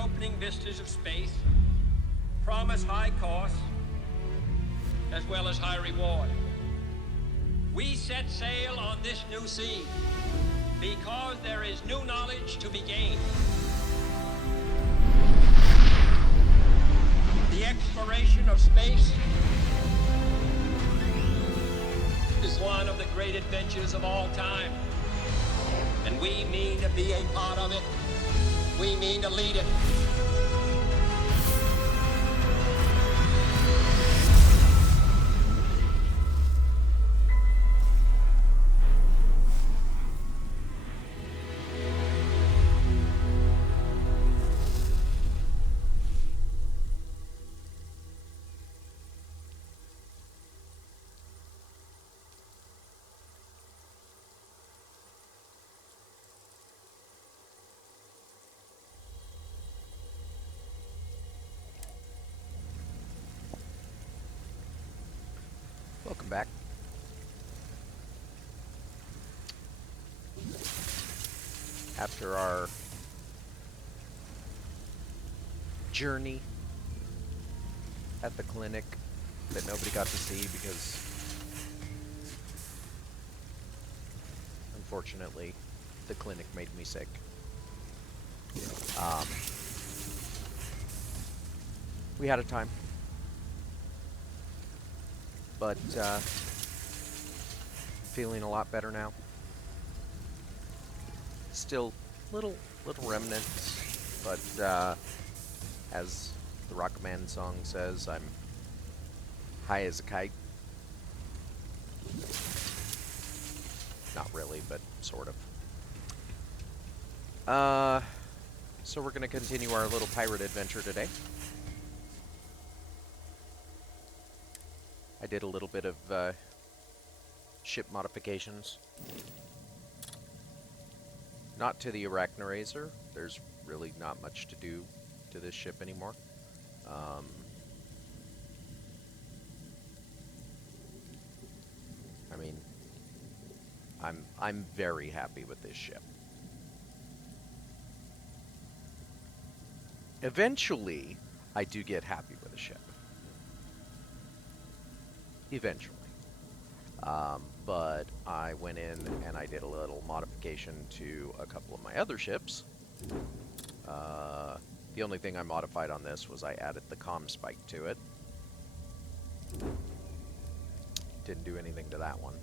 opening vistas of space promise high costs as well as high reward. We set sail on this new sea because there is new knowledge to be gained. The exploration of space is one of the great adventures of all time. And we mean to be a part of it. We mean to lead it. Welcome back. After our journey at the clinic that nobody got to see because, unfortunately, the clinic made me sick. We had a time. But, feeling a lot better now. Still little remnants, but, as the Rockman song says, I'm high as a kite. Not really, but sort of. So we're gonna continue our little pirate adventure today. I did a little bit of ship modifications. Not to the Arachnorazor. There's really not much to do to this ship anymore. I mean, I'm very happy with this ship. Eventually, I do get happy with a ship. Eventually. But I went in and I did a little modification to a couple of my other ships. The only thing I modified on this was I added the comm spike to it. Didn't do anything to that one.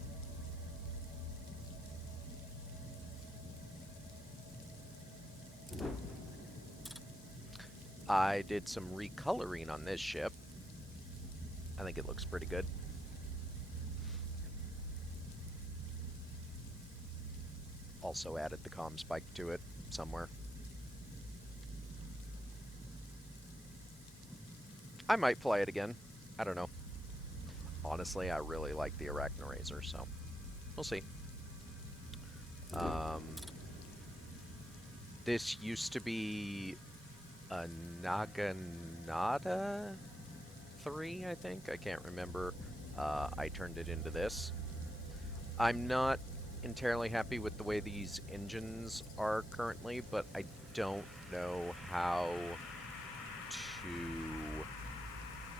I did some recoloring on this ship. I think it looks pretty good. Also added the comm spike to it somewhere. I might fly it again. I don't know. Honestly, I really like the Arachnorazor, so we'll see. This used to be a Naginata 3, I think. I can't remember. I turned it into this. I'm not entirely happy with the way these engines are currently, but I don't know how to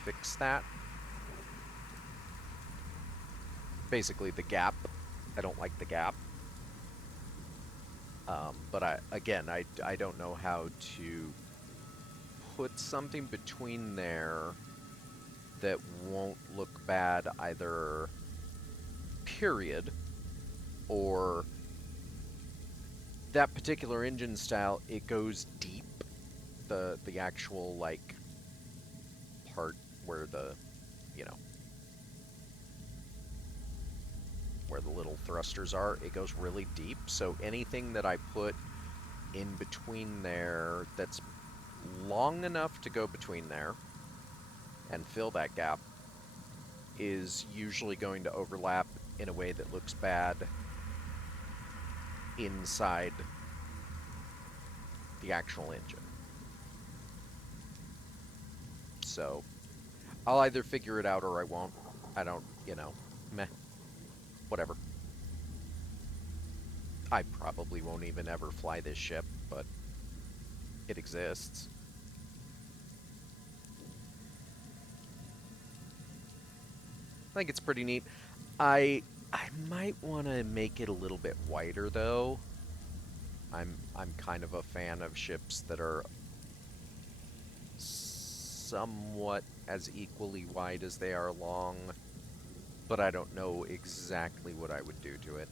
fix that. Basically, the gap. I don't like the gap. But I don't know how to put something between there that won't look bad either, period, or that particular engine style, it goes deep. The actual, like, part where the, you know, where the little thrusters are, it goes really deep. So anything that I put in between there that's long enough to go between there and fill that gap is usually going to overlap in a way that looks bad inside the actual engine. So I'll either figure it out or I won't. I don't, you know, meh. Whatever. I probably won't even ever fly this ship, but it exists. think it's pretty neat. I might want to make it a little bit wider though. I'm kind of a fan of ships that are somewhat as equally wide as they are long, but I don't know exactly what I would do to it.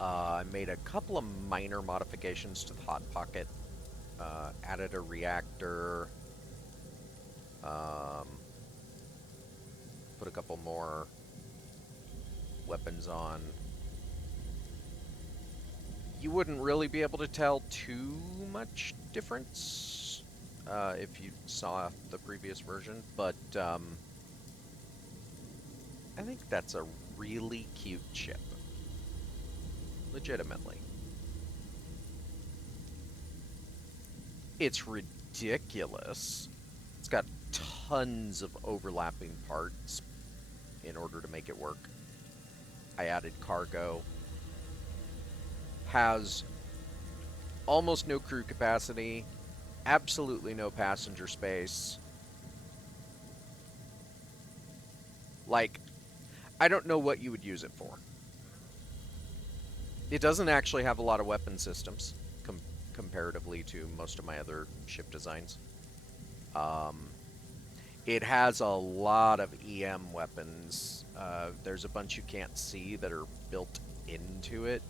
I made a couple of minor modifications to the Hot Pocket. Added a reactor. Put a couple more weapons on. You wouldn't really be able to tell too much difference if you saw the previous version, but I think that's a really cute ship. Legitimately. It's ridiculous. It's got tons of overlapping parts in order to make it work. I added cargo. Has almost no crew capacity, absolutely no passenger space. Like, I don't know what you would use it for. It doesn't actually have a lot of weapon systems comparatively to most of my other ship designs. It has a lot of EM weapons. There's a bunch you can't see that are built into it.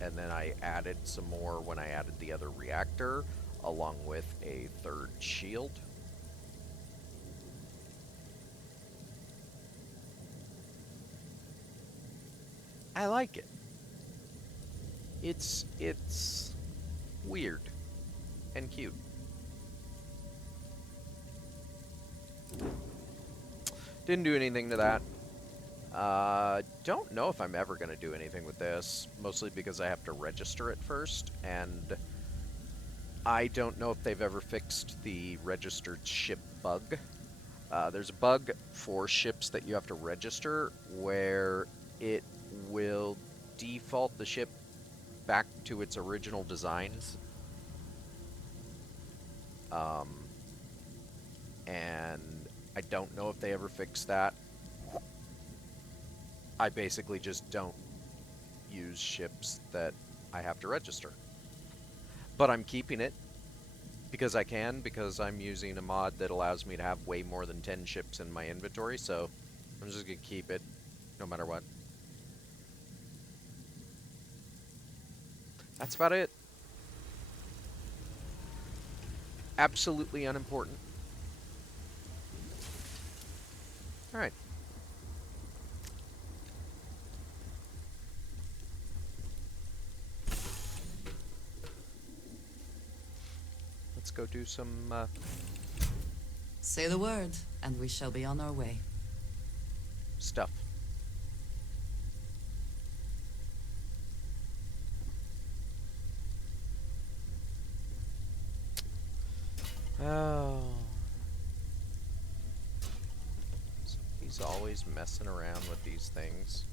And then I added some more when I added the other reactor, along with a third shield. I like it. It's weird and cute. Didn't do anything to that. Don't know if I'm ever going to do anything with this, mostly because I have to register it first, and I don't know if they've ever fixed the registered ship bug. There's a bug for ships that you have to register where it will default the ship back to its original designs. And I don't know if they ever fixed that. I basically just don't use ships that I have to register. But I'm keeping it because I can, because I'm using a mod that allows me to have way more than 10 ships in my inventory, so I'm just going to keep it no matter what. That's about it. Absolutely unimportant. Alright. Let's go do some, Say the word, and we shall be on our way. stuff. Oh. So he's always messing around with these things.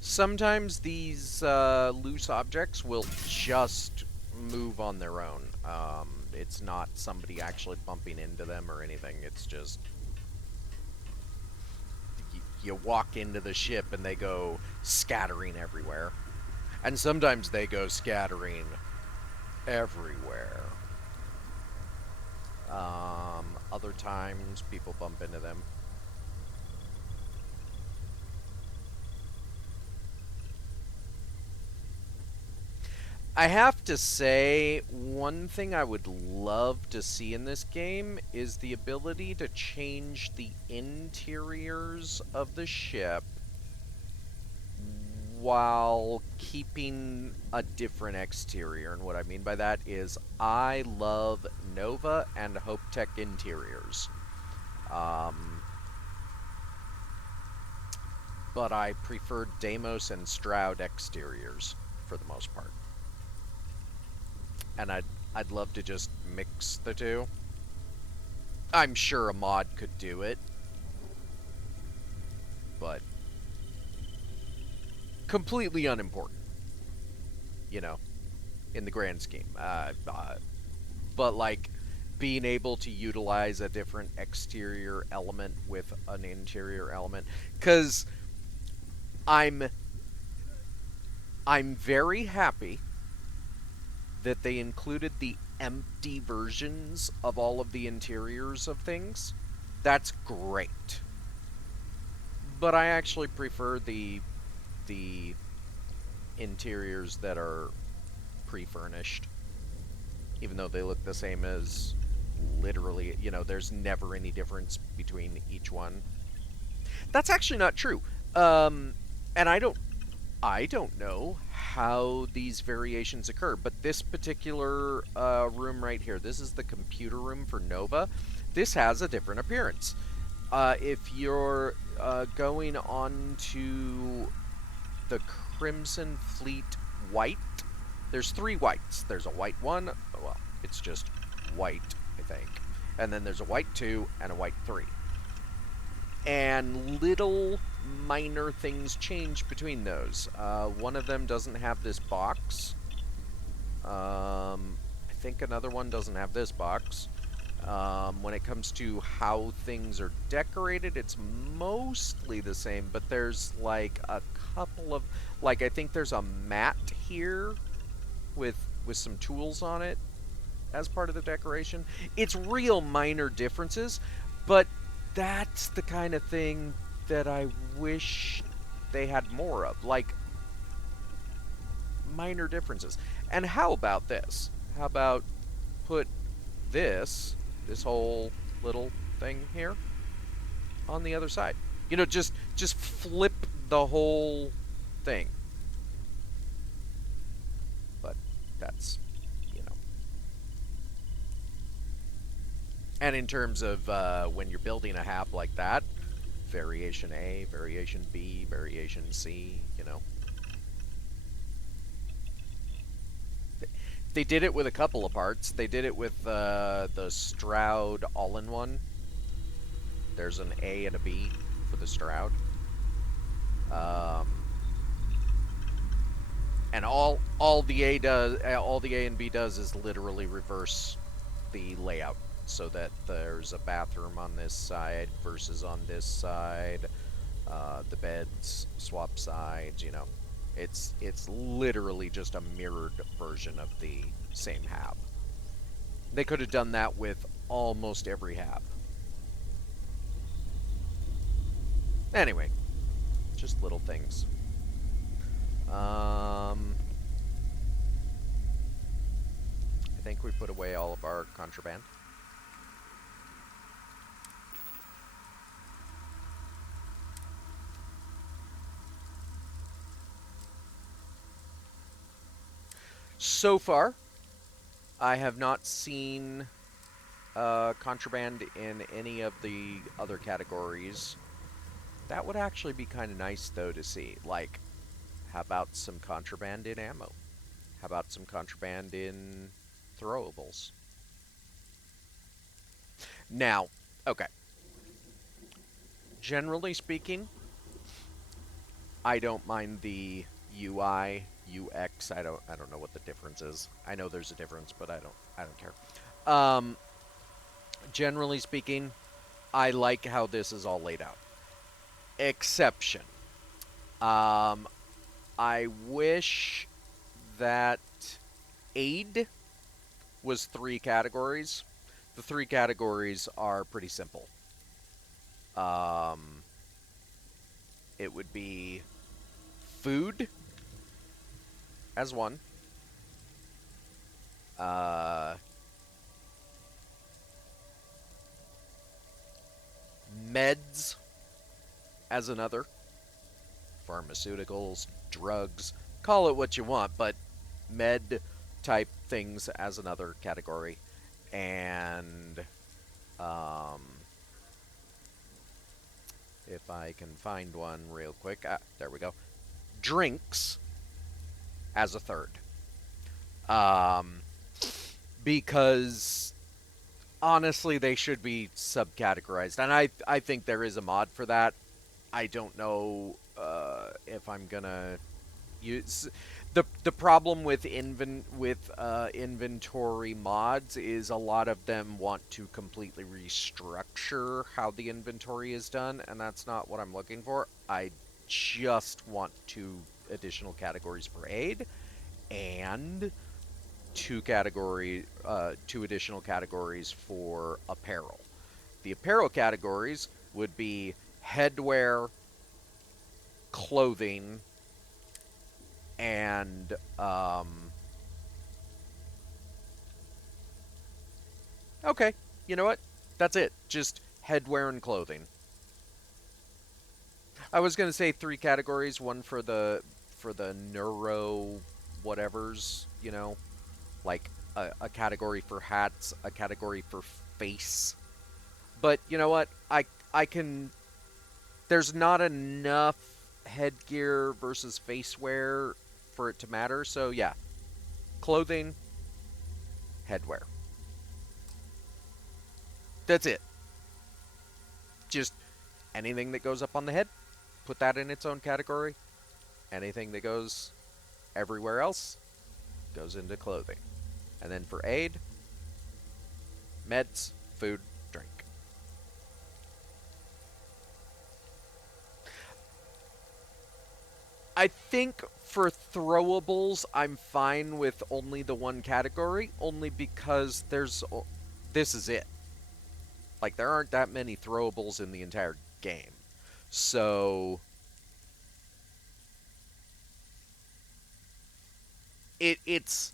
Sometimes these loose objects will just move on their own. It's not somebody actually bumping into them or anything. It's just you walk into the ship and they go scattering everywhere. And sometimes they go scattering everywhere. Other times people bump into them. I have to say, one thing I would love to see in this game is the ability to change the interiors of the ship while keeping a different exterior. And what I mean by that is I love Nova and Hope Tech interiors. But I prefer Deimos and Stroud exteriors for the most part. and I'd love to just mix the two. I'm sure a mod could do it, but completely unimportant, you know, in the grand scheme. But like being able to utilize a different exterior element with an interior element, because I'm I'm very happy that they included the empty versions of all of the interiors of things. That's great. But I actually prefer the interiors that are pre-furnished, even though they look the same as literally, there's never any difference between each one. That's actually not true. And I don't know how these variations occur, but this particular room right here, this is the computer room for Nova. This has a different appearance. If you're going on to the Crimson Fleet White, there's three whites. There's a white one, well, it's just white, I think. And then there's a white 2 and a white 3. And little minor things change between those. One of them doesn't have this box. I think another one doesn't have this box. When it comes to how things are decorated, it's mostly the same, but there's like a couple of, like, I think there's a mat here with some tools on it as part of the decoration. It's real minor differences, but that's the kind of thing that I wish they had more of, like minor differences. And how about this? How about put this whole little thing here on the other side? Just flip the whole thing. But that's, you know. And in terms of when you're building a hab like that, variation A, variation B, variation C, They did it with a couple of parts. They did it with the Stroud all-in-one. There's an A and a B for the Stroud. And all the A and B does is literally reverse the layout so that there's a bathroom on this side versus on this side. The beds swap sides, It's literally just a mirrored version of the same hab. They could have done that with almost every hab. Anyway, just little things. I think we put away all of our contraband. So far, I have not seen contraband in any of the other categories. That would actually be kind of nice, though, to see. Like, how about some contraband in ammo? How about some contraband in throwables? Now, okay. Generally speaking, I don't mind the UI, UX. I don't know what the difference is. I know there's a difference, but I don't care. Generally speaking, I like how this is all laid out. Exception. Um, I wish that aid was 3 categories. The 3 categories are pretty simple. It would be food as one, meds as another, pharmaceuticals, drugs, call it what you want, but med type things as another category, and if I can find one real quick, there we go, drinks as a third. because honestly, they should be subcategorized, and I think there is a mod for that. I don't know if I'm gonna use the problem with inventory mods is a lot of them want to completely restructure how the inventory is done, and that's not what I'm looking for. I just want two additional categories for aid and two additional categories for apparel. The apparel categories would be headwear, clothing, and okay, you know what? That's it. Just headwear and clothing. I was gonna say three categories: one for the neuro whatevers, like a category for hats, a category for face. But you know what? I can. There's not enough headgear versus facewear for it to matter. So yeah, clothing, headwear. That's it. Just anything that goes up on the head, put that in its own category. Anything that goes everywhere else goes into clothing. And then for aid, meds, food, drink. I think for throwables, I'm fine with only the one category, only because this is it. Like, there aren't that many throwables in the entire game. So, it's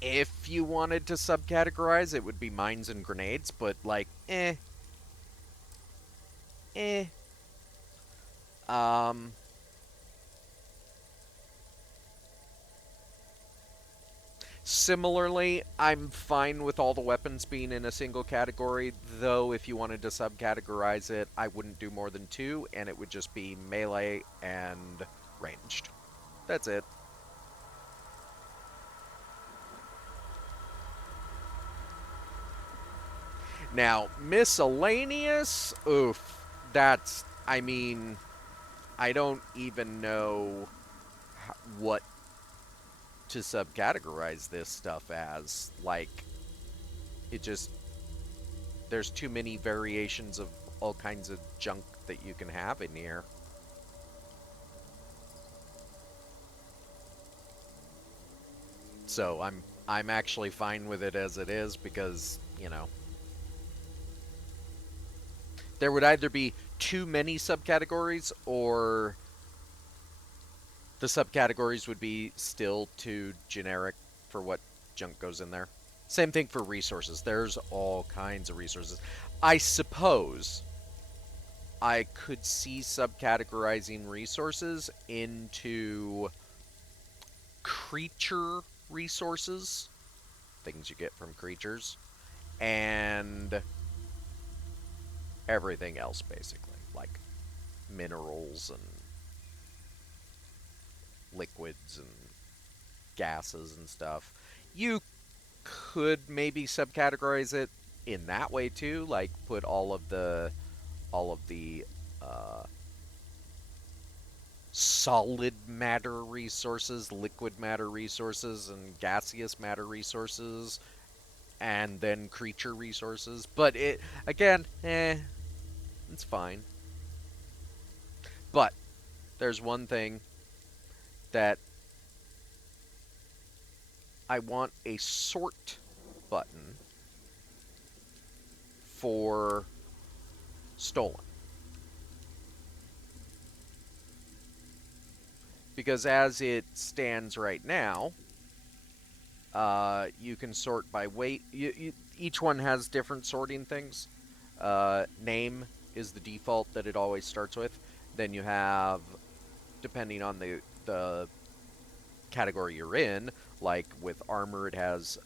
if you wanted to subcategorize, it would be mines and grenades, but like, eh. Um, Similarly, I'm fine with all the weapons being in a single category, though if you wanted to subcategorize it, I wouldn't do more than two, and it would just be melee and ranged. That's it. Now, miscellaneous, oof, I mean, I don't even know what to subcategorize this stuff as. Like, it just, there's too many variations of all kinds of junk that you can have in here. So I'm actually fine with it as it is because, there would either be too many subcategories or the subcategories would be still too generic for what junk goes in there. Same thing for resources. There's all kinds of resources. I suppose I could see subcategorizing resources into creature resources, things you get from creatures, and everything else basically, like minerals and liquids and gases and stuff. You could maybe subcategorize it in that way too, like put all of the uh, solid matter resources, liquid matter resources, and gaseous matter resources, and then creature resources. But it again, it's fine. But there's one thing that I want a sort button for stolen. Because as it stands right now, you can sort by weight. Each one has different sorting things. Name is the default that it always starts with. Then you have, depending on the category you're in, like with armor, it has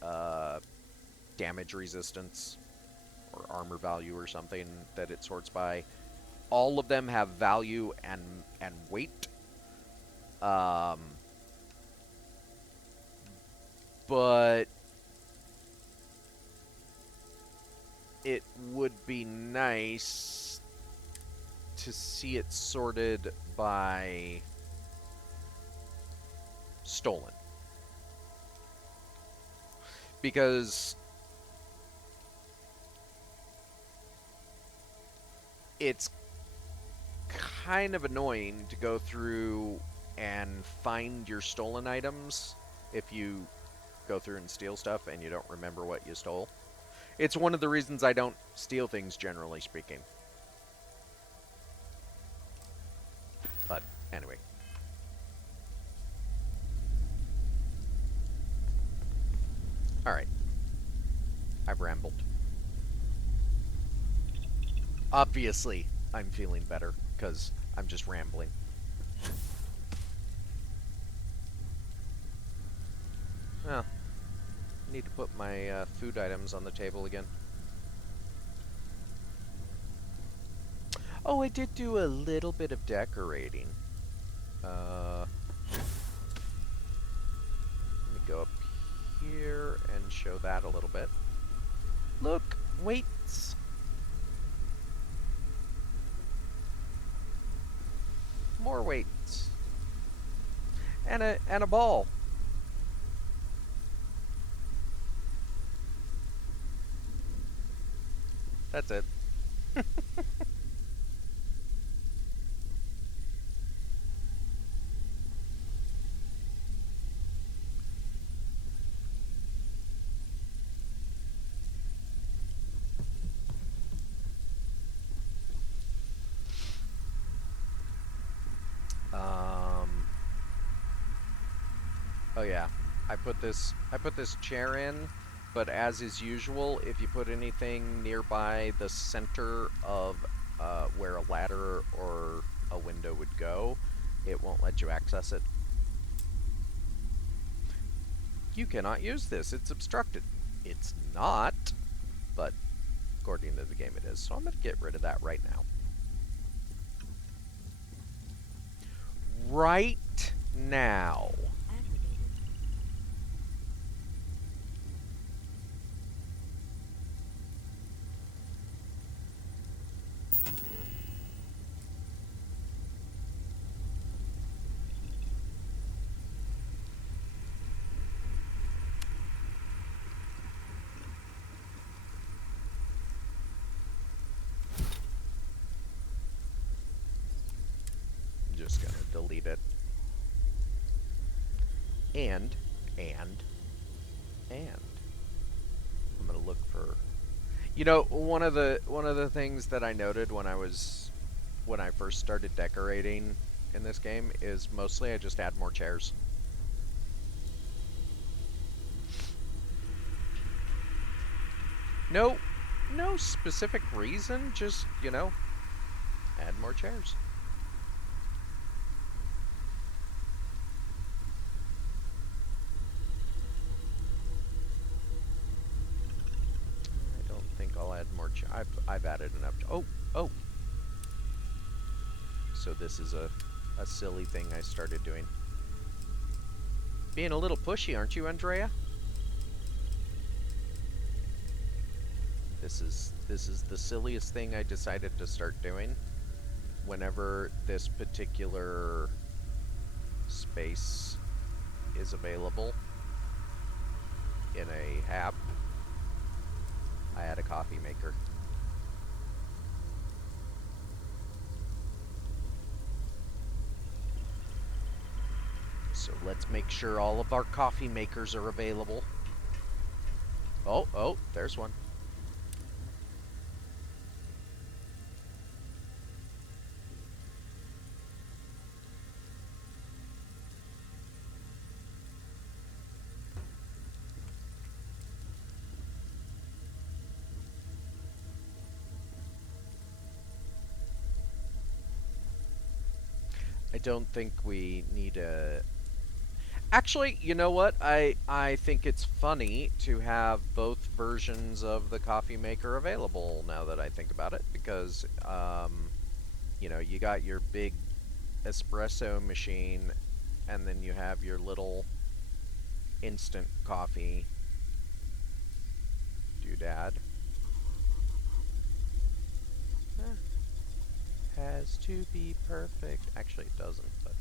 damage resistance or armor value or something that it sorts by. All of them have value and weight. Um, but it would be nice to see it sorted by stolen. Because it's kind of annoying to go through and find your stolen items if you go through and steal stuff and you don't remember what you stole. It's one of the reasons I don't steal things, generally speaking. But anyway. Alright. I've rambled. Obviously, I'm feeling better, because I'm just rambling. Well, I need to put my food items on the table again. Oh, I did do a little bit of decorating. Let me go up here and show that a little bit. Look, weights. More weights. And a ball. That's it. Oh yeah, I put this chair in, but as is usual, if you put anything nearby the center of where a ladder or a window would go, it won't let you access it. You cannot use this, it's obstructed. It's not, but according to the game it is, so I'm going to get rid of that right now. Right now. Just gonna delete it. And I'm gonna look for. You know, one of the things that I noted when I first started decorating in this game is mostly I just add more chairs. No specific reason, just, you know, add more chairs. I'll add more. I've added enough. Oh. So this is a silly thing I started doing. Being a little pushy, aren't you, Andrea? This is the silliest thing I decided to start doing. Whenever this particular space is available in a app, I add a coffee maker. So let's make sure all of our coffee makers are available. Oh, there's one. I don't think we need a... Actually, you know what? I think it's funny to have both versions of the coffee maker available now that I think about it, because, you know, you got your big espresso machine, and then you have your little instant coffee doodad. Has to be perfect. Actually, it doesn't, but...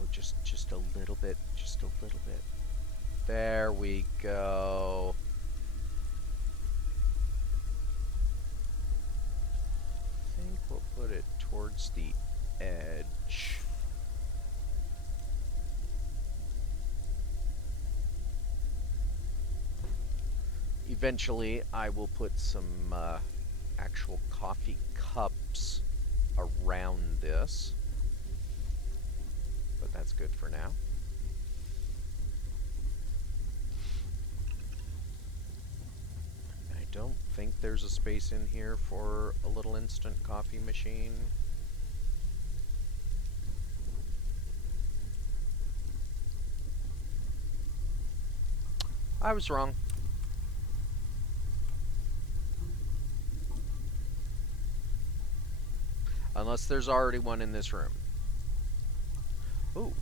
Oh, just a little bit. Just a little bit. There we go. I think we'll put it towards the edge. Eventually, I will put some actual coffee cups around this. But that's good for now. I don't think there's a space in here for a little instant coffee machine. I was wrong. Unless there's already one in this room. Ooh.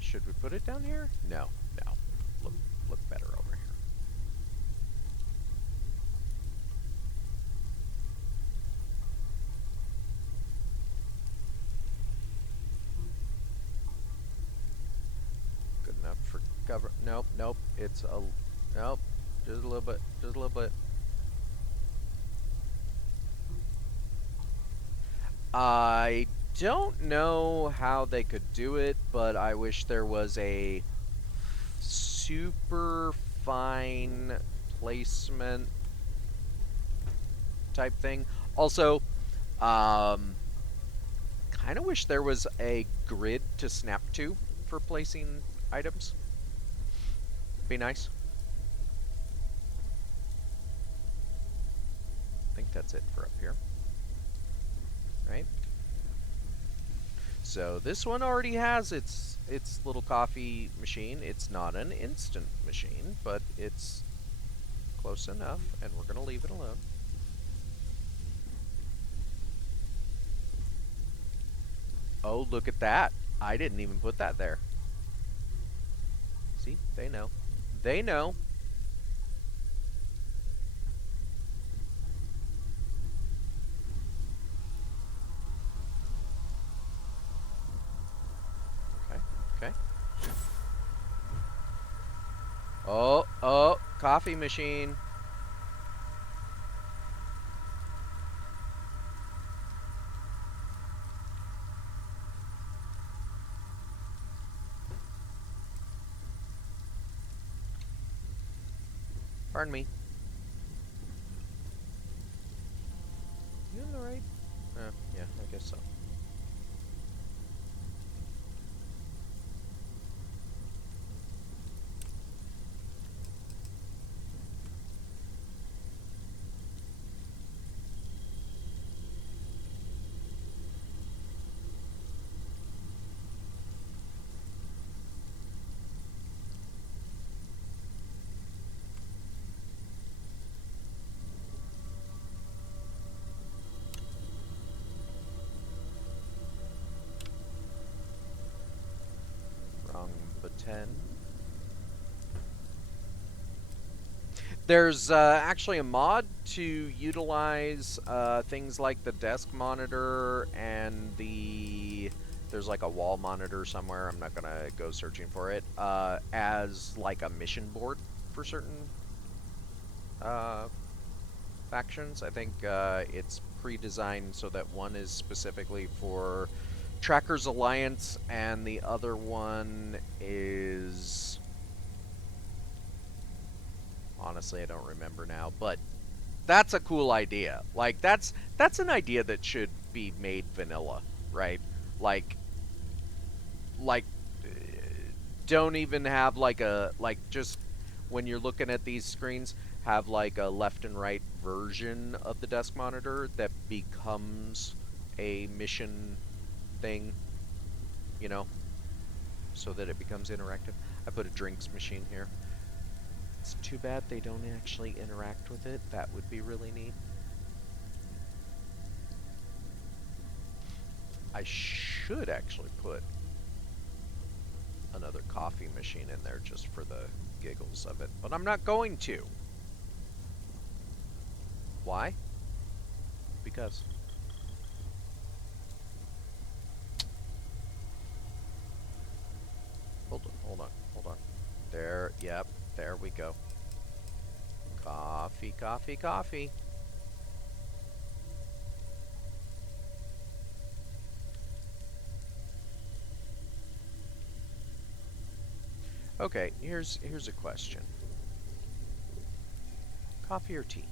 Should we put it down here? No. No. Look better over here. Good enough for cover. Nope. Nope. It's a... Nope. Just a little bit. Just a little bit. I don't know how they could do it, but I wish there was a super fine placement type thing. Also, kind of wish there was a grid to snap to for placing items. Be nice. I think that's it for up here. Right? So this one already has its little coffee machine. It's not an instant machine, but it's close enough, and we're gonna leave it alone. Oh, look at that. I didn't even put that there. See? They know. They know. Okay. Oh, coffee machine. Pardon me. You in the right? Yeah, I guess so. Wrong button. There's actually a mod to utilize things like the desk monitor and there's like a wall monitor somewhere, I'm not gonna go searching for it, as like a mission board for certain factions. I think it's pre-designed so that one is specifically for Trackers Alliance and the other one is... Honestly, I don't remember now, but that's a cool idea. Like, that's an idea that should be made vanilla, right? Like, don't even have like a, just when you're looking at these screens, have like a left and right version of the desk monitor that becomes a mission thing, you know, so that it becomes interactive. I put a drinks machine here. It's too bad they don't actually interact with it. That would be really neat. I should actually put another coffee machine in there just for the giggles of it, but I'm not going to. Why? Because. Hold on, hold on, hold on. There, yep, there we go. Coffee, coffee, coffee. Okay, here's a question. Coffee or tea?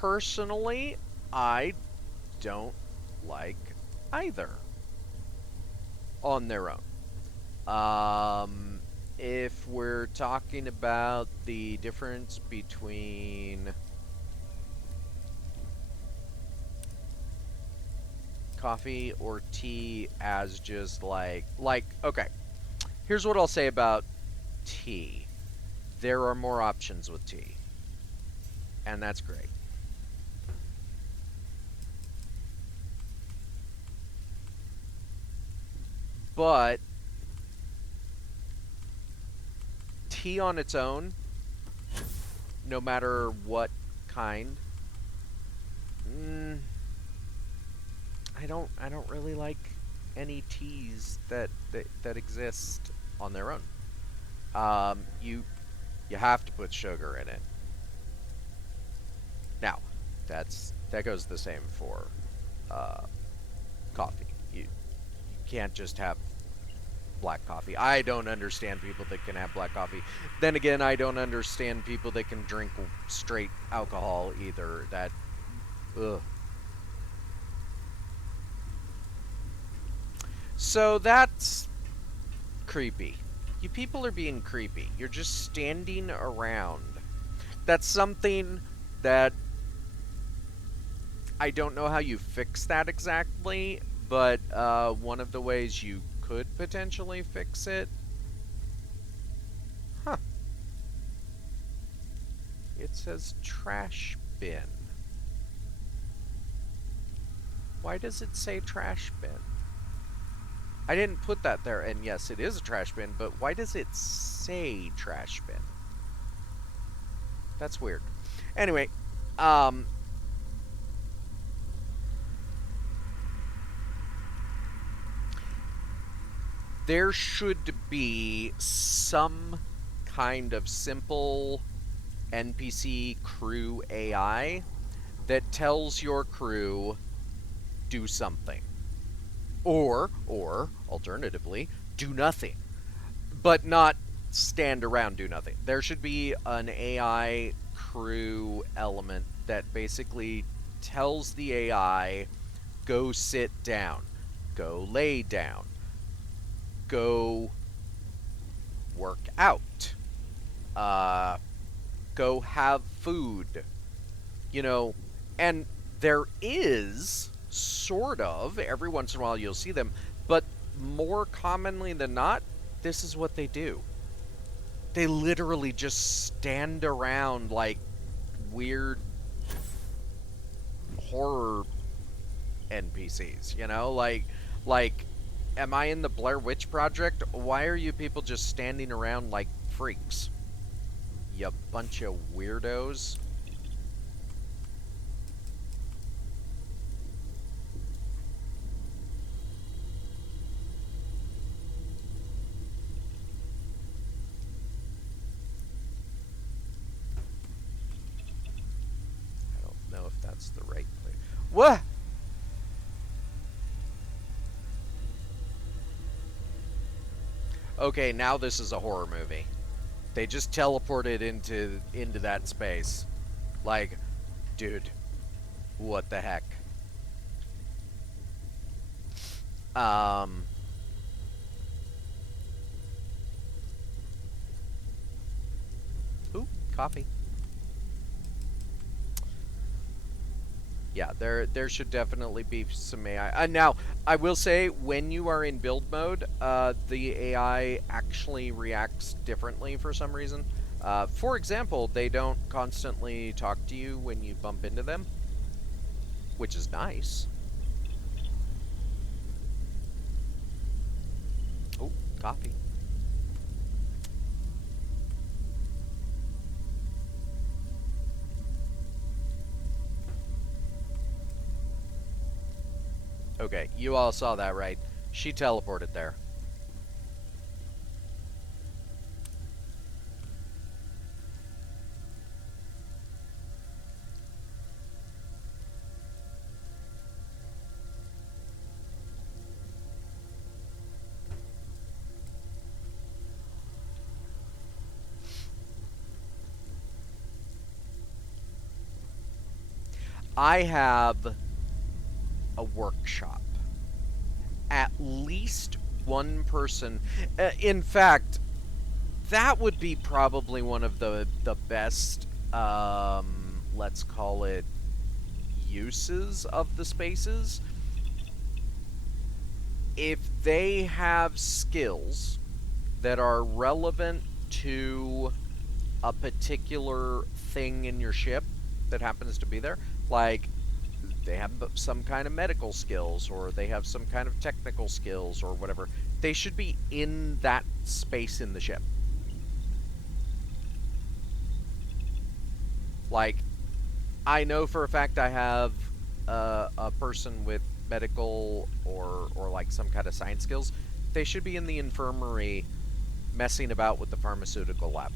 Personally, I don't like either on their own. If we're talking about the difference between coffee or tea as just like, okay, here's what I'll say about tea. There are more options with tea, and that's great. But tea on its own, no matter what kind, I don't really like any teas that exist on their own. You have to put sugar in it. Now, that goes the same for coffee. You can't just have black coffee. I don't understand people that can have black coffee. Then again, I don't understand people that can drink straight alcohol either. That, ugh. So that's creepy. You people are being creepy. You're just standing around. That's something that I don't know how you fix that exactly, but one of the ways you could potentially fix it. Huh. It says trash bin. Why does it say trash bin? I didn't put that there, and yes, it is a trash bin, but why does it say trash bin? That's weird. Anyway, there should be some kind of simple NPC crew AI that tells your crew do something. Or alternatively, do nothing. But not stand around, do nothing. There should be an AI crew element that basically tells the AI, go sit down, go lay down, go work out, go have food, you know, and there is sort of, every once in a while you'll see them, but more commonly than not, this is what they do. They literally just stand around like weird horror NPCs, you know? Like, am I in the Blair Witch Project? Why are you people just standing around like freaks? You bunch of weirdos. I don't know if that's the right place. What? Okay, now this is a horror movie. They just teleported into that space. Like, dude, what the heck? Ooh, coffee. Yeah, there should definitely be some AI. Now, I will say, when you are in build mode, the AI actually reacts differently for some reason. For example, they don't constantly talk to you when you bump into them, which is nice. Oh, coffee. Okay, you all saw that, right? She teleported there. I have a workshop. At least one person. In fact, that would be probably one of the best, let's call it, uses of the spaces. If they have skills that are relevant to a particular thing in your ship that happens to be there, like they have some kind of medical skills or they have some kind of technical skills or whatever, they should be in that space in the ship. Like, I know for a fact I have a person with medical or like some kind of science skills. They should be in the infirmary messing about with the pharmaceutical lab.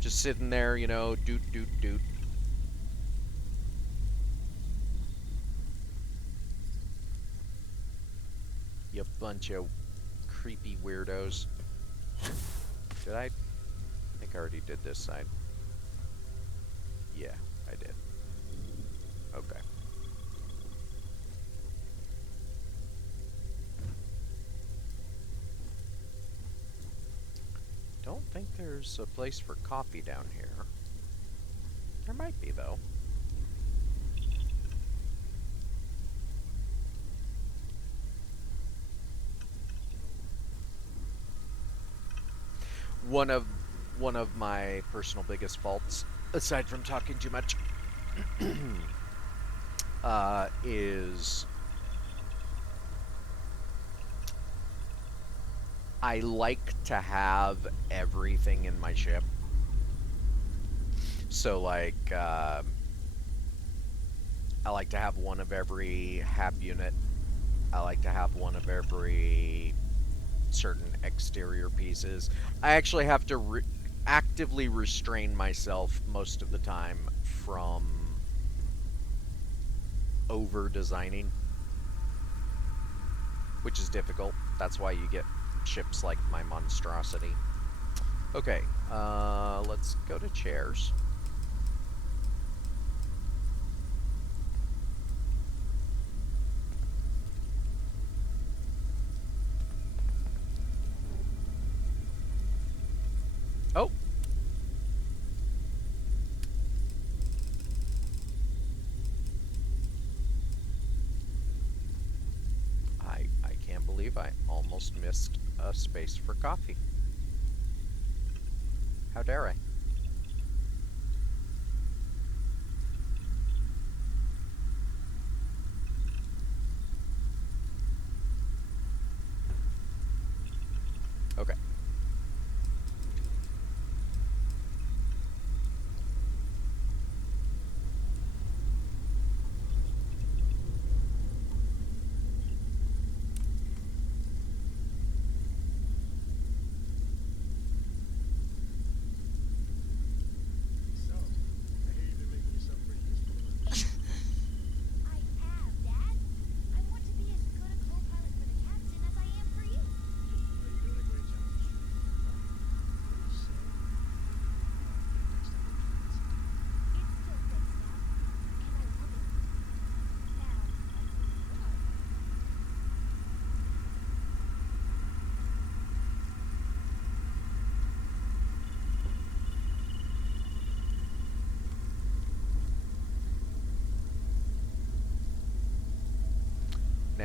Just sitting there, you know, doot, doot, doot. You bunch of creepy weirdos. Did I think I already did this side? Yeah, I did. Okay. Don't think there's a place for coffee down here. There might be, though. One of my personal biggest faults, aside from talking too much, is I like to have everything in my ship. So, like, I like to have one of every HAB unit. I like to have one of every certain exterior pieces. I actually have to actively restrain myself most of the time from over-designing, which is difficult. That's why you get ships like my monstrosity. Okay, let's go to chairs. Oh! I can't believe I almost missed a space for coffee. How dare I? Okay.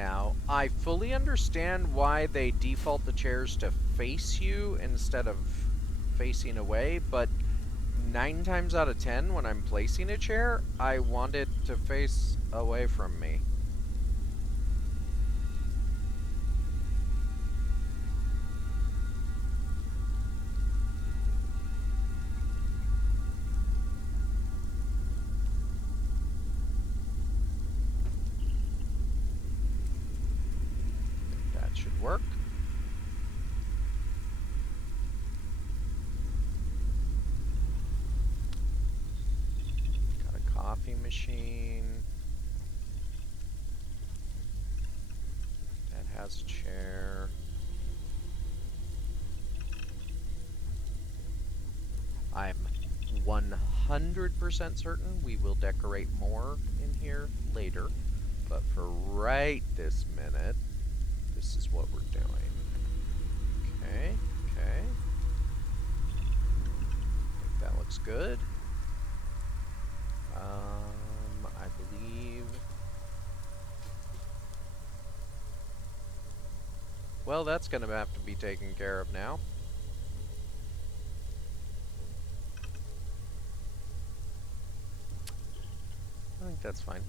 Now, I fully understand why they default the chairs to face you instead of facing away, but 9 times out of 10, when I'm placing a chair, I want it to face away from me. That should work. Got a coffee machine. That has a chair. I'm 100% certain we will decorate more in here later, but for right this minute, this is what we're doing. Okay, okay. I think that looks good. I believe... Well, that's gonna have to be taken care of now. I think that's fine.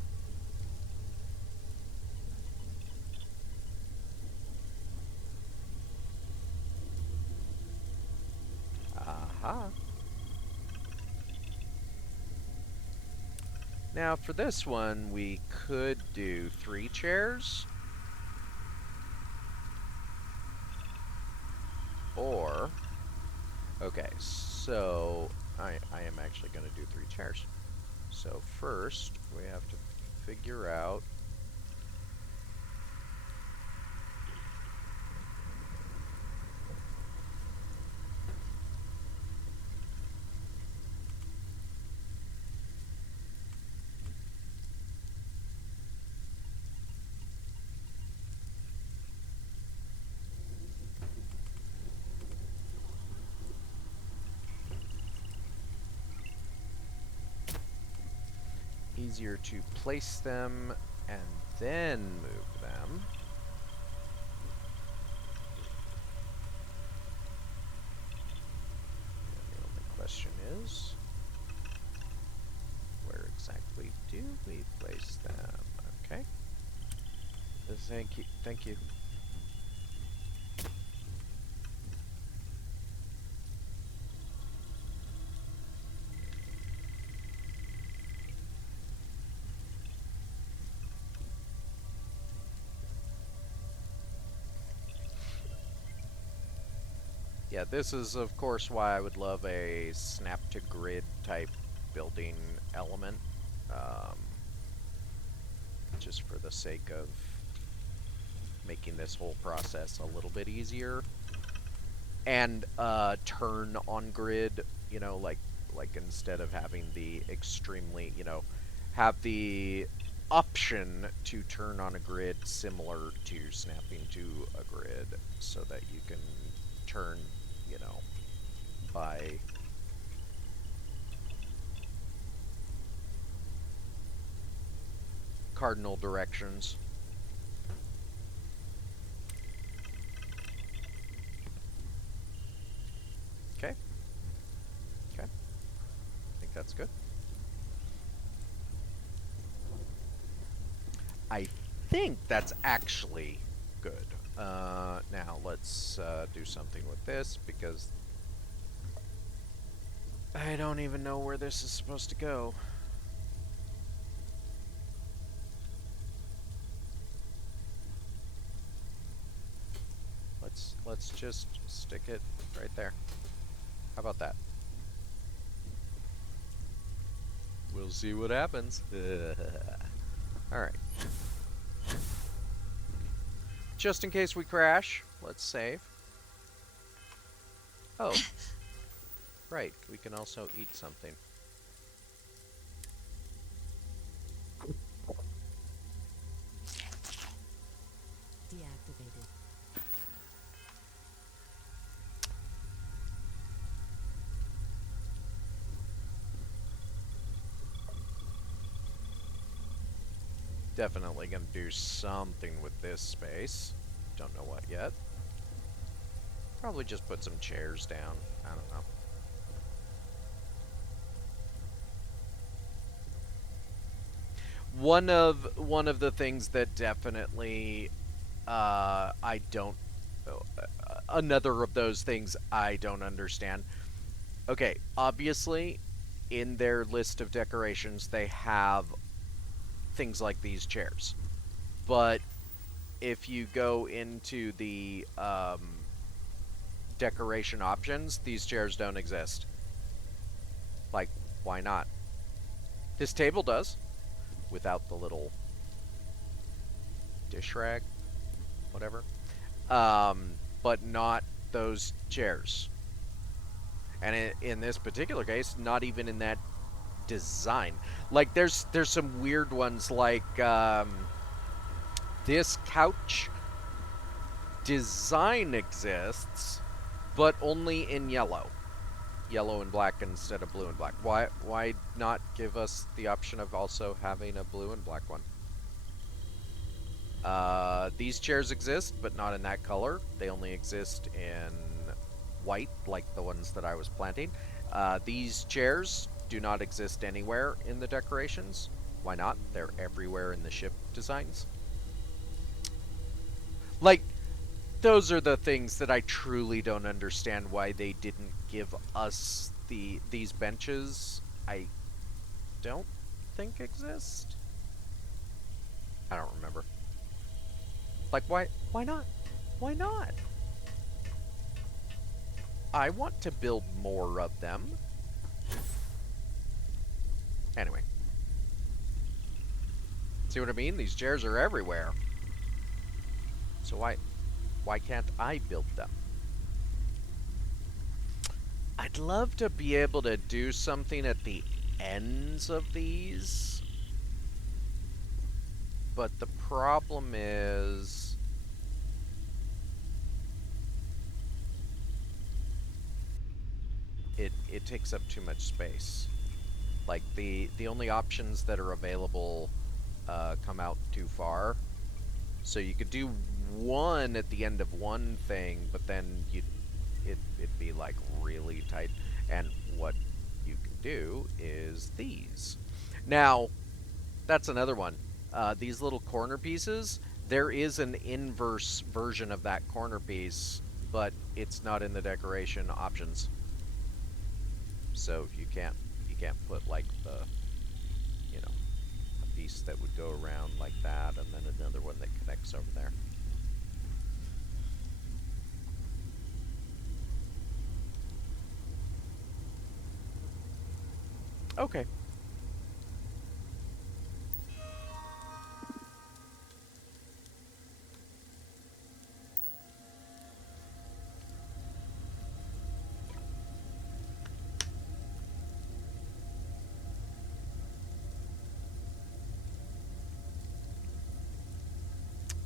Aha. Now for this one, we could do 3 chairs. Or, okay, so I am actually going to do 3 chairs. So first, we have to figure out easier to place them and then move them. And the only question is, where exactly do we place them? Okay. Thank you. Thank you. Yeah, this is of course why I would love a snap to grid type building element, just for the sake of making this whole process a little bit easier. And turn on grid, you know, like instead of having the extremely, you know, have the option to turn on a grid similar to snapping to a grid, so that you can turn, you know, by cardinal directions. Okay. Okay. I think that's good. I think that's actually good. Now let's do something with this, because I don't even know where this is supposed to go. Let's just stick it right there. How about that? We'll see what happens. Alright. Just in case we crash, let's save. Oh. Right, we can also eat something. Deactivated. definitely going to do something with this space. Don't know what yet. Probably just put some chairs down. I don't know. One of the things that definitely I don't another of those things I don't understand. Okay, obviously in their list of decorations they have things like these chairs. But if you go into the decoration options, these chairs don't exist. Like, why not? This table does, without the little dish rag, whatever. But not those chairs. And in this particular case, not even in that design. Like, there's some weird ones, like this couch design exists, but only in yellow and black instead of blue and black. Why not give us the option of also having a blue and black one? These chairs exist, but not in that color. They only exist in white, like the ones that I was planting. These chairs do not exist anywhere in the decorations. Why not? They're everywhere in the ship designs. Like, those are the things that I truly don't understand why they didn't give us these benches. I don't think exist. I don't remember. Like, why not? Why not? I want to build more of them. Anyway. See what I mean? These chairs are everywhere. So why can't I build them? I'd love to be able to do something at the ends of these. But the problem is it takes up too much space. Like, the only options that are available come out too far. So you could do one at the end of one thing, but then it'd be like really tight. And what you can do is these. Now, that's another one. These little corner pieces, there is an inverse version of that corner piece, but it's not in the decoration options. So you can't put like the, you know, a piece that would go around like that, and then another one that connects over there. Okay.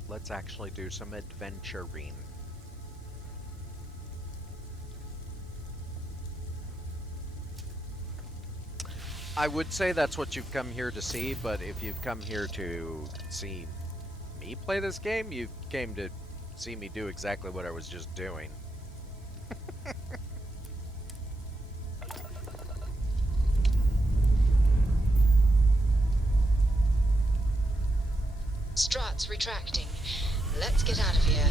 Let's actually do some adventuring. I would say that's what you've come here to see, but if you've come here to see me play this game, you came to see me do exactly what I was just doing. Struts retracting. Let's get out of here.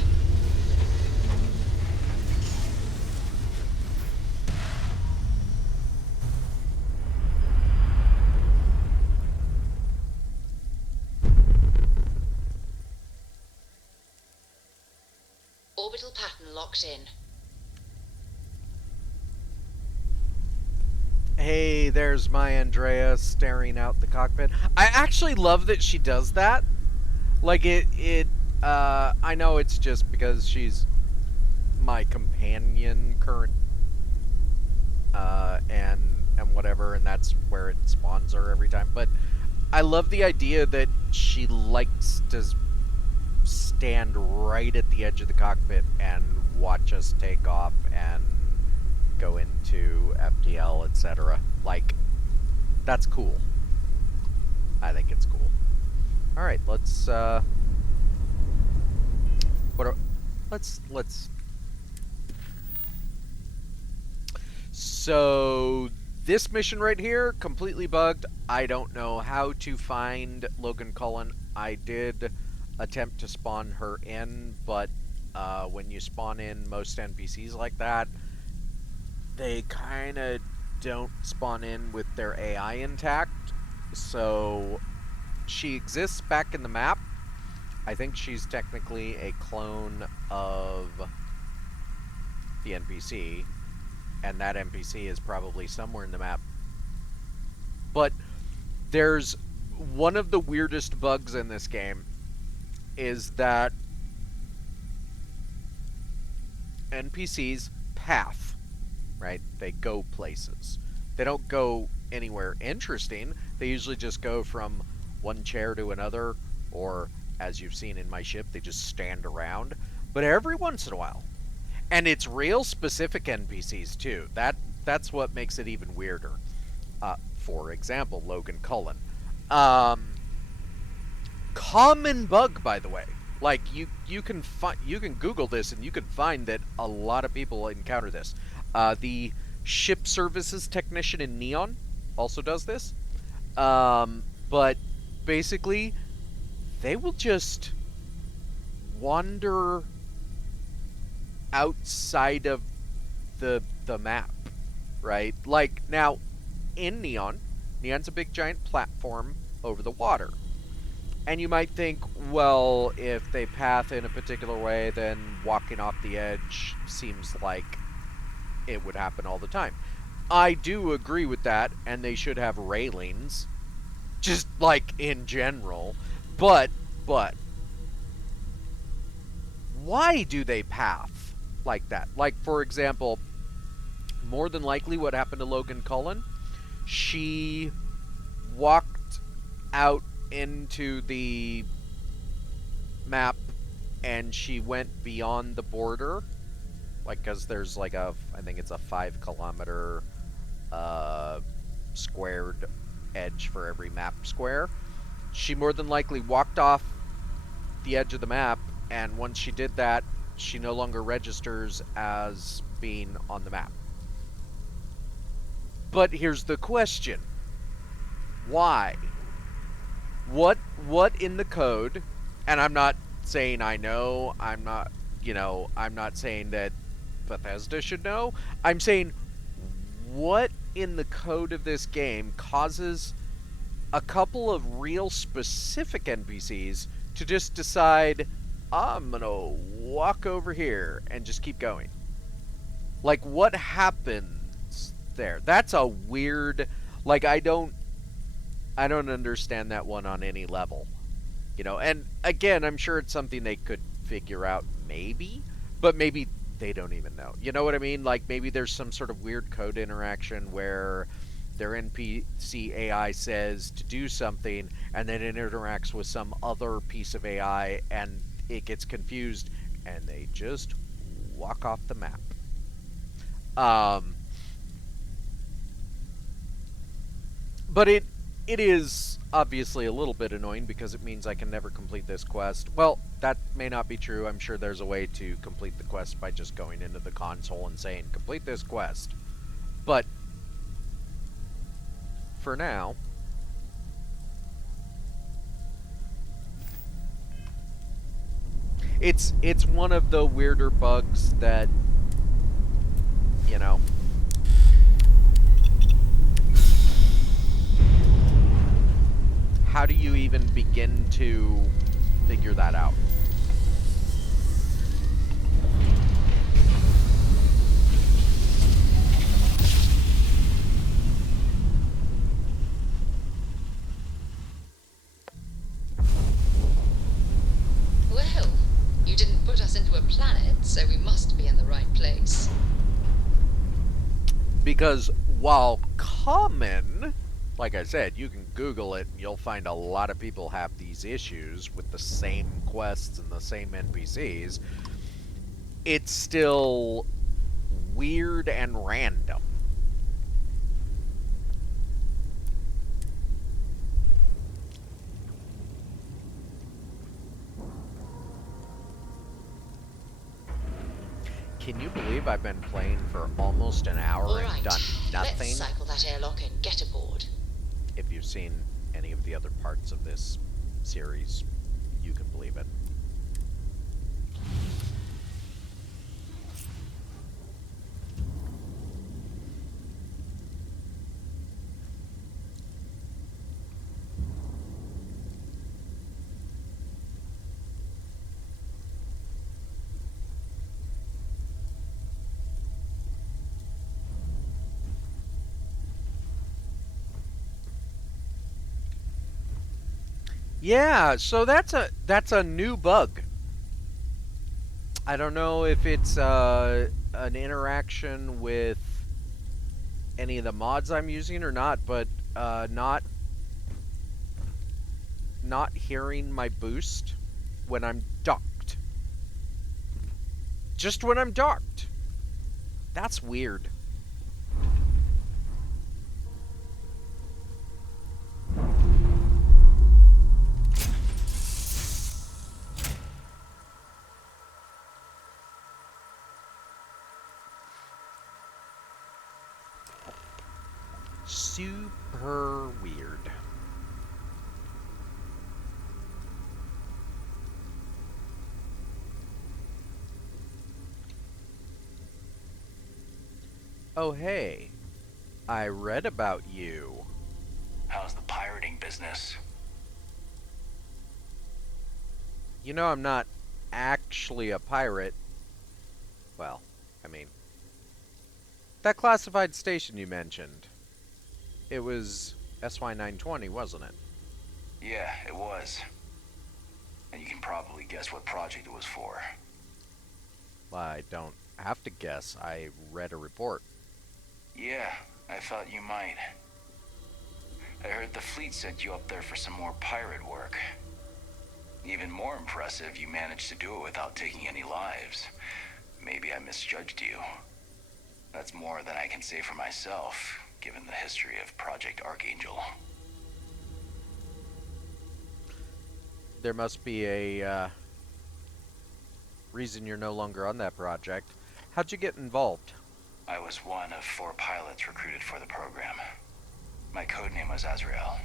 Orbital pattern locked in. Hey, there's my Andrea staring out the cockpit. I actually love that she does that. Like, I know it's just because she's my companion current, and whatever, and that's where it spawns her every time. But I love the idea that she likes to stand right at the edge of the cockpit and watch us take off and go into FTL, etc. Like, that's cool. I think it's cool. All right, let's let's So this mission right here, completely bugged. I don't know how to find Logan Cullen. I did attempt to spawn her in, but when you spawn in most NPCs like that, they kind of don't spawn in with their AI intact. So she exists back in the map. I think she's technically a clone of the NPC, and that NPC is probably somewhere in the map. But there's one of the weirdest bugs in this game is that NPCs path, right? They go places. They don't go anywhere interesting. They usually just go from one chair to another, or as you've seen in my ship, they just stand around. But every once in a while, and it's real specific NPCs too. That's what makes it even weirder. For example, Logan Cullen. Common bug, by the way. Like you can Google this and you can find that a lot of people encounter this. The ship services technician in Neon also does this. But basically, they will just wander outside of the map, right? Like now in Neon's a big giant platform over the water. And you might think, well, if they path in a particular way, then walking off the edge seems like it would happen all the time. I do agree with that, and they should have railings, just like in general. But why do they path like that? Like, for example, more than likely what happened to Logan Cullen, she walked out into the map and she went beyond the border, like, because there's like I think it's a 5 kilometer squared edge for every map square. She more than likely walked off the edge of the map, and once she did that, she no longer registers as being on the map. But here's the question. Why? What in the code, and I'm not saying I know, I'm not saying that Bethesda should know. I'm saying what in the code of this game causes a couple of real specific NPCs to just decide, I'm gonna walk over here and just keep going. Like, what happens there? That's a weird, like, I don't understand that one on any level. And again, I'm sure it's something they could figure out, maybe, but maybe they don't even know. You know what I mean? Like, maybe there's some sort of weird code interaction where their NPC AI says to do something, and then it interacts with some other piece of AI, and it gets confused, and they just walk off the map. But it is obviously a little bit annoying because it means I can never complete this quest. Well, that may not be true. I'm sure there's a way to complete the quest by just going into the console and saying, complete this quest. But for now, it's one of the weirder bugs that, how do you even begin to figure that out? Well, you didn't put us into a planet, so we must be in the right place. Because while common, like I said, you can Google it and you'll find a lot of people have these issues with the same quests and the same NPCs, it's still weird and random. Can you believe I've been playing for almost an hour All and right, done let's nothing? cycle that airlock and get aboard. If you've seen any of the other parts of this series, you can believe it. Yeah, so that's a new bug. I don't know if it's an interaction with any of the mods I'm using or not, but not hearing my boost when I'm docked. Just when I'm docked. That's weird. Super weird. Oh, hey. I read about you. How's the pirating business? You know, I'm not actually a pirate. Well, I mean, that classified station you mentioned. It was SY-920, wasn't it? Yeah, it was. And you can probably guess what project it was for. I don't have to guess. I read a report. Yeah, I thought you might. I heard the fleet sent you up there for some more pirate work. Even more impressive, you managed to do it without taking any lives. Maybe I misjudged you. That's more than I can say for myself, given the history of Project Archangel. There must be a reason you're no longer on that project. How'd you get involved? I was one of 4 pilots recruited for the program. My codename was Azrael.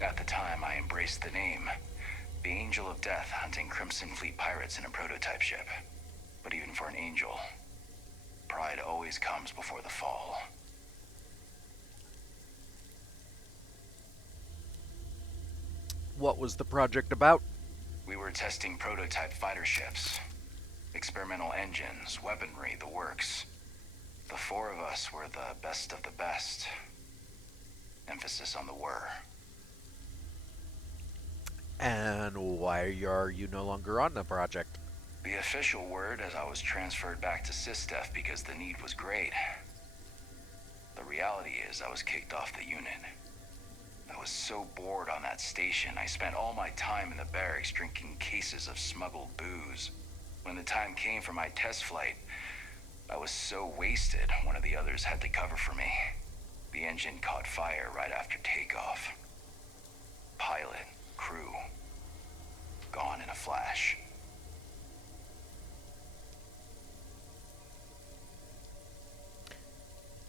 At the time, I embraced the name, the Angel of Death, hunting Crimson Fleet pirates in a prototype ship. But even for an angel, pride always comes before the fall. What was the project about? We were testing prototype fighter ships, experimental engines, weaponry, the works. The 4 of us were the best of the best. Emphasis on the were. And why are you no longer on the project? The official word is I was transferred back to SysDef because the need was great. The reality is I was kicked off the unit. I was so bored on that station, I spent all my time in the barracks drinking cases of smuggled booze. When the time came for my test flight, I was so wasted, one of the others had to cover for me. The engine caught fire right after takeoff. Pilot, crew, gone in a flash.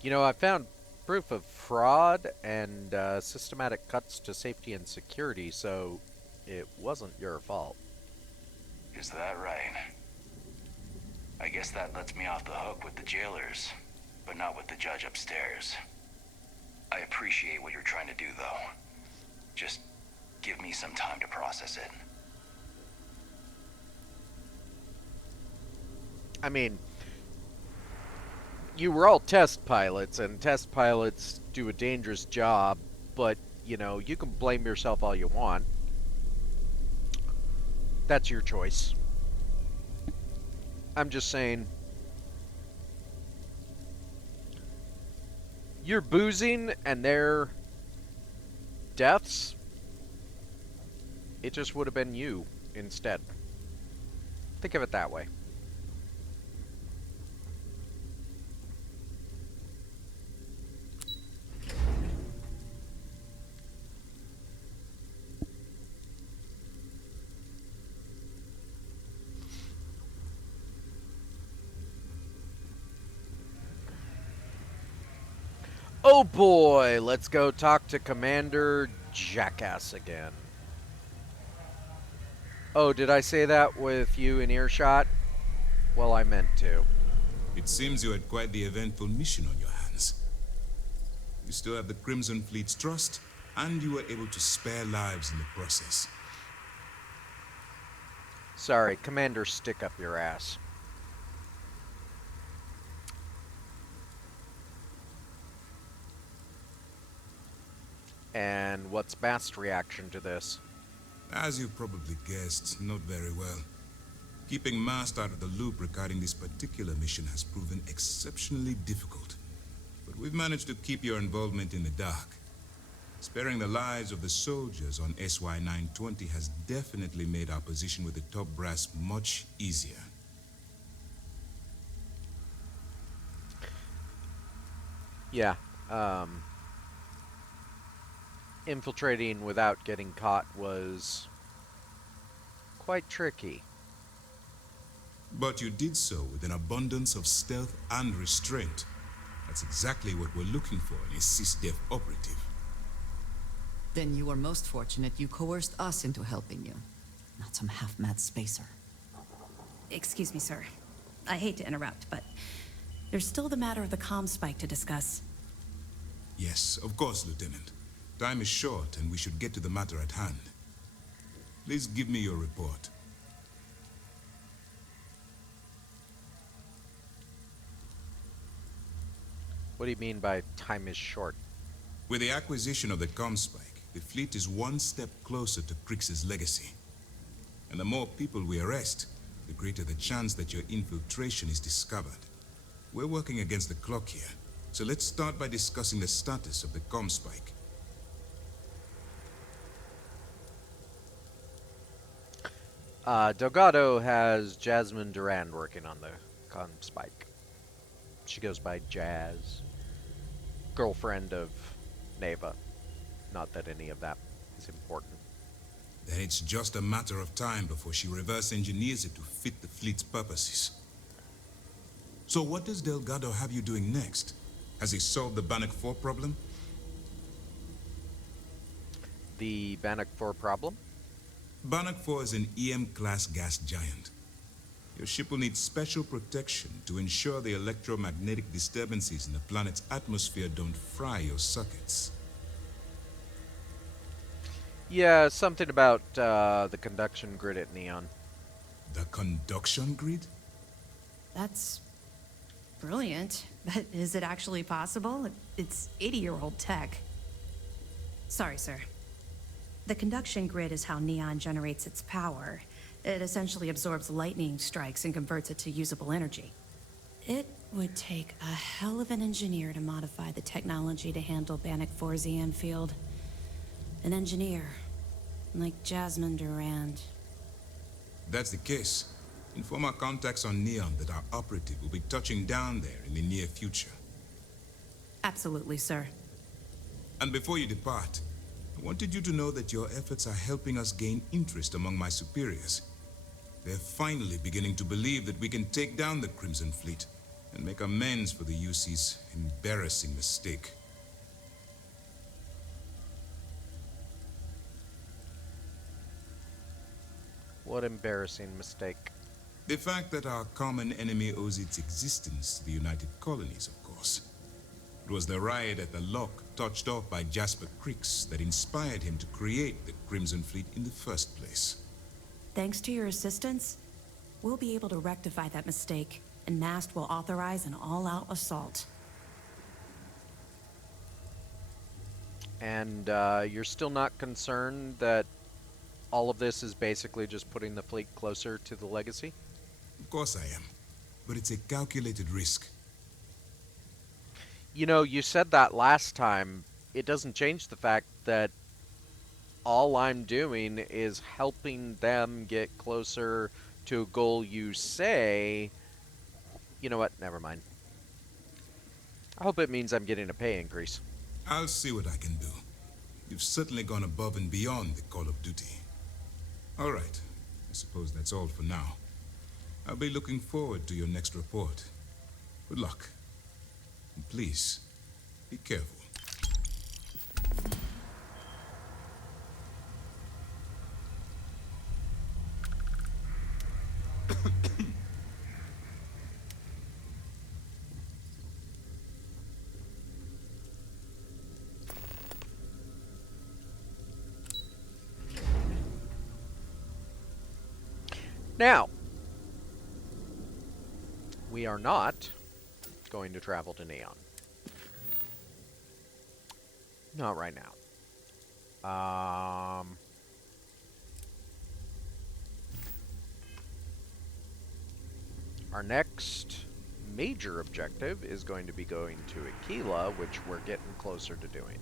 You know, I found proof of fraud and systematic cuts to safety and security, so it wasn't your fault. Is that right? I guess that lets me off the hook with the jailers, but not with the judge upstairs. I appreciate what you're trying to do, though. Just give me some time to process it. I mean, you were all test pilots, and test pilots do a dangerous job, but, you know, you can blame yourself all you want. That's your choice. I'm just saying, you're boozing and their deaths, it just would have been you instead. Think of it that way. Oh boy, let's go talk to Commander Jackass again. Oh, did I say that with you in earshot? Well, I meant to. It seems you had quite the eventful mission on your hands. You still have the Crimson Fleet's trust, and you were able to spare lives in the process. Sorry, Commander, stick up your ass. And what's Bast's reaction to this? As you probably guessed, not very well. Keeping Mast out of the loop regarding this particular mission has proven exceptionally difficult. But we've managed to keep your involvement in the dark. Sparing the lives of the soldiers on SY-920 has definitely made our position with the top brass much easier. Yeah, infiltrating without getting caught was quite tricky. But you did so with an abundance of stealth and restraint. That's exactly what we're looking for in a SysDef operative. Then you were most fortunate you coerced us into helping you, not some half-mad spacer. Excuse me, sir. I hate to interrupt, but there's still the matter of the comm spike to discuss. Yes, of course, Lieutenant. Time is short, and we should get to the matter at hand. Please give me your report. What do you mean by time is short? With the acquisition of the comm spike, the fleet is one step closer to Krix's legacy. And the more people we arrest, the greater the chance that your infiltration is discovered. We're working against the clock here, so let's start by discussing the status of the comm spike. Delgado has Jasmine Durand working on the comm spike. She goes by Jazz. Girlfriend of Neva. Not that any of that is important. Then it's just a matter of time before she reverse engineers it to fit the fleet's purposes. So what does Delgado have you doing next? Has he solved the Bannock 4 problem? The Bannock 4 problem? Bannock 4 is an EM-class gas giant. Your ship will need special protection to ensure the electromagnetic disturbances in the planet's atmosphere don't fry your circuits. Yeah, something about the conduction grid at Neon. The conduction grid? That's brilliant, but is it actually possible? It's 80-year-old tech. Sorry, sir. The conduction grid is how Neon generates its power. It essentially absorbs lightning strikes and converts it to usable energy. It would take a hell of an engineer to modify the technology to handle Bannock 4's EM field. An engineer, like Jasmine Durand. If that's the case, inform our contacts on Neon that our operative will be touching down there in the near future. Absolutely, sir. And before you depart, I wanted you to know that your efforts are helping us gain interest among my superiors. They're finally beginning to believe that we can take down the Crimson Fleet and make amends for the UC's embarrassing mistake. What embarrassing mistake. The fact that our common enemy owes its existence to the United Colonies, of course. It was the riot at the Lock, touched off by Jasper Krix, that inspired him to create the Crimson Fleet in the first place. Thanks to your assistance, we'll be able to rectify that mistake, and Mast will authorize an all-out assault. And you're still not concerned that all of this is basically just putting the fleet closer to the legacy? Of course I am, but it's a calculated risk. You know, you said that last time. It doesn't change the fact that all I'm doing is helping them get closer to a goal you say. You know what? Never mind. I hope it means I'm getting a pay increase. I'll see what I can do. You've certainly gone above and beyond the call of duty. All right. I suppose that's all for now. I'll be looking forward to your next report. Good luck. And please, Be careful. Now, we are not going to travel to Neon. Not right now. Our next major objective is going to be going to Aquila, which we're getting closer to doing.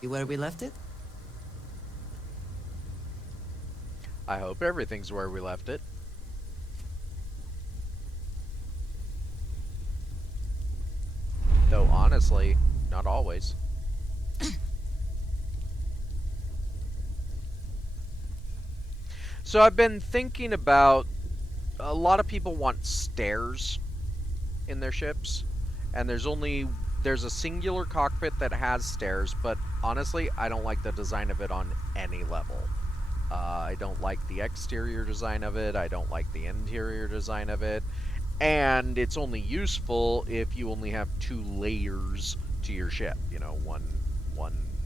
You where we left it? I hope everything's where we left it. Though, honestly, not always. So I've been thinking about, a lot of people want stairs in their ships, and there's a singular cockpit that has stairs, but honestly, I don't like the design of it on any level. I don't like the exterior design of it, I don't like the interior design of it, and it's only useful if you only have 2 layers to your ship, you know, one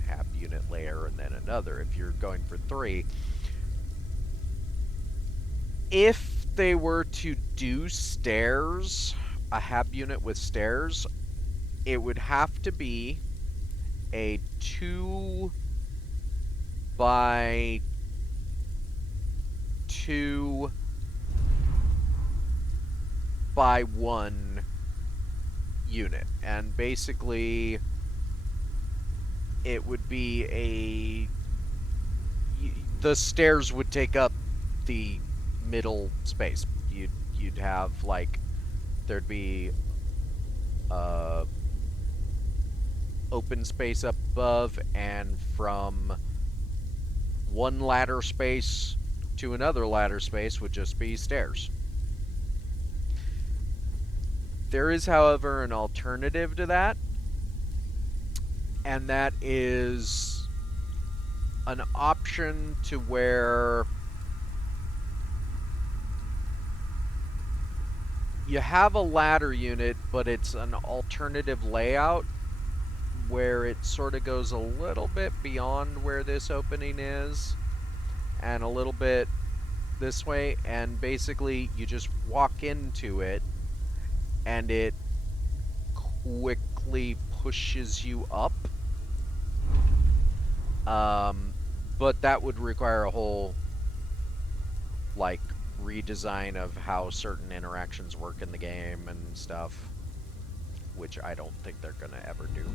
half unit layer and then another. If you're going for 3, if they were to do stairs, a hab unit with stairs, it would have to be a 2 by 2 by 1 unit. And basically, it would be the stairs would take up the middle space. You'd have, like, there'd be open space up above, and from one ladder space to another ladder space would just be stairs. There is, however, an alternative to that, and that is an option to where you have a ladder unit, but it's an alternative layout where it sort of goes a little bit beyond where this opening is and a little bit this way, and basically you just walk into it and it quickly pushes you up. But that would require a whole, like, redesign of how certain interactions work in the game and stuff, which I don't think they're gonna ever do.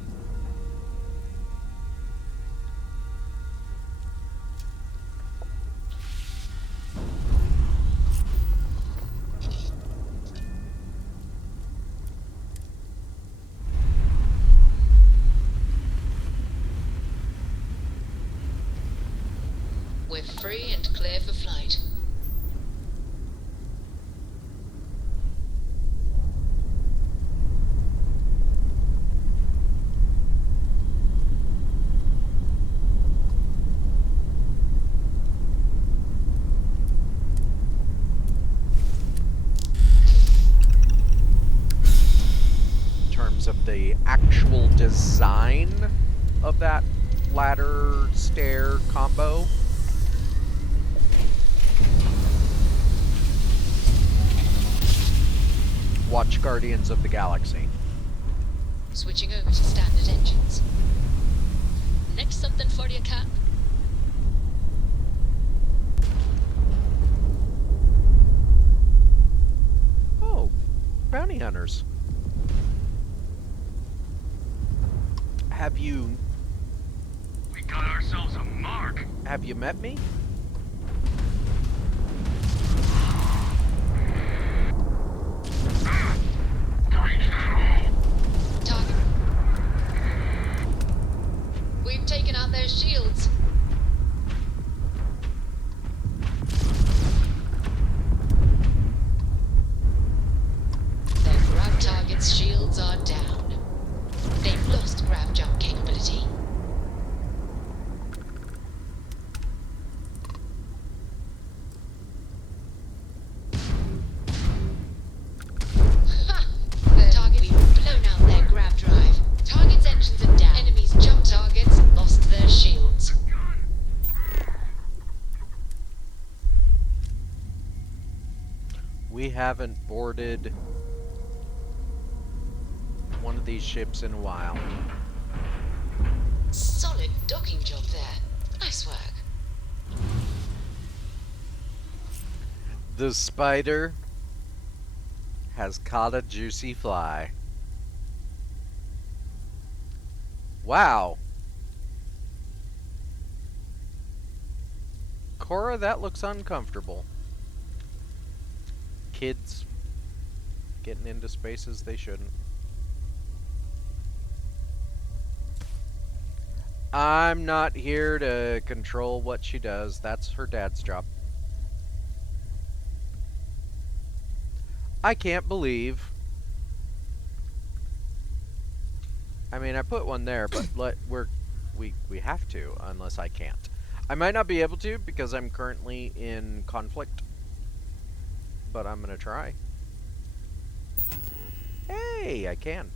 We're free and clear for flight. In terms of the actual design of that ladder stair combo, watch Guardians of the Galaxy. Switching over to standard engines. Next something for you, Cap? Oh, bounty hunters. Have you... We got ourselves a mark. Have you met me? Target. taken out their shields. Their grav target's shields are down. They've lost grav jump capability. Ha! The target, we've blown out their grav drive. Target's engines are down. Enemies' jump targets lost their shields. We haven't boarded one of these ships in a while. Solid docking job there. Nice work. The spider has caught a juicy fly. Wow. Cora, that looks uncomfortable. Kids getting into spaces they shouldn't. I'm not here to control what she does. That's her dad's job. I can't believe. I mean, I put one there, but we have to, unless I can't. I might not be able to because I'm currently in conflict, but I'm gonna try. Hey, I can.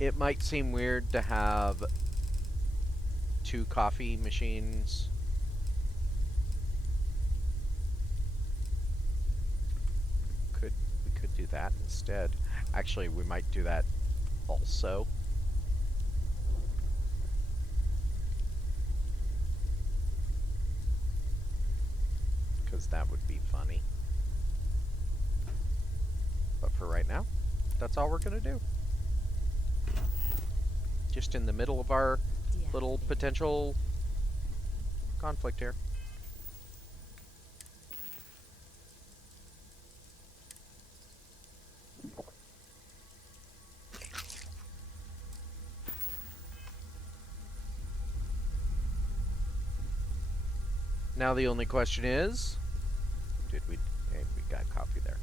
It might seem weird to have 2 coffee machines. We could do that instead. Actually, we might do that also. Because that would be funny. But for right now, that's all we're gonna do. Just in the middle of our little potential conflict here. Now the only question is, hey, we got coffee there.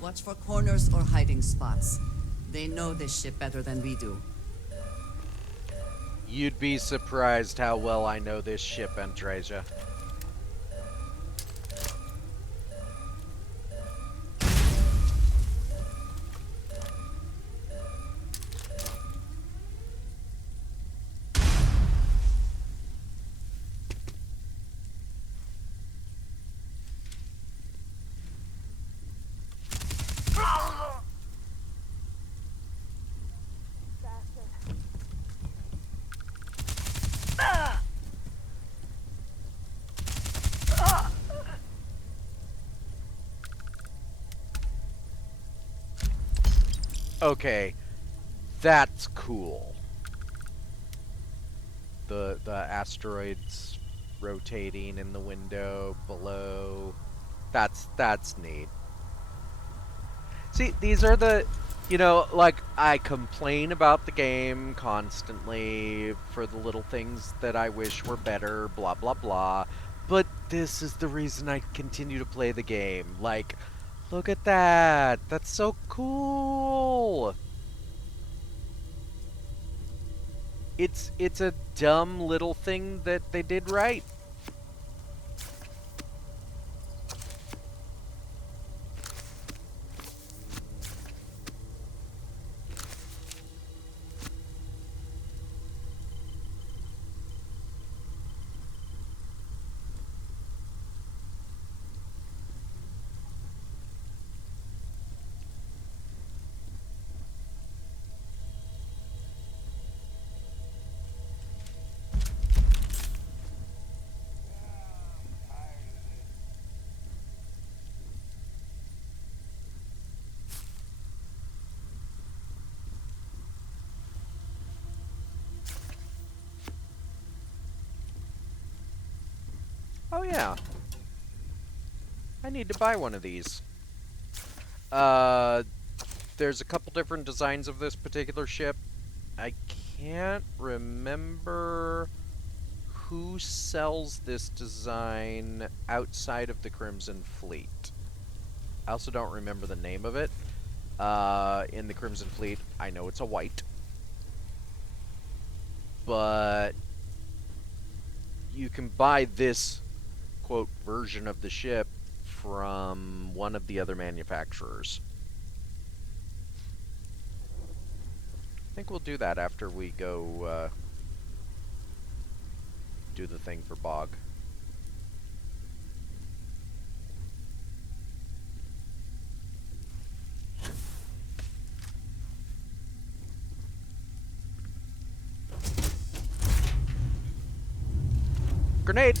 Watch for corners or hiding spots. They know this ship better than we do. You'd be surprised how well I know this ship, Andreja. Okay, that's cool. The asteroids rotating in the window below. That's neat. See, these are the, you know, like, I complain about the game constantly for the little things that I wish were better, blah blah blah. But this is the reason I continue to play the game. Like, look at that. That's so cool. It's a dumb little thing that they did right. Oh yeah. I need to buy one of these. There's a couple different designs of this particular ship. I can't remember who sells this design outside of the Crimson Fleet. I also don't remember the name of it. In the Crimson Fleet, I know it's a white. But you can buy this, quote, version of the ship from one of the other manufacturers. I think we'll do that after we go do the thing for Bog. Grenade!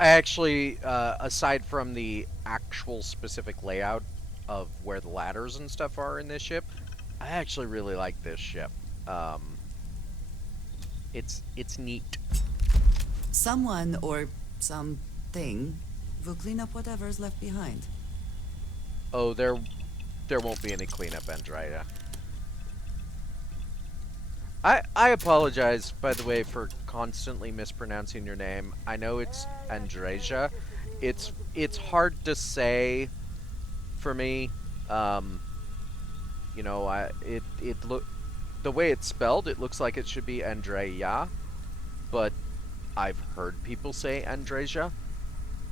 I actually, aside from the actual specific layout of where the ladders and stuff are in this ship, I actually really like this ship. It's neat. Someone or something will clean up whatever's left behind. Oh, there won't be any cleanup, Andrea. I apologize, by the way, for constantly mispronouncing your name. I know it's Andreja. It's hard to say for me. You know, the way it's spelled, it looks like it should be Andrea, but I've heard people say Andreja,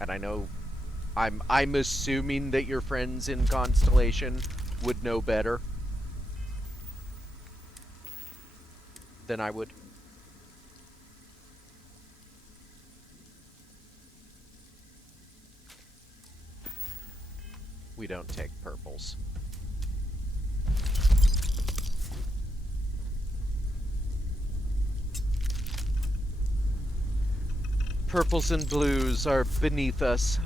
and I know I'm assuming that your friends in Constellation would know better than I would. We don't take purples. Purples and blues are beneath us.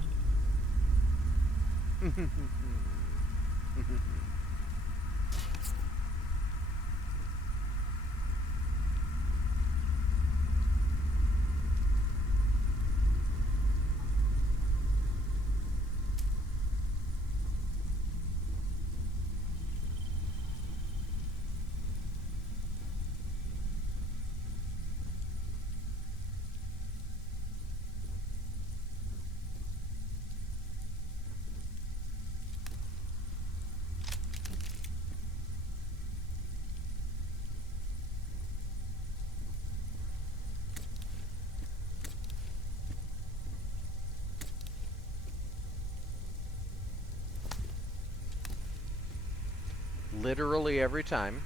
Literally every time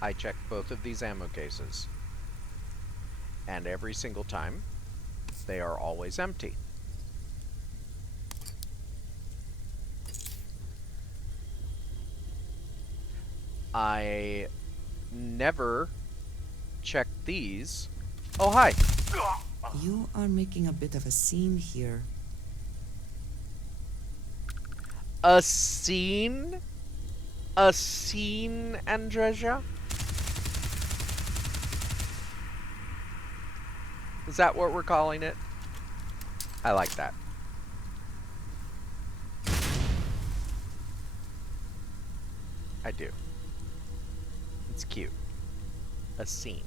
I check both of these ammo cases, and every single time they are always empty. I never check these. Oh, hi. You are making a bit of a scene here. A scene? A scene, Andreja? Is that what we're calling it? I like that. I do. It's cute. A scene.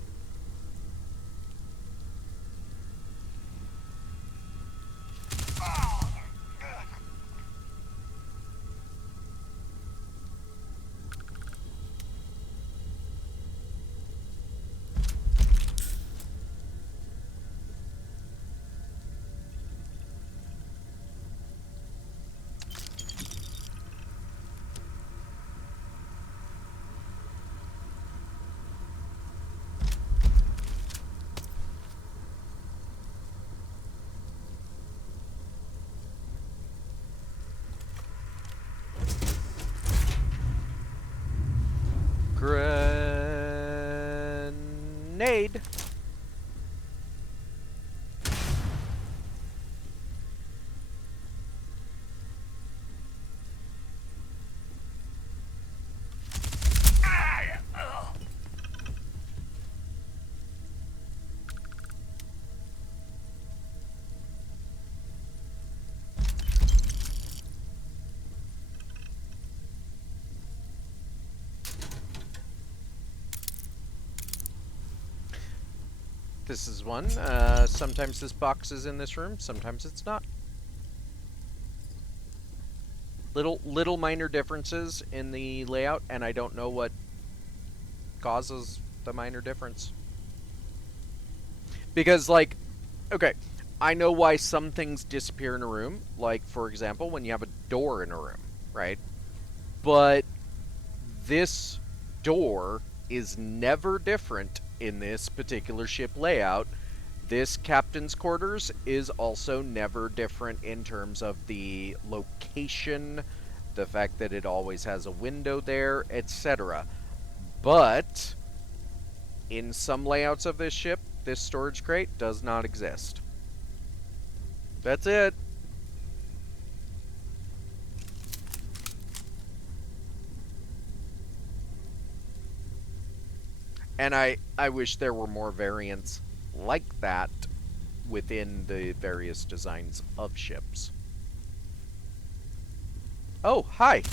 grenade. This is one. Sometimes this box is in this room, sometimes it's not. Little minor differences in the layout, and I don't know what causes the minor difference. Because, like, okay, I know why some things disappear in a room, like, for example, when you have a door in a room, right? But this door is never different in this particular ship layout. This captain's quarters is also never different in terms of the location, the fact that it always has a window there, etc. But in some layouts of this ship, this storage crate does not exist. That's it. And I wish there were more variants like that within the various designs of ships. Oh, hi.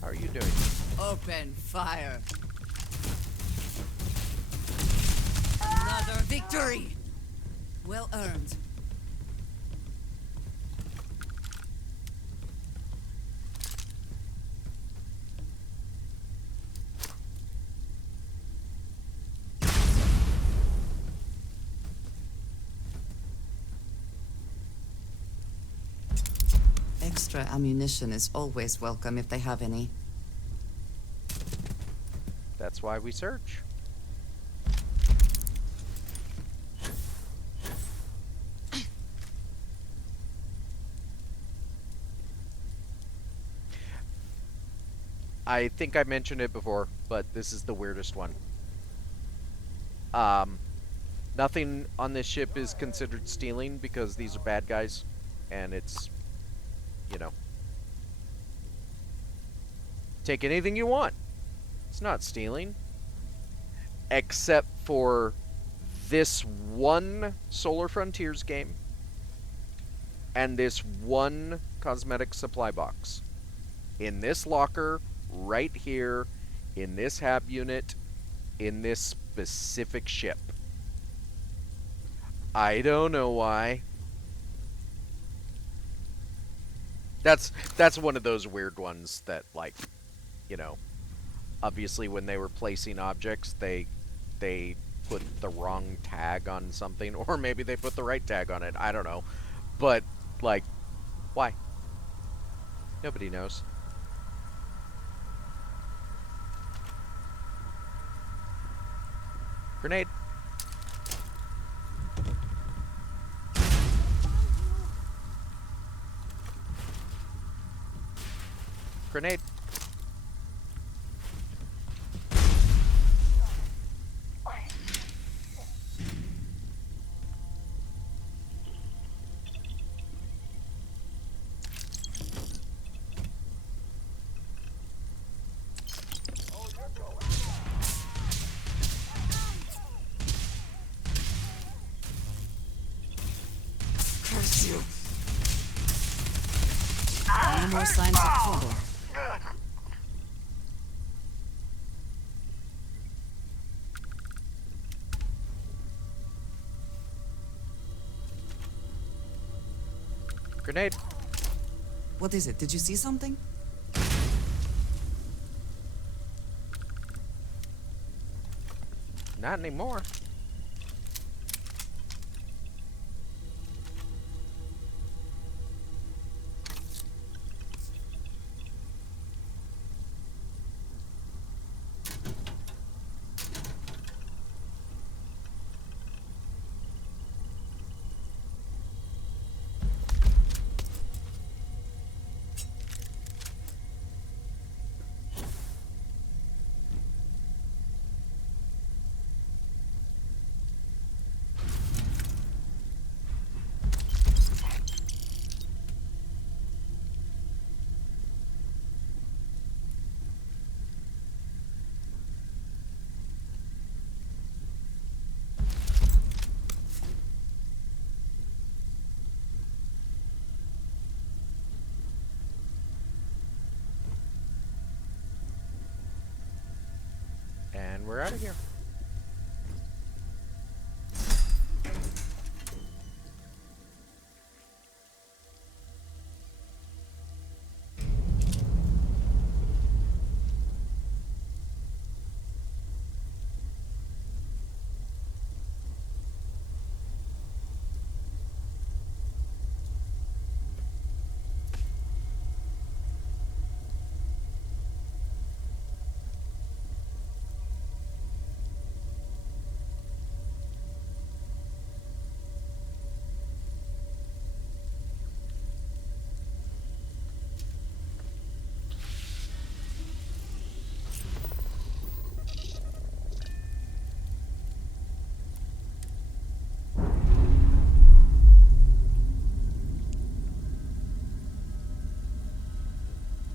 How are you doing? Open fire. Another victory. Well earned. Extra ammunition is always welcome if they have any. That's why we search. I think I mentioned it before, but this is the weirdest one. Nothing on this ship is considered stealing because these are bad guys, and it's, you know, take anything you want. It's not stealing. Except for this one Solar Frontiers game and this one cosmetic supply box. In this locker, right here, in this hab unit, in this specific ship. I don't know why. That's one of those weird ones that, like, you know, obviously when they were placing objects, they put the wrong tag on something, or maybe they put the right tag on it. I don't know. But, like, why? Nobody knows. Grenade. Grenade. Curse you. No more signs of trouble. Grenade. What is it? Did you see something? Not anymore. And we're out of here.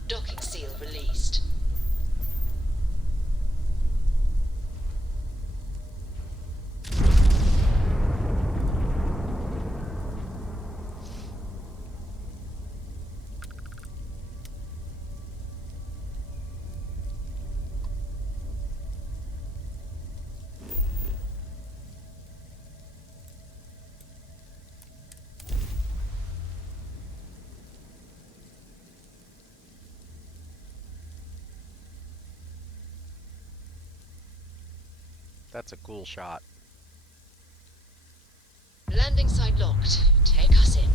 Docking seal released. That's a cool shot. Landing site locked. Take us in.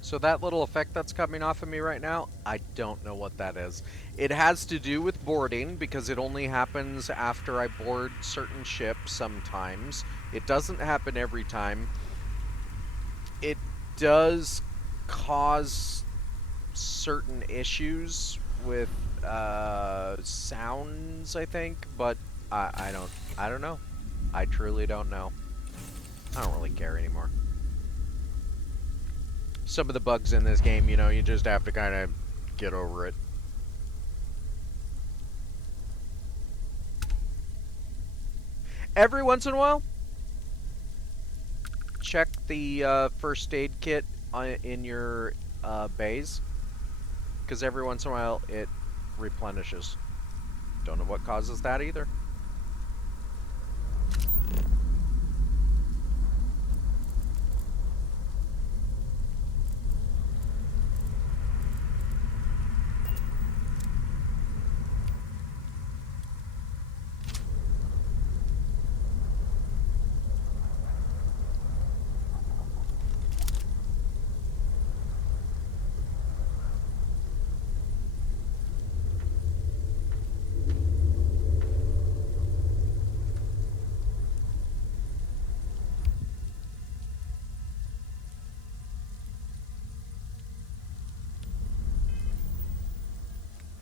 So that little effect that's coming off of me right now, I don't know what that is. It has to do with boarding, because it only happens after I board certain ships sometimes. It doesn't happen every time. It does cause certain issues with sounds, I think, but I don't know. I truly don't know. I don't really care anymore. Some of the bugs in this game, you know, you just have to kind of get over it. Every once in a while, check the first aid kit in your bays, because every once in a while it replenishes. Don't know what causes that either.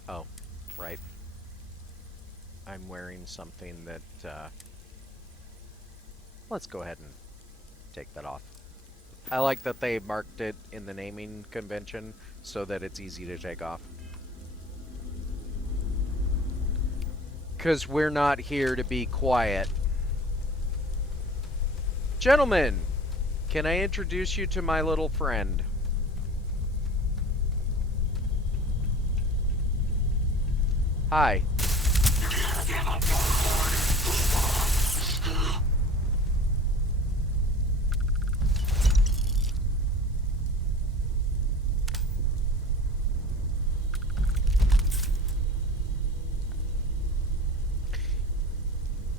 Oh, right. I'm wearing something that, let's go ahead and take that off. I like that they marked it in the naming convention so that it's easy to take off. Because we're not here to be quiet. Gentlemen, can I introduce you to my little friend? Hi.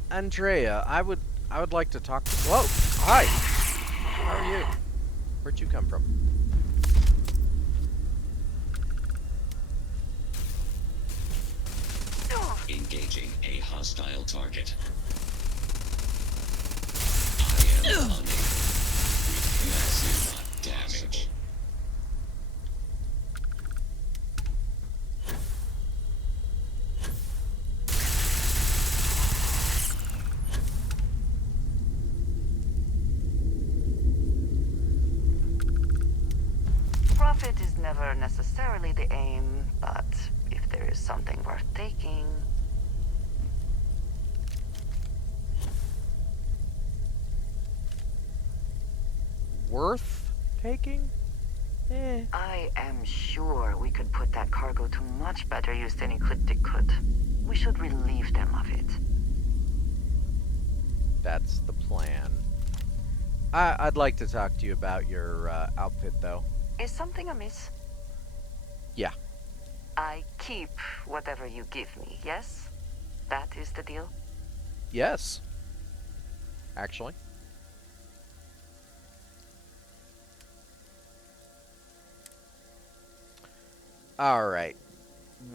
Andrea, I would like to talk to... Whoa! Hi! How are you? Where'd you come from? Engaging a hostile target. I am unable. Massive damage. Profit is never necessarily the aim, but if there is something worth taking... Worth taking? I am sure we could put that cargo to much better use than Ecliptic could. We should relieve them of it. That's the plan. I'd like to talk to you about your outfit, though. Is something amiss? Yeah. I keep whatever you give me, yes? That is the deal? Yes. Actually. Alright.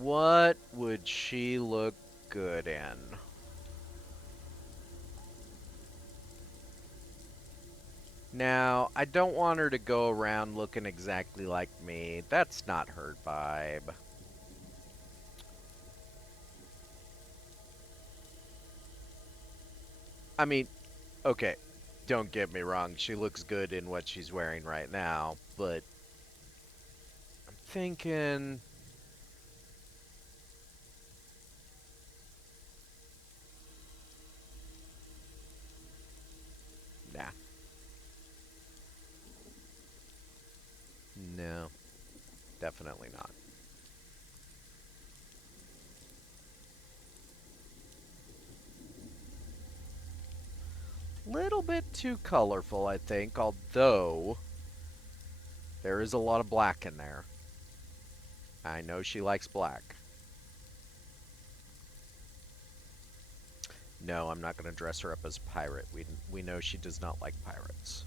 What would she look good in? Now, I don't want her to go around looking exactly like me. That's not her vibe. I mean, okay, don't get me wrong. She looks good in what she's wearing right now, but I'm thinking... Nah. No. Definitely not. Little bit too colorful, I think, although there is a lot of black in there. I know she likes black. No, I'm not going to dress her up as a pirate. We know she does not like pirates.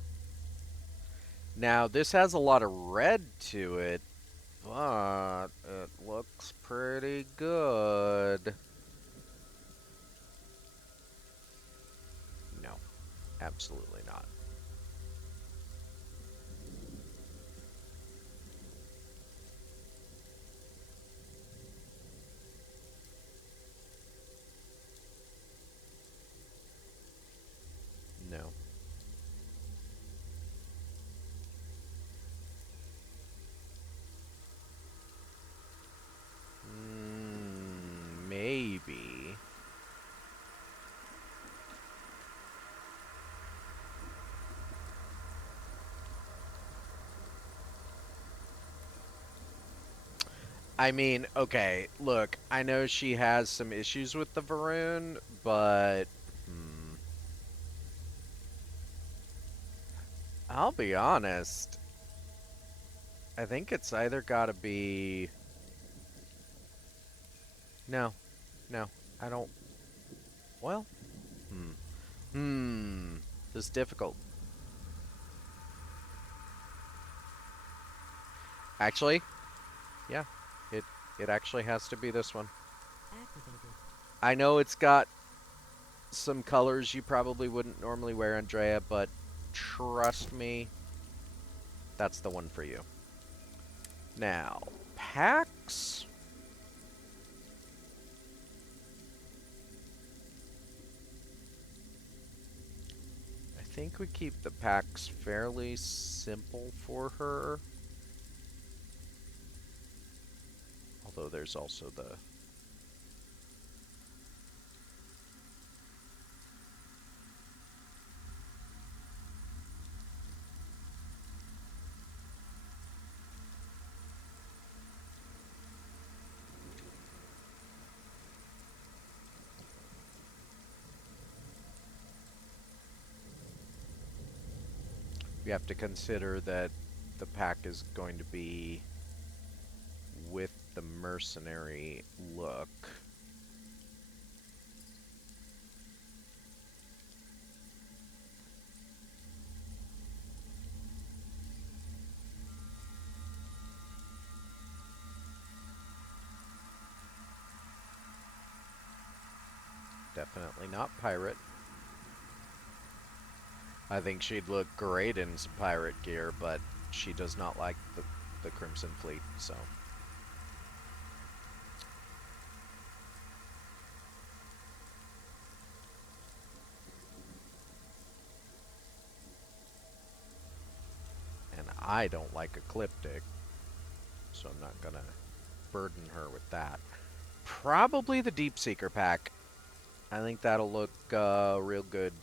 Now, this has a lot of red to it, but it looks pretty good. No, absolutely not. No. Maybe. I mean, okay, look, I know she has some issues with the Varun, but... I'll be honest. I think it's either gotta be... No. No. I don't... Well... This is difficult. Actually, yeah. It actually has to be this one. I know it's got some colors you probably wouldn't normally wear, Andrea, but trust me, that's the one for you. Now, packs. I think we keep the packs fairly simple for her. Although there's also the... You have to consider that the pack is going to be with the mercenary look. Definitely not pirate. I think she'd look great in some pirate gear, but she does not like the Crimson Fleet, so... And I don't like Ecliptic. so I'm not gonna burden her with that. Probably the Deep Seeker pack. I think that'll look real good.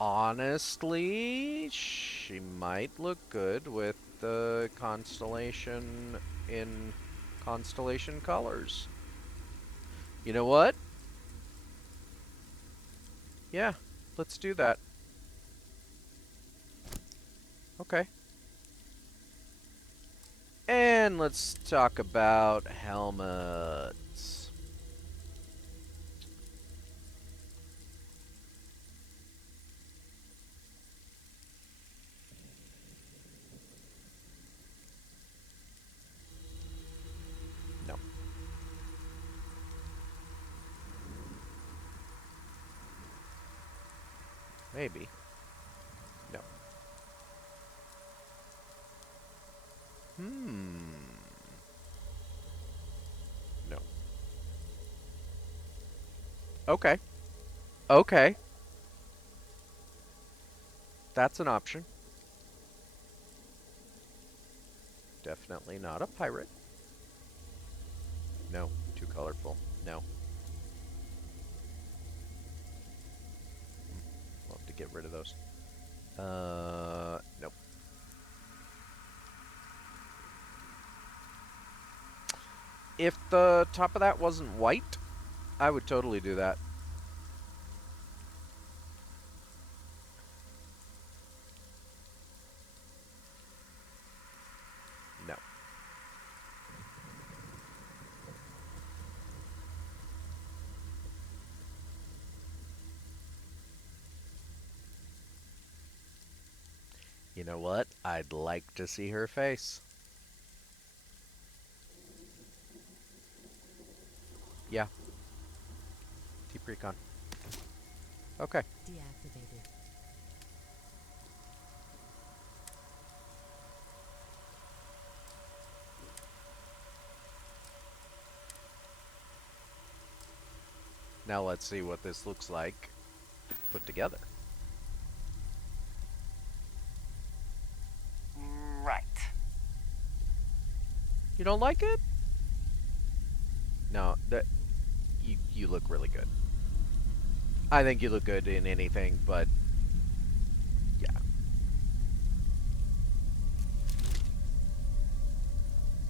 Honestly, she might look good with the constellation in constellation colors. You know what? Yeah, let's do that. Okay. And let's talk about helmets. No. Maybe. No. No. Okay. Okay. That's an option. Definitely not a pirate. No. Too colorful. No. We'll have to get rid of those. Nope. If the top of that wasn't white, I would totally do that. No. You know what? I'd like to see her face. Yeah. Deep Recon. Okay. Deactivated. Now let's see what this looks like put together. Right. You don't like it? No, that you look really good. I think you look good in anything, but yeah.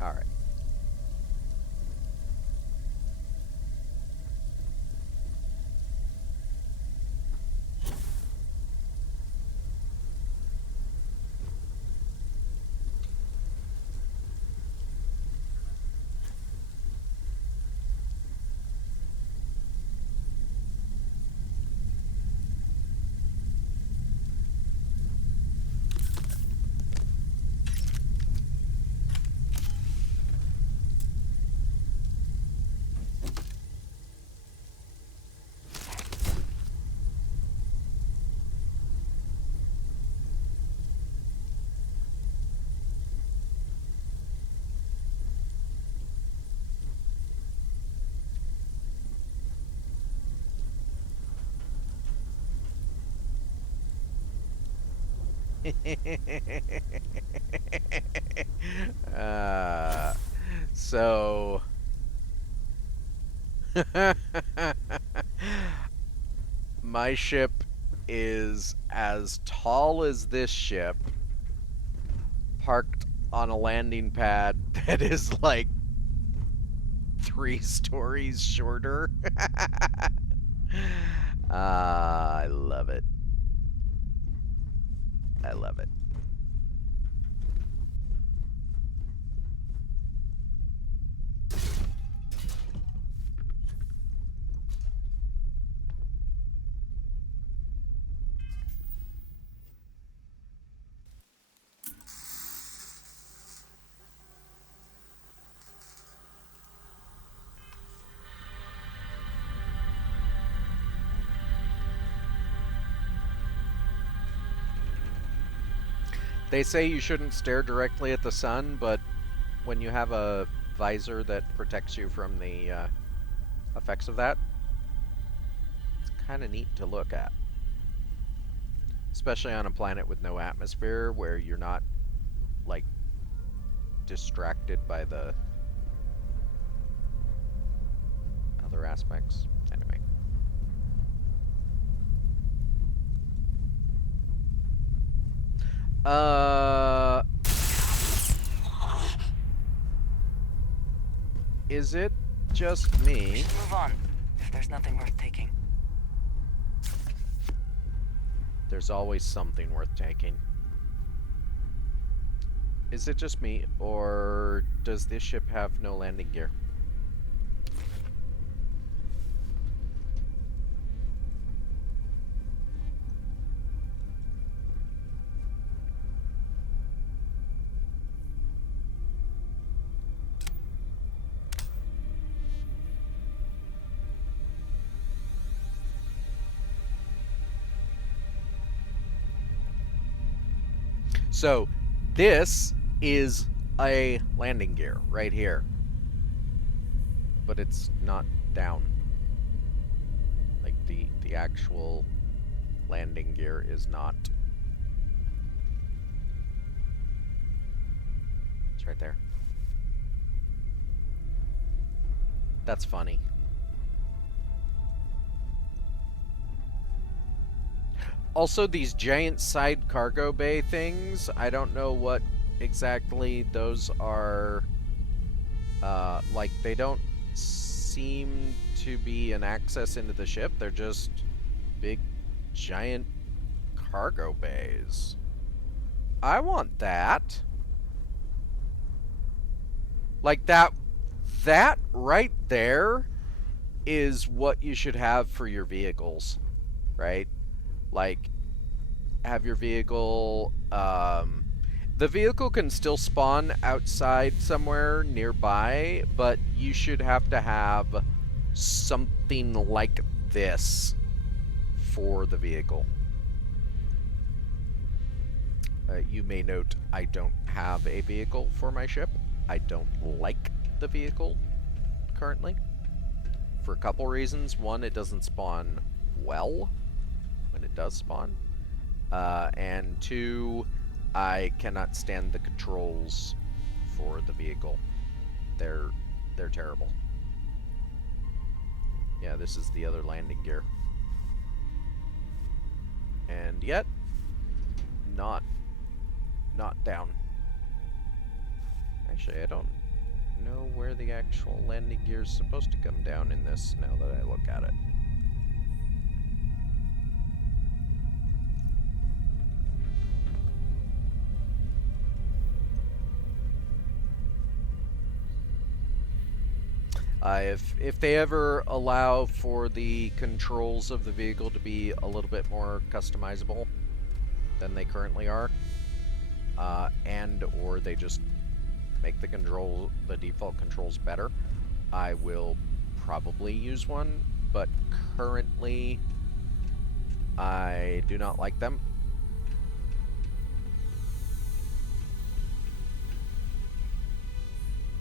All right. So my ship is as tall as this ship, parked on a landing pad that is like 3 stories shorter. I love it. I love it. They say you shouldn't stare directly at the sun, but when you have a visor that protects you from the effects of that. It's kind of neat to look at. Especially on a planet with no atmosphere where you're not, like, distracted by the other aspects. Anyway. Is it just me? Move on, if there's nothing worth taking. There's always something worth taking. Is it just me, or does this ship have no landing gear? So, this is a landing gear right here. But it's not down. Like, the actual landing gear is not. It's right there. That's funny. Also, these giant side cargo bay things, I don't know what exactly those are. Like, they don't seem to be an access into the ship. They're just big, giant cargo bays. I want that. Like, that right there is what you should have for your vehicles, right? Like, have your vehicle, the vehicle can still spawn outside somewhere nearby, but you should have to have something like this for the vehicle. You may note I don't have a vehicle for my ship. I don't like the vehicle currently for a couple reasons. One, it doesn't spawn well when it does spawn. And two, I cannot stand the controls for the vehicle. They're terrible. Yeah, this is the other landing gear. And yet, not down. Actually, I don't know where the actual landing gear is supposed to come down in this now that I look at it. If they ever allow for the controls of the vehicle to be a little bit more customizable than they currently are, and or they just make the default controls better, I will probably use one, but currently I do not like them.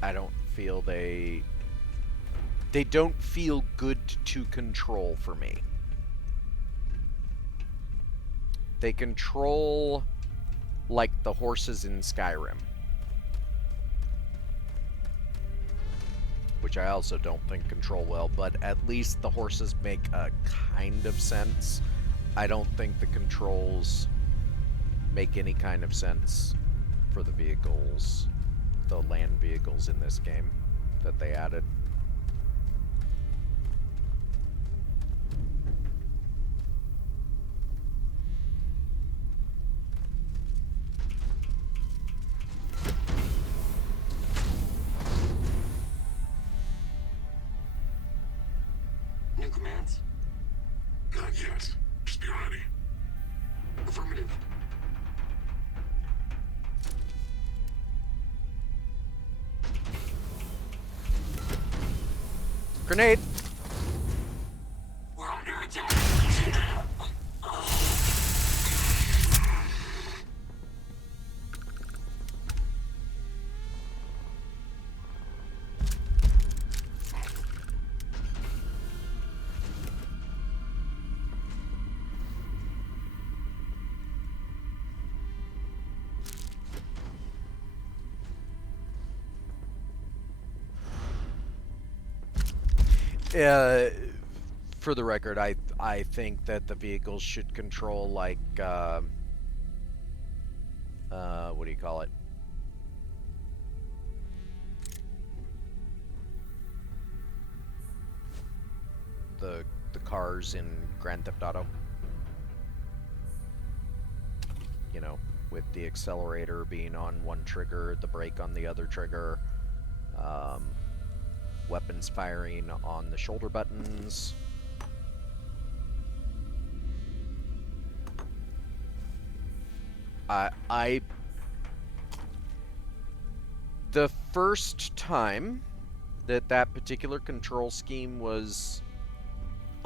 I don't feel they don't feel good to control for me. They control like the horses in Skyrim, which I also don't think control well, but at least the horses make a kind of sense. I don't think the controls make any kind of sense for the vehicles, the land vehicles in this game that they added. New commands? Not yet. Just be ready. Affirmative. Grenade! We're under attack. For the record, I think that the vehicles should control like what do you call it? The cars in Grand Theft Auto. You know, with the accelerator being on one trigger, the brake on the other trigger, weapons firing on the shoulder buttons. The first time that particular control scheme was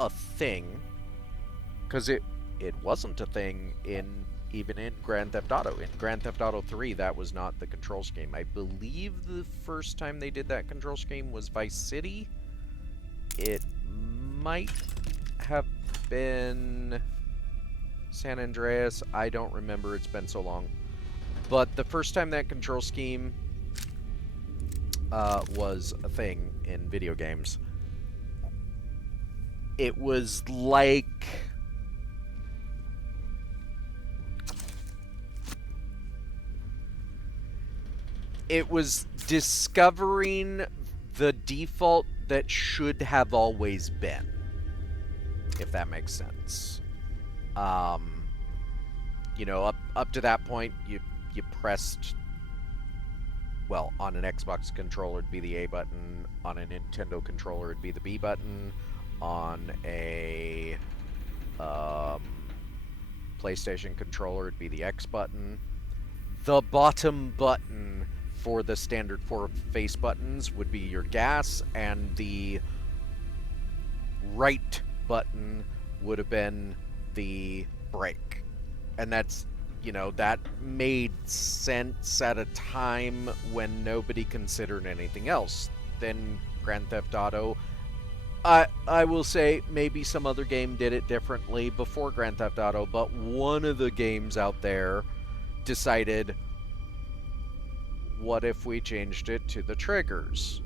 a thing, because it wasn't a thing even in Grand Theft Auto. In Grand Theft Auto 3, that was not the control scheme. I believe the first time they did that control scheme was Vice City. It might have been San Andreas. I don't remember. It's been so long. But the first time that control scheme was a thing in video games, it was like it was discovering the default that should have always been, if that makes sense. You know, up to that point, you pressed, well, on an Xbox controller it'd be the A button, on a Nintendo controller it'd be the B button, on a PlayStation controller it'd be the X button. The bottom button for the standard 4 face buttons would be your gas, and the right button would have been the brake. And that's, you know, that made sense at a time when nobody considered anything else. Then Grand Theft Auto, I will say maybe some other game did it differently before Grand Theft Auto, but one of the games out there decided, what if we changed it to the triggers?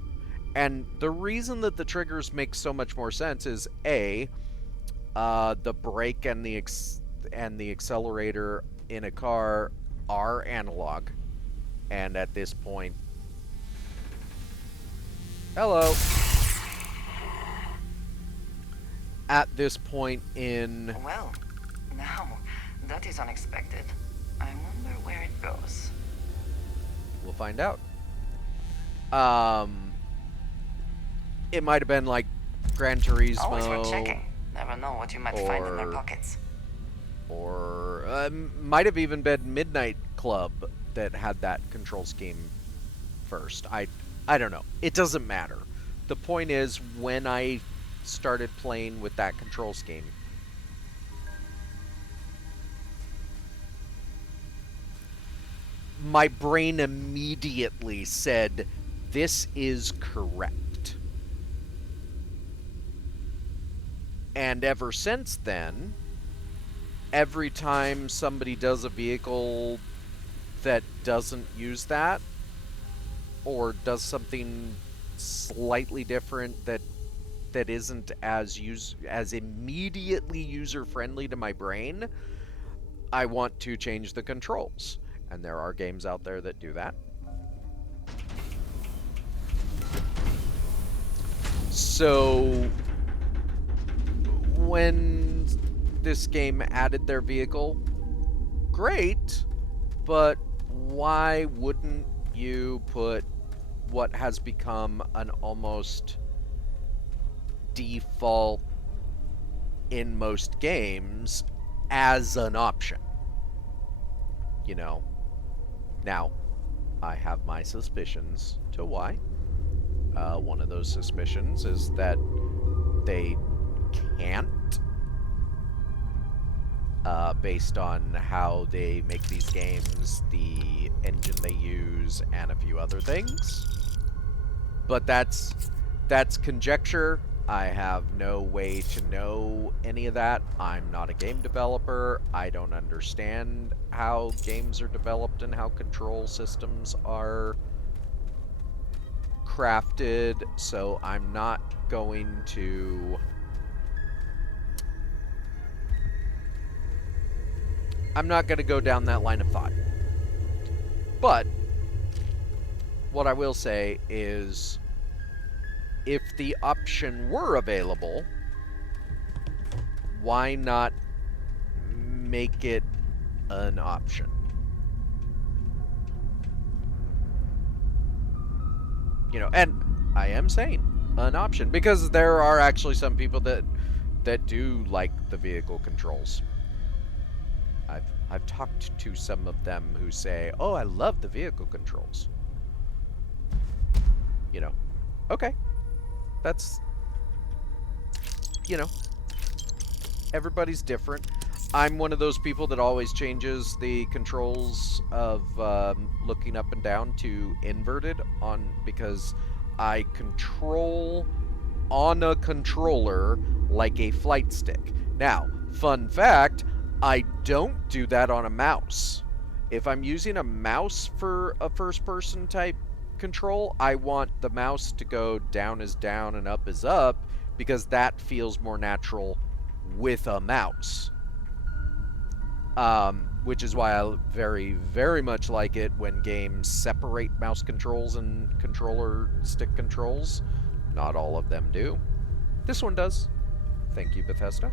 And the reason that the triggers make so much more sense is A, the brake and the accelerator in a car are analog, and at this point, hello. At this point in... Well, now, that is unexpected. I wonder where it goes. We'll find out. It might have been like Gran Turismo. Always worth checking. Never know what you might find in their pockets. Or might have even been Midnight Club that had that control scheme first. I don't know. It doesn't matter. The point is, when I started playing with that control scheme, my brain immediately said, this is correct. And ever since then, every time somebody does a vehicle that doesn't use that, or does something slightly different that isn't as immediately user-friendly to my brain, I want to change the controls. And there are games out there that do that. So when this game added their vehicle, great, but why wouldn't you put what has become an almost default in most games as an option? You know? Now, I have my suspicions to why. One of those suspicions is that they can't, based on how they make these games, the engine they use, and a few other things. But that's conjecture. I have no way to know any of that. I'm not a game developer. I don't understand how games are developed and how control systems are crafted, so I'm not going to... I'm not going to go down that line of thought. But what I will say is, if the option were available, why not make it an option? You know, and I am saying an option, because there are actually some people that do like the vehicle controls. I've talked to some of them who say, "Oh, I love the vehicle controls." You know, okay, that's, you know, everybody's different. I'm one of those people that always changes the controls of looking up and down to inverted because I control on a controller like a flight stick. Now, fun fact, I don't do that on a mouse. If I'm using a mouse for a first-person type control, I want the mouse to go down is down and up is up, because that feels more natural with a mouse. Which is why I very, very much like it when games separate mouse controls and controller stick controls. Not all of them do. This one does. Thank you, Bethesda.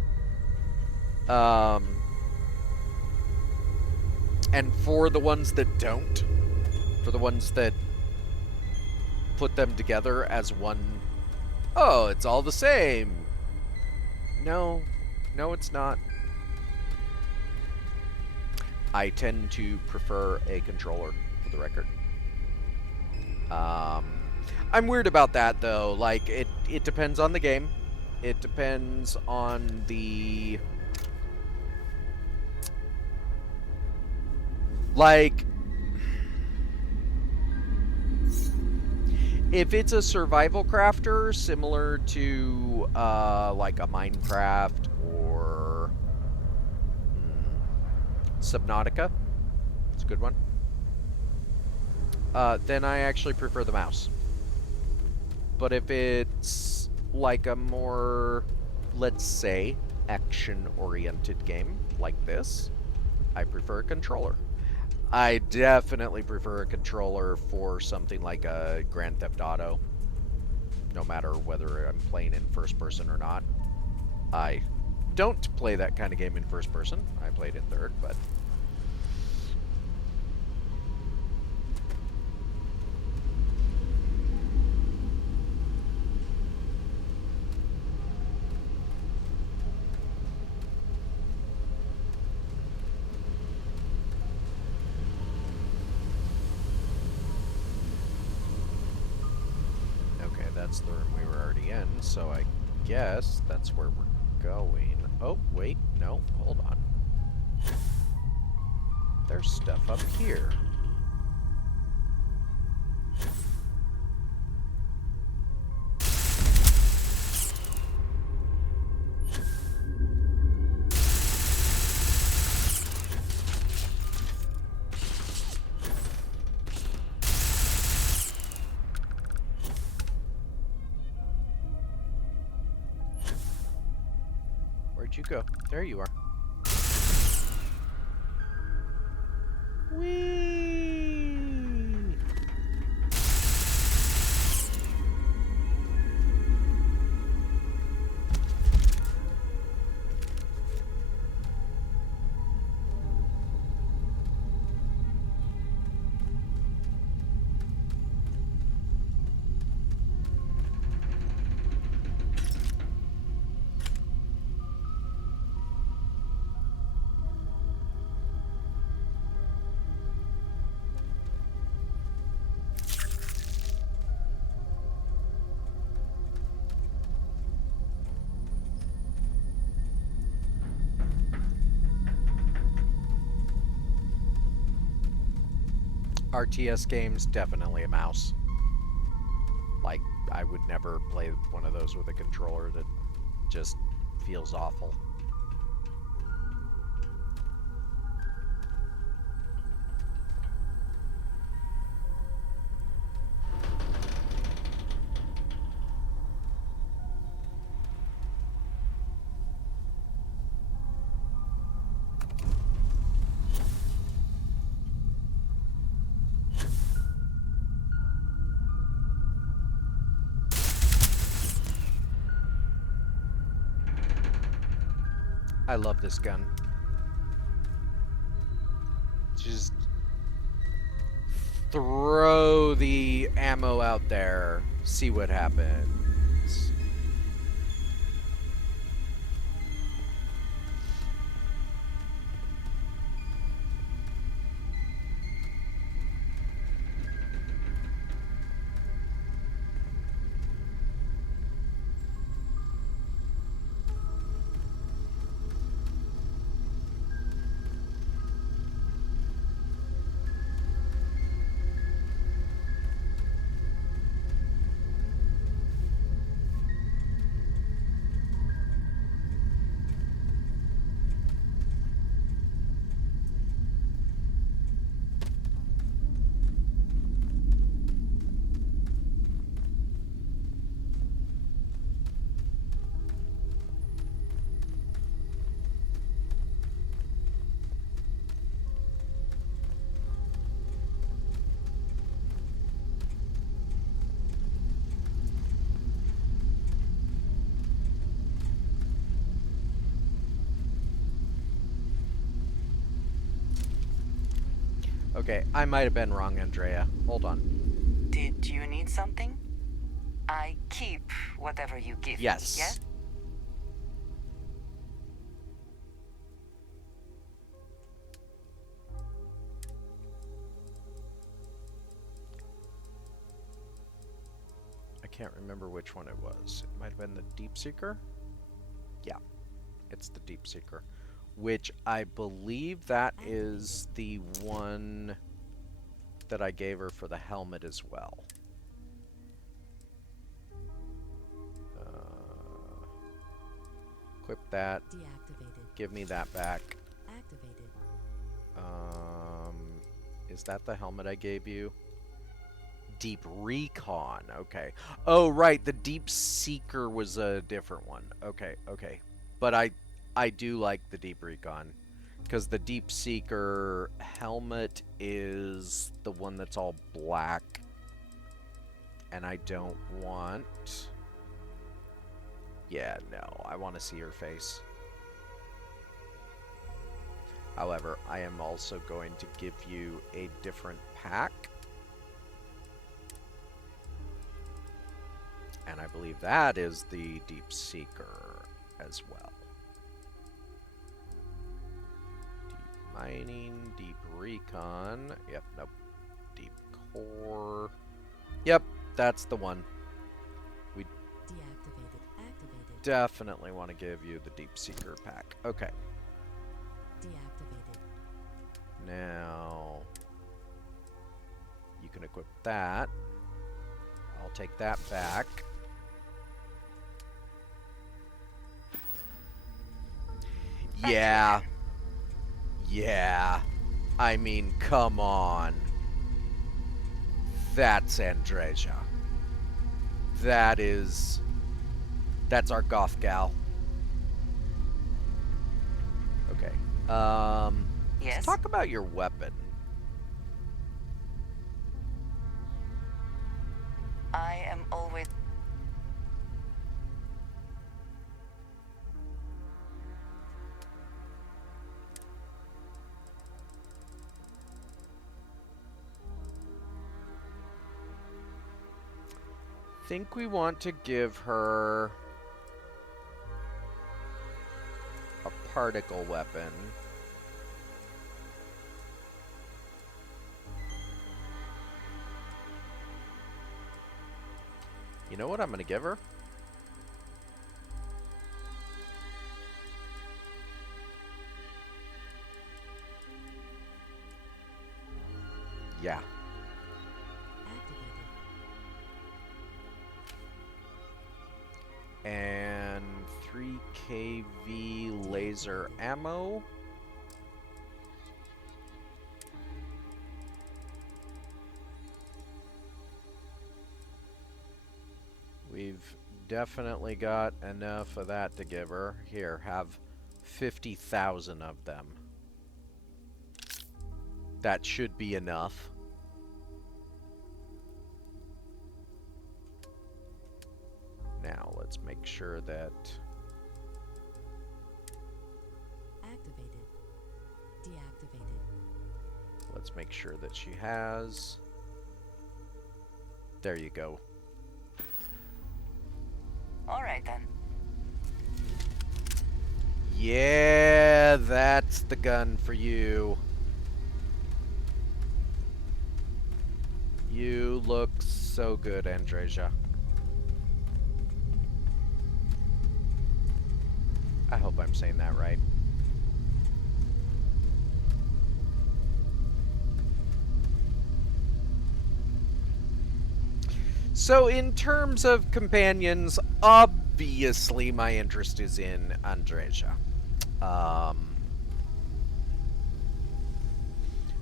And for the ones that don't, for the ones that put them together as one, oh, it's all the same. No, it's not. I tend to prefer a controller, for the record. I'm weird about that, though. Like, it depends on the game. It depends on the... Like, if it's a survival crafter, similar to, like a Minecraft or Subnautica, it's a good one, then I actually prefer the mouse. But if it's like a more, let's say, action-oriented game like this, I prefer a controller. I definitely prefer a controller for something like a Grand Theft Auto, no matter whether I'm playing in first person or not. I don't play that kind of game in first person. I played in third, but... That's the room we were already in, so I guess that's where we're going. Oh, wait, no, hold on. There's stuff up here. Where'd you go? There you are. Whee! RTS games, definitely a mouse. Like, I would never play one of those with a controller. That just feels awful. I love this gun. Just throw the ammo out there, see what happens. Okay, I might have been wrong, Andrea. Hold on. Did you need something? I keep whatever you give Yes. me, yes? I can't remember which one it was. It might have been the Deep Seeker? Yeah, it's the Deep Seeker. Which I believe that is the one that I gave her for the helmet as well. Equip that. Deactivated. Give me that back. Activated. Is that the helmet I gave you? Deep Recon. Okay. Oh, right. The Deep Seeker was a different one. Okay, okay. But I do like the Deep Recon. Because the Deep Seeker helmet is the one that's all black. And I don't want... Yeah, no. I want to see her face. However, I am also going to give you a different pack. And I believe that is the Deep Seeker as well. Deep Mining, Deep Recon. Yep, nope. Deep Core. Yep, that's the one. We Deactivated. Activated. definitely want to give you the Deep Seeker pack. Okay. Deactivated. Now, you can equip that. I'll take that back. Yeah. Yeah. I mean, come on. That's Andreja. That's our goth gal. Okay. Yes? Let's talk about your weapon. I am always... Think we want to give her a particle weapon. You know what I'm going to give her? Yeah. And 3 kV laser ammo. We've definitely got enough of that to give her. Here, have 50,000 of them. That should be enough. Now, let's make sure that make sure that she has. There you go. All right, then. Yeah, that's the gun for you. You look so good, Andreja. I hope I'm saying that right. So in terms of companions, obviously my interest is in Andreja.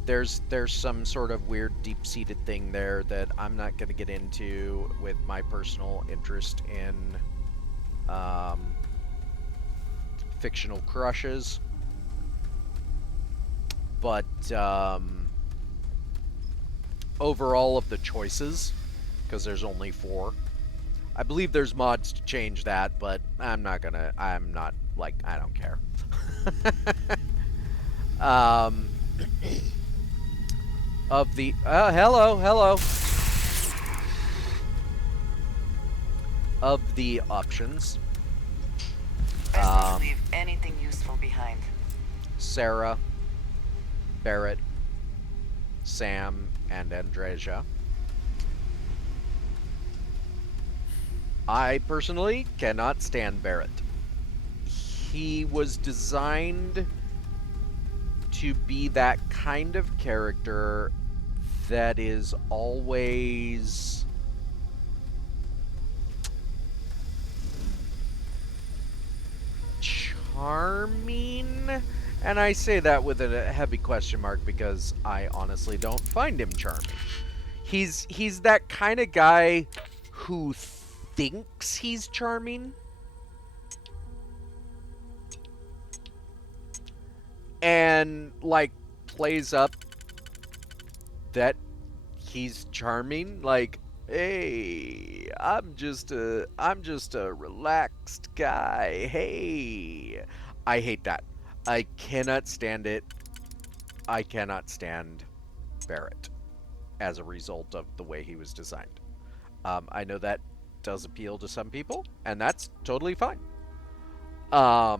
There's some sort of weird deep-seated thing there that I'm not going to get into with my personal interest in fictional crushes. But overall of the choices, because there's only 4, I believe there's mods to change that, but I'm not, like, I don't care. Of the, hello. Of the options, Best not to leave anything useful behind. Sarah, Barrett, Sam, and Andreja. I personally cannot stand Barrett. He was designed to be that kind of character that is always charming, and I say that with a heavy question mark because I honestly don't find him charming. He's that kind of guy who thinks he's charming and like plays up that he's charming, like, hey, I'm just a relaxed guy. Hey, I hate that. I cannot stand it. I cannot stand Barrett as a result of the way he was designed. I know that does appeal to some people, and that's totally fine. But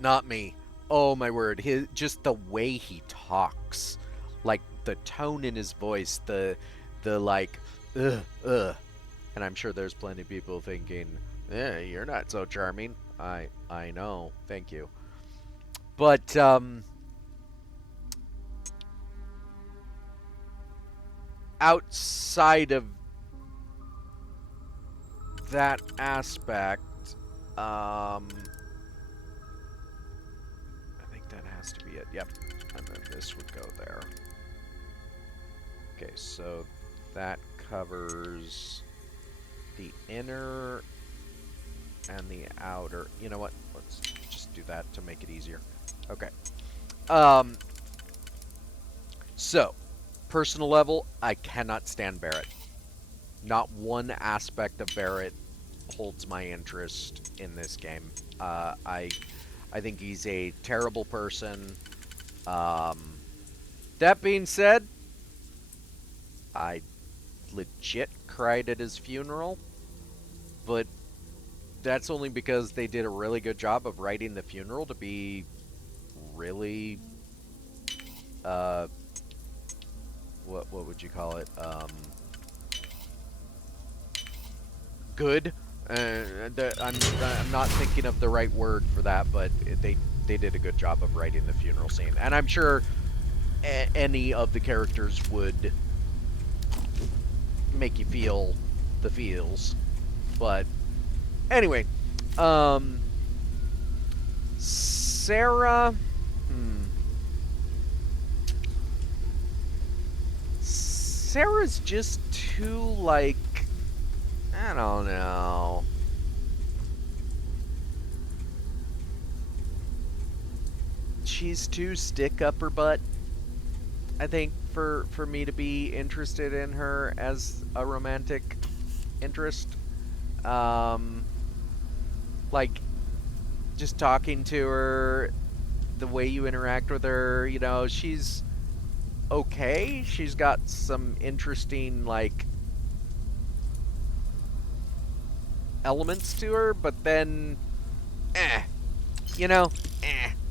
not me. Oh my word, just the way he talks, like the tone in his voice, the like, and I'm sure there's plenty of people thinking, you're not so charming. I know, thank you. But outside of that aspect, I think that has to be it. Yep. And then this would go there. Okay, so that covers the inner and the outer. You know what? Let's just do that to make it easier. Okay. So, personal level, I cannot stand Barrett. Not one aspect of Barrett holds my interest in this game. I think he's a terrible person. That being said, I legit cried at his funeral, but that's only because they did a really good job of writing the funeral to be really, what would you call it? Good. I'm not thinking of the right word for that, but they did a good job of writing the funeral scene, and I'm sure any of the characters would make you feel the feels. But anyway, Sarah. Sarah's just too, like, I don't know. She's too stick up her butt, I think, for me to be interested in her as a romantic interest. Like, just talking to her, the way you interact with her, you know, she's okay. She's got some interesting, like, elements to her, but then, you know,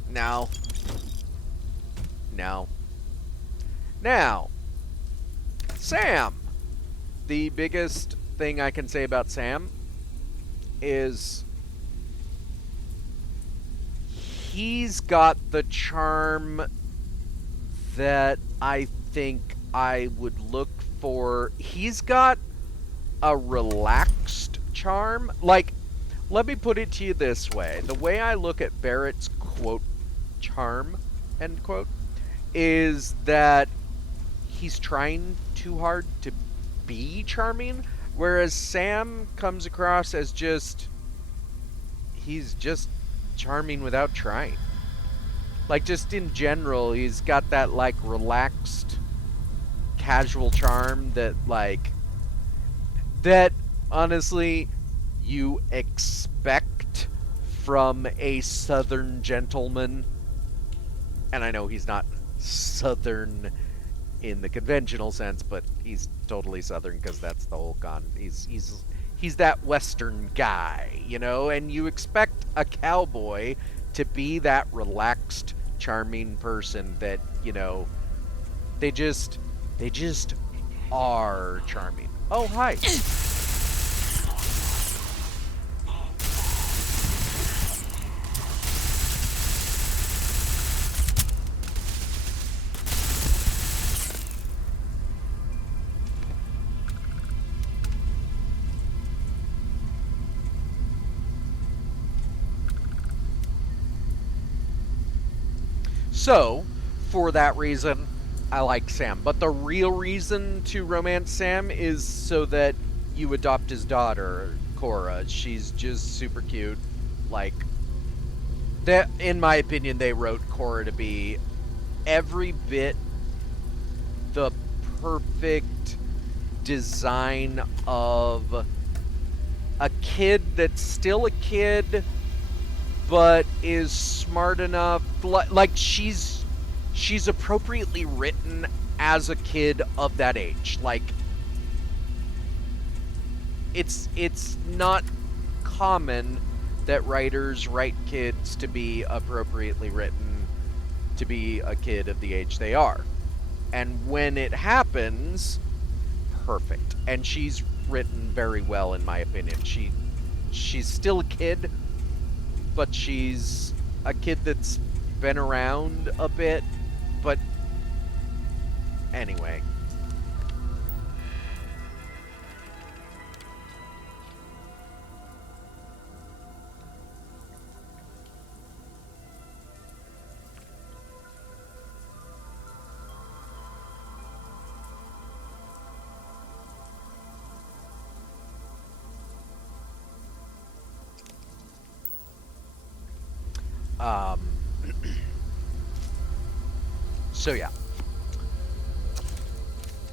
no. No. Now, Sam. The biggest thing I can say about Sam is he's got the charm that I think I would look for. He's got a relaxed charm. Like, let me put it to you this way. The way I look at Barrett's, quote, charm, end quote, is that he's trying too hard to be charming, whereas Sam comes across as he's just charming without trying. Like, just in general, he's got that, like, relaxed, casual charm that, honestly, you expect from a southern gentleman. And I know he's not southern in the conventional sense, but he's totally southern because that's the whole he's that western guy, you know, and you expect a cowboy to be that relaxed, charming person that, you know, they just are charming. Oh, hi. So, for that reason, I like Sam. But the real reason to romance Sam is so that you adopt his daughter, Cora. She's just super cute. Like, that, in my opinion, they wrote Cora to be every bit the perfect design of a kid that's still a kid, but is smart enough. Like, she's appropriately written as a kid of that age. Like, it's not common that writers write kids to be appropriately written to be a kid of the age they are. And when it happens, perfect. And she's written very well, in my opinion. She's still a kid, but she's a kid that's been around a bit. But anyway. So yeah.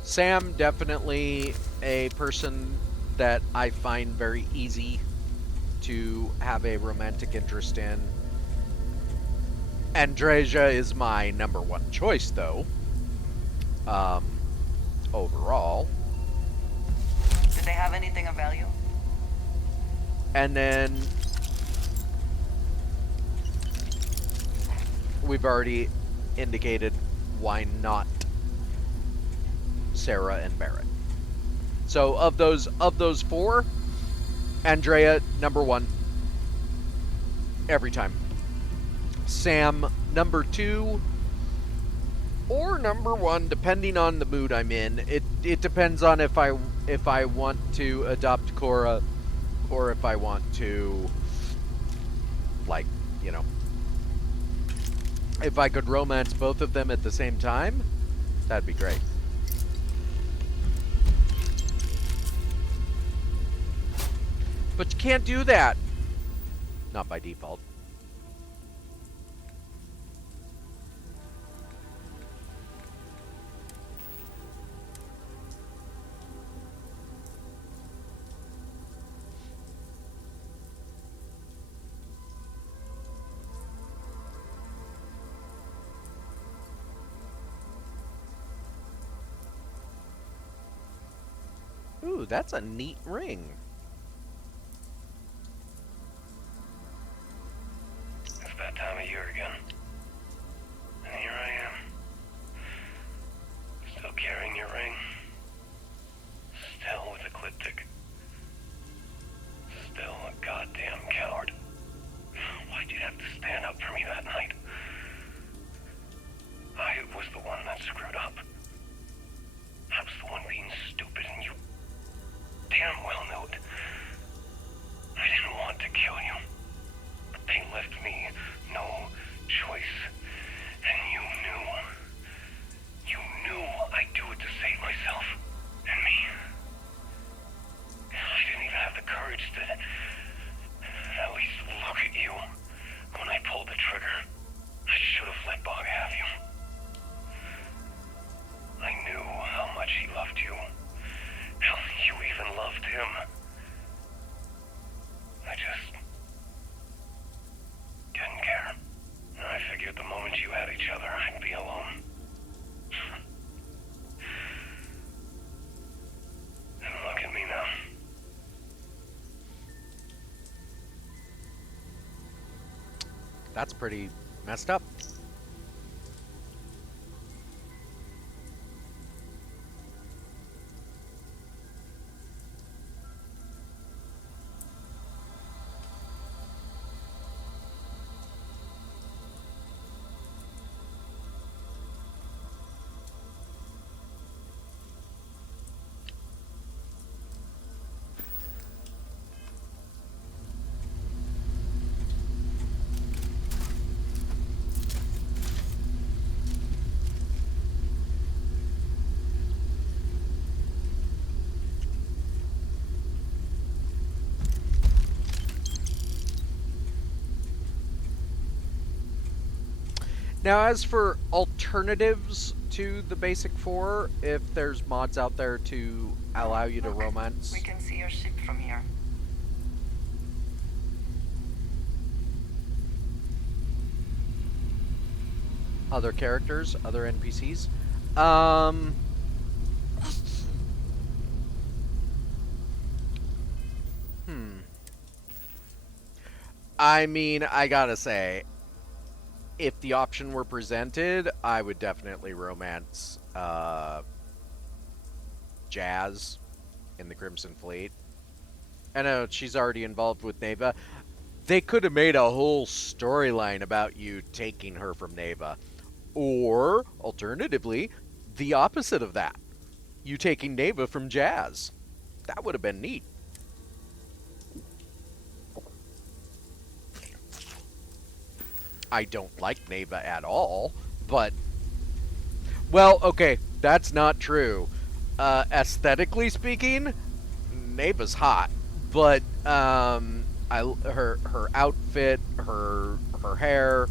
Sam, definitely a person that I find very easy to have a romantic interest in. Andreja is my number one choice, though. Overall. Did they have anything of value? And then we've already indicated why not Sarah and Barrett. So of those four, Andrea number one every time. Sam number two or number one, depending on the mood I'm in. It depends on if I want to adopt Cora or if I want to, like, you know, if I could romance both of them at the same time, that'd be great. But you can't do that. Not by default. Ooh, that's a neat ring. It's that time of year again. And here I am. Still carrying your ring. Still with Ecliptic. Still a goddamn coward. Why'd you have to stand up for me that night? I was the one that screwed up. I was the one being stupid and you damn well knew it. I didn't want to kill you, but they left me no choice. And you knew I'd do it to save myself and me. I didn't even have the courage to at least look at you when I pulled the trigger. I should have let Bog have you. I knew how much he loved you. Hell, you even loved him. I just didn't care. I figured the moment you had each other, I'd be alone. And look at me now. That's pretty messed up. Now, as for alternatives to the basic four, if there's mods out there to allow you to Look, romance we can see your ship from here. other characters, other NPCs, I mean, I gotta say, if the option were presented, I would definitely romance Jazz in the Crimson Fleet. I know she's already involved with Neva. They could have made a whole storyline about you taking her from Neva. Or, alternatively, the opposite of that. You taking Neva from Jazz. That would have been neat. I don't like Neva at all, but... Well, okay, that's not true. Aesthetically speaking, Neva's hot, but her outfit, her hair,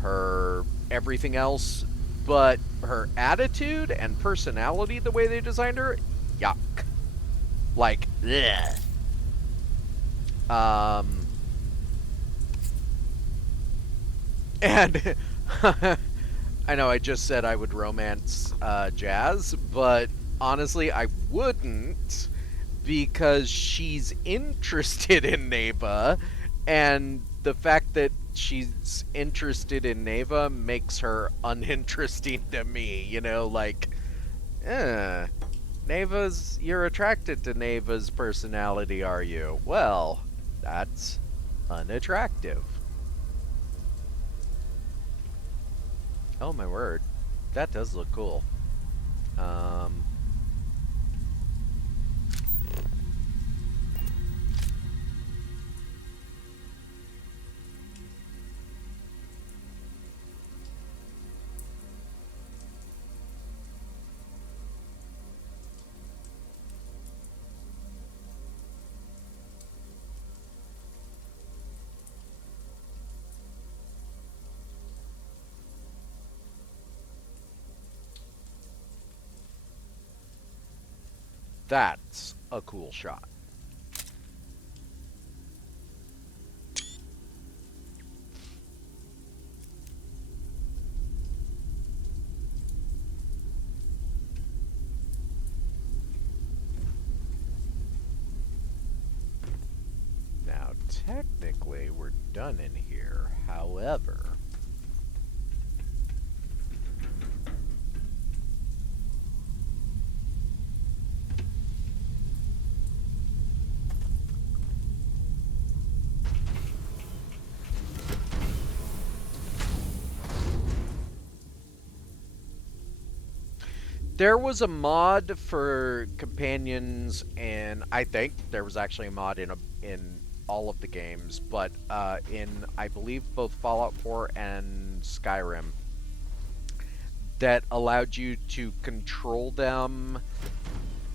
her everything else, but her attitude and personality, the way they designed her, yuck. Like, ugh. And I know I just said I would romance Jazz, but honestly, I wouldn't, because she's interested in Neva, and the fact that she's interested in Neva makes her uninteresting to me, you know, like, you're attracted to Neva's personality, are you? Well, that's unattractive. Oh my word, that does look cool. That's a cool shot. technically we're done in here. However, there was a mod for companions, and I think there was actually a mod in all of the games, but in, I believe, both Fallout 4 and Skyrim, that allowed you to control them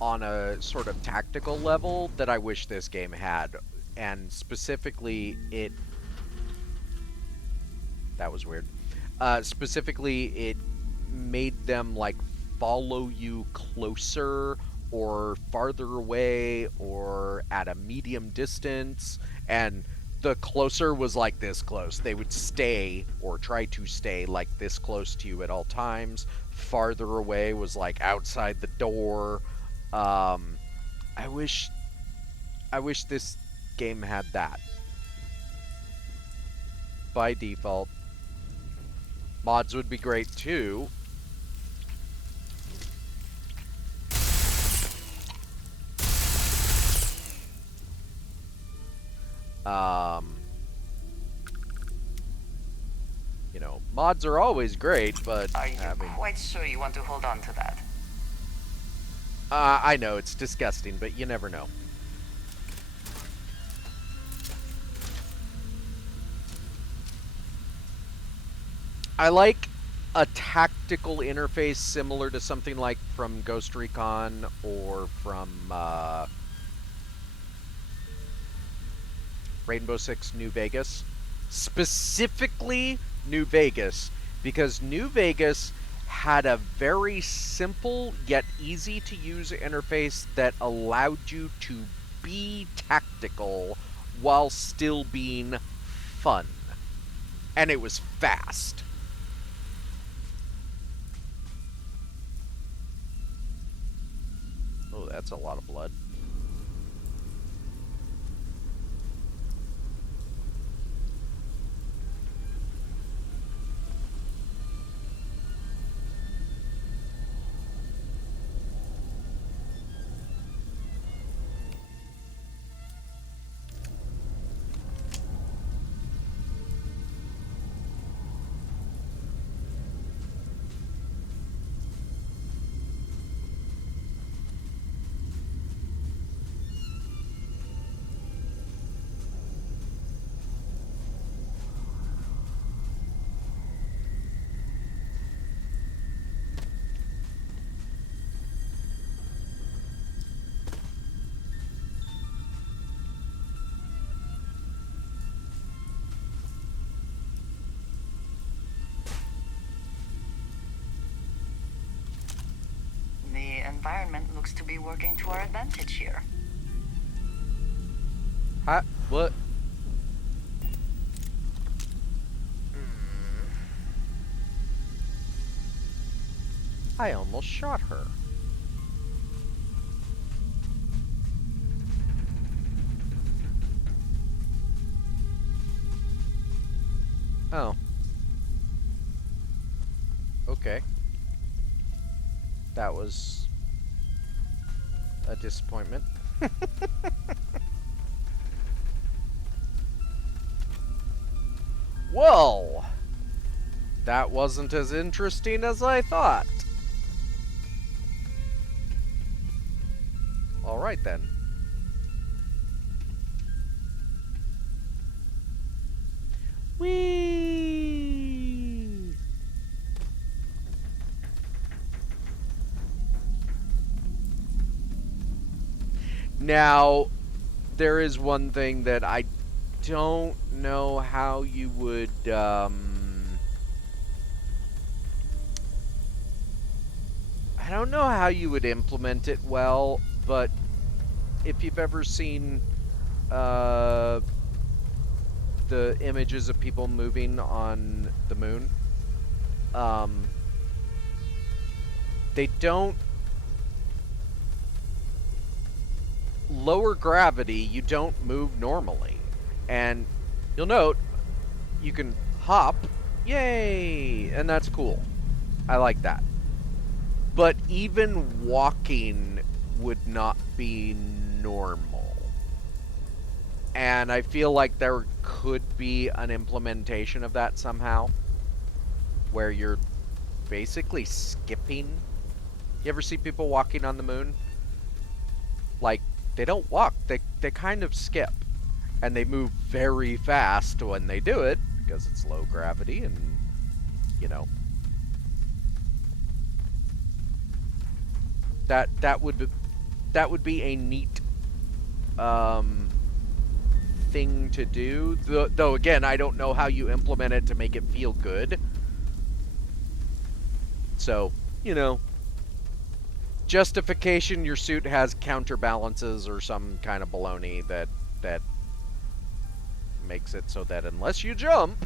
on a sort of tactical level that I wish this game had. And specifically, that was weird. Specifically, it made them, like, follow you closer or farther away or at a medium distance, and the closer was like this close. They would stay or try to stay like this close to you at all times. Farther away was like outside the door. I wish this game had that. By default. Mods would be great too. You know, mods are always great, but Are you quite sure you want to hold on to that? I know, it's disgusting, but you never know. I like a tactical interface similar to something like from Ghost Recon or from Rainbow Six New Vegas. Specifically New Vegas, because New Vegas had a very simple yet easy to use interface that allowed you to be tactical while still being fun. And it was fast. Oh, that's a lot of blood. The environment looks to be working to our advantage here. Huh? What? I almost shot her. Oh. Okay. That was a disappointment. Well, that wasn't as interesting as I thought. All right then. Whee! Now, there is one thing that I don't know how you would, I don't know how you would implement it well, but if you've ever seen, the images of people moving on the moon, they don't, lower gravity, you don't move normally. And you'll note you can hop. Yay! And that's cool. I like that. But even walking would not be normal. And I feel like there could be an implementation of that somehow, where you're basically skipping. You ever see people walking on the moon? Like, they don't walk, they kind of skip. And they move very fast when they do it, because it's low gravity and, you know. That would be a neat thing to do. Though again, I don't know how you implement it to make it feel good. So, you know, justification, your suit has counterbalances or some kind of baloney that makes it so that unless you jump,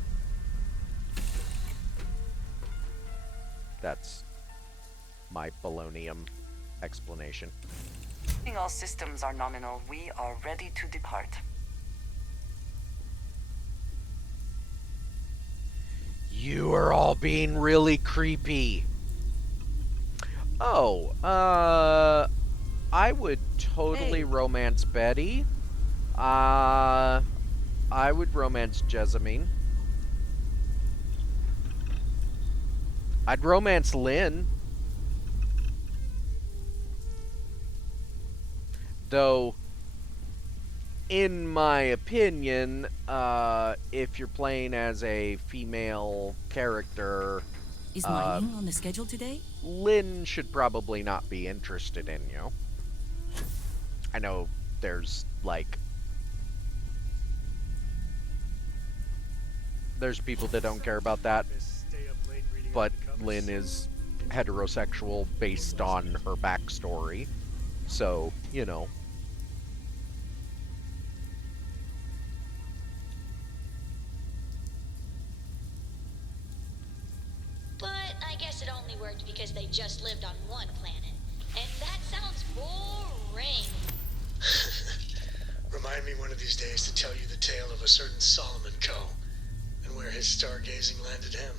that's my balonium explanation. All systems are nominal. We are ready to depart. You are all being really creepy. Oh, I would totally romance Betty. I would romance Jessamine. I'd romance Lynn. Though, in my opinion, if you're playing as a female character, Is my name on the schedule today? Lynn should probably not be interested in you. I know there's, like, there's people that don't care about that, but Lynn is heterosexual based on her backstory, so, you know. But I guess it only worked because they just lived on one planet. And that sounds boring. Remind me one of these days to tell you the tale of a certain Solomon Coe, and where his stargazing landed him.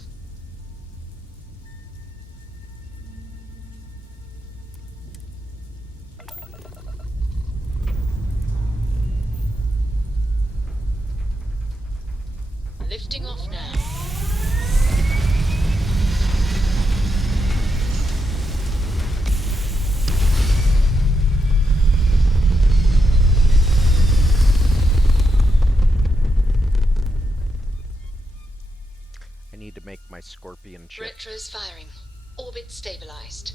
Lifting off now. I need to make my scorpion chip. Retros firing. Orbit stabilized.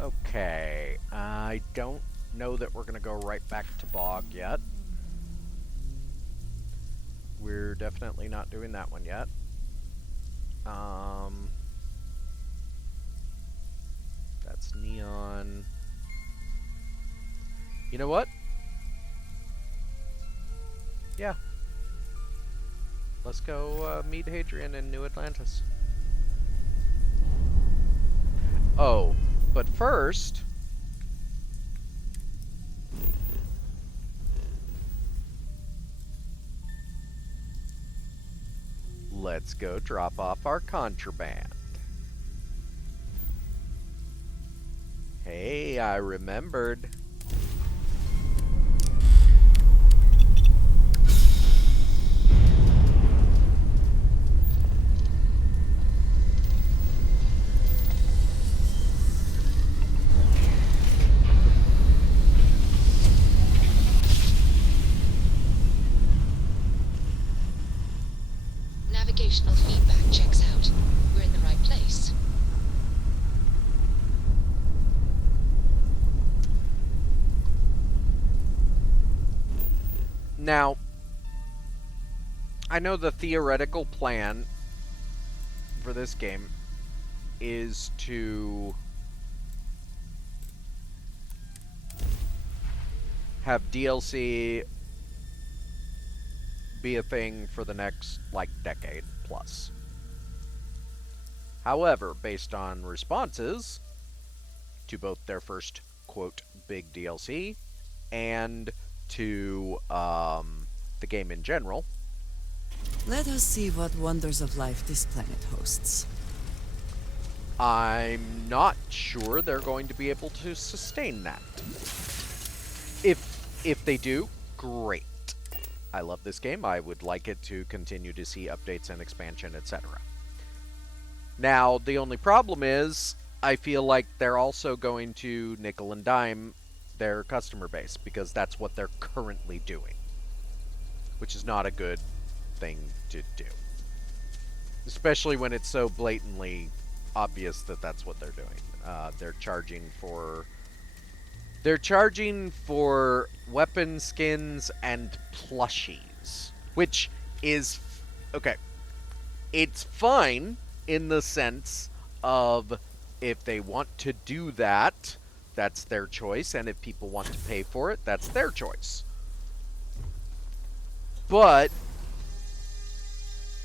Okay, I don't know that we're going to go right back to Bog yet. We're definitely not doing that one yet. That's Neon. You know what? Yeah. Let's go meet Hadrian in New Atlantis. Oh, but first... let's go drop off our contraband. Hey, I remembered. Navigational feedback checks out. We're in the right place. Now, I know the theoretical plan for this game is to have DLC be a thing for the next, like, decade plus. However, based on responses to both their first, quote, big DLC and to the game in general. Let us see what wonders of life this planet hosts. I'm not sure they're going to be able to sustain that. If they do, great. I love this game. I would like it to continue to see updates and expansion, etc. Now, the only problem is, I feel like they're also going to nickel and dime their customer base, because that's what they're currently doing. Which is not a good thing to do. Especially when it's so blatantly obvious that that's what they're doing. They're charging for weapon skins and plushies, which is okay. It's fine in the sense of if they want to do that, that's their choice, and if people want to pay for it, that's their choice. But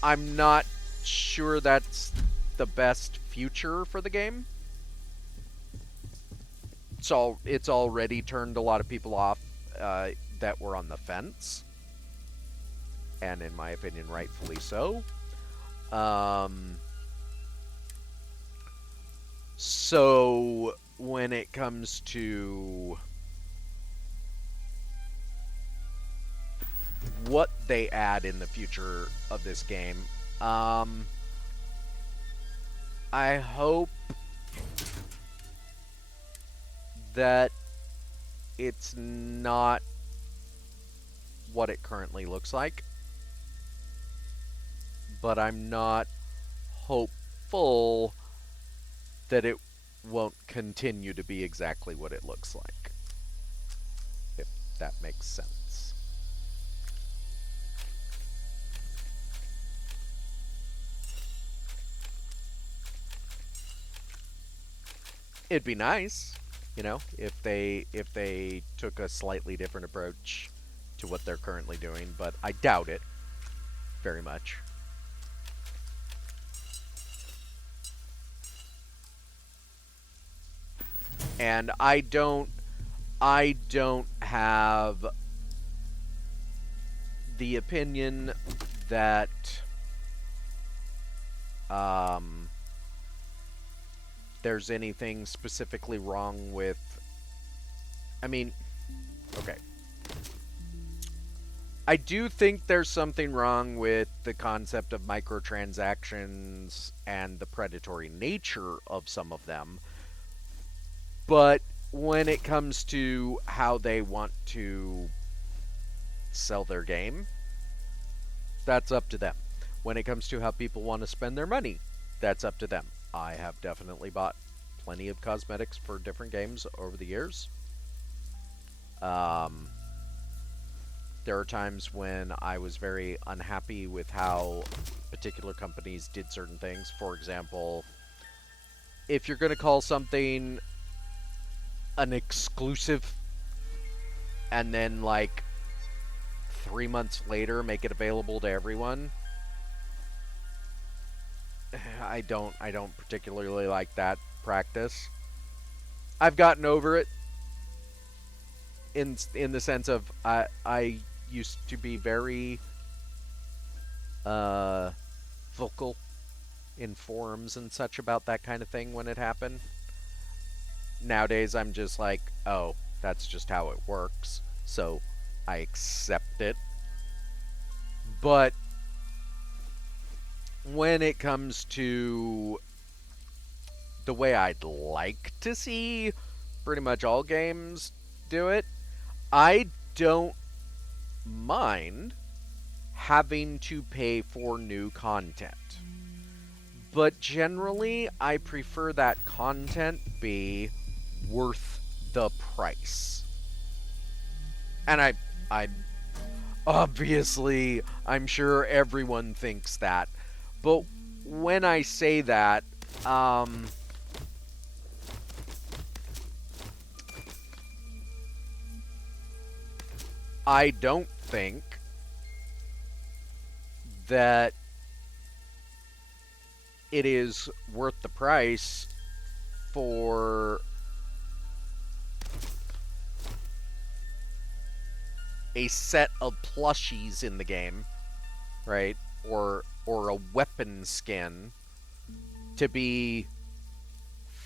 I'm not sure that's the best future for the game. It's already turned a lot of people off that were on the fence. And in my opinion, rightfully so. So when it comes to what they add in the future of this game, I hope that it's not what it currently looks like, but I'm not hopeful that it won't continue to be exactly what it looks like, if that makes sense. It'd be nice, you know, if they took a slightly different approach to what they're currently doing, but I doubt it very much. And I don't have the opinion that there's anything specifically wrong with, I mean, okay. I do think there's something wrong with the concept of microtransactions and the predatory nature of some of them. But when it comes to how they want to sell their game, that's up to them. When it comes to how people want to spend their money, that's up to them. I have definitely bought plenty of cosmetics for different games over the years. There are times when I was very unhappy with how particular companies did certain things. For example, if you're going to call something an exclusive and then like 3 months later make it available to everyone, I don't particularly like that practice. I've gotten over it in the sense of I used to be very vocal in forums and such about that kind of thing when it happened. Nowadays I'm just like, oh, that's just how it works, so I accept it. But when it comes to the way I'd like to see pretty much all games do it, I don't mind having to pay for new content. But generally, I prefer that content be worth the price. And I obviously, I'm sure everyone thinks that. But when I say that, I don't think that it is worth the price for a set of plushies in the game, right? Or a weapon skin to be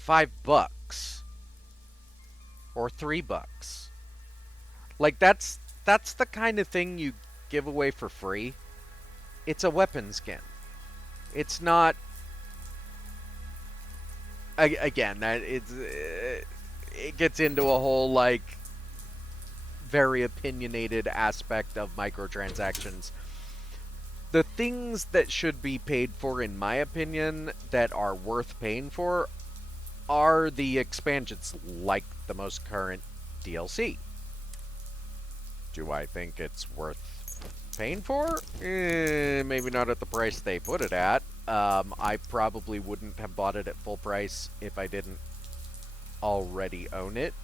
$5 or $3. Like that's the kind of thing you give away for free. It's a weapon skin. It's not. Again, that it gets into a whole like very opinionated aspect of microtransactions. The things that should be paid for, in my opinion, that are worth paying for, are the expansions, like the most current DLC. Do I think it's worth paying for? Maybe not at the price they put it at. I probably wouldn't have bought it at full price if I didn't already own it,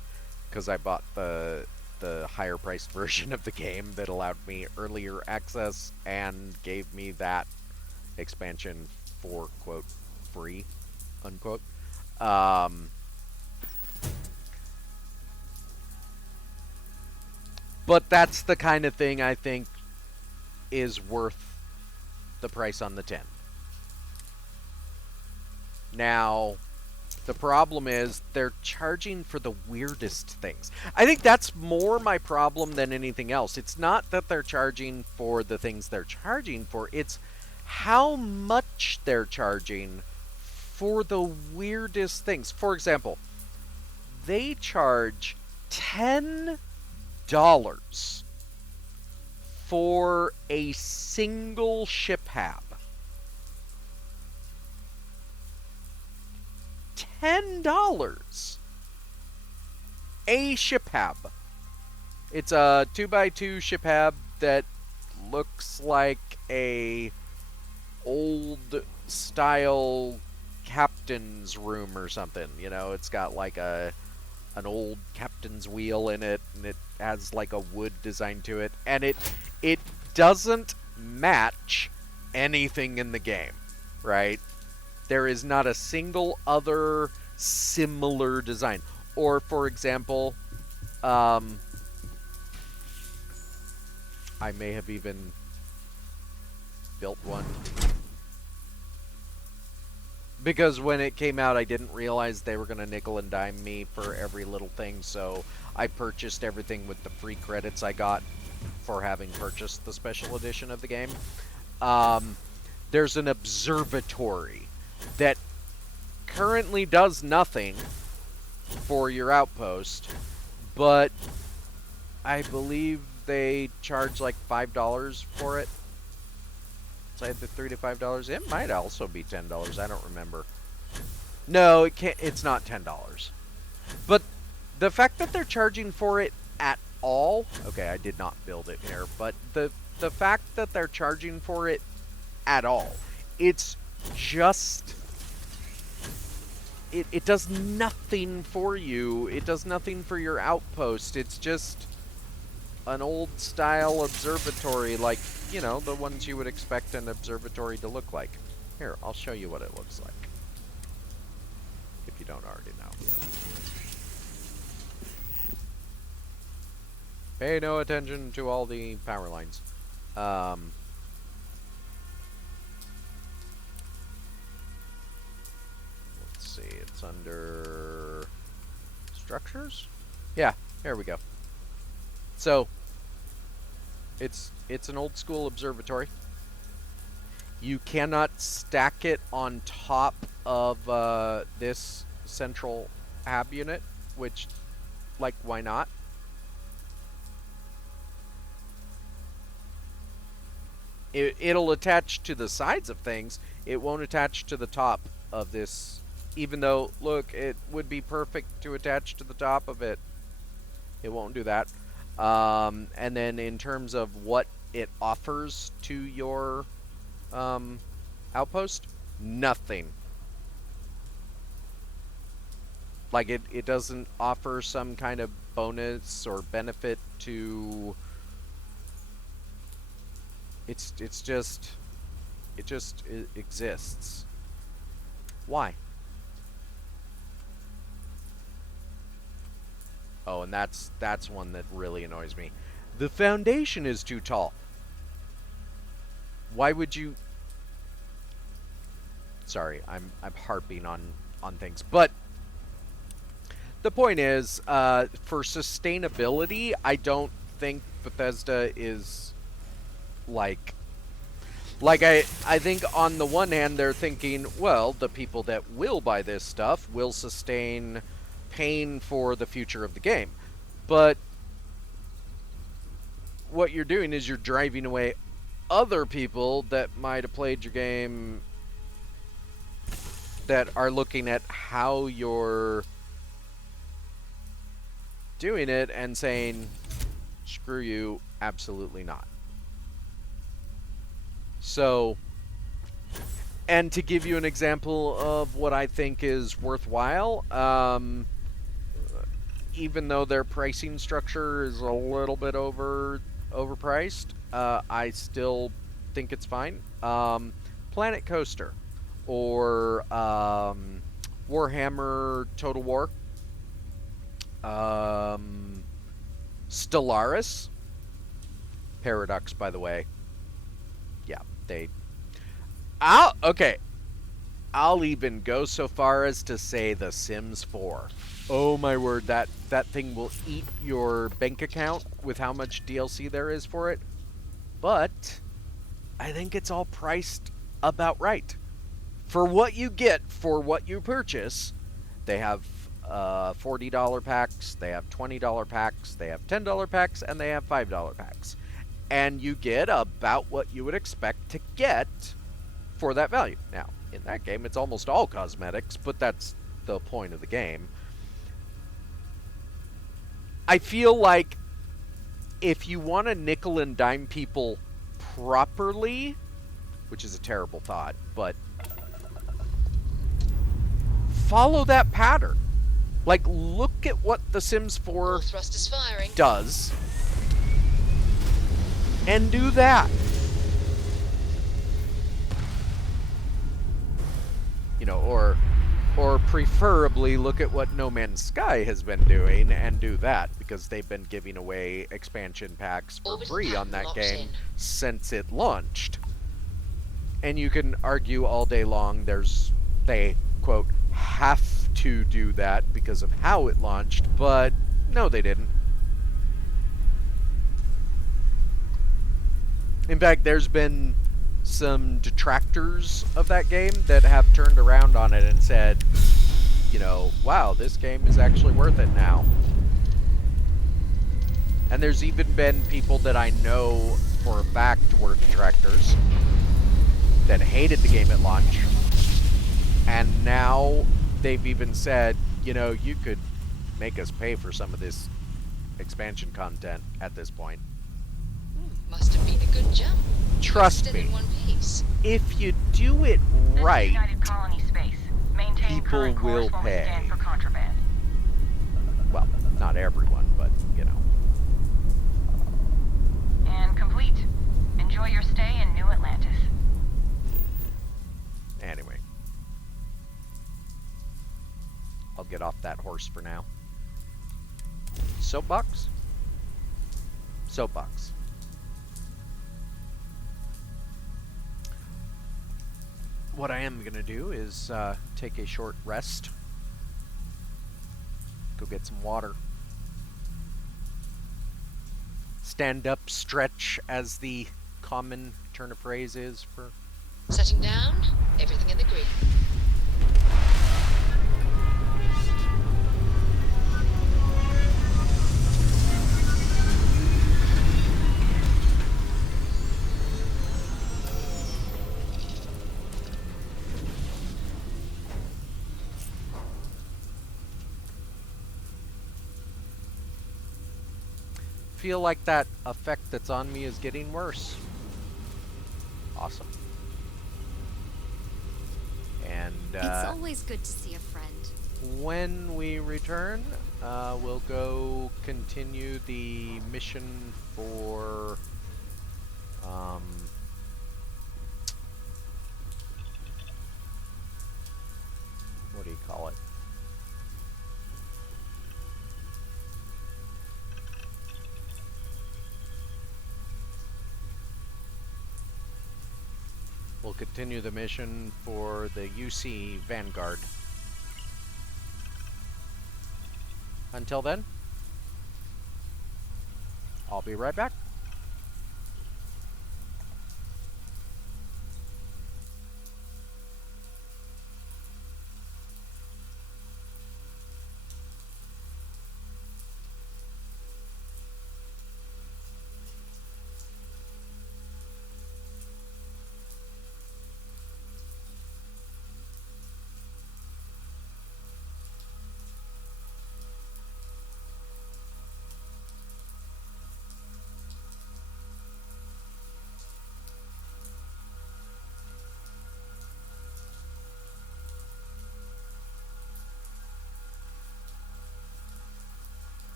because I bought the higher priced version of the game that allowed me earlier access and gave me that expansion for, quote, free, unquote. But that's the kind of thing I think is worth the price on the tin. Now, the problem is they're charging for the weirdest things. I think that's more my problem than anything else. It's not that they're charging for the things they're charging for. It's how much they're charging for the weirdest things. For example, they charge $10 for a single ship hab. $10. A ship hab. It's a 2x2 ship hab that looks like a old style captain's room or something. You know, it's got like an old captain's wheel in it, and it has like a wood design to it, and it doesn't match anything in the game, right? There is not a single other similar design. Or, for example, I may have even built one. Because when it came out, I didn't realize they were going to nickel and dime me for every little thing, so I purchased everything with the free credits I got for having purchased the special edition of the game. There's an observatory that currently does nothing for your outpost, but I believe they charge like $5 for it. It's either $3 to $5. It might also be $10. I don't remember. No, it can't. It's not $10. But the fact that they're charging for it at all. Okay, I did not build it here, but the fact that they're charging for it at all, it's just. It does nothing for you. It does nothing for your outpost. It's just an old style observatory, like, you know, the ones you would expect an observatory to look like. Here, I'll show you what it looks like, if you don't already know. Pay no attention to all the power lines. Let's see, it's under structures? Yeah, here we go. So, it's an old school observatory. You cannot stack it on top of this central hab unit, which, like, why not? It'll attach to the sides of things. It won't attach to the top of this, even though, look, it would be perfect to attach to the top of it. It won't do that. And then in terms of what it offers to your outpost, nothing. Like, it doesn't offer some kind of bonus or benefit to It exists. Why? Oh, and that's one that really annoys me. The foundation is too tall. Why would you? Sorry, I'm harping on things, but the point is, for sustainability, I don't think Bethesda is like I think on the one hand they're thinking, well, the people that will buy this stuff will sustain paying for the future of the game. But what you're doing is you're driving away other people that might have played your game that are looking at how you're doing it and saying, screw you, absolutely not. So, and to give you an example of what I think is worthwhile, even though their pricing structure is a little bit overpriced, I still think it's fine. Planet Coaster or Warhammer Total War, Stellaris, Paradox, by the way. Yeah, I'll even go so far as to say The Sims 4. Oh my word, that thing will eat your bank account with how much DLC there is for it. But I think it's all priced about right. For what you get for what you purchase, they have $40 packs, they have $20 packs, they have $10 packs, and they have $5 packs. And you get about what you would expect to get for that value. Now, in that game, it's almost all cosmetics, but that's the point of the game. I feel like if you want to nickel and dime people properly, which is a terrible thought, but follow that pattern. Like, look at what The Sims 4 does, and do that. You know, or preferably look at what No Man's Sky has been doing and do that, because they've been giving away expansion packs for free on that game since it launched. And you can argue all day long they, quote, have to do that because of how it launched, but no, they didn't. In fact, there's been some detractors of that game that have turned around on it and said, you know, wow, this game is actually worth it now. And there's even been people that I know for a fact were detractors that hated the game at launch, and now they've even said, you know, you could make us pay for some of this expansion content at this point. Must have been a good jump. Trust me, in one piece. if you do it right, United Colony space. Maintain people current course will while we pay. scan for contraband. Well, not everyone, but, you know. And complete. Enjoy your stay in New Atlantis. Anyway. I'll get off that horse for now. Soapbox? Soapbox. What I am going to do is take a short rest. Go get some water. Stand up, stretch, as the common turn of phrase is for... Setting down, everything in the green. Feel like that effect that's on me is getting worse. Awesome. And it's always good to see a friend. when we return, we'll go continue the mission for we'll continue the mission for the UC Vanguard. Until then, I'll be right back.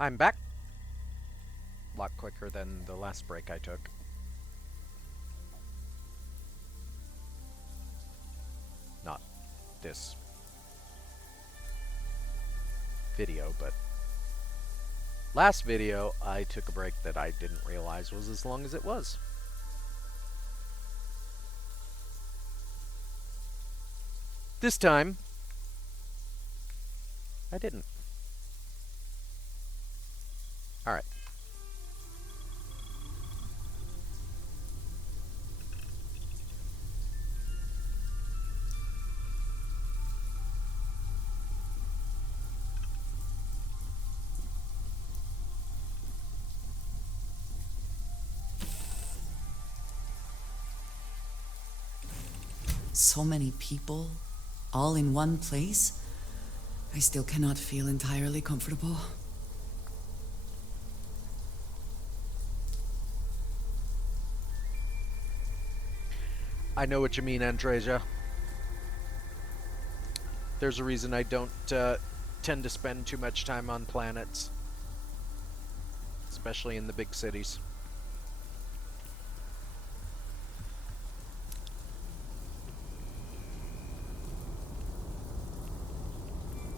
I'm back. A lot quicker than the last break I took. Not this video, but last video I took a break that I didn't realize was as long as it was. This time, I didn't. Alright. So many people, all in one place. I still cannot feel entirely comfortable. I know what you mean, Andreja. There's a reason I don't tend to spend too much time on planets. Especially in the big cities.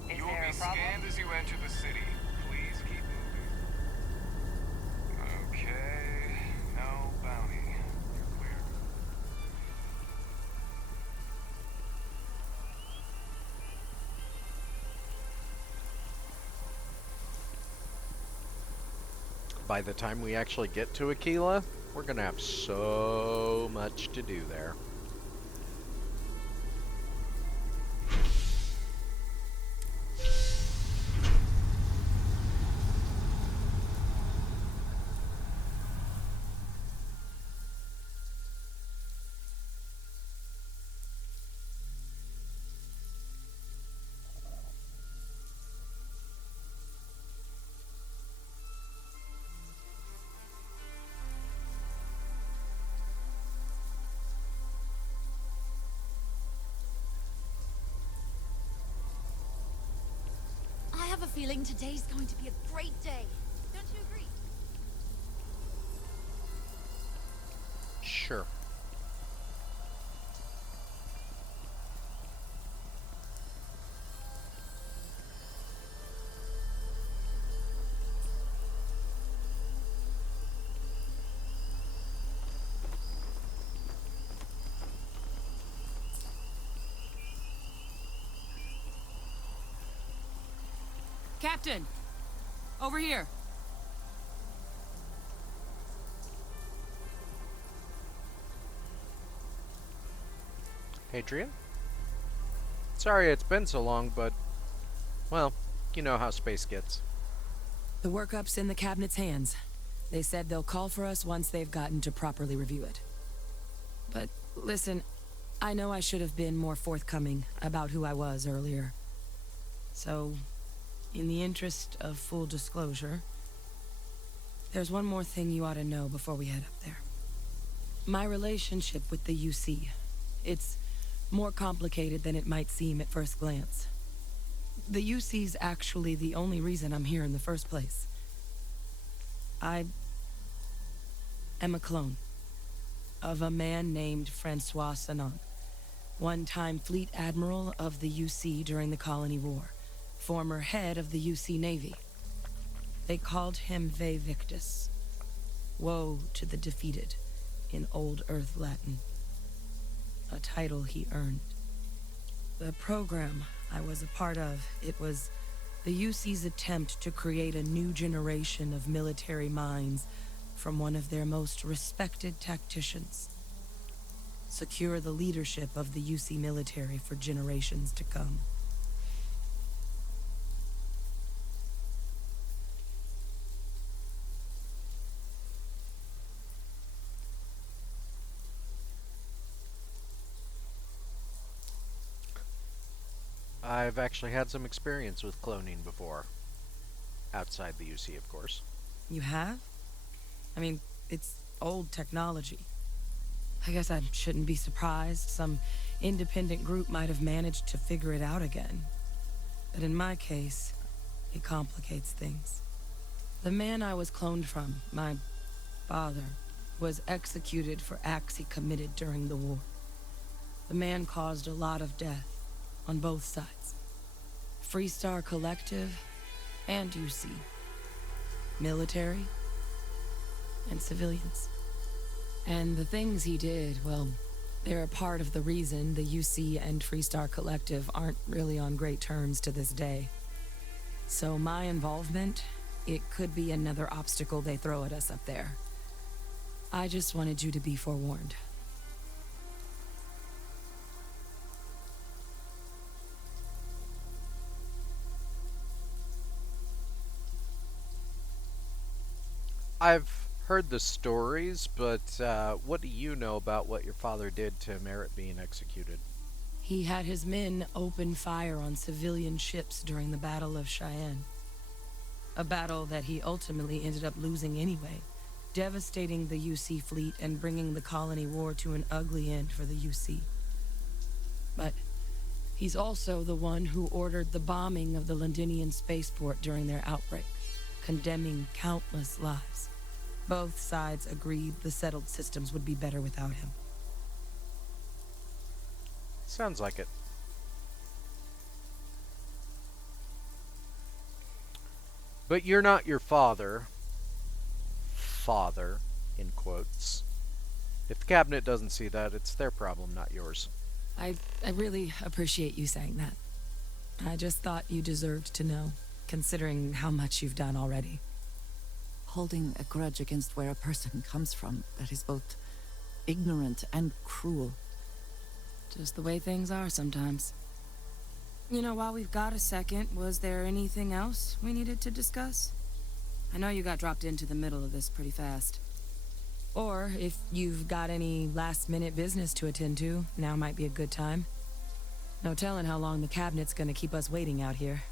You will be scanned as you enter the city. Please keep moving. Okay, no bounty. You're clear. By the time we actually get to Aquila, we're gonna have so much to do there. I have a feeling today's going to be a great day. Don't you agree? Sure. Captain! Over here! Adrian? Sorry it's been so long, but, well, you know how space gets. The workup's in the cabinet's hands. They said they'll call for us once they've gotten to properly review it. But listen, I know I should have been more forthcoming about who I was earlier. So, in the interest of full disclosure, there's one more thing you ought to know before we head up there. My relationship with the UC, it's more complicated than it might seem at first glance. The UC's actually the only reason I'm here in the first place. I am a clone of a man named Francois Sanon, one-time fleet admiral of the UC during the Colony War, former head of the UC Navy. They called him Ve Victus, woe to the defeated, in Old Earth Latin, a title he earned. The program I was a part of, it was the UC's attempt to create a new generation of military minds from one of their most respected tacticians. Secure the leadership of the UC military for generations to come. I've actually had some experience with cloning before. Outside the UC, of course. You have? I mean, it's old technology. I guess I shouldn't be surprised. Some independent group might have managed to figure it out again. But in my case, it complicates things. The man I was cloned from, my father, was executed for acts he committed during the war. The man caused a lot of death on both sides. Freestar Collective and UC. Military and civilians. And the things he did, well, they're a part of the reason the UC and Freestar Collective aren't really on great terms to this day. So my involvement, it could be another obstacle they throw at us up there. I just wanted you to be forewarned. I've heard the stories, but what do you know about what your father did to merit being executed? He had his men open fire on civilian ships during the Battle of Cheyenne. A battle that he ultimately ended up losing anyway, devastating the UC fleet and bringing the colony war to an ugly end for the UC. But he's also the one who ordered the bombing of the Londinian spaceport during their outbreak, condemning countless lives. Both sides agreed the settled systems would be better without him. Sounds like it. But you're not your father, in quotes. If the cabinet doesn't see that, it's their problem, not yours. I really appreciate you saying that. I just thought you deserved to know, considering how much you've done already. Holding a grudge against where a person comes from that is both ignorant and cruel. Just the way things are sometimes. You know, while we've got a second, was there anything else we needed to discuss? I know you got dropped into the middle of this pretty fast. Or, if you've got any last-minute business to attend to, now might be a good time. No telling how long the cabinet's gonna keep us waiting out here.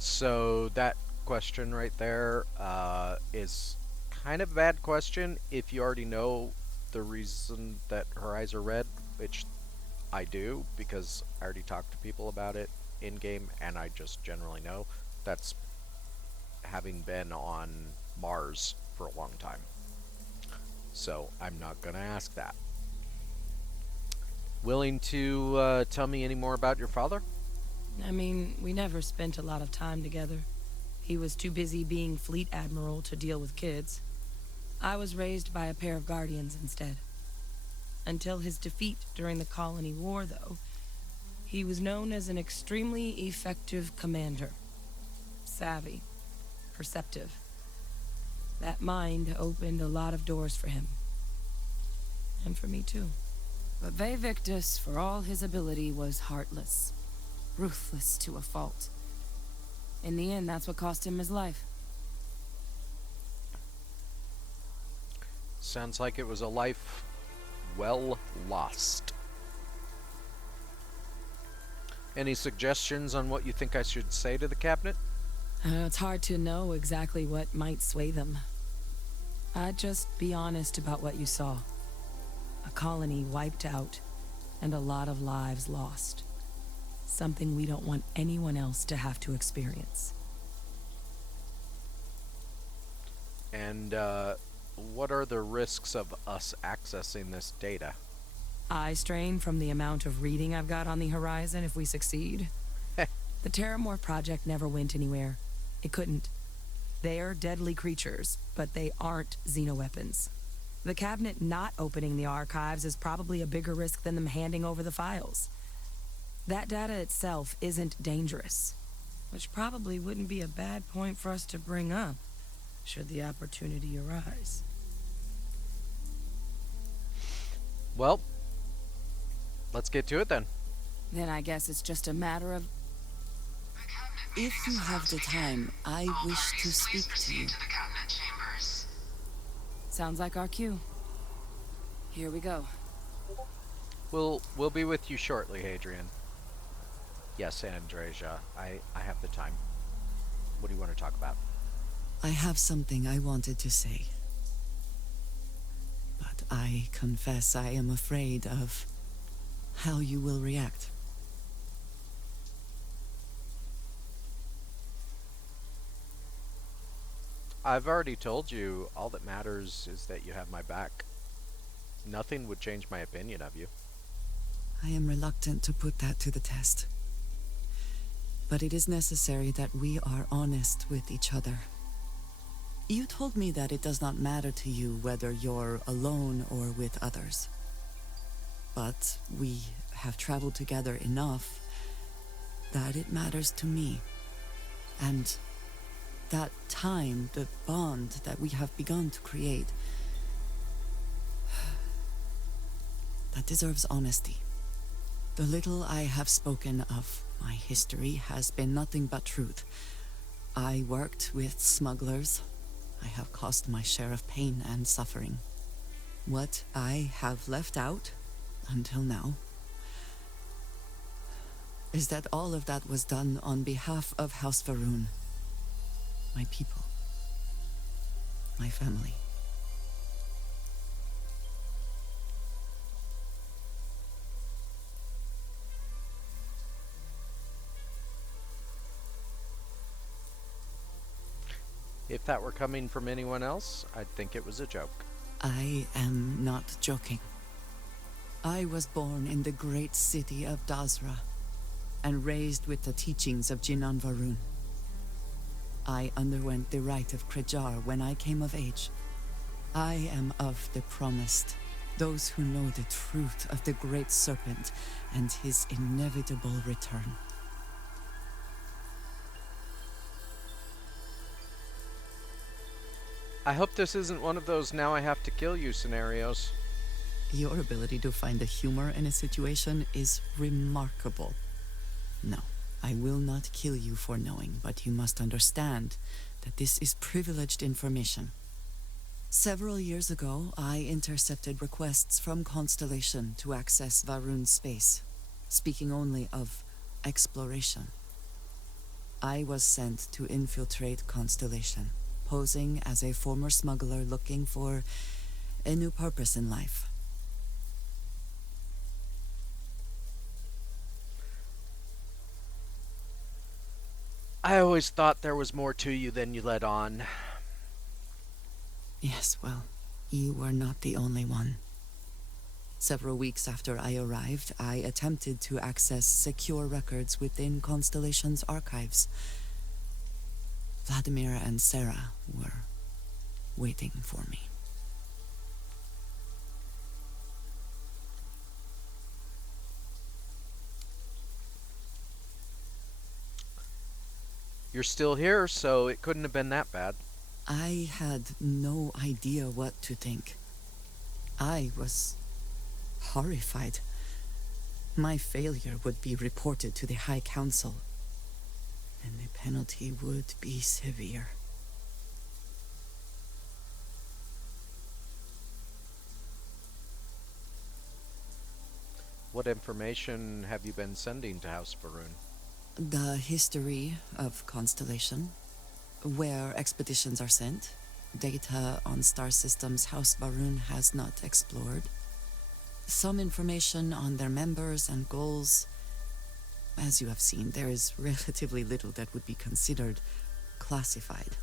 So that question right there is kind of a bad question if you already know the reason that her eyes are red, which I do, because I already talked to people about it in-game, and I just generally know. That's having been on Mars for a long time. So I'm not going to ask that. Willing to tell me any more about your father? I mean, we never spent a lot of time together. He was too busy being fleet admiral to deal with kids. I was raised by a pair of guardians instead. Until his defeat during the colony war, though, he was known as an extremely effective commander. Savvy. Perceptive. That mind opened a lot of doors for him. And for me, too. But Victus, for all his ability, was heartless. Ruthless to a fault. In the end, that's what cost him his life. Sounds like it was a life well lost. Any suggestions on what you think I should say to the cabinet? It's hard to know exactly what might sway them. I'd just be honest about what you saw. A colony wiped out, and a lot of lives lost. Something we don't want anyone else to have to experience. And, what are the risks of us accessing this data? Eye strain from the amount of reading I've got on the horizon if we succeed. The Terramore project never went anywhere. It couldn't. They're deadly creatures, but they aren't xenoweapons. The cabinet not opening the archives is probably a bigger risk than them handing over the files. That data itself isn't dangerous, which probably wouldn't be a bad point for us to bring up, should the opportunity arise. Well, let's get to it then. Then I guess it's just a matter of... If you have the time, I wish to speak to you. Sounds like our cue. Here we go. We'll be with you shortly, Hadrian. Yes, Andreja, I have the time. What do you want to talk about? I have something I wanted to say. But I confess I am afraid of how you will react. I've already told you all that matters is that you have my back. Nothing would change my opinion of you. I am reluctant to put that to the test. But it is necessary that we are honest with each other. You told me that it does not matter to you whether you're alone or with others. But we have traveled together enough that it matters to me. And that time, the bond that we have begun to create, that deserves honesty. The little I have spoken of my history has been nothing but truth. I worked with smugglers. I have caused my share of pain and suffering. What I have left out, until now, is that all of that was done on behalf of House Varun. My people. My family. If that were coming from anyone else, I'd think it was a joke. I am not joking. I was born in the great city of Dazra, and raised with the teachings of Jinan Varun. I underwent the rite of Krejar when I came of age. I am of the promised, those who know the truth of the great serpent and his inevitable return. I hope this isn't one of those now I have to kill you scenarios. Your ability to find the humor in a situation is remarkable. No, I will not kill you for knowing, but you must understand that this is privileged information. Several years ago, I intercepted requests from Constellation to access Varun's space, speaking only of exploration. I was sent to infiltrate Constellation, posing as a former smuggler looking for a new purpose in life. I always thought there was more to you than you let on. Yes, well, you were not the only one. Several weeks after I arrived, I attempted to access secure records within Constellation's archives. Vladimir and Sarah were waiting for me. You're still here, so it couldn't have been that bad. I had no idea what to think. I was horrified. My failure would be reported to the High Council, and the penalty would be severe. What information have you been sending to House Varun? The history of Constellation, where expeditions are sent, data on star systems House Varun has not explored, some information on their members and goals. As you have seen, there is relatively little that would be considered classified.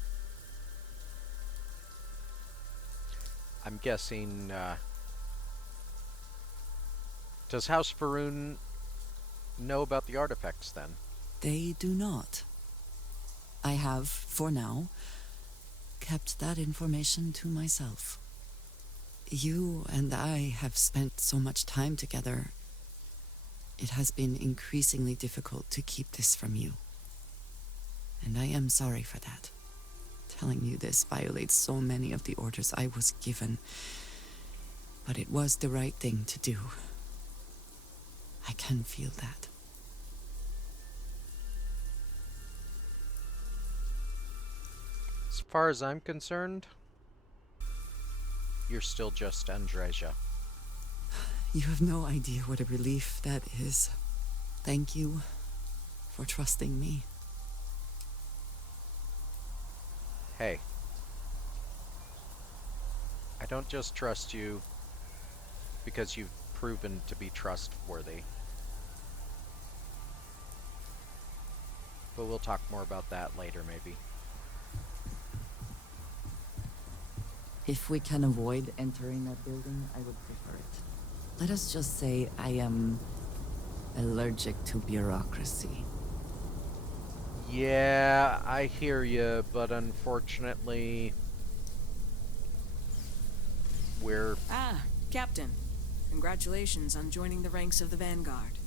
I'm guessing, does House Varun know about the artifacts, then? They do not. I have, for now, kept that information to myself. You and I have spent so much time together. It has been increasingly difficult to keep this from you. And I am sorry for that. Telling you this violates so many of the orders I was given. But it was the right thing to do. I can feel that. As far as I'm concerned, you're still just Andreja. You have no idea what a relief that is. Thank you for trusting me. Hey. I don't just trust you because you've proven to be trustworthy. But we'll talk more about that later, maybe. If we can avoid entering that building, I would prefer it. Let us just say I am allergic to bureaucracy. Yeah, I hear you, but unfortunately, we're... Ah, Captain. Congratulations on joining the ranks of the Vanguard.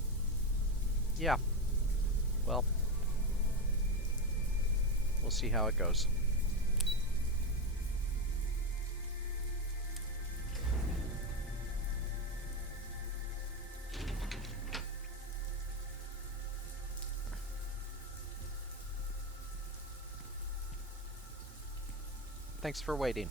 Yeah. Well, we'll see how it goes. Thanks for waiting.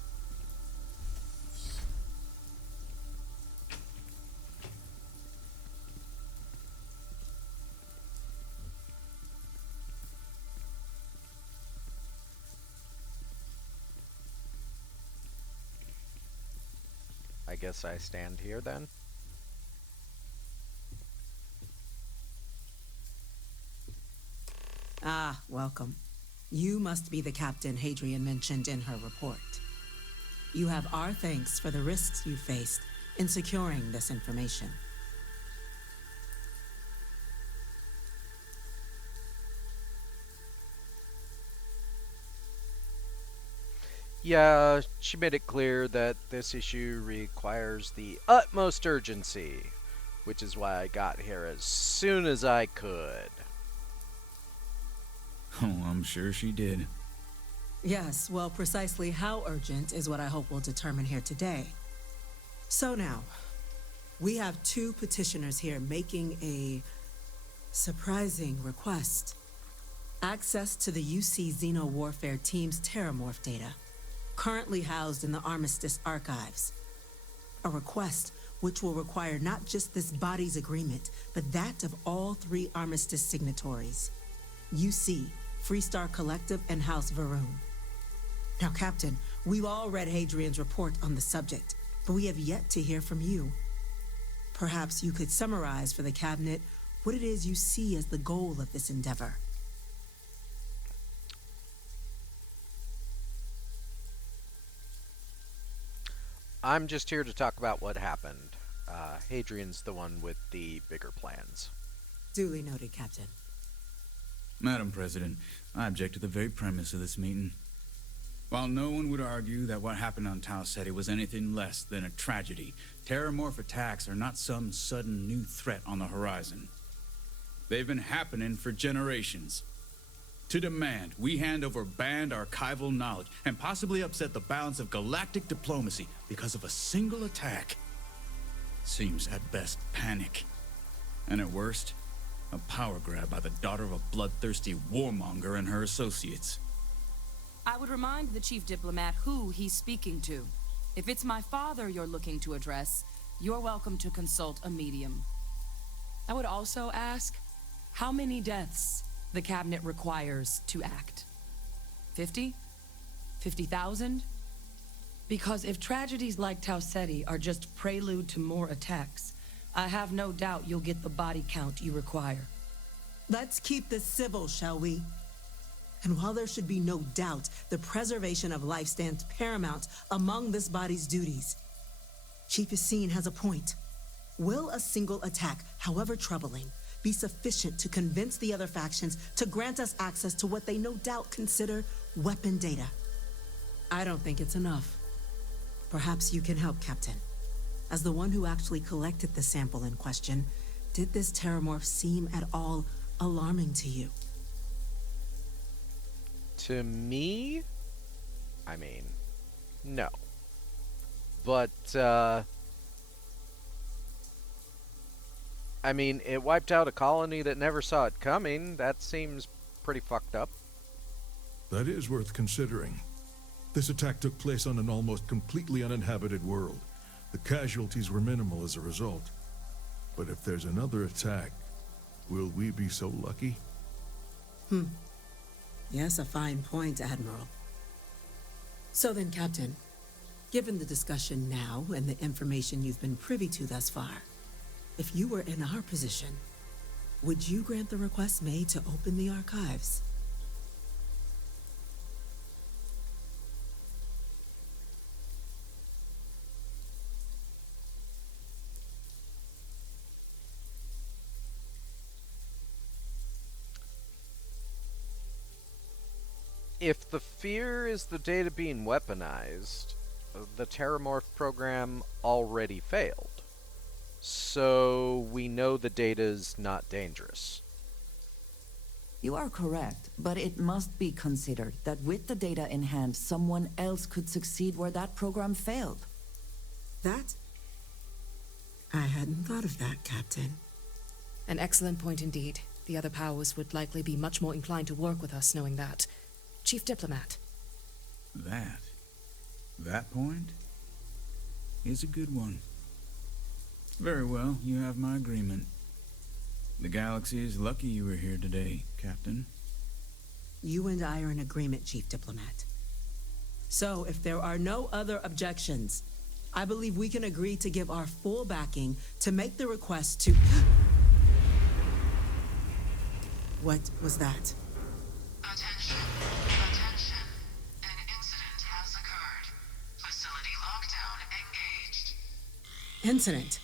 I guess I stand here then. Ah, welcome. You must be the captain Hadrian mentioned in her report. You have our thanks for the risks you faced in securing this information. Yeah, she made it clear that this issue requires the utmost urgency, which is why I got here as soon as I could. Oh, I'm sure she did. Yes, well, precisely how urgent is what I hope we'll determine here today. So now, we have two petitioners here making a surprising request. Access to the UC Xeno Warfare Team's Terramorph data, currently housed in the Armistice archives. A request which will require not just this body's agreement, but that of all three Armistice signatories. UC, Freestar Collective, and House Varun. Now, Captain, we've all read Hadrian's report on the subject, but we have yet to hear from you. Perhaps you could summarize for the Cabinet what it is you see as the goal of this endeavor. I'm just here to talk about what happened. Hadrian's the one with the bigger plans. Duly noted, Captain. Madam President, I object to the very premise of this meeting. While no one would argue that what happened on Tau Ceti was anything less than a tragedy, Terramorph attacks are not some sudden new threat on the horizon. They've been happening for generations. To demand we hand over banned archival knowledge and possibly upset the balance of galactic diplomacy because of a single attack seems at best panic, and at worst, a power grab by the daughter of a bloodthirsty warmonger and her associates. I would remind the chief diplomat who he's speaking to. If it's my father you're looking to address, you're welcome to consult a medium. I would also ask how many deaths the Cabinet requires to act. 50? 50,000? Because if tragedies like Tau Ceti are just prelude to more attacks, I have no doubt you'll get the body count you require. Let's keep this civil, shall we? And while there should be no doubt the preservation of life stands paramount among this body's duties, Chief Yassine has a point. Will a single attack, however troubling, be sufficient to convince the other factions to grant us access to what they no doubt consider weapon data? I don't think it's enough. Perhaps you can help, Captain. As the one who actually collected the sample in question, did this Terramorph seem at all alarming to you? To me? I mean, no. But, I mean, it wiped out a colony that never saw it coming. That seems pretty fucked up. That is worth considering. This attack took place on an almost completely uninhabited world. The casualties were minimal as a result. But if there's another attack, will we be so lucky? Yes, a fine point, Admiral. So then, Captain, Given the discussion now and the information you've been privy to thus far, if you were in our position, would you grant the request made to open the archives? If the fear is the data being weaponized, the Terramorph program already failed. So we know the data is not dangerous. You are correct, but it must be considered that with the data in hand, someone else could succeed where that program failed. That? I hadn't thought of that, Captain. An excellent point indeed. The other powers would likely be much more inclined to work with us knowing that. Chief Diplomat. That point is a good one. Very well, you have my agreement. The galaxy is lucky you were here today, Captain. You and I are in agreement, Chief Diplomat. So, if there are no other objections, I believe we can agree to give our full backing to make the request to... What was that? Attention. An incident has occurred. Facility lockdown engaged. Incident?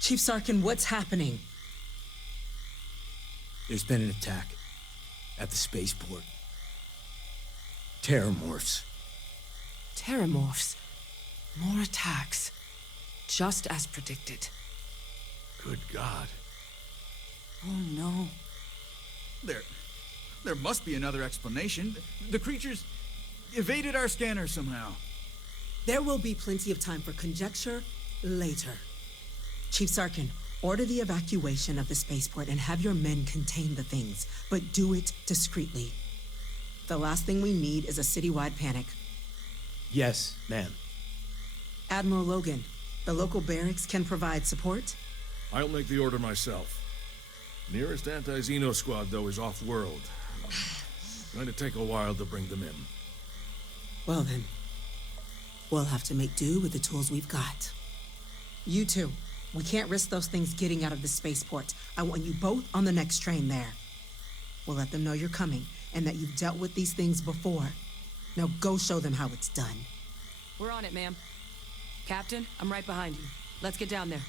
Chief Sarkin, what's happening? There's been an attack at the spaceport. Terramorphs. Terramorphs. More attacks. Just as predicted. Good God. Oh no. There must be another explanation. The creatures evaded our scanner somehow. There will be plenty of time for conjecture later. Chief Sarkin, order the evacuation of the spaceport and have your men contain the things, but do it discreetly. The last thing we need is a citywide panic. Yes, ma'am. Admiral Logan, the local barracks can provide support? I'll make the order myself. Nearest anti-Xeno squad, though, is off-world. Going to take a while to bring them in. Well then, we'll have to make do with the tools we've got. You two, we can't risk those things getting out of the spaceport. I want you both on the next train there. We'll let them know you're coming and that you've dealt with these things before. Now go show them how it's done. We're on it, ma'am. Captain, I'm right behind you. Let's get down there.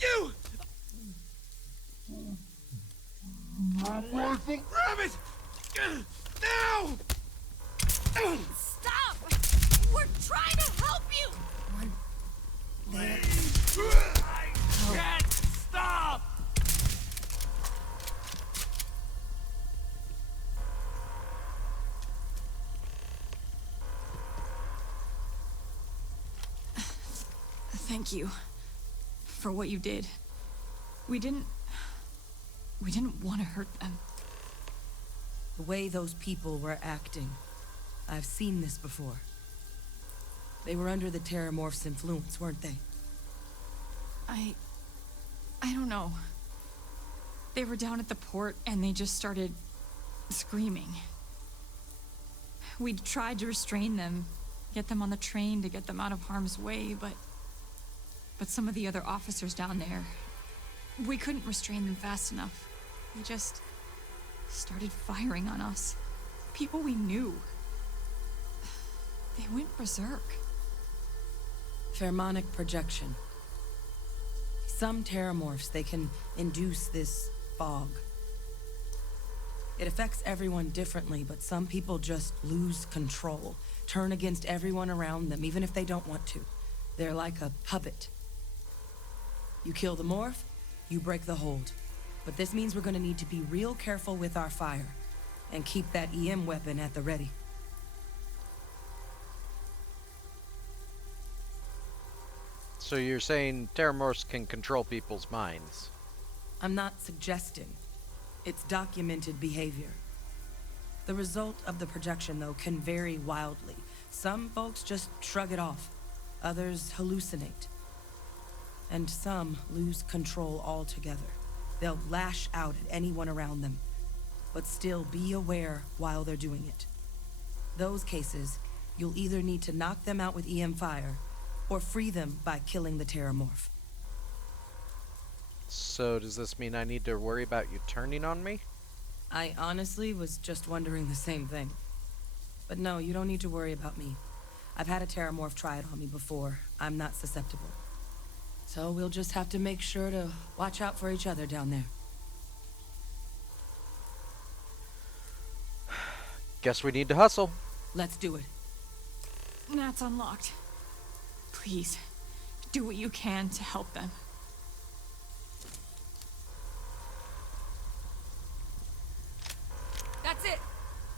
You! Rifle, grab it! Now! Stop! We're trying to help you! I can't stop! Thank you for what you did. We didn't want to hurt them. The way those people were acting, I've seen this before. They were under the Terramorph's influence, weren't they? I don't know. They were down at the port and they just started screaming. We tried to restrain them, get them on the train to get them out of harm's way, but some of the other officers down there, we couldn't restrain them fast enough. They just started firing on us. People we knew. They went berserk. Pheromonic projection. Some Terramorphs, they can induce this fog. It affects everyone differently, but some people just lose control, turn against everyone around them, even if they don't want to. They're like a puppet. You kill the morph, you break the hold. But this means we're gonna need to be real careful with our fire, and keep that EM weapon at the ready. So you're saying Terramorphs can control people's minds? I'm not suggesting. It's documented behavior. The result of the projection, though, can vary wildly. Some folks just shrug it off. Others hallucinate. And some lose control altogether. They'll lash out at anyone around them, but still be aware while they're doing it. Those cases, you'll either need to knock them out with EM fire, or free them by killing the Terramorph. So does this mean I need to worry about you turning on me? I honestly was just wondering the same thing. But no, you don't need to worry about me. I've had a Terramorph try it on me before. I'm not susceptible. So we'll just have to make sure to watch out for each other down there. Guess we need to hustle. Let's do it. Nat's unlocked. Please, do what you can to help them. That's it.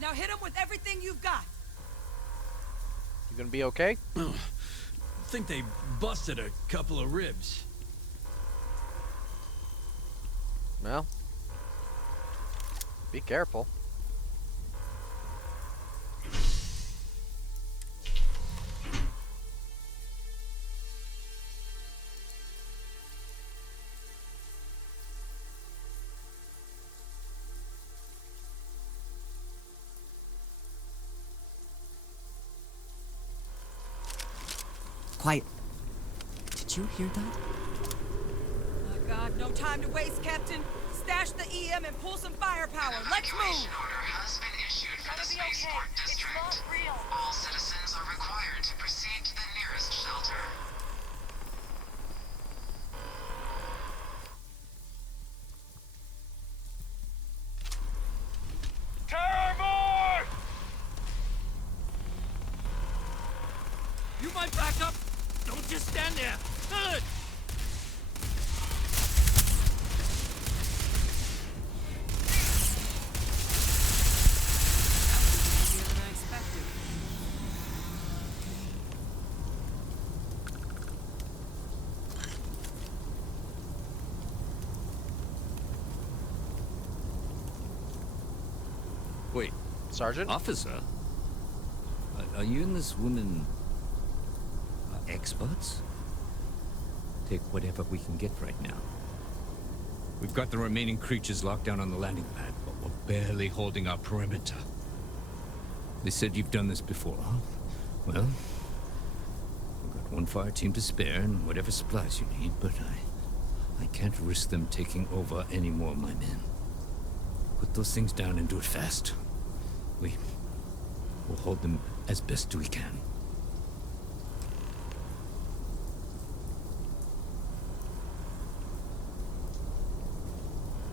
Now hit him with everything you've got. You gonna be okay? Oh, think they busted a couple of ribs. Well, be careful. Quiet. Did you hear that? Oh my God, no time to waste, Captain. Stash the EM and pull some firepower. Let's move! Evacuation order has been issued for the spaceport district. All citizens are required to proceed to the nearest shelter. Terramorph! You might back up. Don't just stand there. Good. Wait, Sergeant? Officer? Are you and this woman experts? Take whatever we can get right now. We've got the remaining creatures locked down on the landing pad, but we're barely holding our perimeter. They said you've done this before, huh? Well, we've got one fire team to spare and whatever supplies you need, but I can't risk them taking over any more of my men. Put those things down and do it fast. We'll hold them as best we can.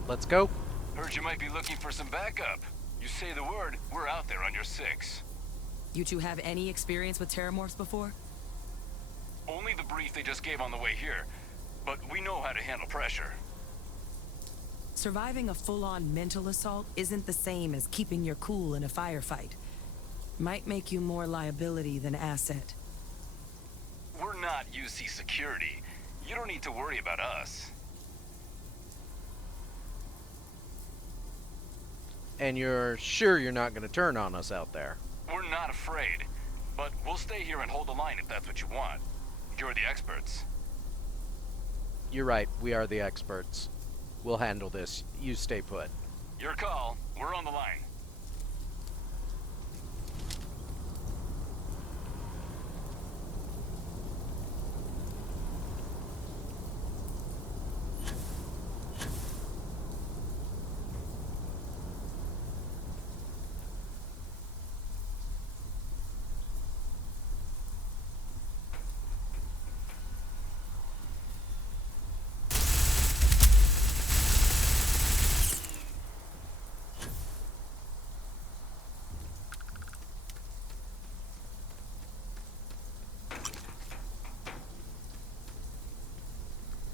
Let's go. Heard you might be looking for some backup. You say the word, we're out there on your 6. You two have any experience with Terramorphs before? Only the brief they just gave on the way here, but we know how to handle pressure. Surviving a full-on mental assault isn't the same as keeping your cool in a firefight. Might make you more liability than asset. We're not UC security. You don't need to worry about us. And you're sure you're not gonna turn on us out there? We're not afraid, but we'll stay here and hold the line if that's what you want. You're the experts. You're right, we are the experts. We'll handle this. You stay put. Your call. We're on the line.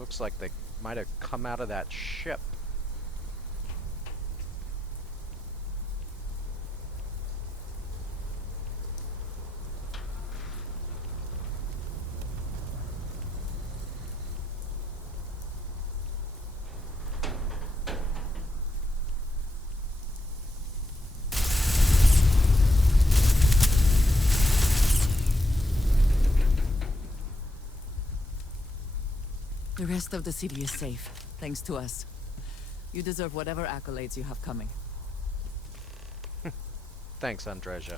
Looks like they might have come out of that ship. The rest of the city is safe, thanks to us. You deserve whatever accolades you have coming. Thanks, Andreja.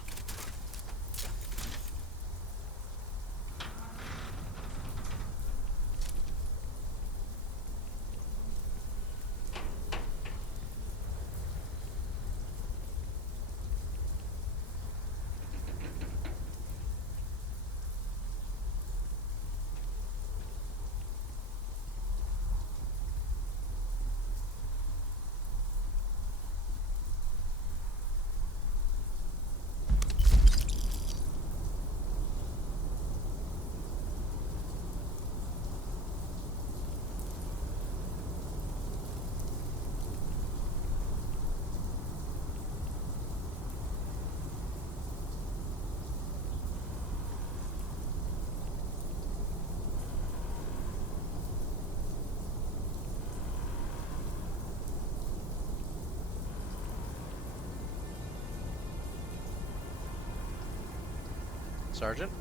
Sergeant?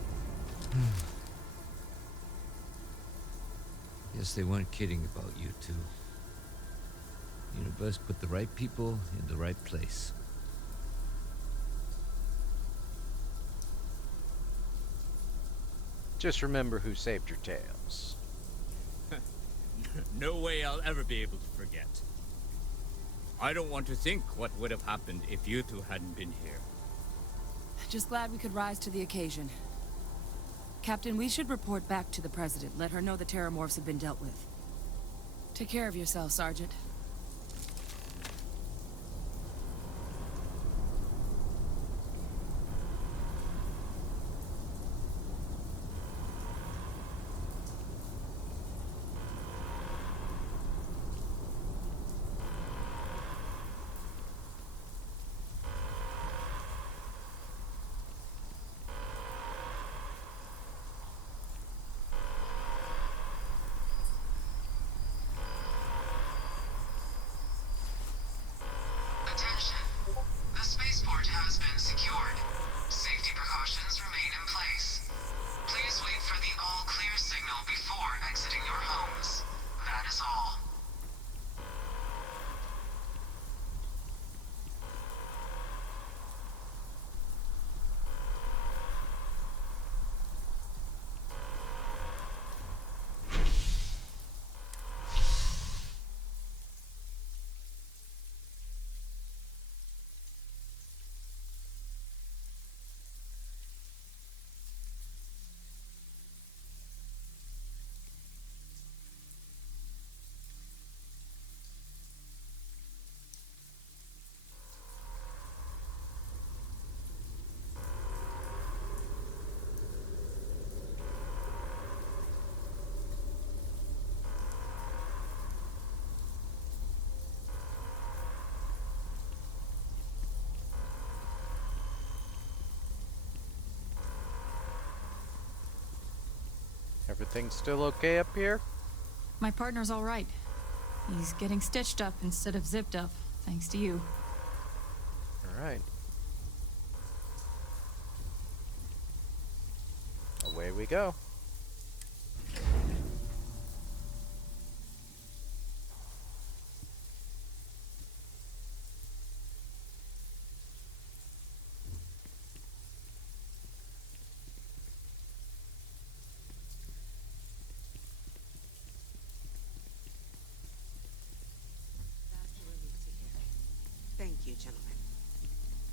Guess they weren't kidding about you two. Universe put the right people in the right place. Just remember who saved your tails. No way I'll ever be able to forget. I don't want to think what would have happened if you two hadn't been here. Just glad we could rise to the occasion. Captain, we should report back to the President. Let her know the Terramorphs have been dealt with. Take care of yourself, Sergeant. Attention. The spaceport has been secured. Safety precautions remain in place. Please wait for the all-clear signal before exiting your homes. That is all. Everything's still okay up here? My partner's all right. He's getting stitched up instead of zipped up, thanks to you. All right. Away we go. Thank you, gentlemen.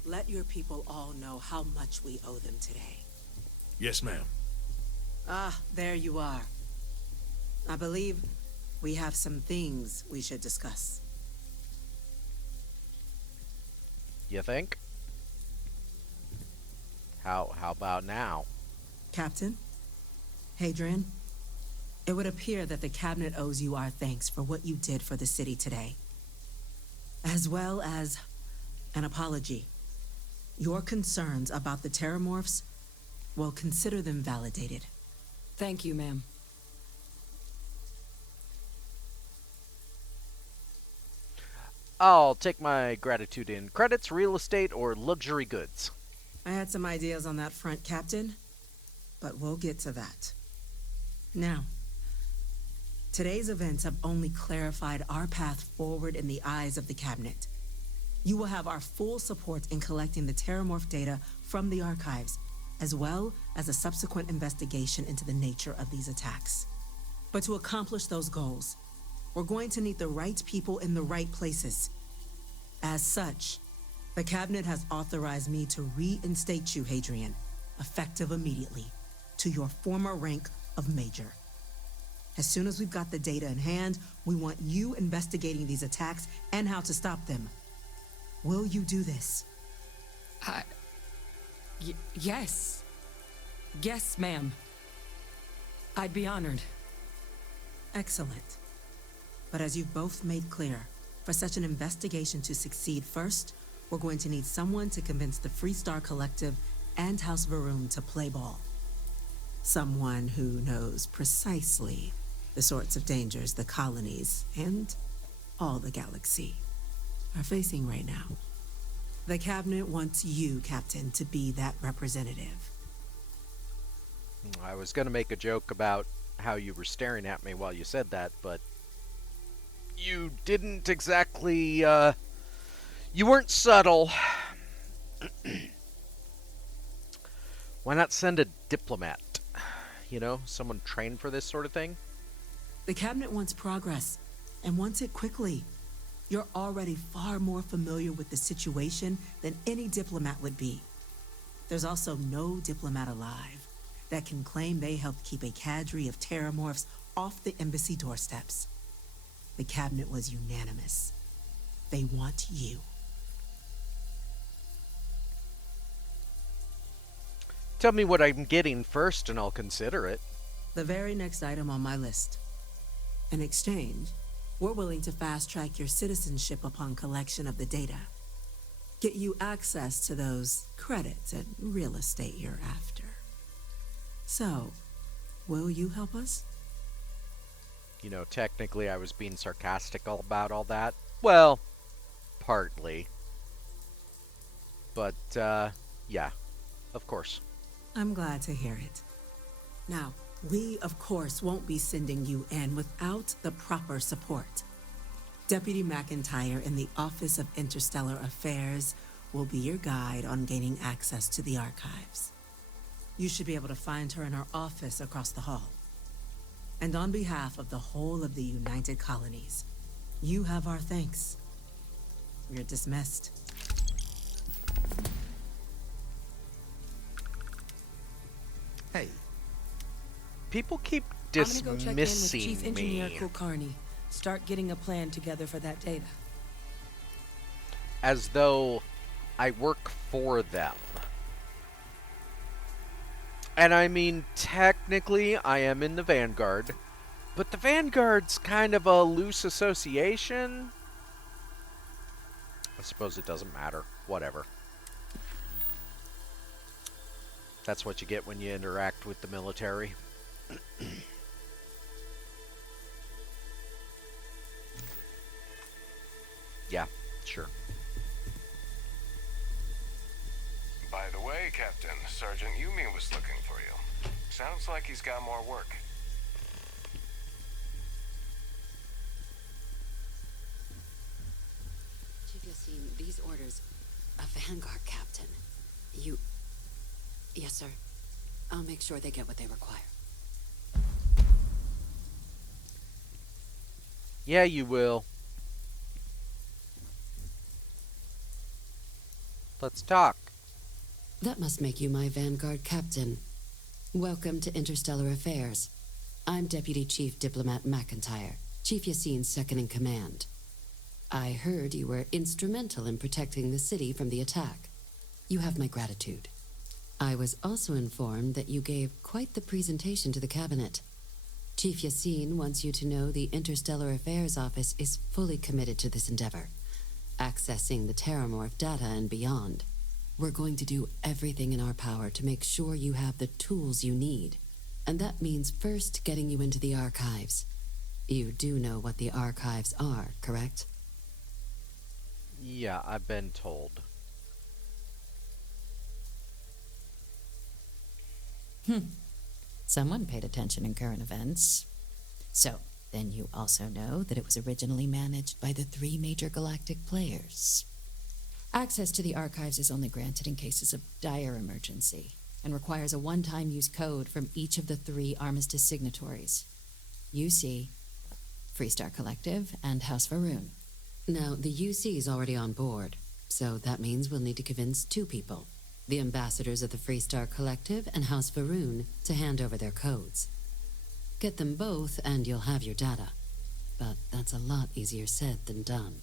Let your people all know how much we owe them today. Yes, ma'am. Ah, there you are. I believe we have some things we should discuss. You think? How about now? Captain? Hadrian? It would appear that the cabinet owes you our thanks for what you did for the city today, as well as an apology. Your concerns about the Terramorphs, well, consider them validated. Thank you, ma'am. I'll take my gratitude in credits, real estate, or luxury goods. I had some ideas on that front, Captain, but we'll get to that. Now, today's events have only clarified our path forward in the eyes of the cabinet. You will have our full support in collecting the Terramorph data from the archives, as well as a subsequent investigation into the nature of these attacks. But to accomplish those goals, we're going to need the right people in the right places. As such, the cabinet has authorized me to reinstate you, Hadrian, effective immediately, to your former rank of Major. As soon as we've got the data in hand, we want you investigating these attacks and how to stop them. Will you do this? Yes. Yes, ma'am. I'd be honored. Excellent. But as you've both made clear, for such an investigation to succeed first, we're going to need someone to convince the Freestar Collective and House Varun to play ball. Someone who knows precisely the sorts of dangers the colonies and all the galaxy are facing right now. The cabinet wants you, Captain, to be that representative. I was going to make a joke about how you were staring at me while you said that, but you didn't exactly, you weren't subtle. Why not send a diplomat? You know, someone trained for this sort of thing? The cabinet wants progress, and wants it quickly. You're already far more familiar with the situation than any diplomat would be. There's also no diplomat alive that can claim they helped keep a cadre of Terramorphs off the embassy doorsteps. The cabinet was unanimous. They want you. Tell me what I'm getting first and I'll consider it. The very next item on my list. In exchange, we're willing to fast-track your citizenship upon collection of the data. Get you access to those credits and real estate you're after. So, will you help us? You know, technically I was being sarcastic about all that. Well, partly. But, yeah, of course. I'm glad to hear it. Now, we, of course, won't be sending you in without the proper support. Deputy McIntyre in the Office of Interstellar Affairs will be your guide on gaining access to the archives. You should be able to find her in her office across the hall. And on behalf of the whole of the United Colonies, you have our thanks. You're dismissed. Hey. People keep I'm gonna go check in with dismissing Chief Engineer me. Kulkarni. Start getting a plan together for that data. As though I work for them. And I mean, technically, I am in the Vanguard, but the Vanguard's kind of a loose association. I suppose it doesn't matter. Whatever. That's what you get when you interact with the military. Yeah, sure. By the way, Captain, Sergeant Yumi was looking for you. Sounds like he's got more work. Chief Yassine, these orders. A Vanguard captain. You... Yes, sir. I'll make sure they get what they require. Yeah, you will. Let's talk. That must make you my Vanguard captain. Welcome to Interstellar Affairs. I'm Deputy Chief Diplomat McIntyre, Chief Yassine's second-in-command. I heard you were instrumental in protecting the city from the attack. You have my gratitude. I was also informed that you gave quite the presentation to the cabinet. Chief Yassine wants you to know the Interstellar Affairs Office is fully committed to this endeavor, accessing the Terramorph data and beyond. We're going to do everything in our power to make sure you have the tools you need. And that means first getting you into the archives. You do know what the archives are, correct? Yeah, I've been told. Someone paid attention in current events. So, then you also know that it was originally managed by the 3 major galactic players. Access to the archives is only granted in cases of dire emergency, and requires a one-time use code from each of the 3 Armistice signatories. UC, Freestar Collective, and House Varun. Now, the UC is already on board, so that means we'll need to convince 2 people. The ambassadors of the Freestar Collective and House Varun to hand over their codes. Get them both and you'll have your data. But that's a lot easier said than done.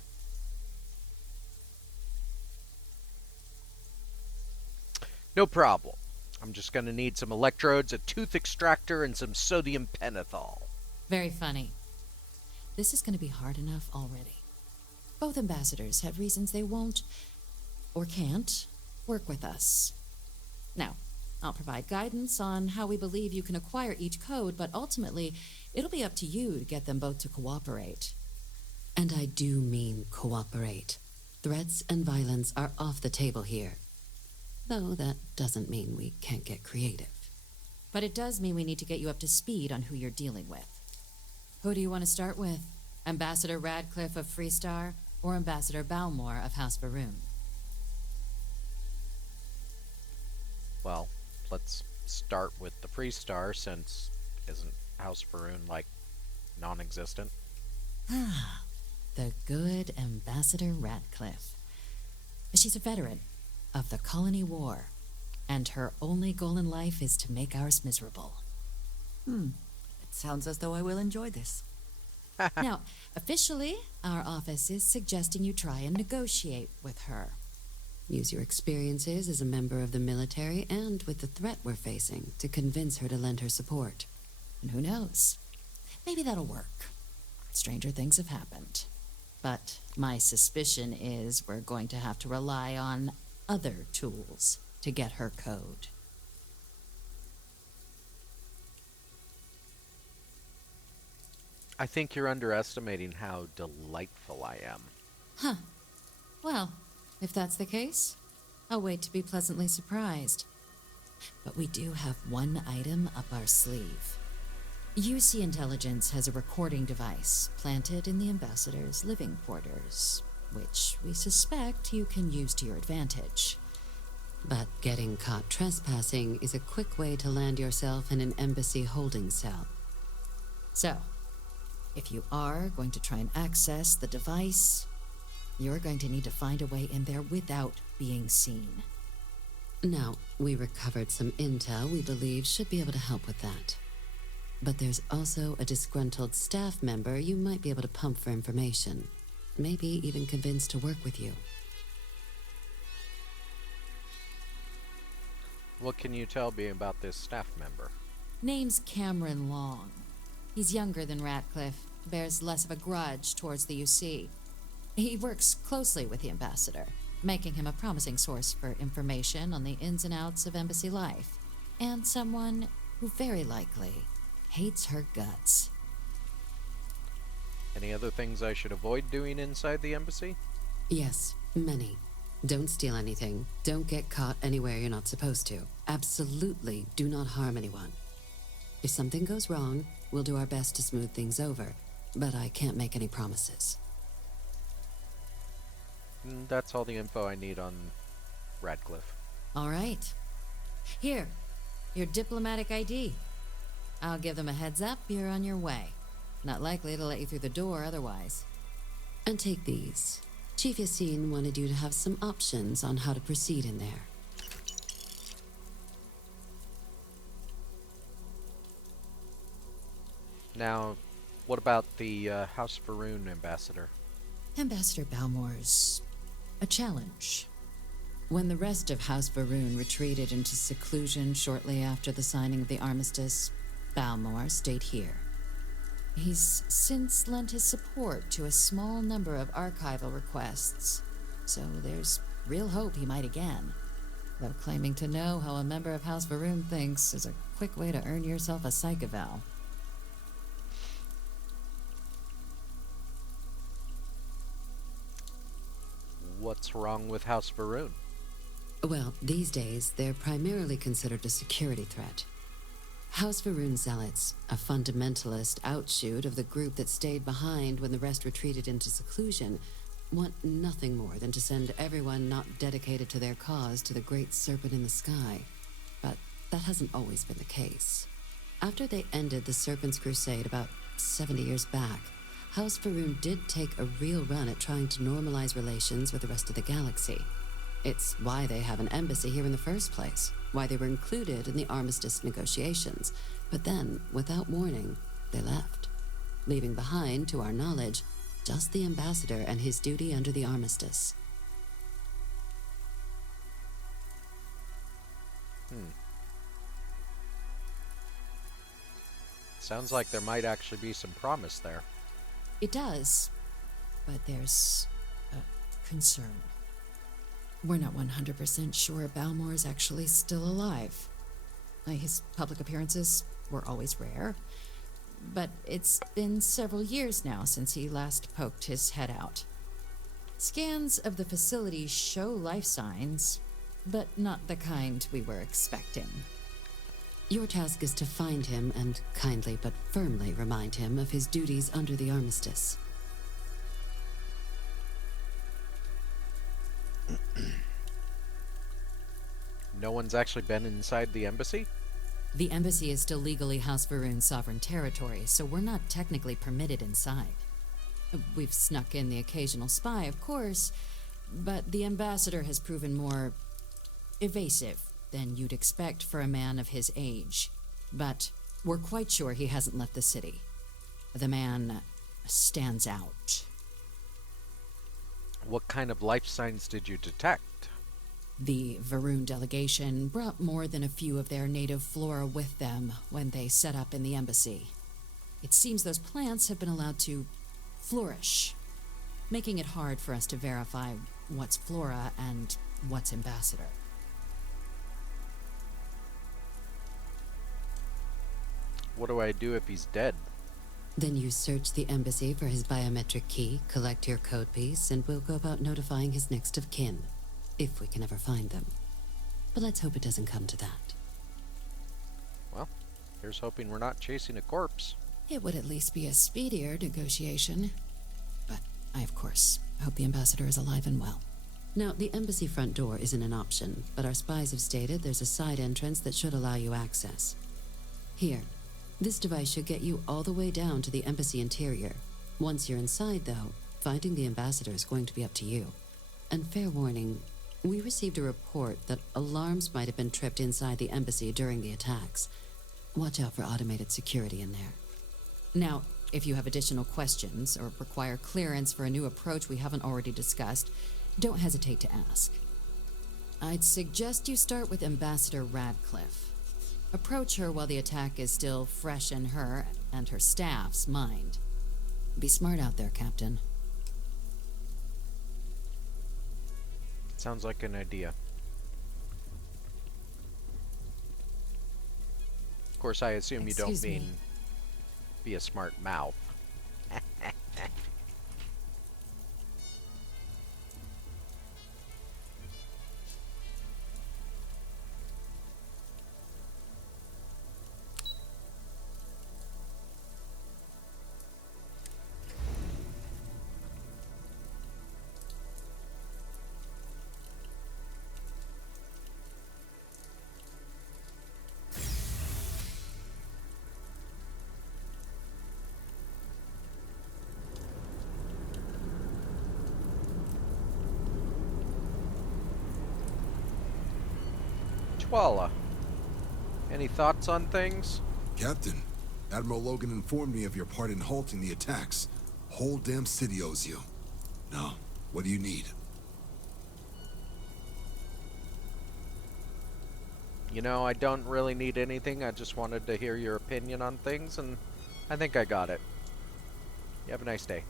No problem. I'm just gonna need some electrodes, a tooth extractor, and some sodium pentothal. Very funny. This is going to be hard enough already. Both ambassadors have reasons they won't, or can't, work with us. Now, I'll provide guidance on how we believe you can acquire each code, but ultimately, it'll be up to you to get them both to cooperate. And I do mean cooperate. Threats and violence are off the table here. Though that doesn't mean we can't get creative. But it does mean we need to get you up to speed on who you're dealing with. Who do you want to start with? Ambassador Radcliffe of Freestar, or Ambassador Balmore of House Varun? Well, let's start with the Freestar, since isn't House Varun, like, non-existent? Ah, the good Ambassador Radcliffe. She's a veteran of the Colony War, and her only goal in life is to make ours miserable. It sounds as though I will enjoy this. Now, officially, our office is suggesting you try and negotiate with her. Use your experiences as a member of the military and with the threat we're facing to convince her to lend her support. And who knows? Maybe that'll work. Stranger things have happened. But my suspicion is we're going to have to rely on other tools to get her code. I think you're underestimating how delightful I am. Huh. Well, if that's the case, I'll wait to be pleasantly surprised. But we do have one item up our sleeve. UC Intelligence has a recording device planted in the ambassador's living quarters, which we suspect you can use to your advantage. But getting caught trespassing is a quick way to land yourself in an embassy holding cell. So, if you are going to try and access the device, you're going to need to find a way in there without being seen. Now, we recovered some intel we believe should be able to help with that. But there's also a disgruntled staff member you might be able to pump for information. Maybe even convince to work with you. What can you tell me about this staff member? Name's Cameron Long. He's younger than Ratcliffe, bears less of a grudge towards the UC. He works closely with the ambassador, making him a promising source for information on the ins and outs of embassy life, and someone who very likely hates her guts. Any other things I should avoid doing inside the embassy? Yes, many. Don't steal anything. Don't get caught anywhere you're not supposed to. Absolutely do not harm anyone. If something goes wrong, we'll do our best to smooth things over, but I can't make any promises. That's all the info I need on Radcliffe. All right. Here, your diplomatic ID. I'll give them a heads up you're on your way. Not likely to let you through the door otherwise. And take these. Chief Yassine wanted you to have some options on how to proceed in there. Now, what about the House Varun ambassador? Ambassador Balmore's a challenge. When the rest of House Varun retreated into seclusion shortly after the signing of the armistice, Balmore stayed here. He's since lent his support to a small number of archival requests, so there's real hope he might again. Though claiming to know how a member of House Varun thinks is a quick way to earn yourself a psych eval. What's wrong with House Varun? Well, these days, they're primarily considered a security threat. House Varun Zealots, a fundamentalist outshoot of the group that stayed behind when the rest retreated into seclusion, want nothing more than to send everyone not dedicated to their cause to the great serpent in the sky. But that hasn't always been the case. After they ended the Serpent's Crusade about 70 years back, House Varun did take a real run at trying to normalize relations with the rest of the galaxy. It's why they have an embassy here in the first place, why they were included in the armistice negotiations. But then, without warning, they left, leaving behind, to our knowledge, just the ambassador and his duty under the armistice. Sounds like there might actually be some promise there. It does, but there's a concern. We're not 100% sure Balmore is actually still alive. His public appearances were always rare, but it's been several years now since he last poked his head out. Scans of the facility show life signs, but not the kind we were expecting. Your task is to find him and kindly but firmly remind him of his duties under the armistice. No one's actually been inside the embassy? The embassy is still legally House Varun's sovereign territory, so we're not technically permitted inside. We've snuck in the occasional spy, of course, but the ambassador has proven more evasive than you'd expect for a man of his age. But we're quite sure he hasn't left the city. The man stands out. What kind of life signs did you detect? The Varun delegation brought more than a few of their native flora with them when they set up in the embassy. It seems those plants have been allowed to flourish, making it hard for us to verify what's flora and what's ambassador. What do I do if he's dead? Then you search the embassy for his biometric key, collect your code piece, and we'll go about notifying his next of kin. If we can ever find them. But let's hope it doesn't come to that. Well, here's hoping we're not chasing a corpse. It would at least be a speedier negotiation. But I, of course, hope the ambassador is alive and well. Now, the embassy front door isn't an option, but our spies have stated there's a side entrance that should allow you access. Here, this device should get you all the way down to the embassy interior. Once you're inside, though, finding the ambassador is going to be up to you. And fair warning, we received a report that alarms might have been tripped inside the embassy during the attacks. Watch out for automated security in there. Now, if you have additional questions or require clearance for a new approach we haven't already discussed, don't hesitate to ask. I'd suggest you start with Ambassador Radcliffe. Approach her while the attack is still fresh in her and her staff's mind. Be smart out there, Captain. Sounds like an idea. Of course, I assume you don't mean be a smart mouth. Twala, any thoughts on things? Captain, Admiral Logan informed me of your part in halting the attacks. Whole damn city owes you. Now, what do you need? You know, I don't really need anything. I just wanted to hear your opinion on things, and I think I got it. You have a nice day.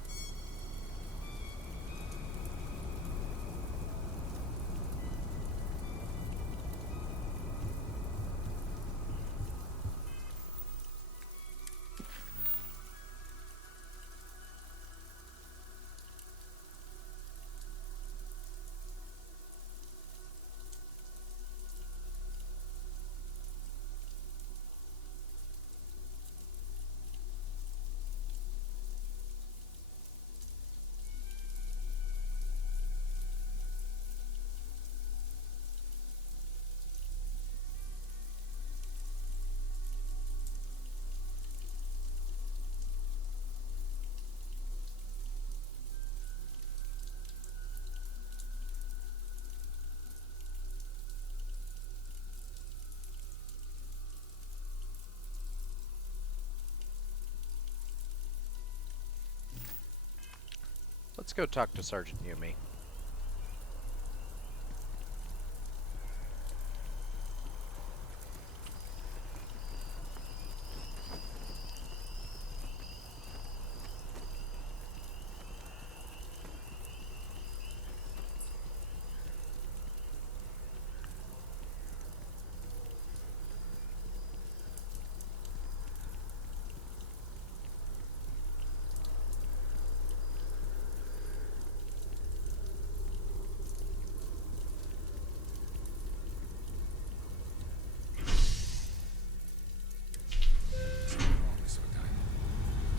Let's go talk to Sergeant Yumi.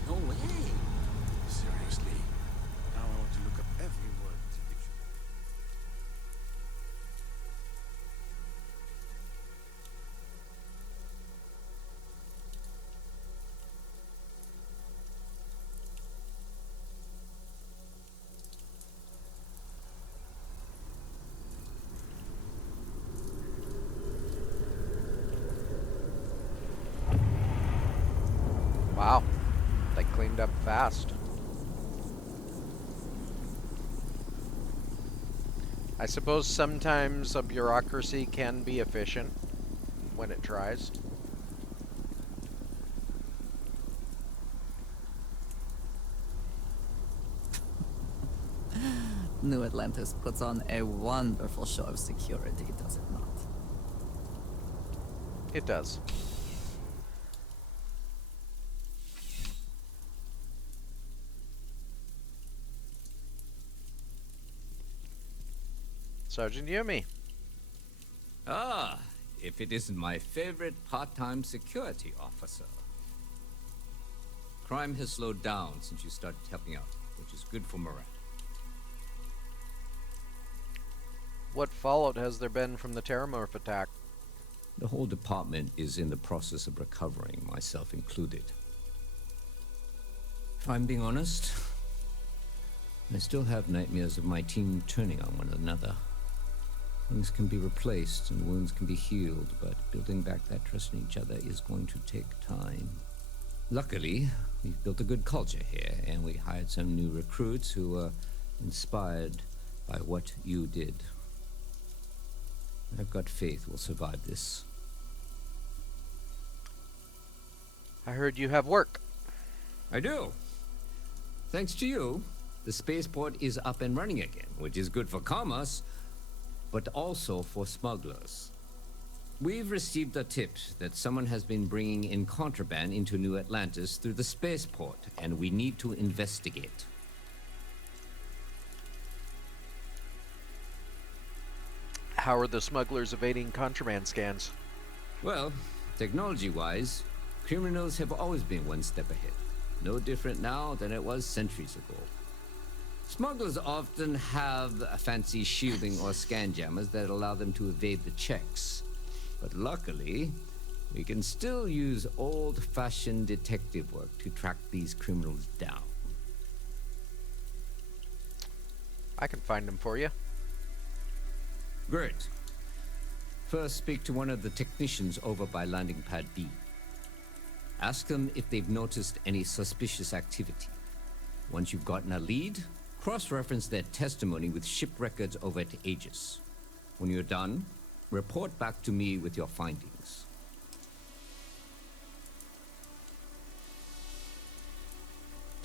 No way. Seriously. Now I want to look up every word in the dictionary. Wow, they cleaned up fast. I suppose sometimes a bureaucracy can be efficient when it tries. New Atlantis puts on a wonderful show of security, does it not? It does. Sergeant Yumi. Ah, if it isn't my favorite part-time security officer. Crime has slowed down since you started helping out, which is good for morale. What fallout has there been from the Terramorph attack? The whole department is in the process of recovering, myself included. If I'm being honest, I still have nightmares of my team turning on one another. Things can be replaced and wounds can be healed, but building back that trust in each other is going to take time. Luckily, we've built a good culture here, and we hired some new recruits who were inspired by what you did. I've got faith we'll survive this. I heard you have work. I do. Thanks to you, the spaceport is up and running again, which is good for commerce, but also for smugglers. We've received a tip that someone has been bringing in contraband into New Atlantis through the spaceport, and we need to investigate. How are the smugglers evading contraband scans? Well, technology-wise, criminals have always been one step ahead. No different now than it was centuries ago. Smugglers often have a fancy shielding or scan jammers that allow them to evade the checks. But luckily, we can still use old-fashioned detective work to track these criminals down. I can find them for you. Great. First, speak to one of the technicians over by landing pad B. Ask them if they've noticed any suspicious activity. Once you've gotten a lead, cross-reference their testimony with ship records over at Aegis. When you're done, report back to me with your findings.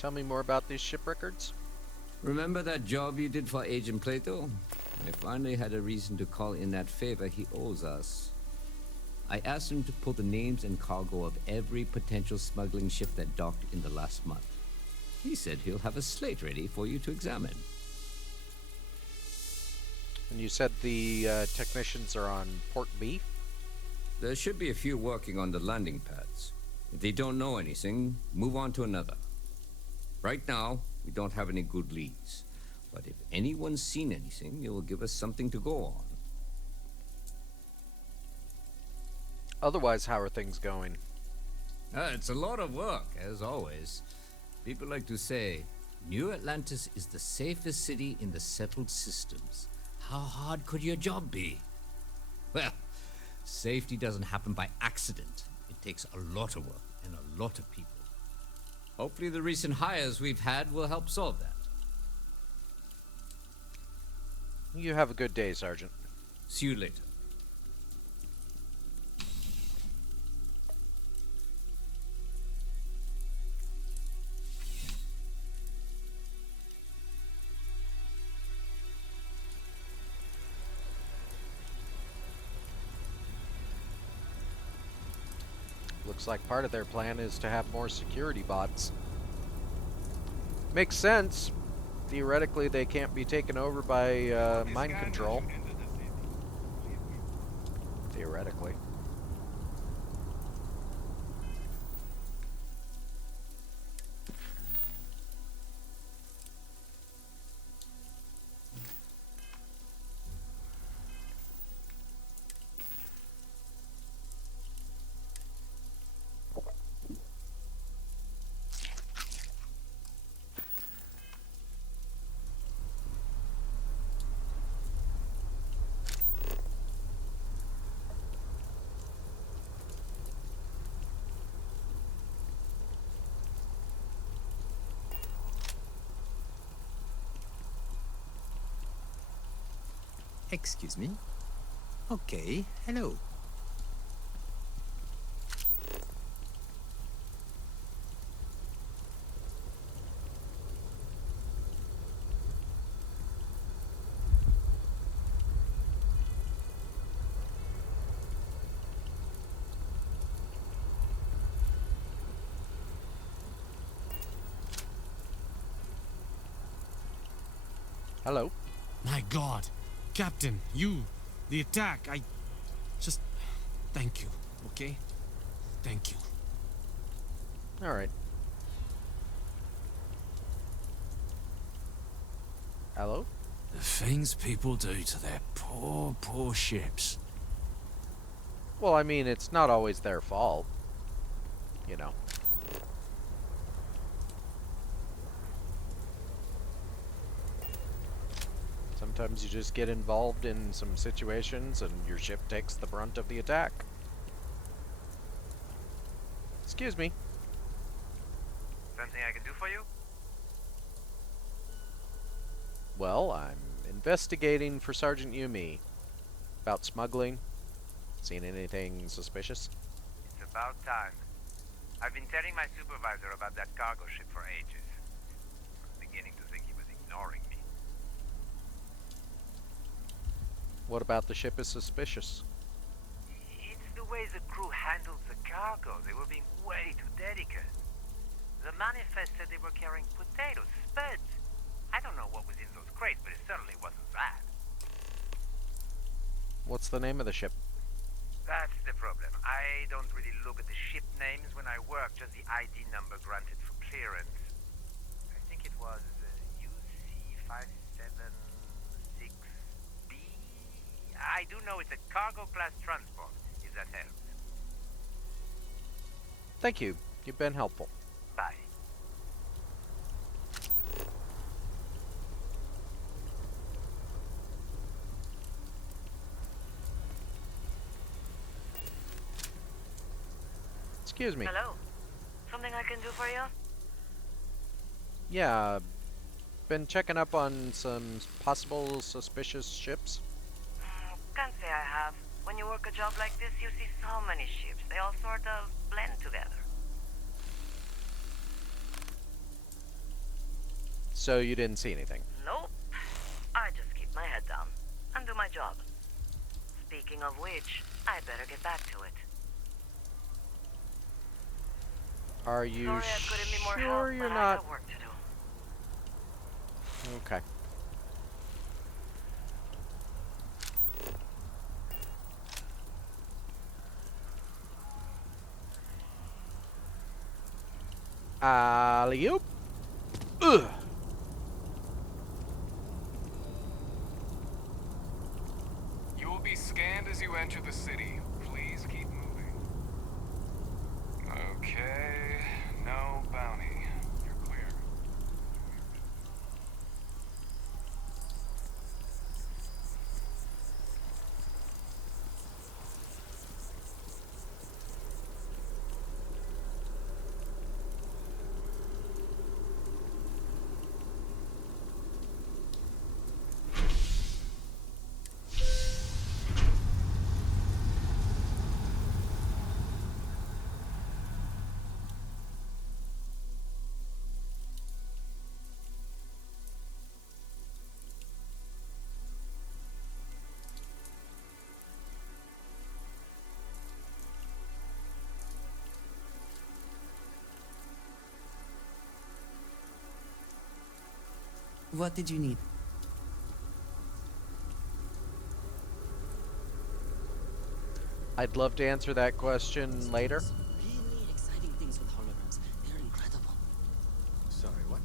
tell me more about these ship records? Remember that job you did for Agent Plato? I finally had a reason to call in that favor he owes us. I asked him to pull the names and cargo of every potential smuggling ship that docked in the last month. He said he'll have a slate ready for you to examine. And you said the technicians are on Port B? There should be a few working on the landing pads. If they don't know anything, move on to another. Right now, we don't have any good leads. But if anyone's seen anything, it will give us something to go on. Otherwise, how are things going? It's a lot of work, as always. People like to say, New Atlantis is the safest city in the settled systems. How hard could your job be? Well, safety doesn't happen by accident. It takes a lot of work and a lot of people. Hopefully the recent hires we've had will help solve that. You have a good day, Sergeant. See you later. Looks like part of their plan is to have more security bots. Makes sense. Theoretically, they can't be taken over by mind control. Theoretically. Excuse me? Okay, hello. Hello. My God. Captain, the attack, just thank you, okay? Thank you. All right. Hello? The things people do to their poor, poor ships. Well, I mean, it's not always their fault. You know. Sometimes you just get involved in some situations and your ship takes the brunt of the attack. Excuse me. Something I can do for you? Well, I'm investigating for Sergeant Yumi. About smuggling. Seen anything suspicious? It's about time. I've been telling my supervisor about that cargo ship for ages. I'm beginning to think he was ignoring me. What about the ship is suspicious? It's the way the crew handled the cargo. They were being way too delicate. The manifest said they were carrying potatoes, spuds. I don't know what was in those crates, but it certainly wasn't that. What's the name of the ship? That's the problem. I don't really look at the ship names when I work, just the ID number granted for clearance. I think it was UC576B. I do know it's a cargo class transport, if that helps. Thank you. You've been helpful. Bye. Excuse me. Hello. Something I can do for you? Yeah, been checking up on some possible suspicious ships. Can't say I have. When you work a job like this, you see so many ships. They all sort of blend together. So you didn't see anything? Nope. I just keep my head down and do my job. Speaking of which, I better get back to it. Are you Sorry I couldn't be more sure help, you're but I not... got work to do. Okay. Alley-oop. Ugh. You will be scanned as you enter the city. Please keep moving. Okay, no bounty. You're clear. What did you need? I'd love to answer that question later. Really exciting things with holograms. They're incredible. Sorry, what?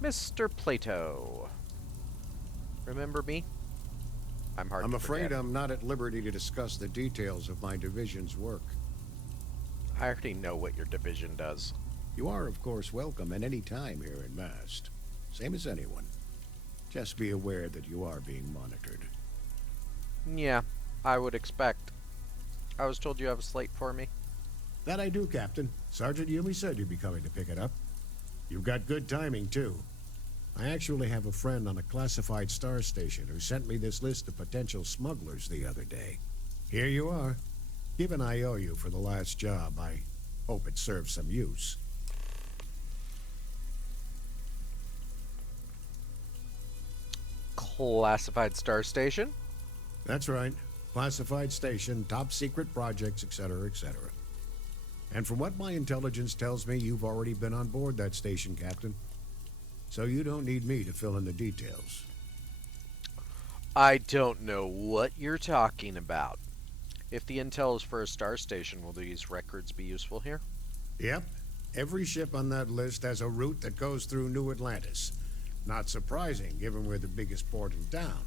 Mr. Plato. Remember me? I'm hard I'm to afraid forget. I'm not at liberty to discuss the details of my division's work. I already know what your division does. You are, of course, welcome at any time here in Mast. Same as anyone. Just be aware that you are being monitored. Yeah, I would expect. I was told you have a slate for me. That I do, Captain. Sergeant Yumi said you'd be coming to pick it up. You've got good timing, too. I actually have a friend on a classified star station who sent me this list of potential smugglers the other day. Here you are. Given I owe you for the last job, I hope it serves some use. Classified star station? That's right. Classified station, top secret projects, etc., etc. And from what my intelligence tells me, you've already been on board that station, Captain. So you don't need me to fill in the details. I don't know what you're talking about. If the intel is for a star station, will these records be useful here? Yep. Every ship on that list has a route that goes through New Atlantis. Not surprising, given we're the biggest port in town.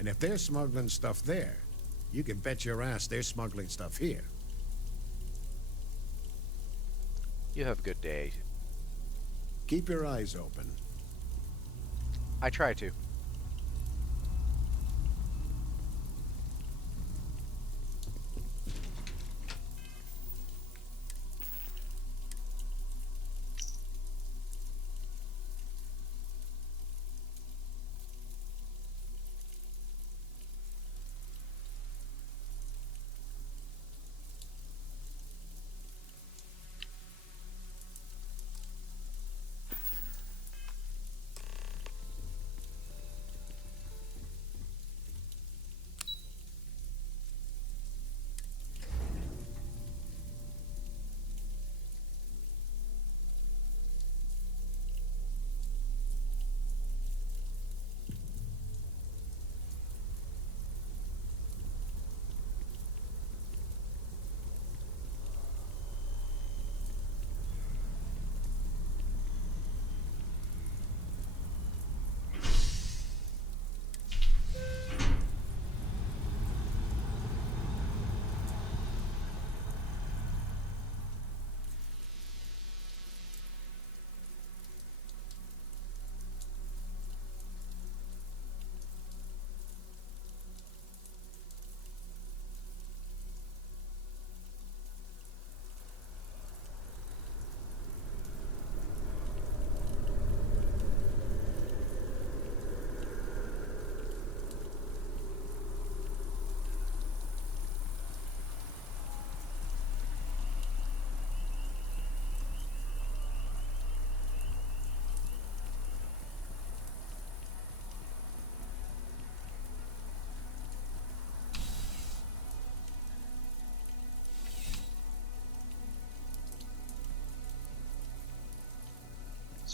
And if they're smuggling stuff there, you can bet your ass they're smuggling stuff here. You have a good day. Keep your eyes open. I try to.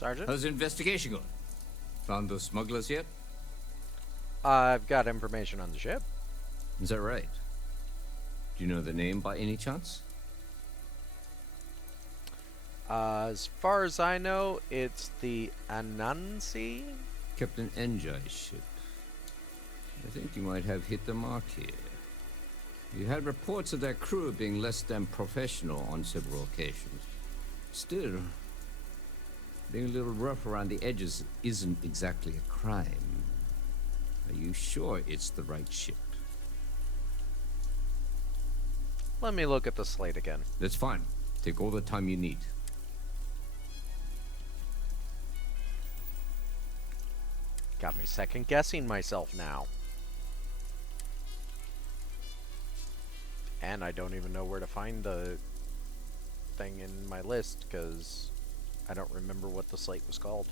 Sergeant? How's the investigation going? Found those smugglers yet? I've got information on the ship. Is that right? Do you know the name by any chance? As far as I know, it's the Anansi? Captain Enjai's ship. I think you might have hit the mark here. You had reports of their crew being less than professional on several occasions. Still, being a little rough around the edges isn't exactly a crime. Are you sure it's the right ship? Let me look at the slate again. That's fine. Take all the time you need. Got me second guessing myself now. And I don't even know where to find the thing in my list, because I don't remember what the slate was called.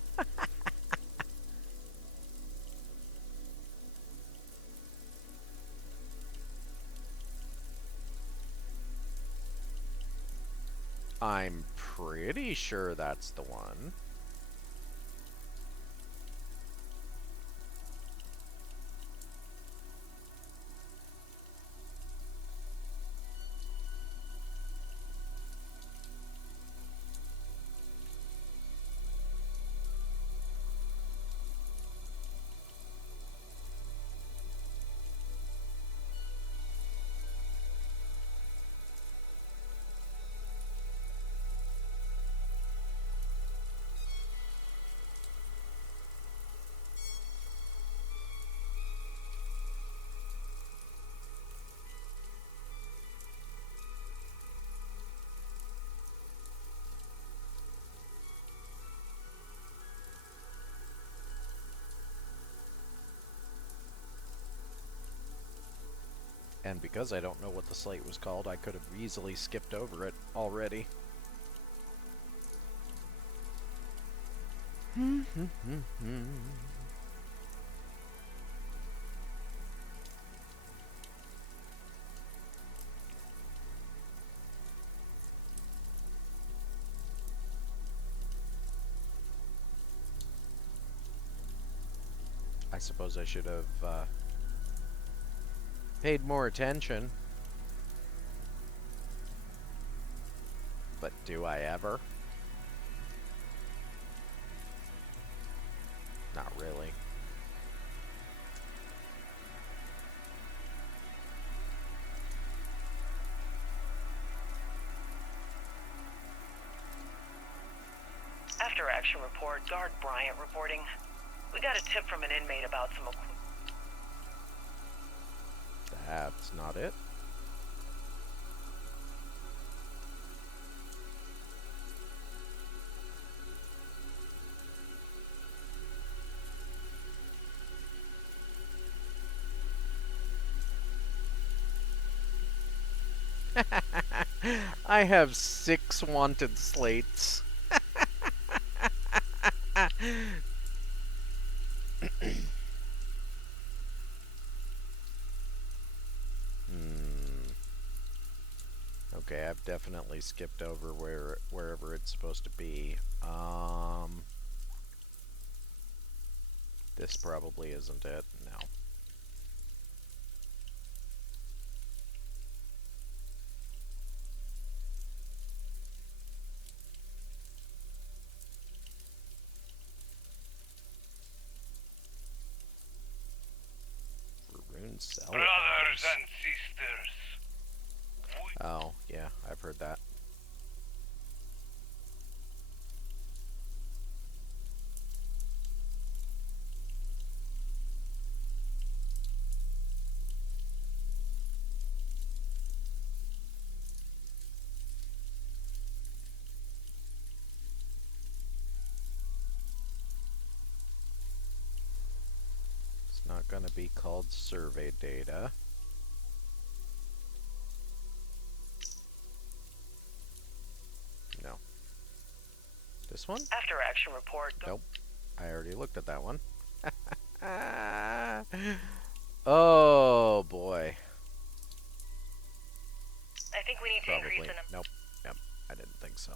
I'm pretty sure that's the one. And because I don't know what the slate was called, I could have easily skipped over it already. I suppose I should have paid more attention. But do I ever? Not really. After action report, Guard Bryant reporting. We got a tip from an inmate about some equipment. That's not it. I have 6 wanted slates. Okay, I've definitely skipped over wherever it's supposed to be. This probably isn't it. No. Brothers and sisters. Oh, yeah, I've heard that. It's not going to be called survey data. No. This one? After action report. Nope. I already looked at that one. Oh, boy. I think we need to increase the number. Nope. Yep. I didn't think so.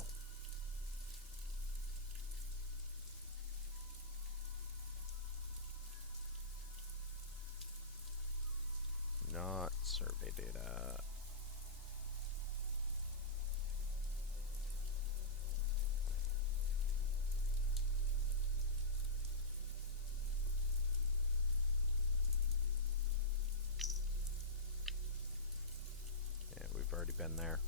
Survey data. Yeah, we've already been there.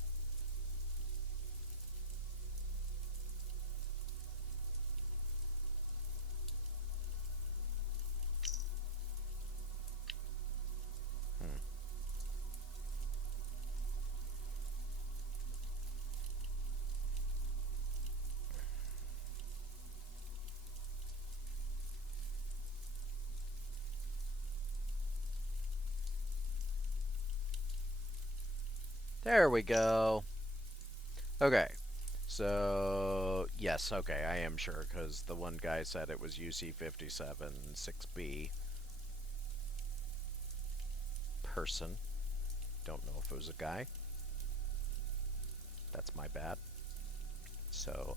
There we go. Okay. So, yes, okay, I am sure, because the one guy said it was UC57 6B. Person. Don't know if it was a guy. That's my bad. So,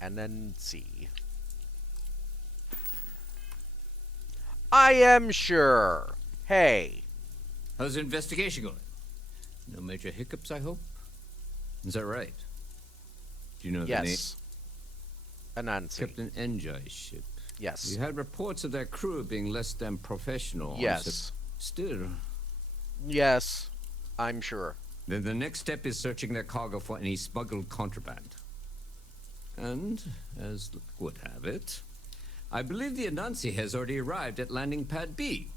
and then C. I am sure. Hey. How's the investigation going? No major hiccups, I hope? Is that right? Do you know the name? Yes. Anansi. Captain Enjoy's ship. Yes. You had reports of their crew being less than professional. Yes. Still. Yes, I'm sure. Then the next step is searching their cargo for any smuggled contraband. And, as luck would have it, I believe the Anansi has already arrived at landing pad B.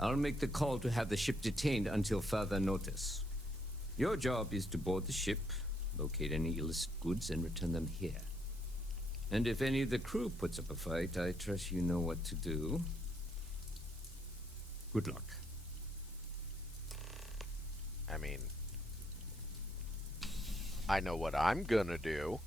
I'll make the call to have the ship detained until further notice. Your job is to board the ship, locate any illicit goods, and return them here. And if any of the crew puts up a fight, I trust you know what to do. Good luck. I mean, I know what I'm gonna do.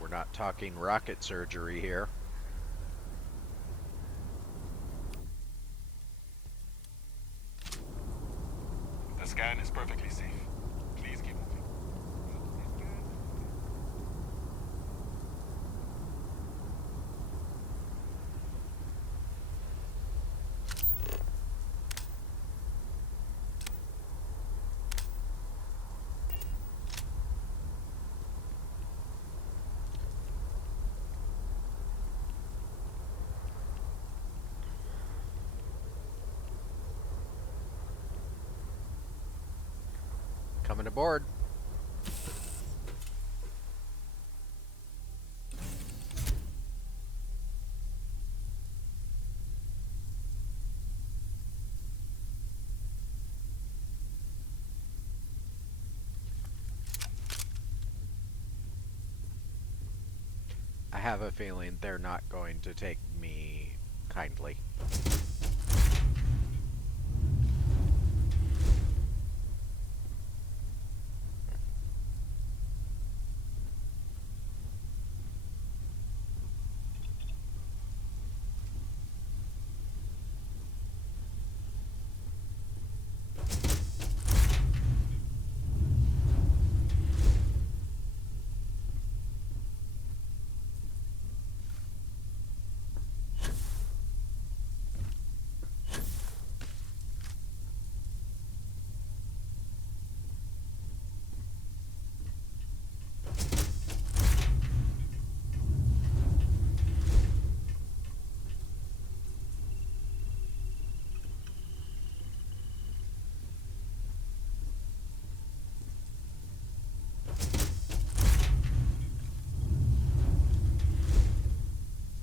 We're not talking rocket surgery here. The scan is perfectly safe. Please keep moving. Coming aboard. I have a feeling they're not going to take me kindly.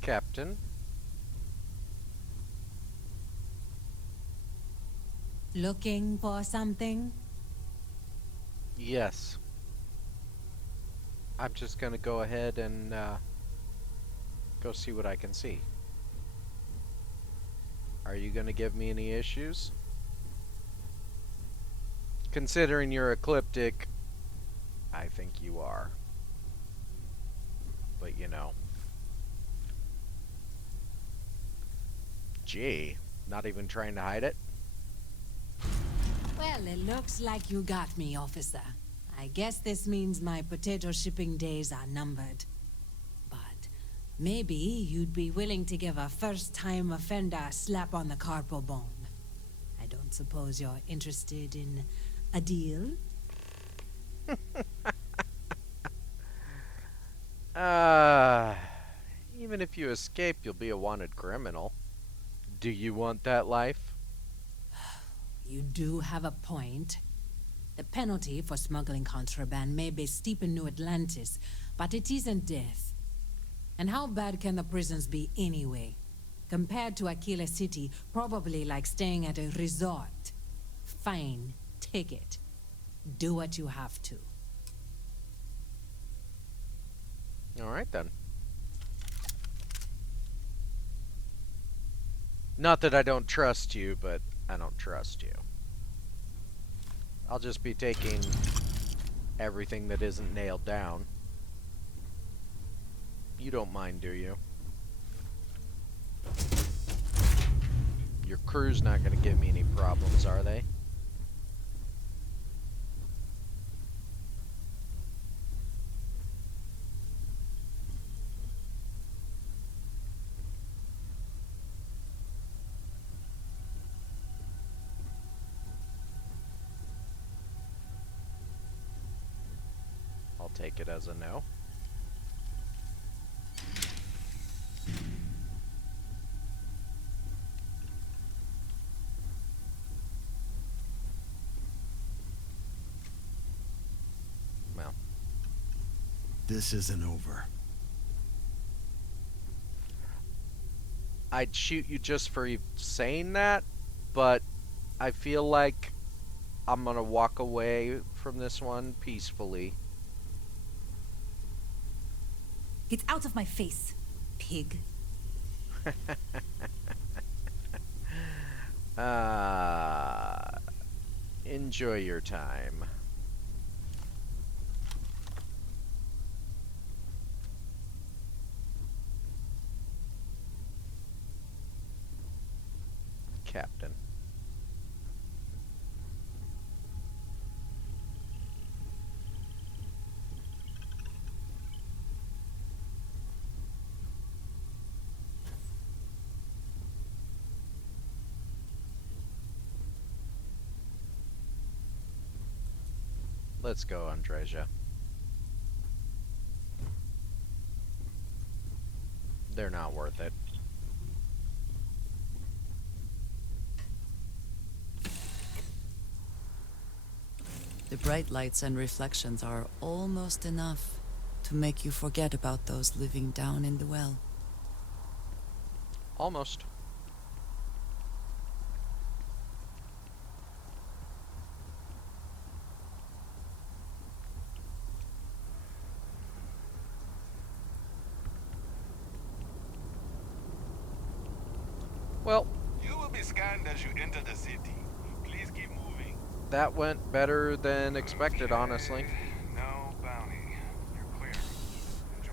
Captain? Looking for something? Yes. I'm just gonna go ahead and go see what I can see. Are you gonna give me any issues? Considering you're ecliptic, I think you are. But you know. Gee, Not even trying to hide it? Well, it looks like you got me, officer. I guess this means my potato shipping days are numbered. But maybe you'd be willing to give a first-time offender a slap on the carpal bone. I don't suppose you're interested in a deal? Even if you escape, you'll be a wanted criminal. Do you want that life? You do have a point. The penalty for smuggling contraband may be steep in New Atlantis, but it isn't death. And how bad can the prisons be anyway? Compared to Aquila City, probably like staying at a resort. Fine, take it. Do what you have to. All right, then. Not that I don't trust you, but I don't trust you. I'll just be taking everything that isn't nailed down. You don't mind, do you? Your crew's not going to give me any problems, are they? I'll take it as a no. Well. This isn't over. I'd shoot you just for saying that, but I feel like I'm gonna walk away from this one peacefully. Get out of my face, pig. Enjoy your time. Captain. Let's go, Andreja. They're not worth it. The bright lights and reflections are almost enough to make you forget about those living down in the well. Almost. Well, You will be scanned as you enter the city. Please keep moving. that went better than expected, honestly. No bounty. You're clear. Enjoy.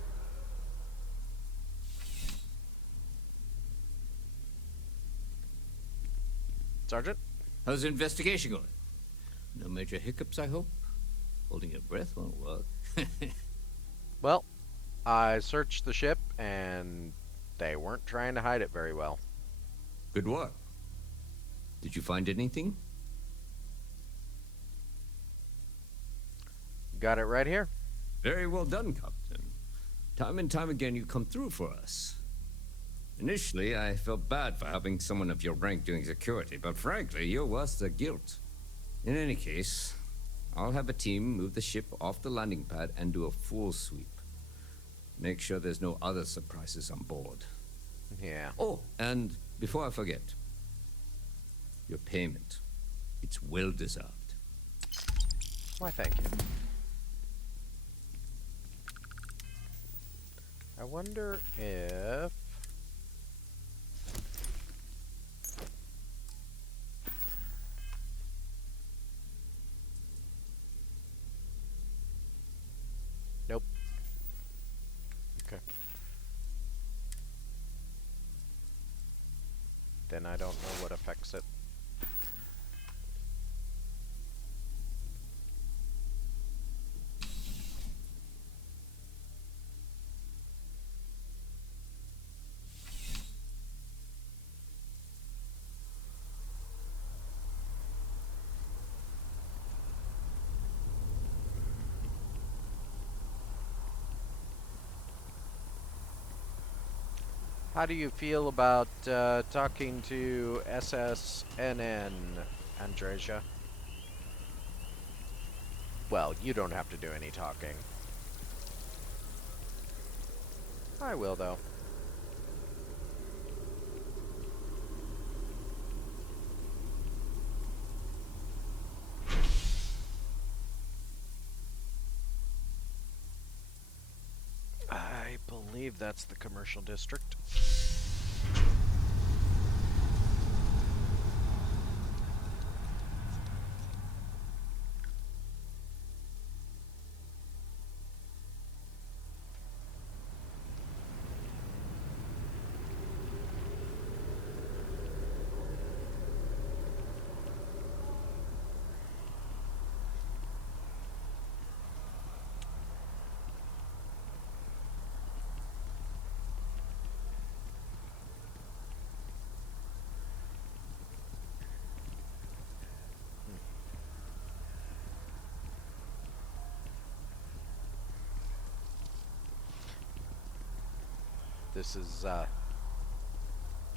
Sergeant? How's the investigation going? No major hiccups, I hope? Holding your breath won't work. Well, I searched the ship, and they weren't trying to hide it very well. Good work. Did you find anything? Got it right here. Very well done, Captain. Time and time again you come through for us. Initially, I felt bad for having someone of your rank doing security, but frankly, you're worse the guilt. In any case, I'll have a team move the ship off the landing pad and do a full sweep. Make sure there's no other surprises on board. Yeah. Oh, and before I forget, your payment. It's well deserved. Why, thank you. I wonder if... Nope. Okay. and I don't know what affects it. How do you feel about talking to SSNN, Andreja? Well, you don't have to do any talking. I will, though. I believe that's the commercial district.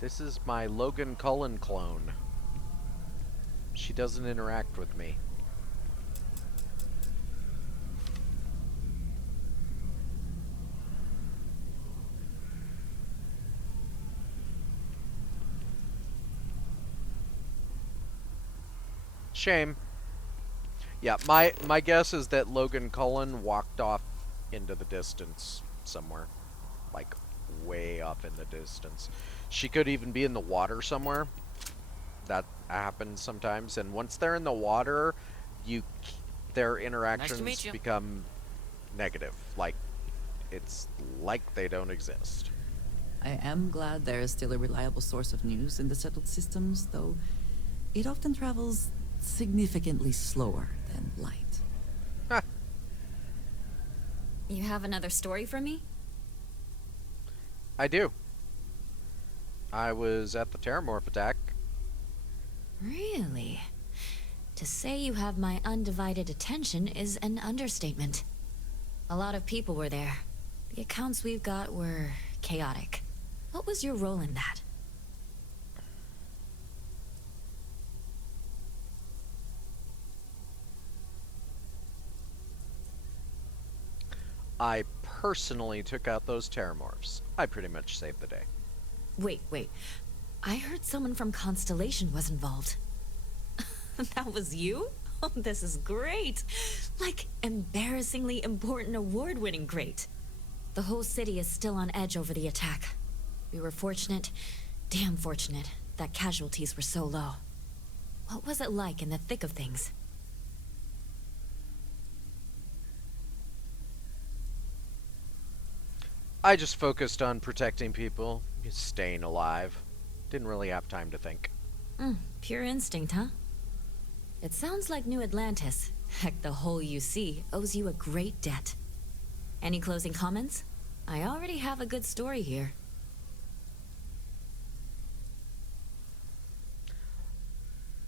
This is my Logan Cullen clone. She doesn't interact with me. Shame. Yeah, my guess is that Logan Cullen walked off into the distance somewhere. Like, way off in the distance. She could even be in the water somewhere. That happens sometimes. And once they're in the water, their interactions become negative. Like, it's like they don't exist. I am glad there is still a reliable source of news in the settled systems, though it often travels significantly slower than light. You have another story for me? I do. I was at the Terramorph attack. Really? To say you have my undivided attention is an understatement. A lot of people were there. The accounts we've got were chaotic. What was your role in that? I personally took out those Terramorphs. I pretty much saved the day. Wait. I heard someone from Constellation was involved. That was you? Oh, this is great. Like, embarrassingly important award-winning great. The whole city is still on edge over the attack. We were fortunate, damn fortunate, that casualties were so low. What was it like in the thick of things? I just focused on protecting people, staying alive. Didn't really have time to think. Pure instinct, huh? It sounds like New Atlantis, heck, the whole UC, owes you a great debt. Any closing comments? I already have a good story here.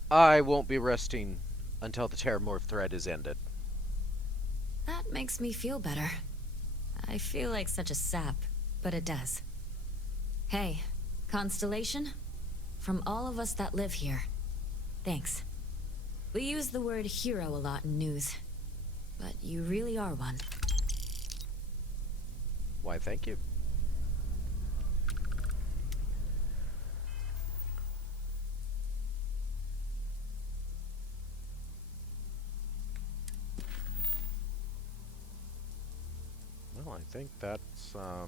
I won't be resting until the Terramorph threat is ended. That makes me feel better. I feel like such a sap, but it does. Hey, Constellation? From all of us that live here, thanks. We use the word hero a lot in news, but you really are one. Why, thank you. Well, I think that's, I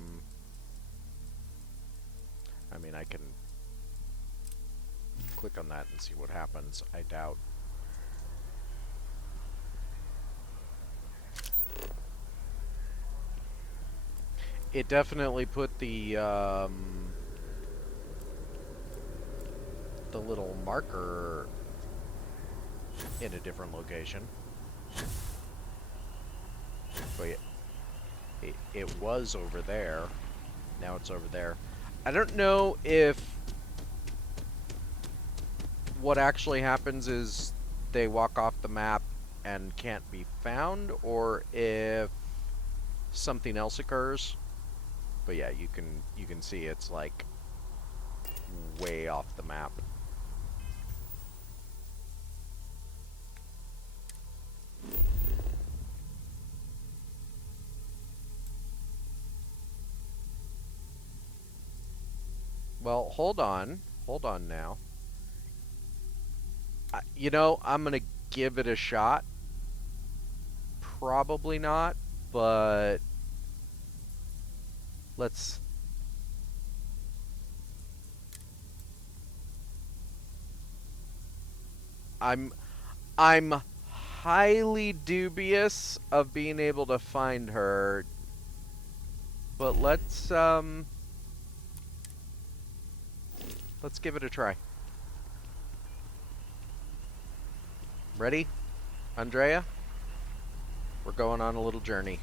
mean, I can click on that and see what happens. I doubt. It definitely put the the little marker in a different location. But it was over there. Now it's over there. I don't know if what actually happens is they walk off the map and can't be found, or if something else occurs. But yeah, you can see it's like way off the map. Well, hold on now. You know, I'm gonna give it a shot. Probably not, but let's. I'm highly dubious of being able to find her, but let's give it a try. Ready, Andrea? We're going on a little journey.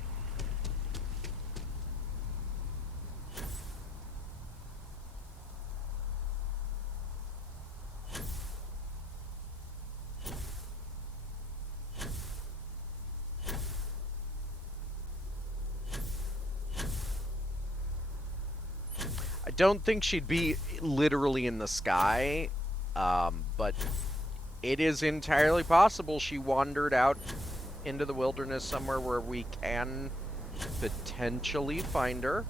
I don't think she'd be literally in the sky, but it is entirely possible she wandered out into the wilderness somewhere where we can potentially find her.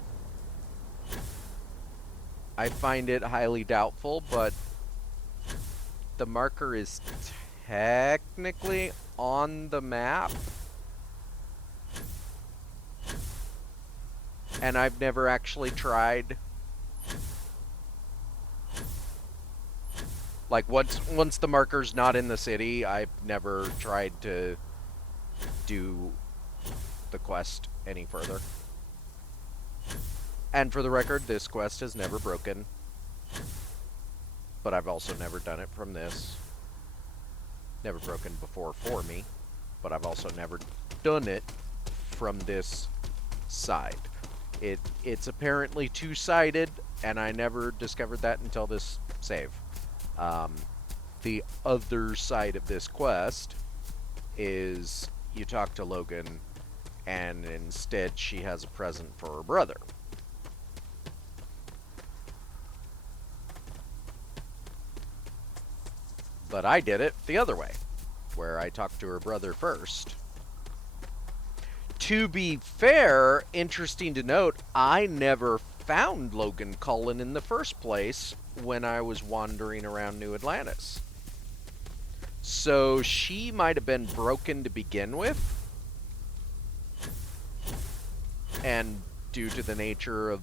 I find it highly doubtful, but the marker is technically on the map. And I've never actually tried. Like, once the marker's not in the city, I've never tried to do the quest any further. And for the record, this quest has never broken. But I've also never done it from this. Never broken before for me. But I've also never done it from this side. It's apparently two-sided, and I never discovered that until this save. The other side of this quest is you talk to Logan, and instead she has a present for her brother. But I did it the other way, where I talked to her brother first. To be fair, interesting to note, I never found Logan Cullen in the first place when I was wandering around New Atlantis. So she might have been broken to begin with. And due to the nature of,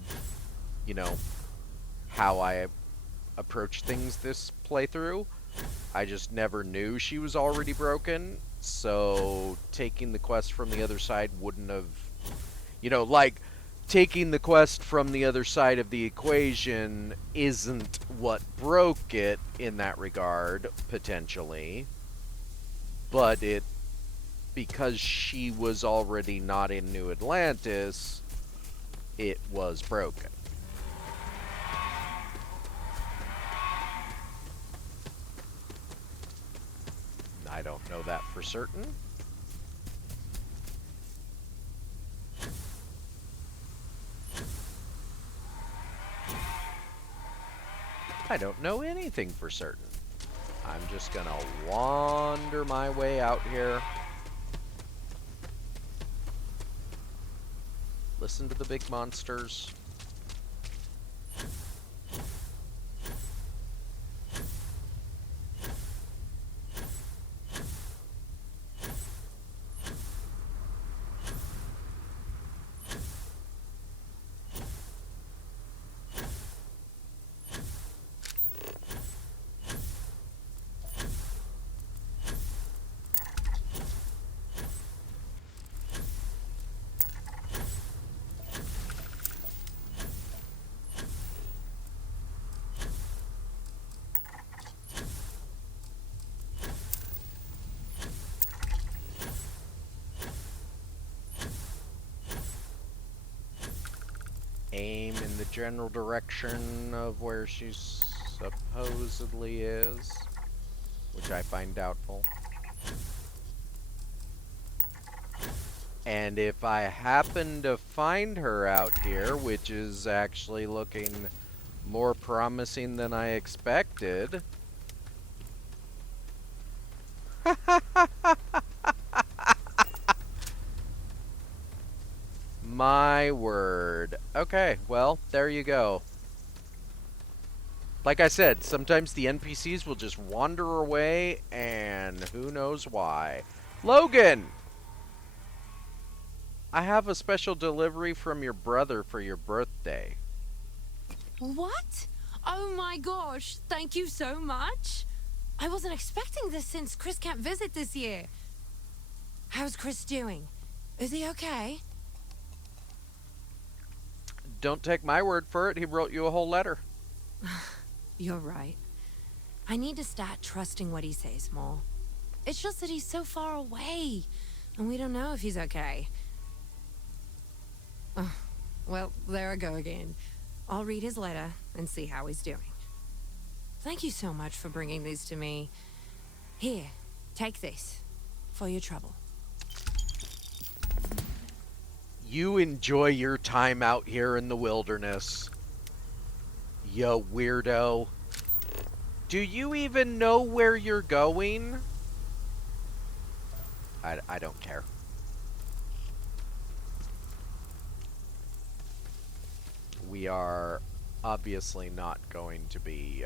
you know, how I approach things this playthrough, I just never knew she was already broken. So taking the quest from the other side wouldn't have, you know, like, taking the quest from the other side of the equation isn't what broke it in that regard, potentially. But because she was already not in New Atlantis, it was broken. I don't know that for certain. I don't know anything for certain. I'm just gonna wander my way out here. Listen to the big monsters. aim in the general direction of where she supposedly is, which I find doubtful. And if I happen to find her out here, which is actually looking more promising than I expected. My word. Okay, well, there you go. Like I said, sometimes the NPCs will just wander away, and who knows why. Logan! I have a special delivery from your brother for your birthday. What? Oh my gosh, thank you so much. I wasn't expecting this since Chris can't visit this year. How's Chris doing? Is he okay? Don't take my word for it, he wrote you a whole letter. You're right. I need to start trusting what he says more. It's just that he's so far away, and we don't know if he's okay. Oh, well, there I go again. I'll read his letter and see how he's doing. Thank you so much for bringing these to me. Here, take this for your trouble. You enjoy your time out here in the wilderness. You weirdo. Do you even know where you're going? I don't care. We are obviously not going to be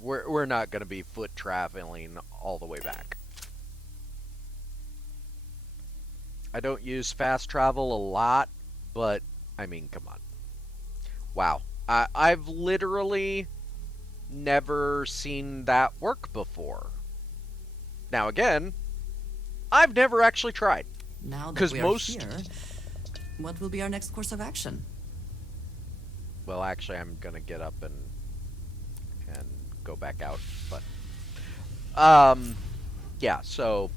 we're not going to be foot traveling all the way back. I don't use fast travel a lot, but I mean, come on. Wow. I've literally never seen that work before. Now again, I've never actually tried. Now that we are here, what will be our next course of action? Well, actually, I'm gonna get up and go back out, but yeah. So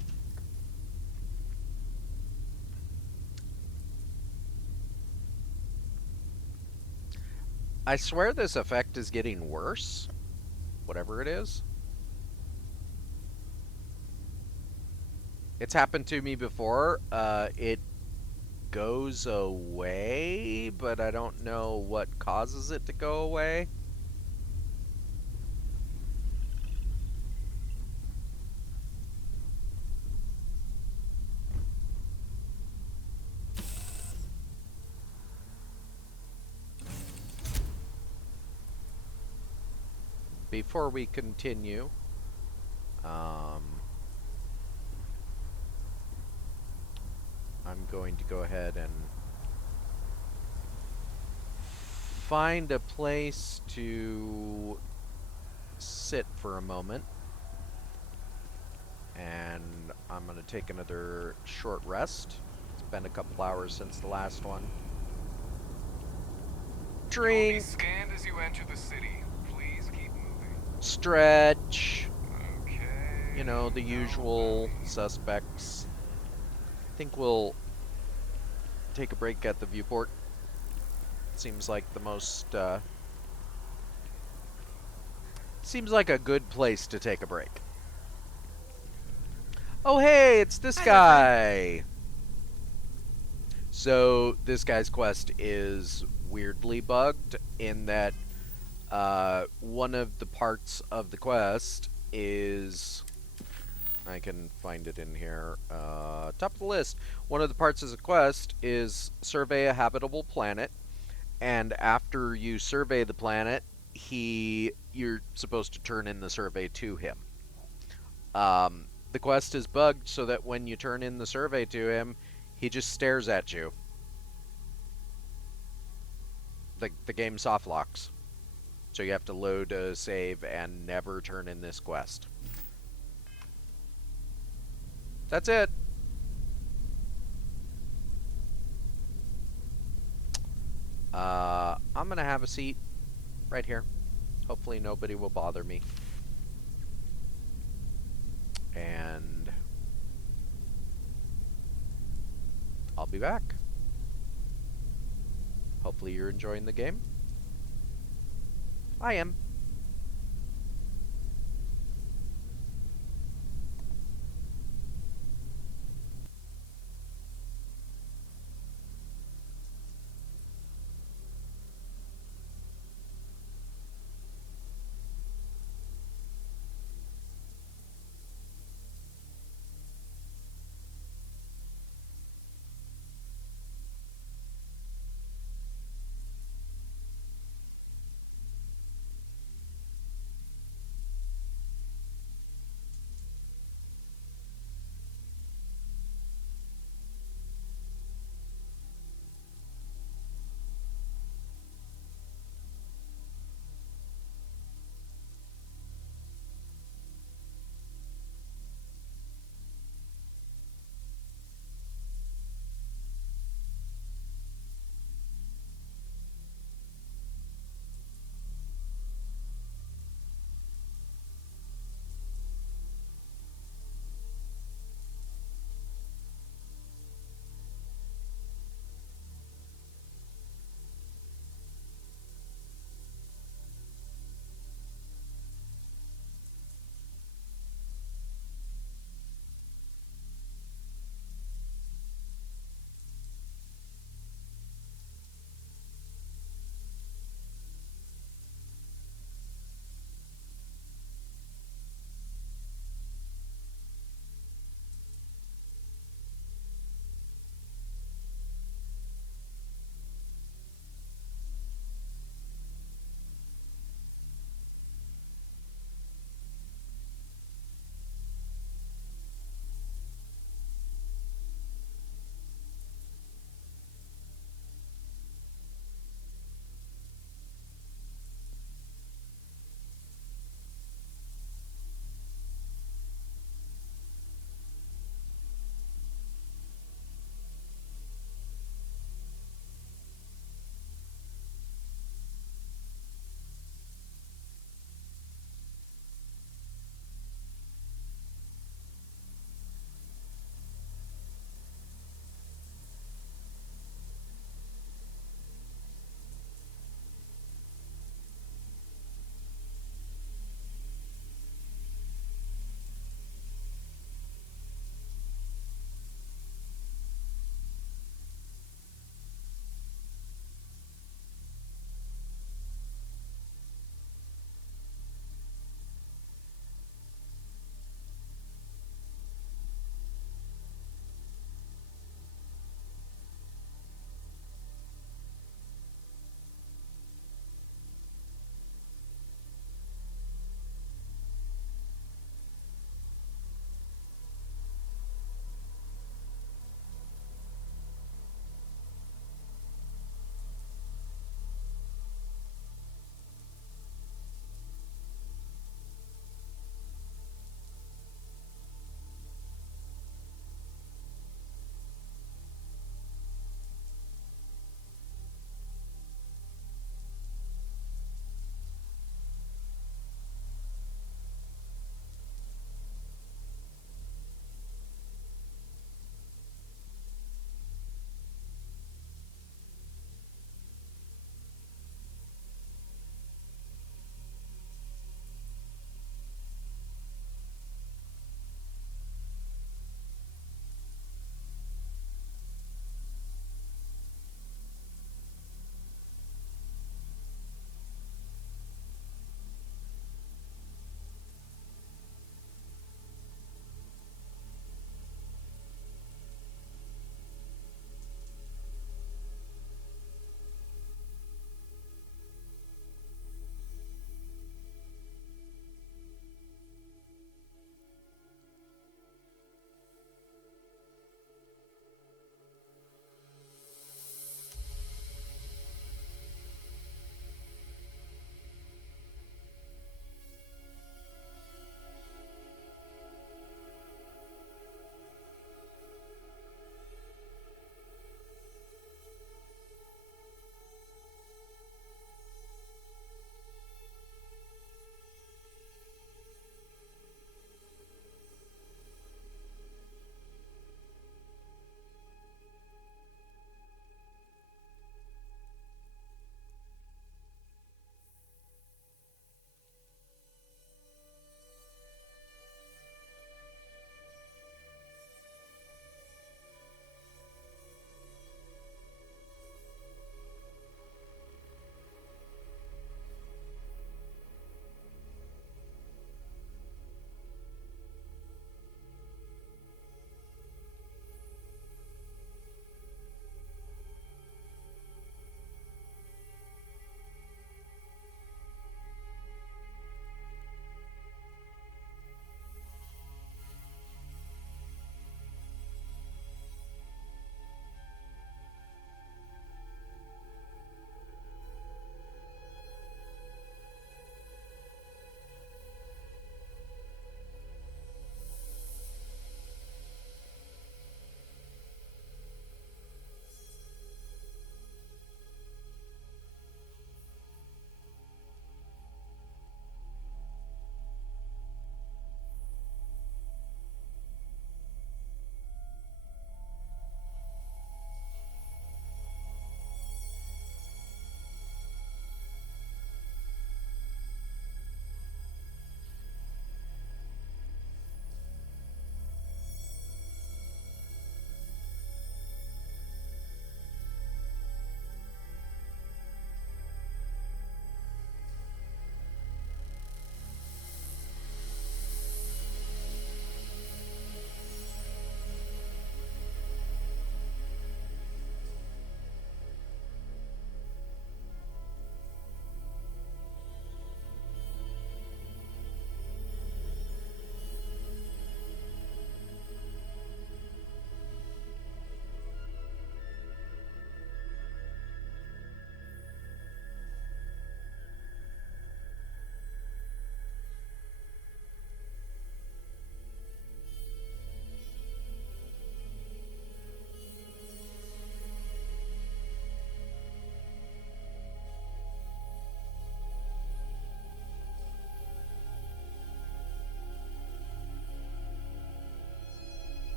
I swear this effect is getting worse, whatever it is. It's happened to me before. It goes away, but I don't know what causes it to go away. Before we continue, I'm going to go ahead and find a place to sit for a moment. And I'm going to take another short rest. It's been a couple hours since the last one. Drink. You'll be scanned as you enter the city. Please keep moving. Stretch. Okay. You know, the usual suspects. I think we'll take a break at the viewport. Seems like the most, seems like a good place to take a break. Oh, hey, it's this guy. So, this guy's quest is weirdly bugged in that one of the parts of the quest is... I can find it in here. Top of the list. One of the parts of the quest is survey a habitable planet. And after you survey the planet, you're supposed to turn in the survey to him. The quest is bugged so that when you turn in the survey to him, he just stares at you. The game soft locks. So you have to load a save and never turn in this quest. That's it. I'm gonna have a seat right here. Hopefully nobody will bother me. And I'll be back. Hopefully you're enjoying the game. I am.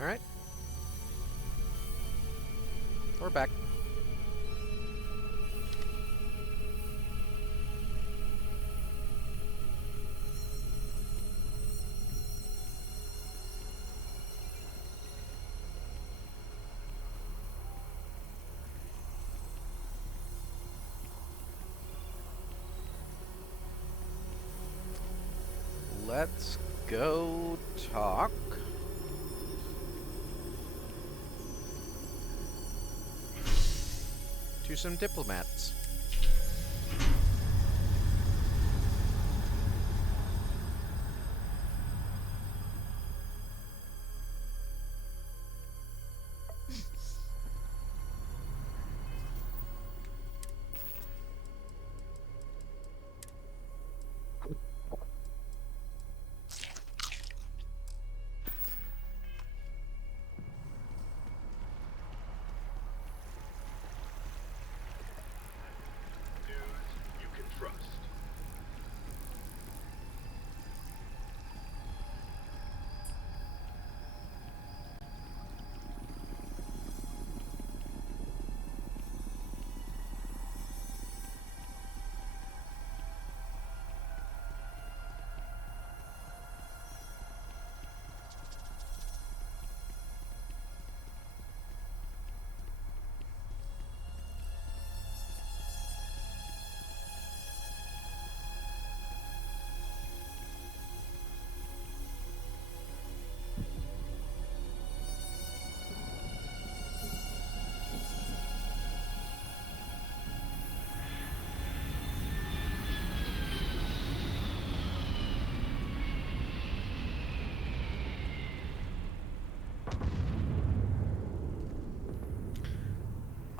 Alright. We're back. Let's go talk to some diplomats.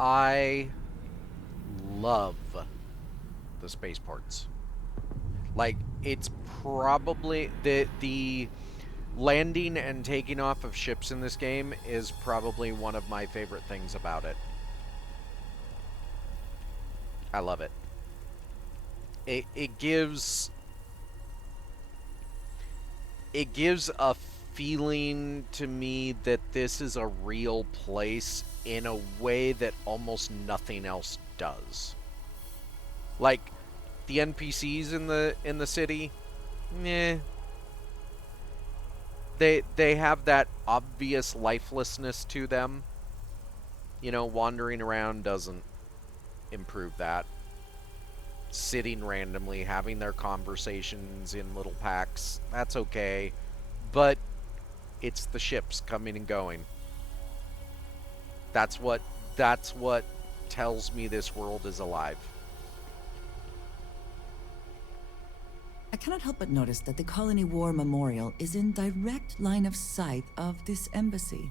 I love the spaceports. Like, it's probably the landing and taking off of ships in this game is probably one of my favorite things about it. I love it. It gives a feeling to me that this is a real place in a way that almost nothing else does. Like the NPCs in the city, meh. They have that obvious lifelessness to them. You know, wandering around doesn't improve that. Sitting randomly, having their conversations in little packs, that's okay. But it's the ships coming and going. That's what tells me this world is alive. I cannot help but notice that the Colony War Memorial is in direct line of sight of this embassy.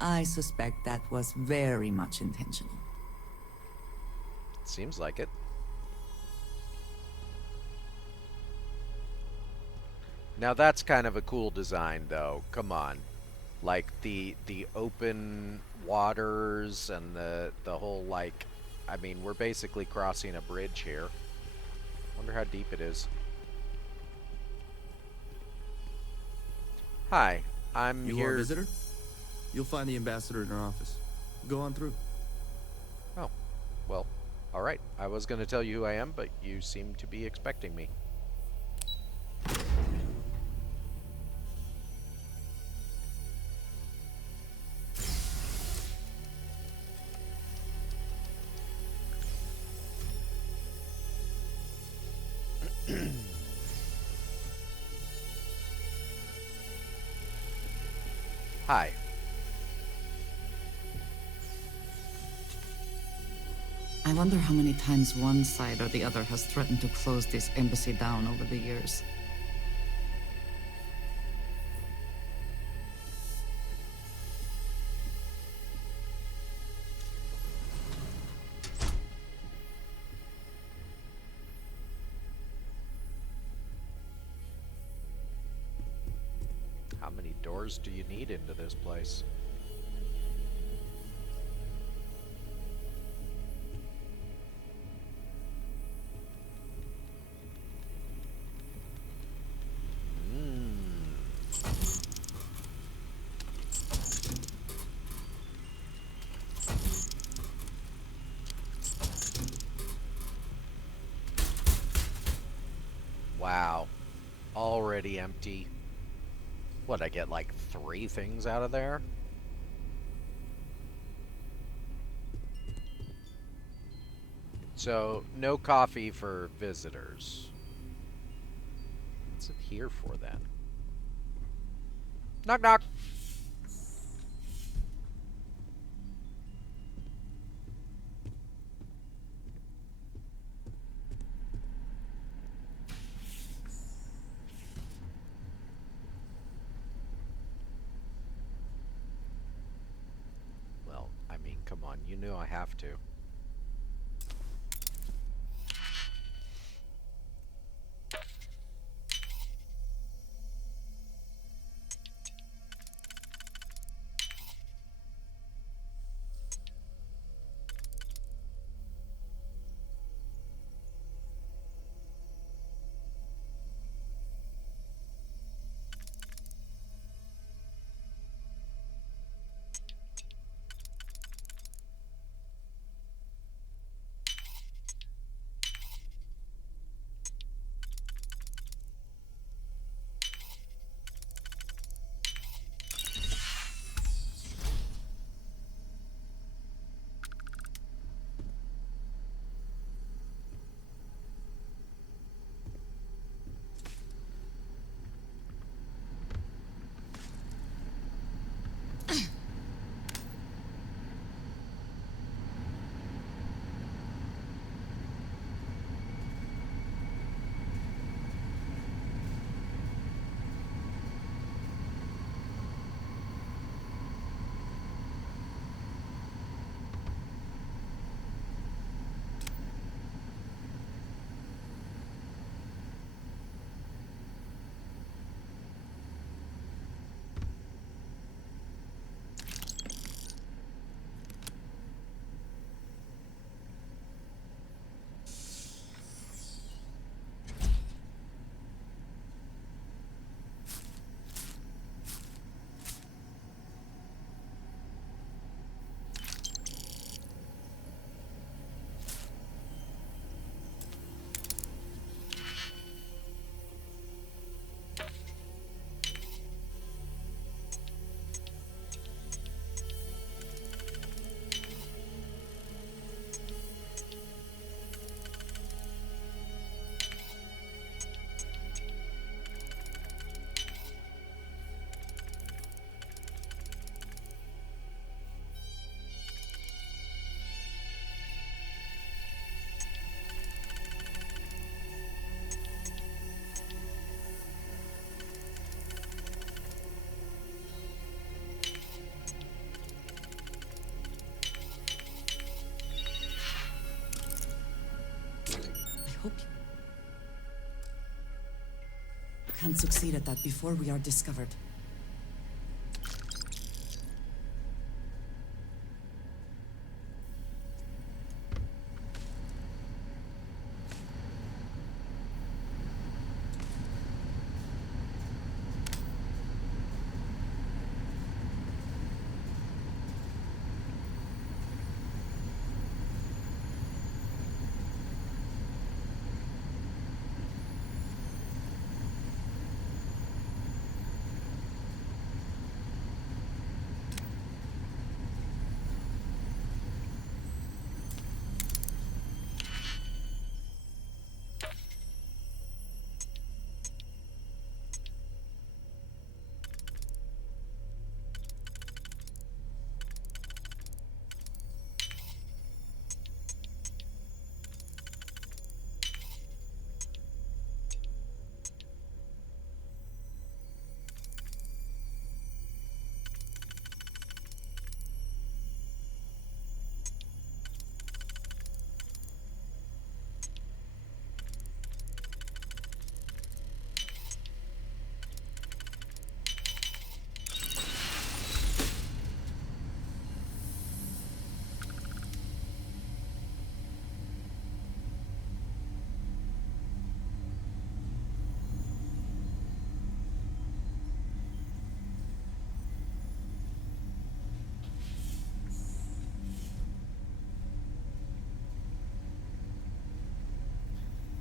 I suspect that was very much intentional. Seems like it. Now that's kind of a cool design, though. Come on. Like the open waters and the whole, like, I mean, we're basically crossing a bridge here. Wonder how deep it is. Hi, I'm here. You are a visitor? You'll find the ambassador in her office. Go on through. Oh, well, all right. I was going to tell you who I am, but you seem to be expecting me. Hi. I wonder how many times one side or the other has threatened to close this embassy down over the years. How many doors do you need into this place? pretty empty. What, I get like 3 things out of there? So, no coffee for visitors. What's it here for then? Knock knock! Well, I mean, come on, you know I have to. Hope you can succeed at that before we are discovered.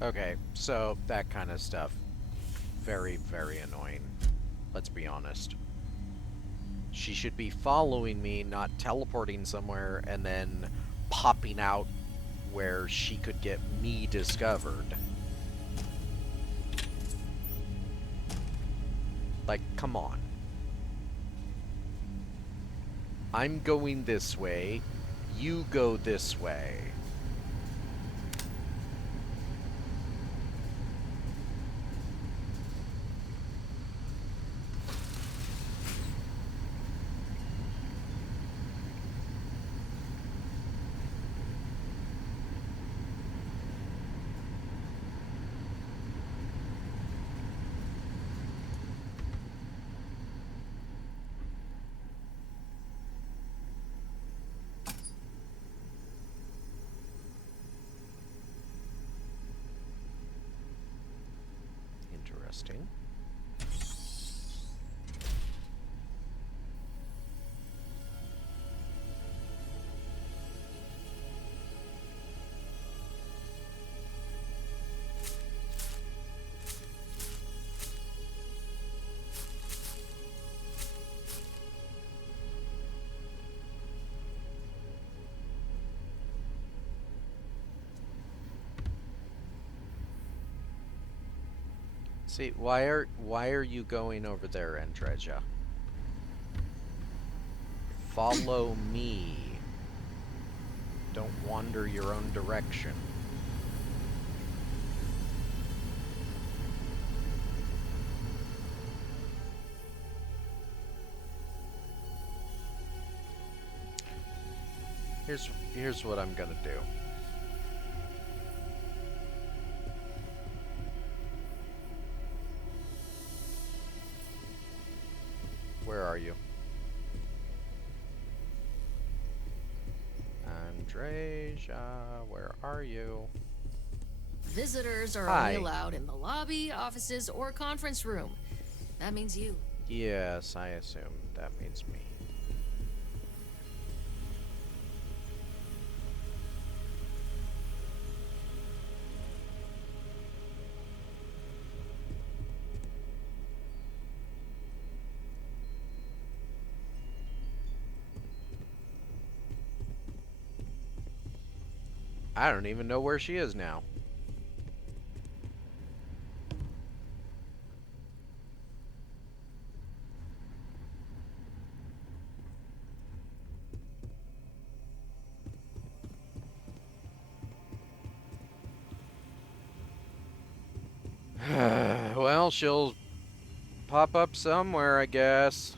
Okay, so that kind of stuff. very, very annoying. Let's be honest. She should be following me, not teleporting somewhere and then popping out where she could get me discovered. Like, come on. I'm going this way. You go this way. Interesting. See, why are you going over there, Andreja? Follow me. Don't wander your own direction. Here's what I'm gonna do. Where are you? Andreja, where are you? Visitors are Hi. only allowed in the lobby, offices, or conference room. That means you. Yes, I assume that means me. I don't even know where she is now. Well, she'll pop up somewhere, I guess.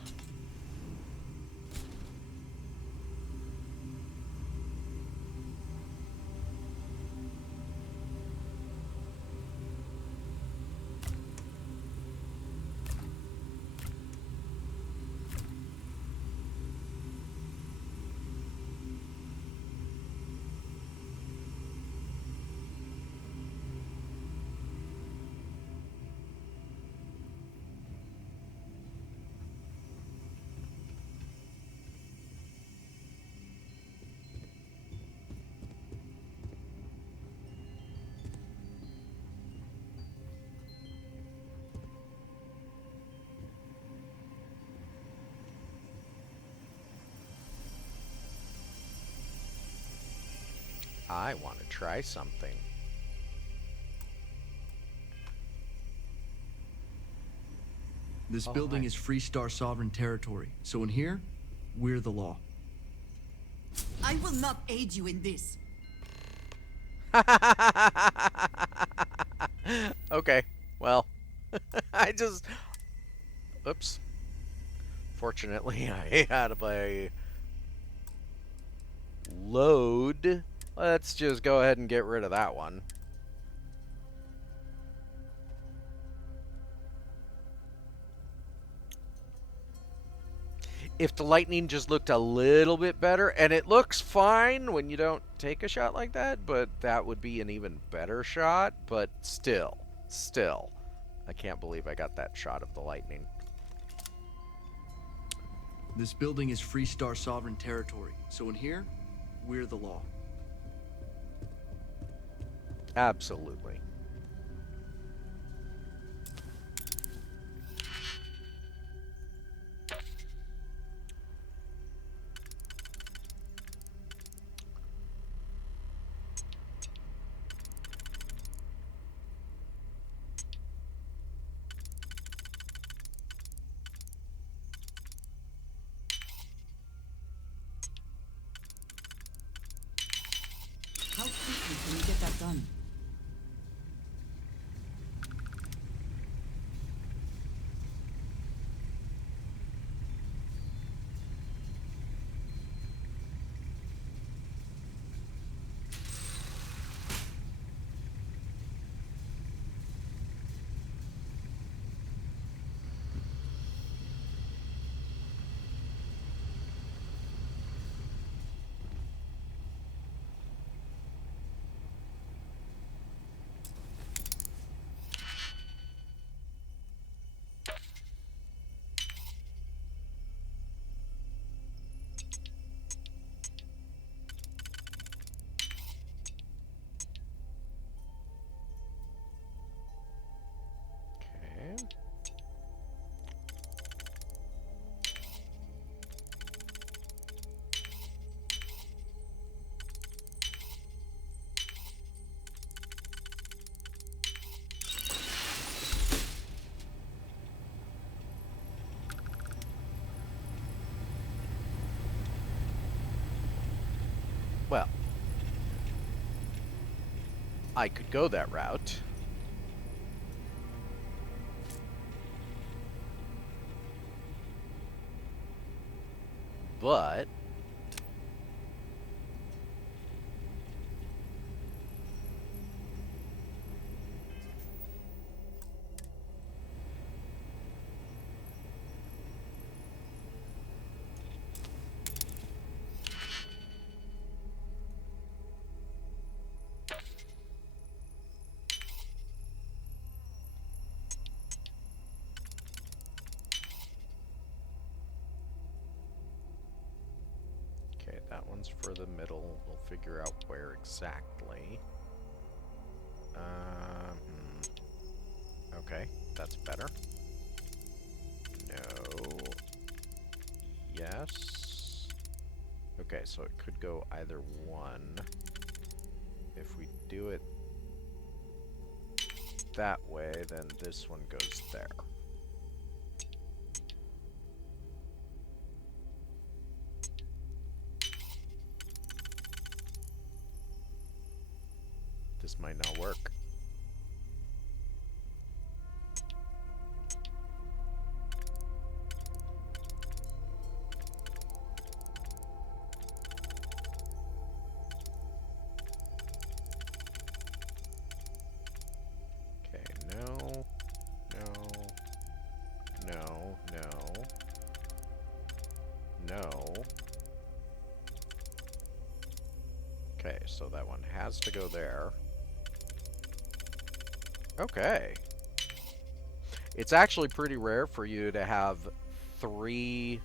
I want to try something. This Oh, building hi. is Freestar sovereign territory, so in here, we're the law. I will not aid you in this. Okay, well, I just... Oops. Fortunately, I had a load. Let's just go ahead and get rid of that one. If the lightning just looked a little bit better, and it looks fine when you don't take a shot like that, but that would be an even better shot, but still, I can't believe I got that shot of the lightning. This building is Freestar sovereign territory, so in here, we're the law. Absolutely. Well, I could go that route. But okay, that one's for the middle. We'll figure out where exactly. Okay, that's better. No. Yes. Okay, so it could go either one. If we do it that way, then this one goes there. This might not work. Okay, no, no, no, no, no. Okay, so that one has to go there. Okay. It's actually pretty rare for you to have 3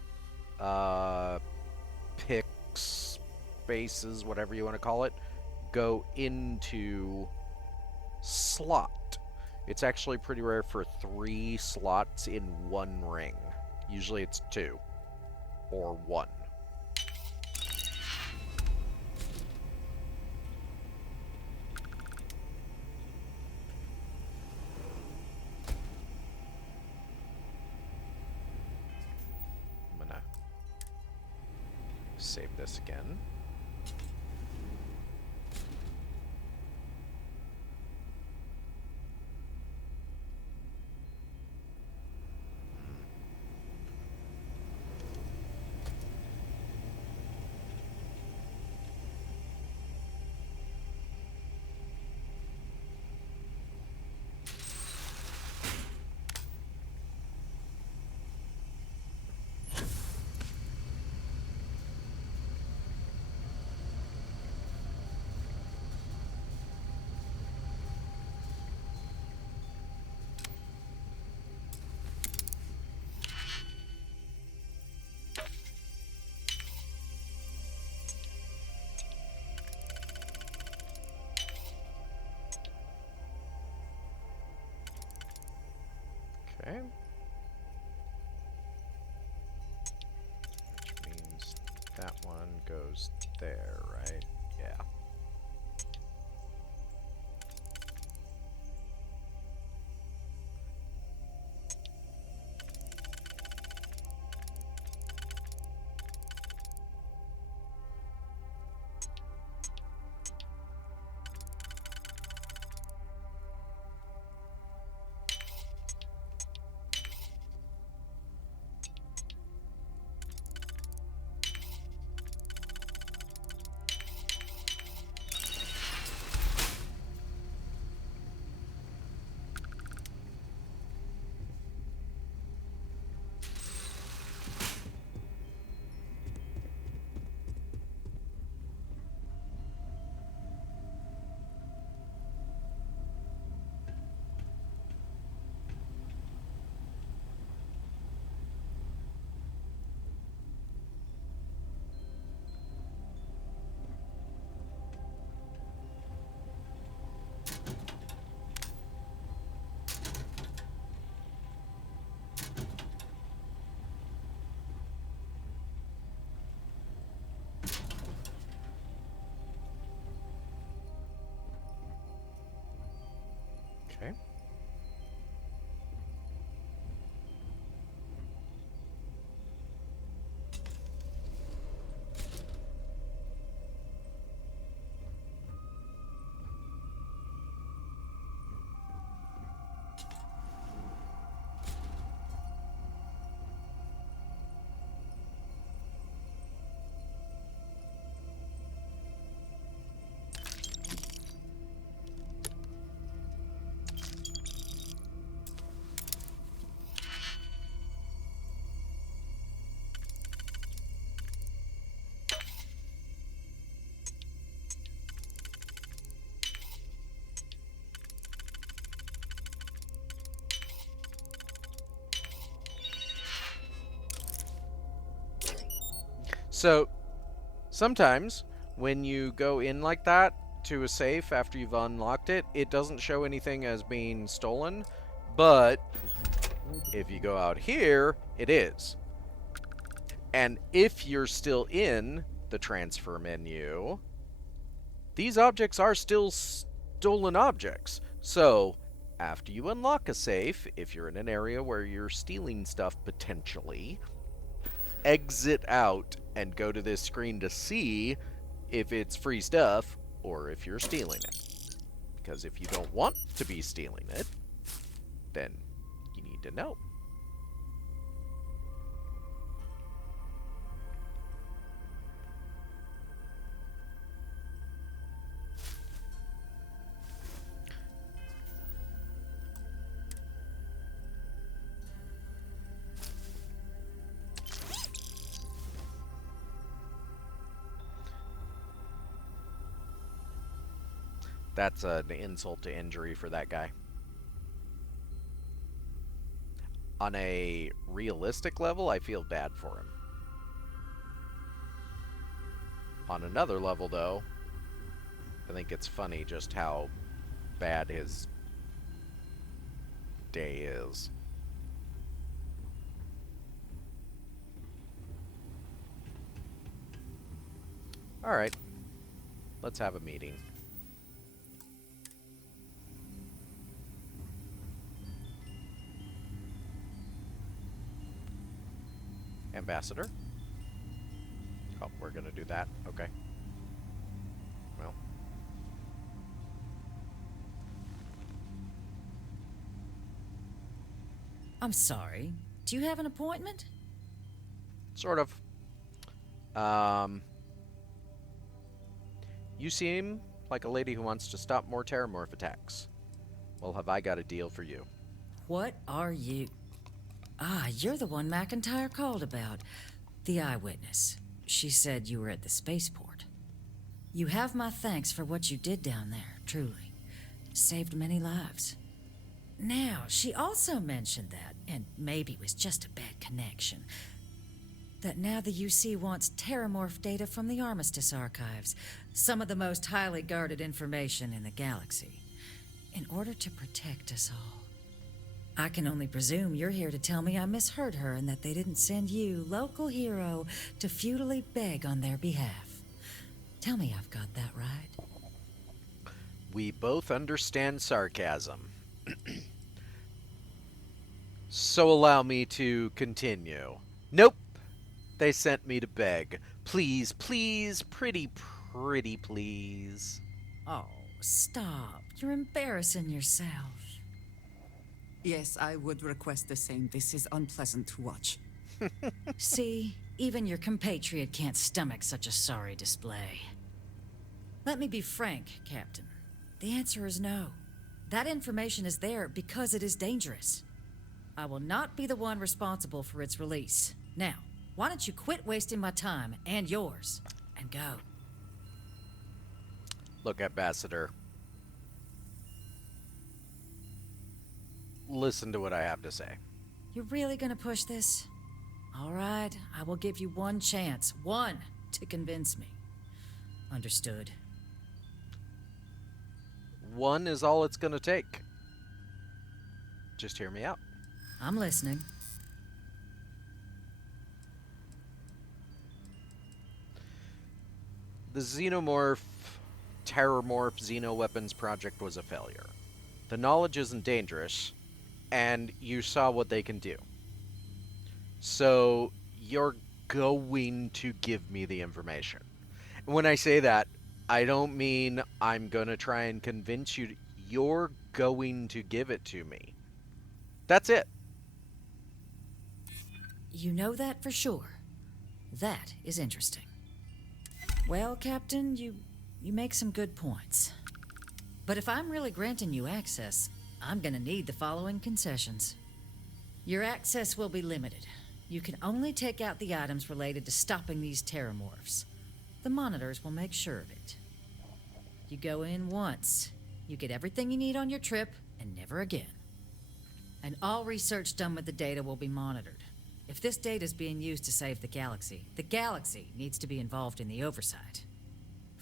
pick spaces, whatever you want to call it, go into slot. It's actually pretty rare for 3 slots in one ring. Usually it's 2 or 1. I'm gonna save this again. Okay. Which means that one goes there, right? Yeah. So, sometimes when you go in like that to a safe after you've unlocked it, it doesn't show anything as being stolen, but if you go out here, it is. And if you're still in the transfer menu, these objects are still stolen objects. So, after you unlock a safe, if you're in an area where you're stealing stuff potentially, exit out and go to this screen to see if it's free stuff or if you're stealing it. Because if you don't want to be stealing it, then you need to know. That's an insult to injury for that guy. On a realistic level, I feel bad for him. On another level, though, I think it's funny just how bad his day is. Alright. Let's have a meeting. Ambassador? Oh, we're gonna do that. Okay. Well. I'm sorry. Do you have an appointment? Sort of. You seem like a lady who wants to stop more terramorph attacks. Well, have I got a deal for you? What are you? Ah, you're the one McIntyre called about. The eyewitness. She said you were at the spaceport. You have my thanks for what you did down there, truly. Saved many lives. Now, she also mentioned that, and maybe it was just a bad connection, that now the UC wants terramorph data from the Armistice archives, some of the most highly guarded information in the galaxy, in order to protect us all. I can only presume you're here to tell me I misheard her and that they didn't send you, local hero, to futilely beg on their behalf. Tell me I've got that right. We both understand sarcasm. So allow me to continue. Nope. They sent me to beg. Please, please, pretty please. Oh, stop. You're embarrassing yourself. Yes, I would request the same. This is unpleasant to watch. See, even your compatriot can't stomach such a sorry display. Let me be frank, Captain. The answer is no. That information is there because it is dangerous. I will not be the one responsible for its release. Now, why don't you quit wasting my time and yours, and go? Look, Ambassador. Listen to what I have to say. You're really gonna push this? All right, I will give you one chance. One, to convince me. Understood. One is all it's gonna take. Just hear me out. I'm listening. The Xenomorph, Terrormorph Xeno-Weapons project was a failure. The knowledge isn't dangerous, and you saw what they can do. So, you're going to give me the information. And when I say that, I don't mean I'm gonna try and convince you. You're going to give it to me. That's it. You know that for sure. That is interesting. Well, Captain, you make some good points. But if I'm really granting you access, I'm gonna need the following concessions. Your access will be limited. You can only take out the items related to stopping these terramorphs. The monitors will make sure of it. You go in once. You get everything you need on your trip, and never again. And all research done with the data will be monitored. If this data is being used to save the galaxy needs to be involved in the oversight.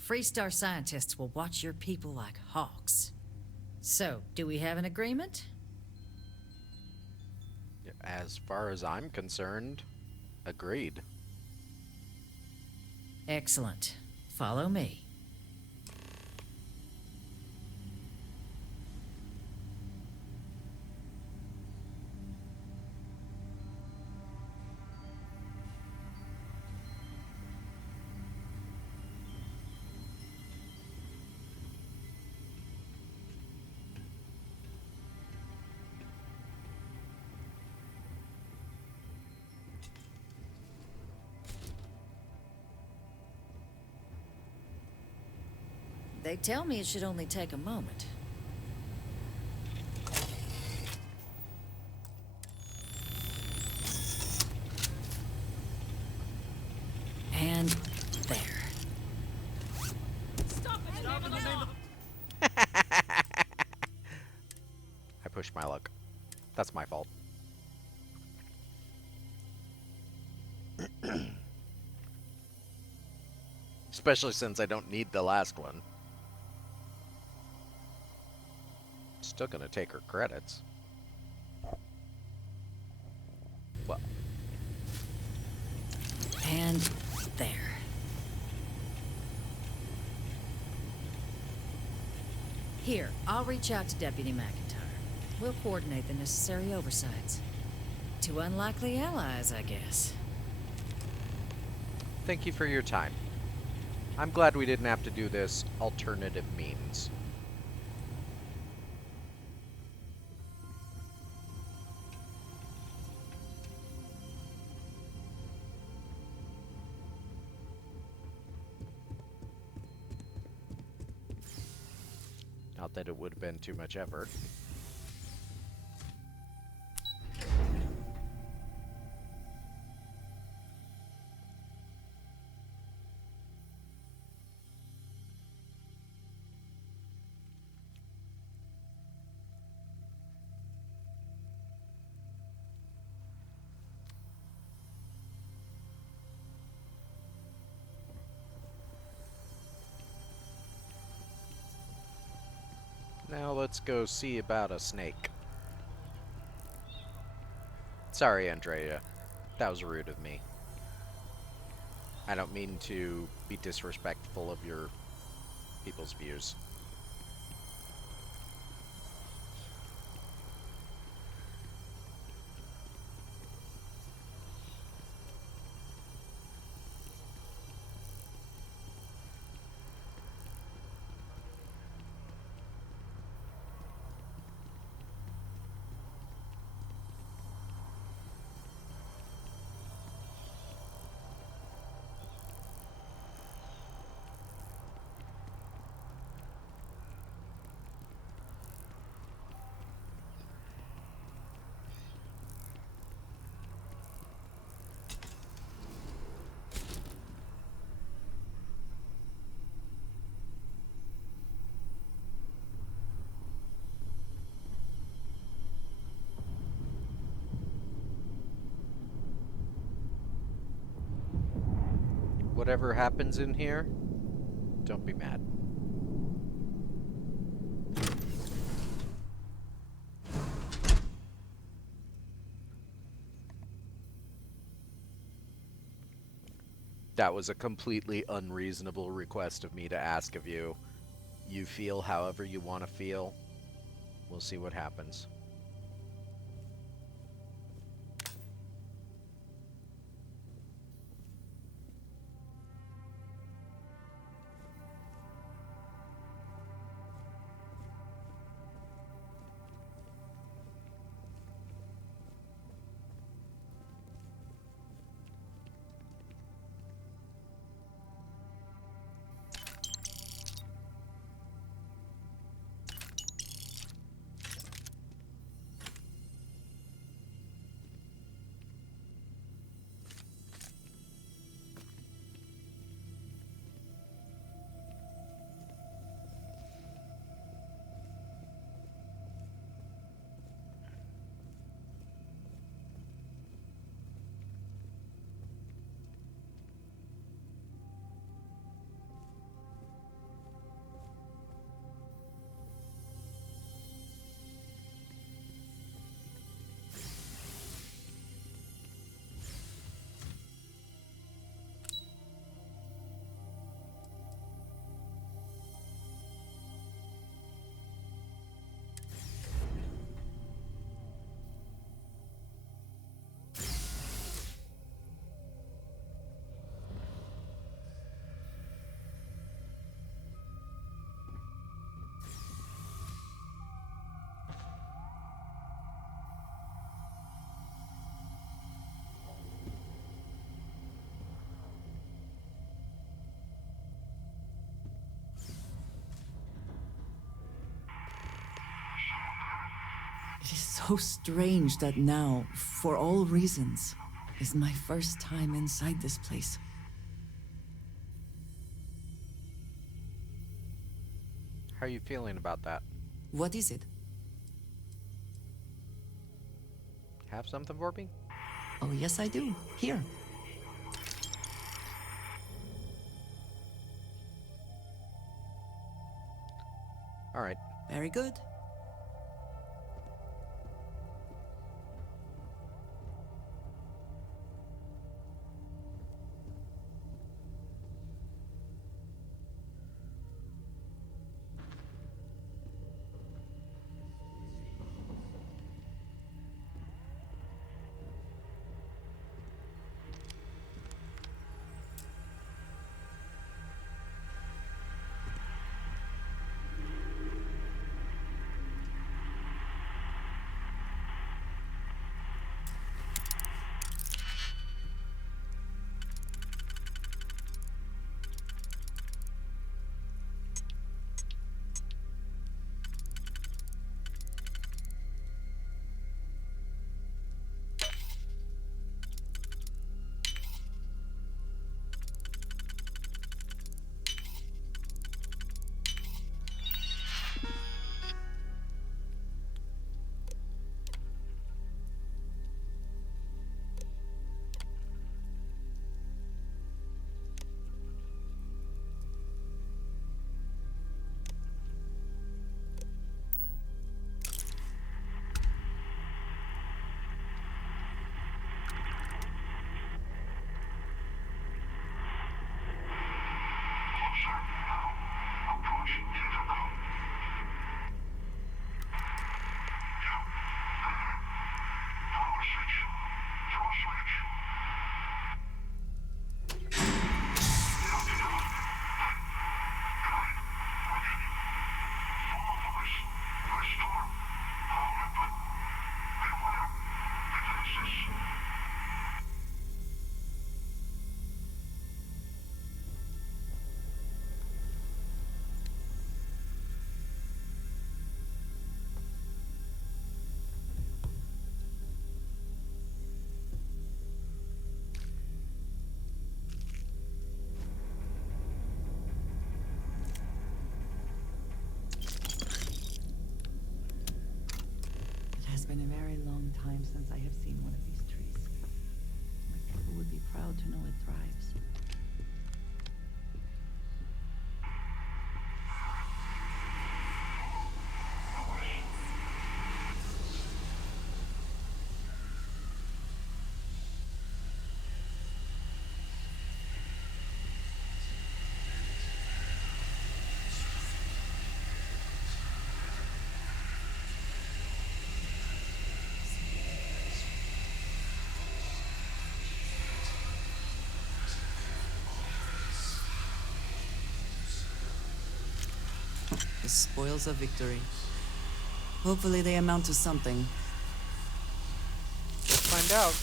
Freestar scientists will watch your people like hawks. So, do we have an agreement? As far as I'm concerned, agreed. Excellent. Follow me. They tell me it should only take a moment. And there. Stop it! Stop in the name of I pushed my luck. That's my fault. Especially since I don't need the last one. Still gonna take her credits. Well. And there. Here, I'll reach out to Deputy McIntyre. We'll coordinate the necessary oversights. Two unlikely allies, I guess. Thank you for your time. I'm glad we didn't have to do this alternative means. Not that it would have been too much effort. Now let's go see about a snake. Sorry, Andrea. That was rude of me. I don't mean to be disrespectful of your people's views. Whatever happens in here, don't be mad. That was a completely unreasonable request of me to ask of you. You feel however you want to feel. We'll see what happens. so strange that now, for all reasons, is my first time inside this place. How are you feeling about that? What is it? Have something for me? Oh, yes, I do. Here. All right. Very good. It's been a very long time since I have seen one of these trees. My people would be proud to know it thrives. The spoils of victory. Hopefully they amount to something. Let's find out.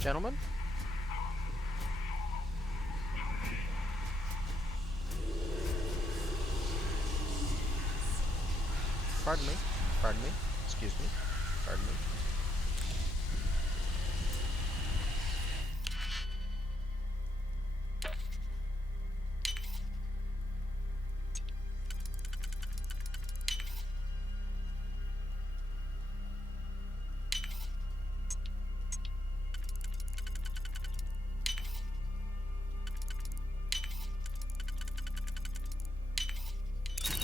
Gentlemen? Pardon me. Pardon me. Excuse me. Pardon me.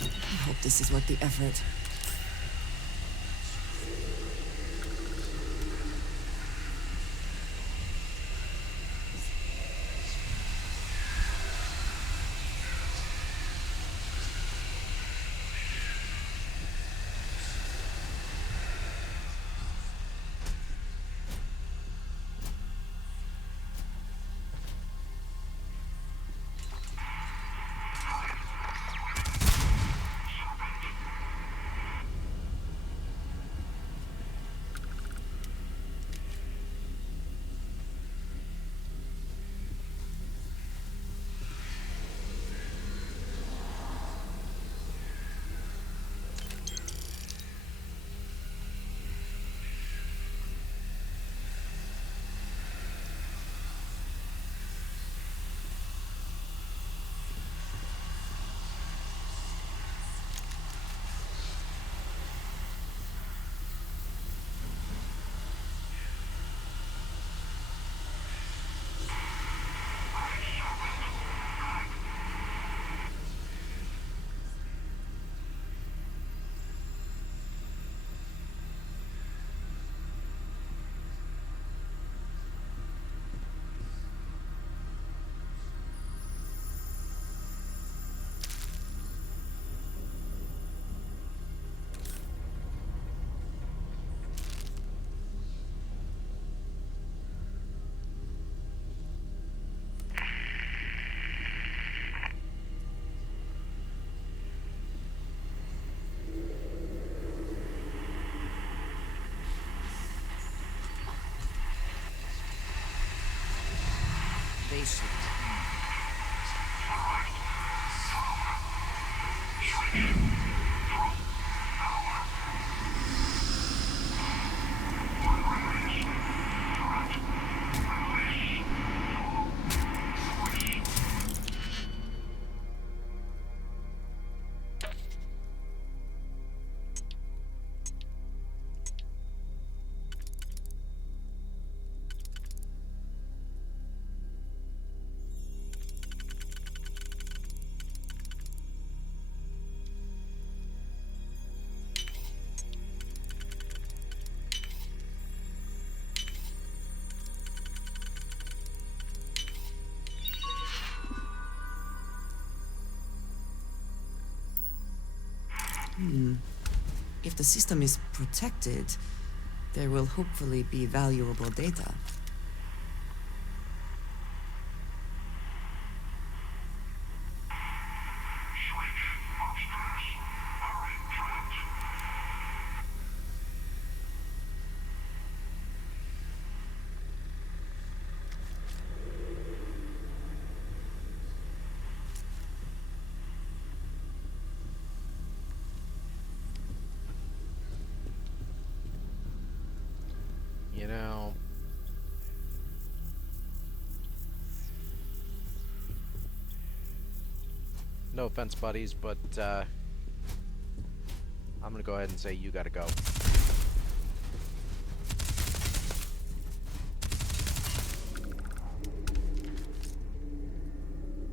I hope this is worth the effort. Basic. If the system is protected, there will hopefully be valuable data. You know, no offense, buddies, but I'm gonna go ahead and say you gotta go.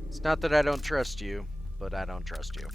It's not that I don't trust you, but I don't trust you.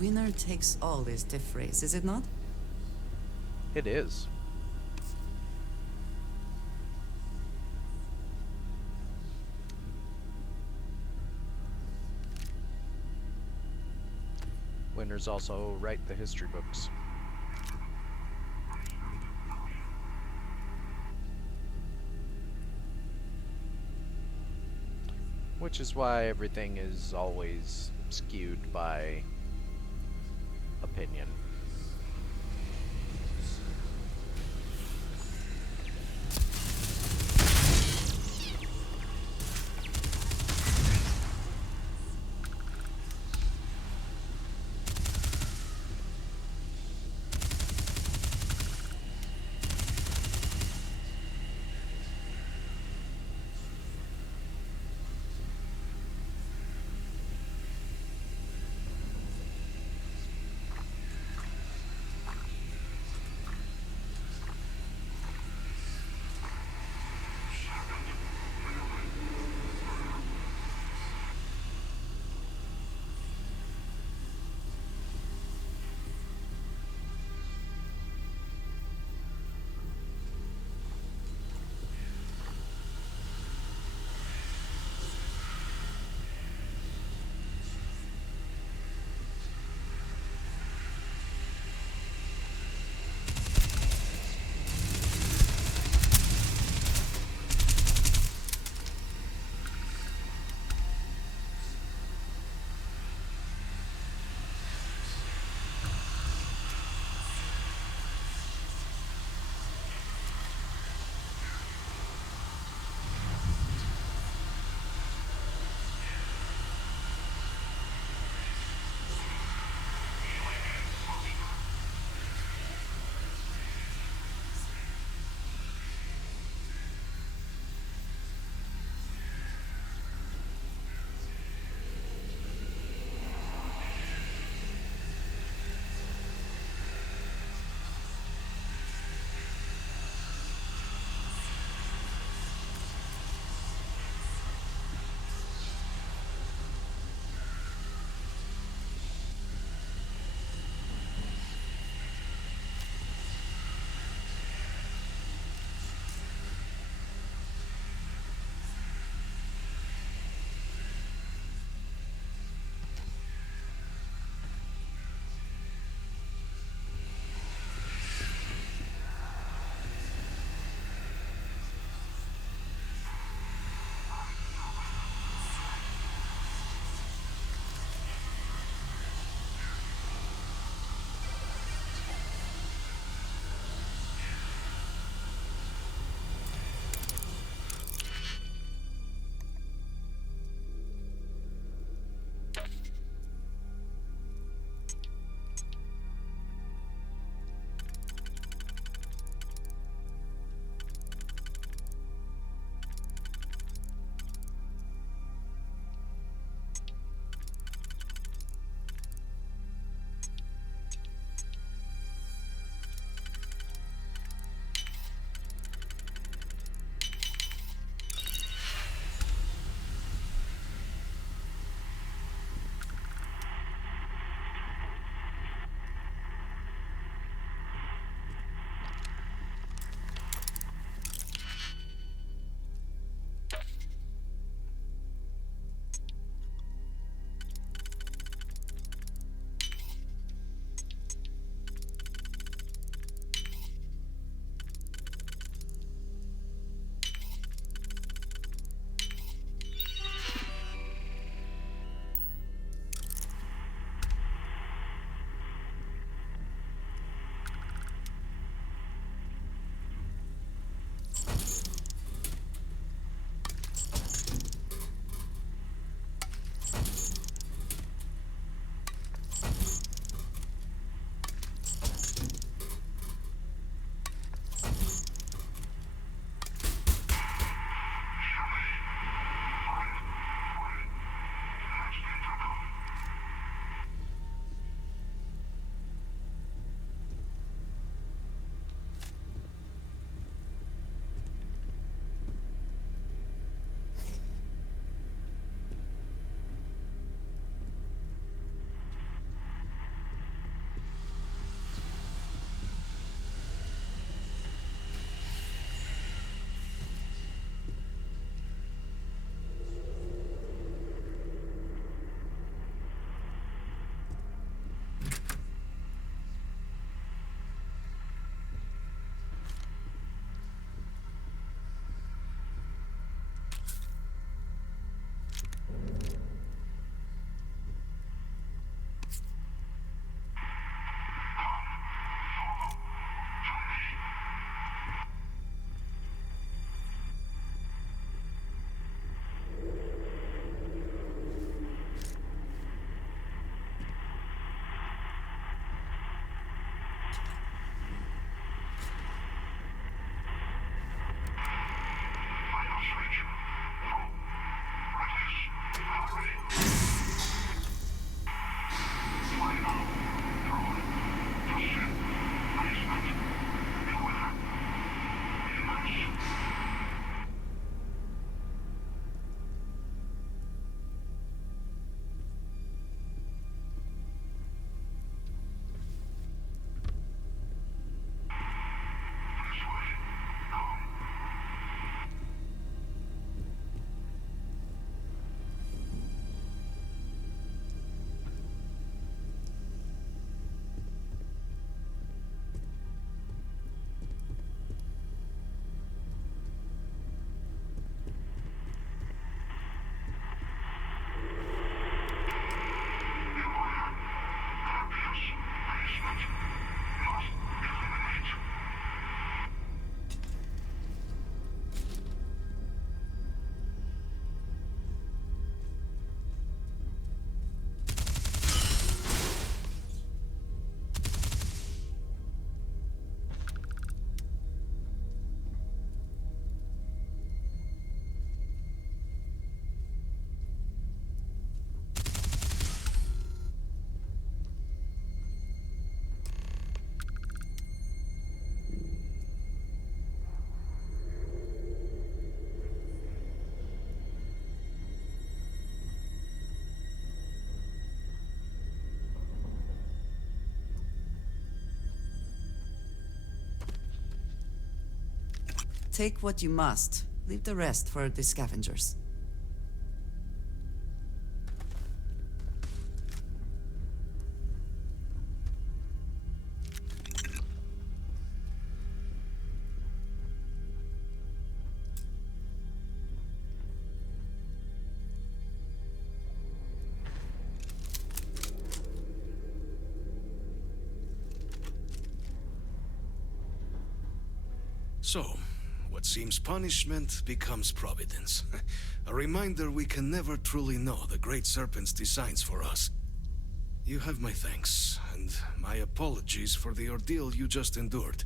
Winner takes all is the phrase, is it not? It is. Winners also write the history books. Which is why everything is always skewed by opinion. Take what you must. Leave the rest for the scavengers. So, what seems punishment becomes providence. A reminder we can never truly know the Great Serpent's designs for us. You have my thanks, and my apologies for the ordeal you just endured.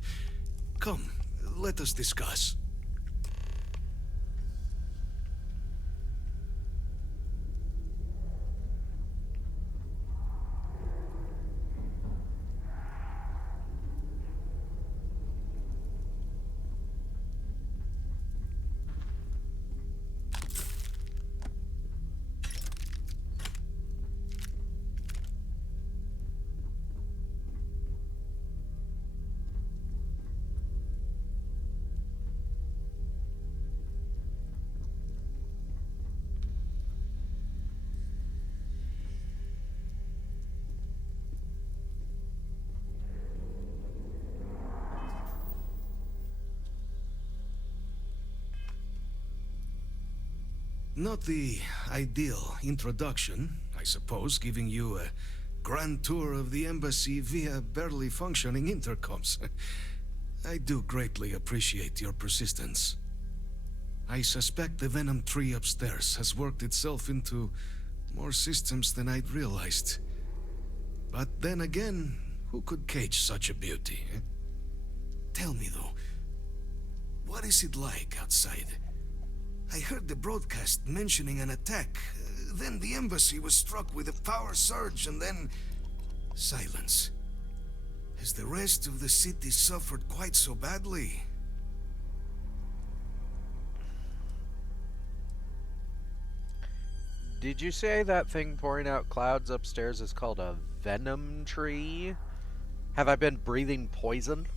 Come, let us discuss. Not the ideal introduction, I suppose, giving you a grand tour of the embassy via barely functioning intercoms. I do greatly appreciate your persistence. I suspect the Venom tree upstairs has worked itself into more systems than I'd realized. But then again, who could cage such a beauty? Eh? Tell me though, what is it like outside? I heard the broadcast mentioning an attack. Then the embassy was struck with a power surge, and then silence. Has the rest of the city suffered quite so badly? Did you say that thing pouring out clouds upstairs is called a venom tree? Have I been breathing poison?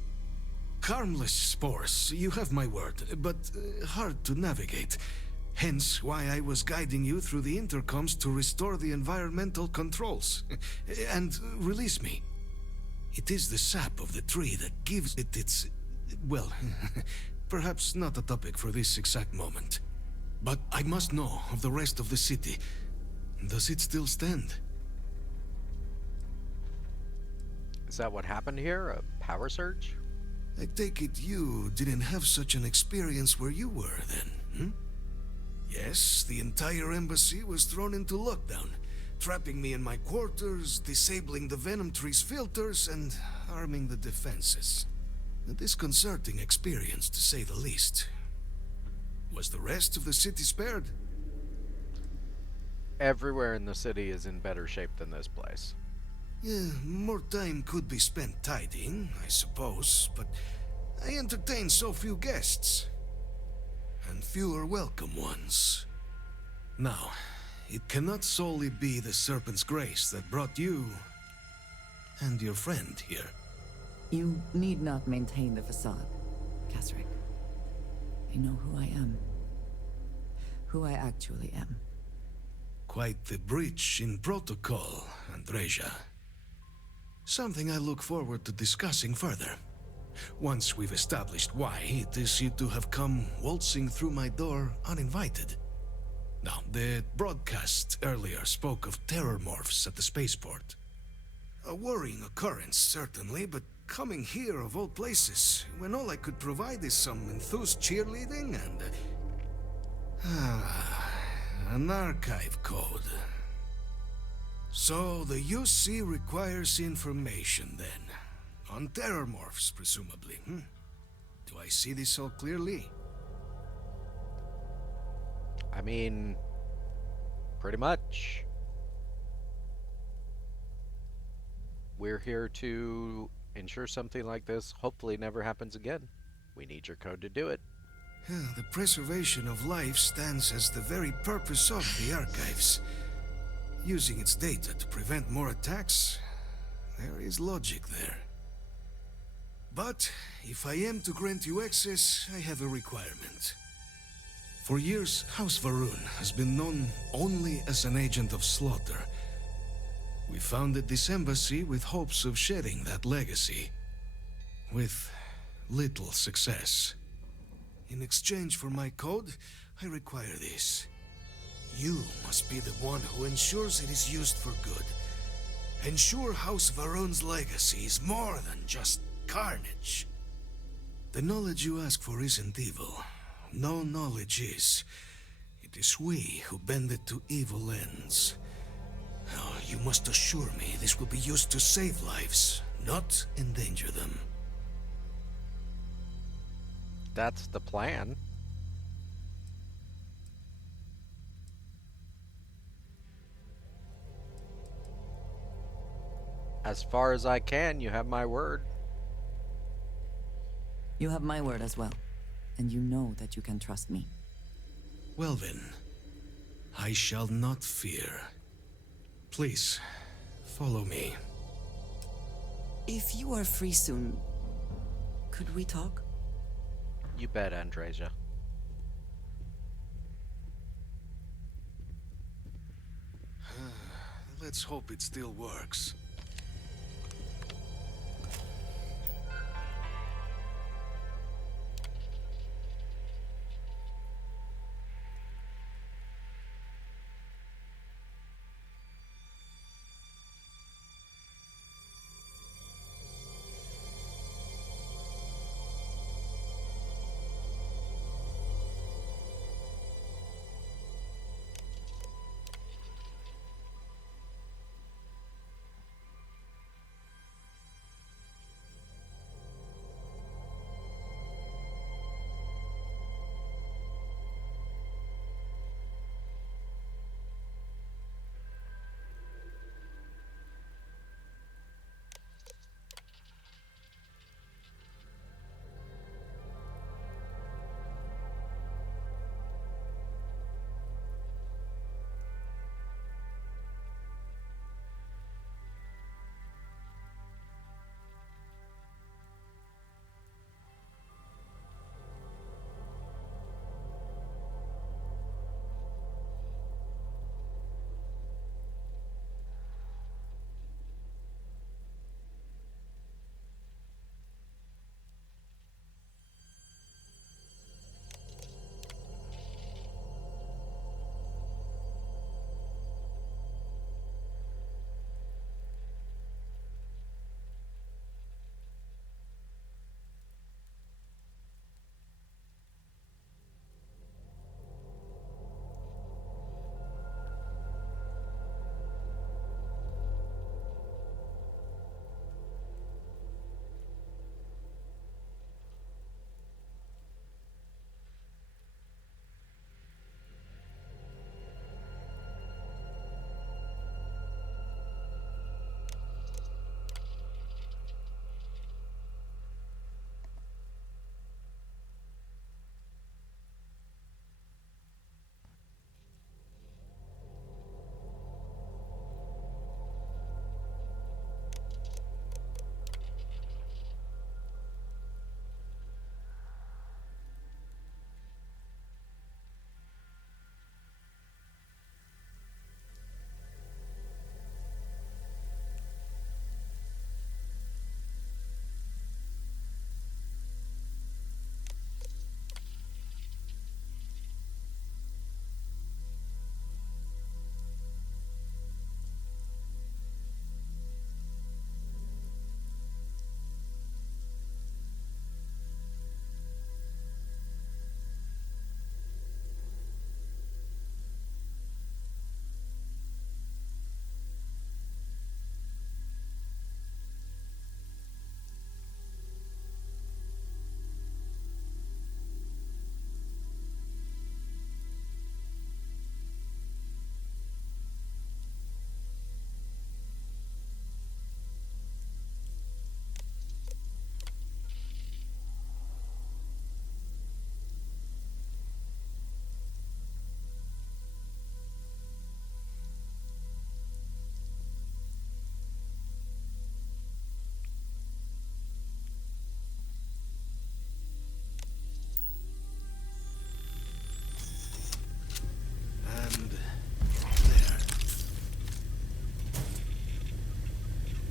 Harmless spores, you have my word, but hard to navigate. Hence why I was guiding you through the intercoms to restore the environmental controls. And release me. It is the sap of the tree that gives it its... well, perhaps not a topic for this exact moment. But I must know of the rest of the city. Does it still stand? Is that what happened here? A power surge? I take it you didn't have such an experience where you were, then, hmm? Yes, the entire embassy was thrown into lockdown, trapping me in my quarters, disabling the Venom Tree's filters, and arming the defenses. A disconcerting experience, to say the least. Was the rest of the city spared? Everywhere in the city is in better shape than this place. Yeah, more time could be spent tidying, I suppose, but I entertain so few guests. And fewer welcome ones. Now, it cannot solely be the Serpent's grace that brought you and your friend here. You need not maintain the facade, Kasric. I know who I am. Who I actually am. Quite the breach in protocol, Andreja. Something I look forward to discussing further. Once we've established why it is you two have come waltzing through my door uninvited. Now, the broadcast earlier spoke of terror morphs at the spaceport. A worrying occurrence, certainly, but coming here of all places, when all I could provide is some enthused cheerleading and... an archive code. So, the UC requires information, then. On terror morphs, presumably, hmm? Do I see this all clearly? I mean, pretty much. We're here to ensure something like this hopefully never happens again. We need your code to do it. The preservation of life stands as the very purpose of the archives. Using its data to prevent more attacks, there is logic there. But if I am to grant you access, I have a requirement. For years, House Varun has been known only as an agent of slaughter. We founded this embassy with hopes of shedding that legacy. With little success. In exchange for my code, I require this. You must be the one who ensures it is used for good. Ensure House Varun's legacy is more than just carnage. The knowledge you ask for isn't evil. No knowledge is. It is we who bend it to evil ends. Now, you must assure me this will be used to save lives, not endanger them. That's the plan. As far as I can, you have my word. You have my word as well, and you know that you can trust me. Well then, I shall not fear. Please, follow me. If you are free soon, could we talk? You bet, Andreja. Let's hope it still works.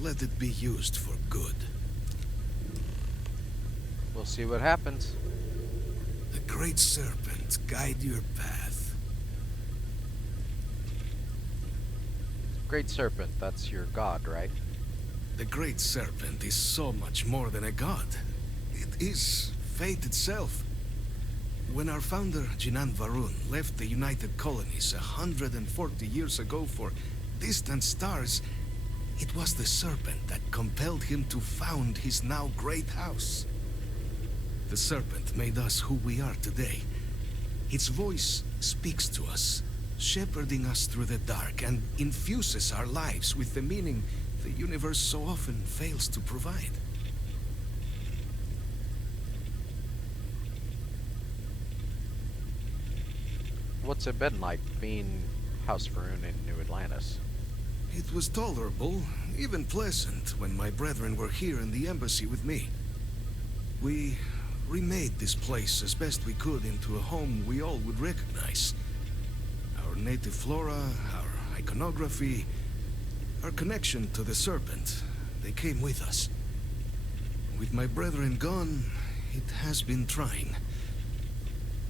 let it be used for good. We'll see what happens. The Great Serpent guide your path. Great Serpent, that's your god, right? The Great Serpent is so much more than a god. It is fate itself. When our founder, Jinan Varun, left the United Colonies 140 years ago for distant stars, it was the Serpent that compelled him to found his now great house. The Serpent made us who we are today. Its voice speaks to us, shepherding us through the dark, and infuses our lives with the meaning the universe so often fails to provide. What's it been like being House Varun in New Atlantis? It was tolerable, even pleasant, when my brethren were here in the embassy with me. We remade this place as best we could into a home we all would recognize. Our native flora, our iconography, our connection to the Serpent, they came with us. With my brethren gone, it has been trying.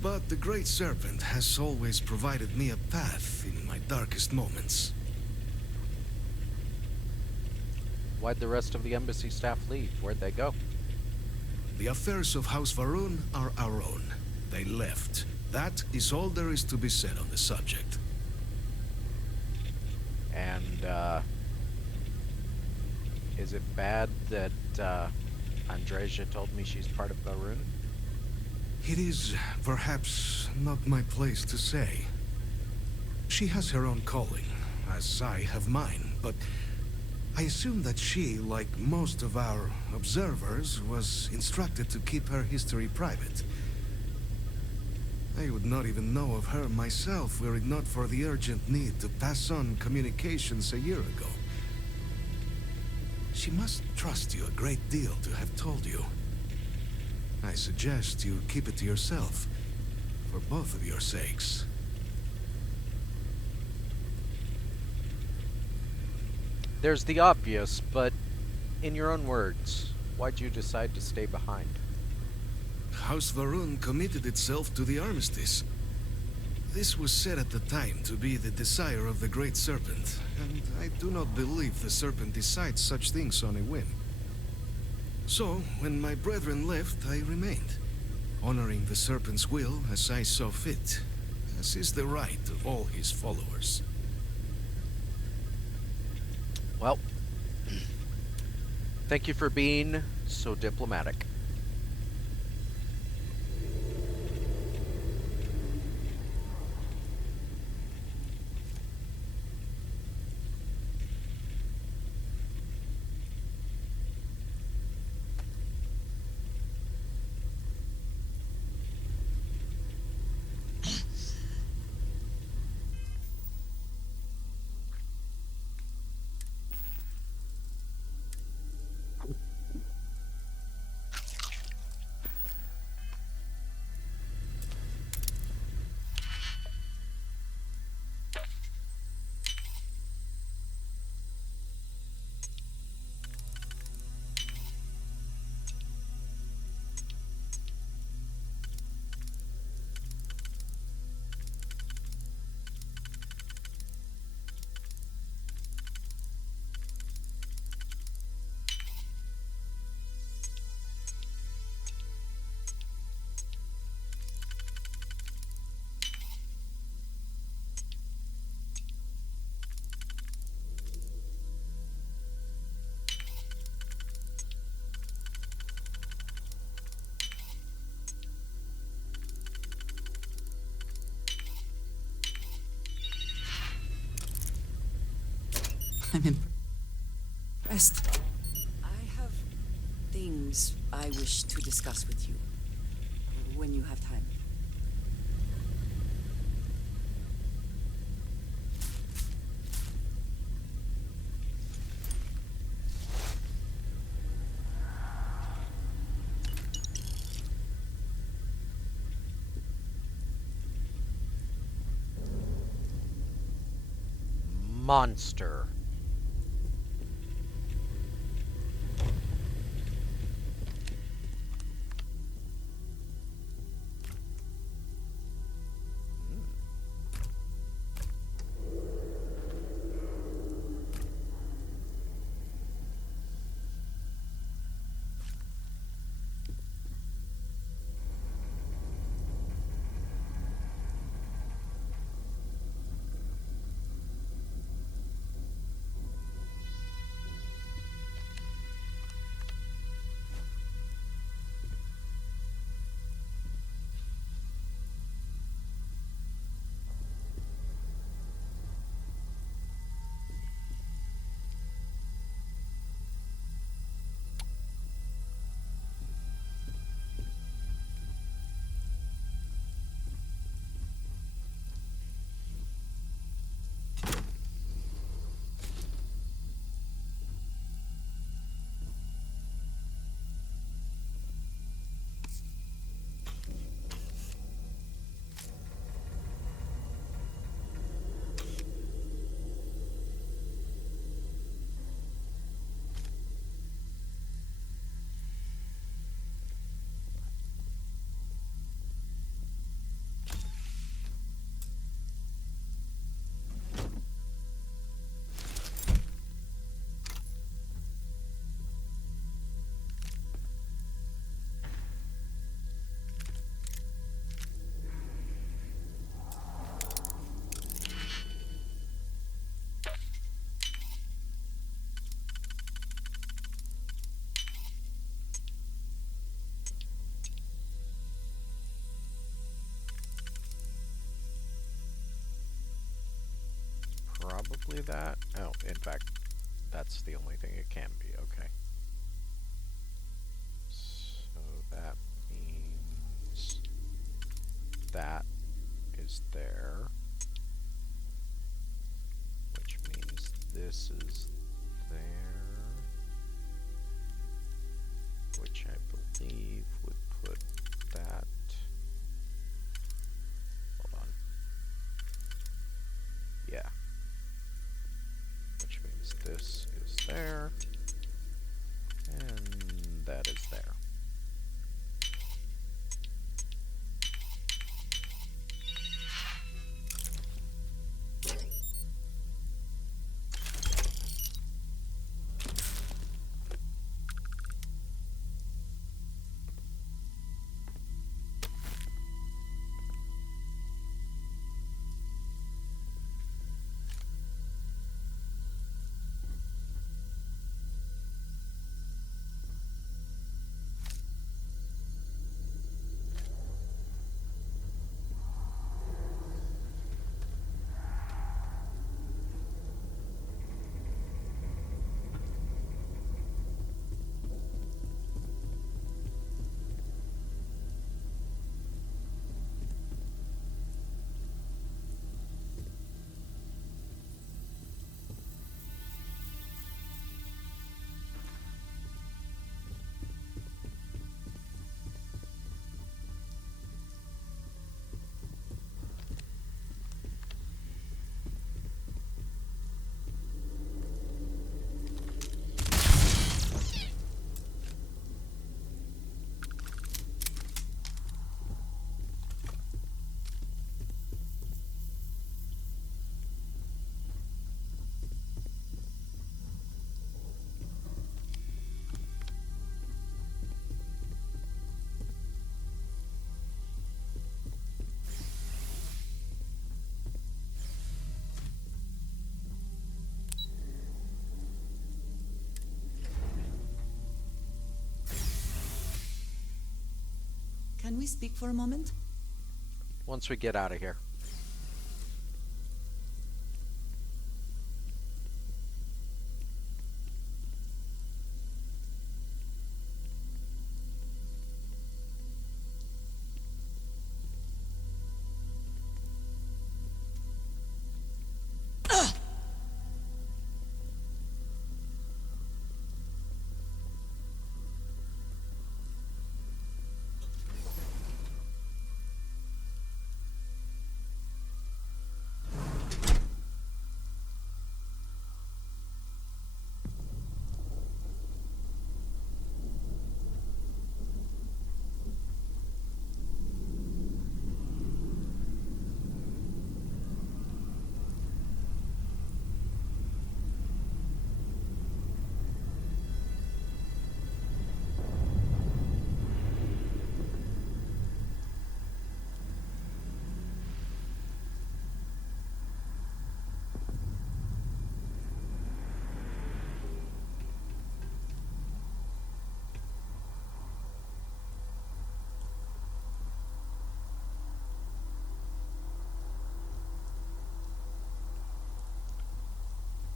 But the Great Serpent has always provided me a path in my darkest moments. Why'd the rest of the embassy staff leave? Where'd they go? The affairs of House Varun are our own. They left. That is all there is to be said on the subject. And, is it bad that, Andreja told me she's part of Varun? It is perhaps not my place to say. She has her own calling, as I have mine, but I assume that she, like most of our observers, was instructed to keep her history private. I would not even know of her myself were it not for the urgent need to pass on communications a year ago. She must trust you a great deal to have told you. I suggest you keep it to yourself, for both of your sakes. There's the obvious, but in your own words, why'd you decide to stay behind? House Varun committed itself to the armistice. This was said at the time to be the desire of the Great Serpent, and I do not believe the Serpent decides such things on a whim. So, when my brethren left, I remained, honoring the Serpent's will as I saw fit, as is the right of all his followers. Well, thank you for being so diplomatic. I'm impressed. I have things I wish to discuss with you when you have time. Monster. probably that. Oh, in fact, that's the only thing it can be. Okay. So that means that is there, which means this is there, which I believe would put that. Hold on. Yeah. Which means this is there, and that is there. Can we speak for a moment? Once we get out of here.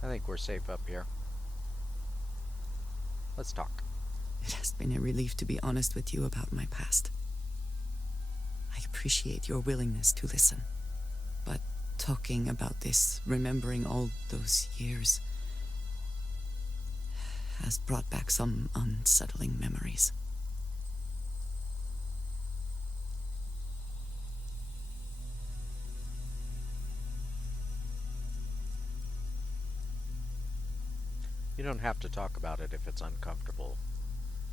I think we're safe up here. Let's talk. It has been a relief to be honest with you about my past. I appreciate your willingness to listen. But talking about this, remembering all those years, has brought back some unsettling memories. You don't have to talk about it if it's uncomfortable.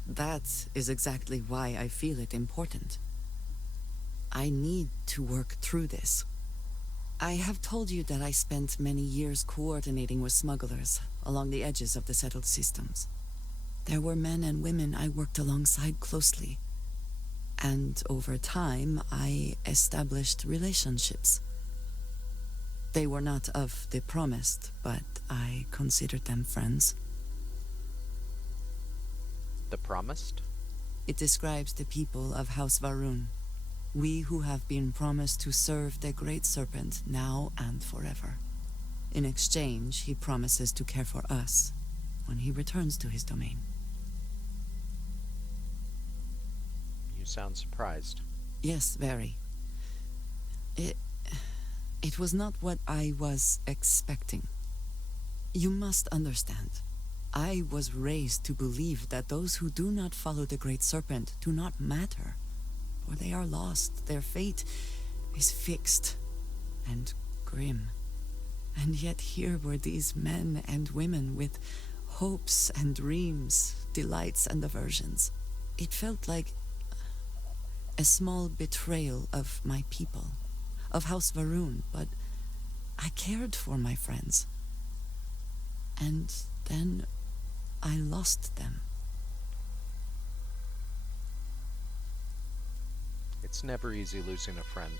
That is exactly why I feel it important. I need to work through this. I have told you that I spent many years coordinating with smugglers along the edges of the settled systems. There were men and women I worked alongside closely. And over time, I established relationships. They were not of the promised, but I considered them friends. The promised? It describes the people of House Varun. We who have been promised to serve the Great Serpent now and forever. In exchange, he promises to care for us when he returns to his domain. You sound surprised. Yes, very. It was not what I was expecting. You must understand. I was raised to believe that those who do not follow the Great Serpent do not matter, for they are lost. Their fate is fixed and grim. And yet here were these men and women with hopes and dreams, delights and aversions. It felt like a small betrayal of my people, of House Varun, but I cared for my friends. And then I lost them. It's never easy losing a friend.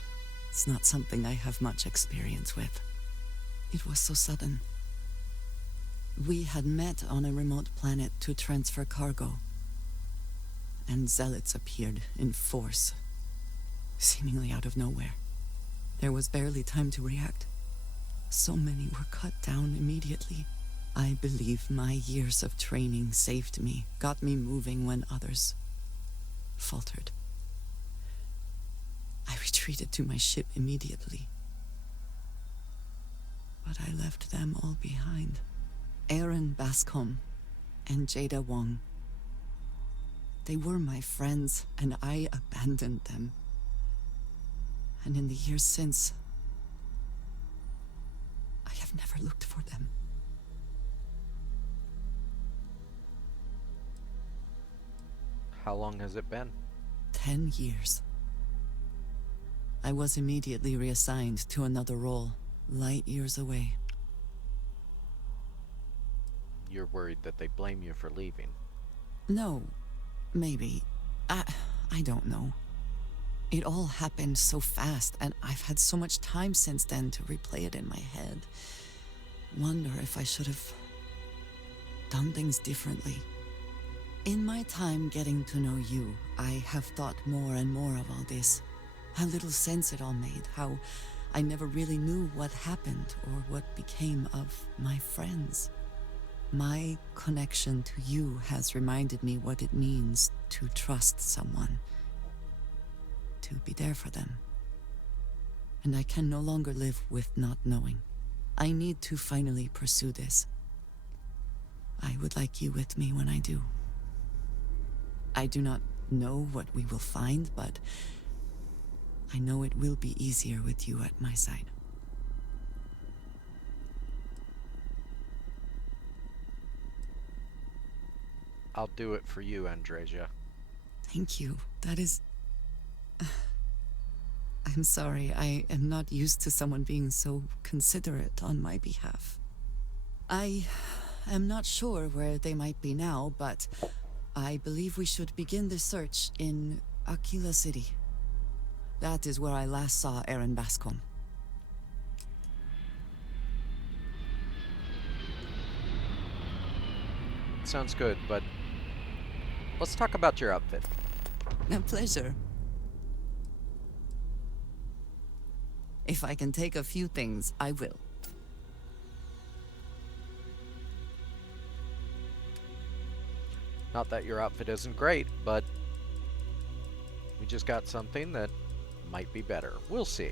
It's not something I have much experience with. It was so sudden. We had met on a remote planet to transfer cargo, and zealots appeared in force, seemingly out of nowhere. There was barely time to react. So many were cut down immediately. I believe my years of training saved me, got me moving when others faltered. I retreated to my ship immediately. But I left them all behind. Aaron Bascom and Jada Wong. They were my friends, and I abandoned them. And in the years since, I have never looked for them. How long has it been? 10 years. I was immediately reassigned to another role, light years away. You're worried that they blame you for leaving. No, maybe. I don't know. It all happened so fast, and I've had so much time since then to replay it in my head. Wonder if I should have done things differently. In my time getting to know you, I have thought more and more of all this. How little sense it all made, how I never really knew what happened or what became of my friends. My connection to you has reminded me what it means to trust someone, to be there for them. And I can no longer live with not knowing. I need to finally pursue this. I would like you with me when I do. I do not know what we will find, but I know it will be easier with you at my side. I'll do it for you, Andreja. Thank you. That is... I'm sorry, I am not used to someone being so considerate on my behalf. I am not sure where they might be now, but I believe we should begin the search in Aquila City. That is where I last saw Aaron Bascom. Sounds good, but let's talk about your outfit. A pleasure. If I can take a few things, I will. Not that your outfit isn't great, but we just got something that might be better. We'll see.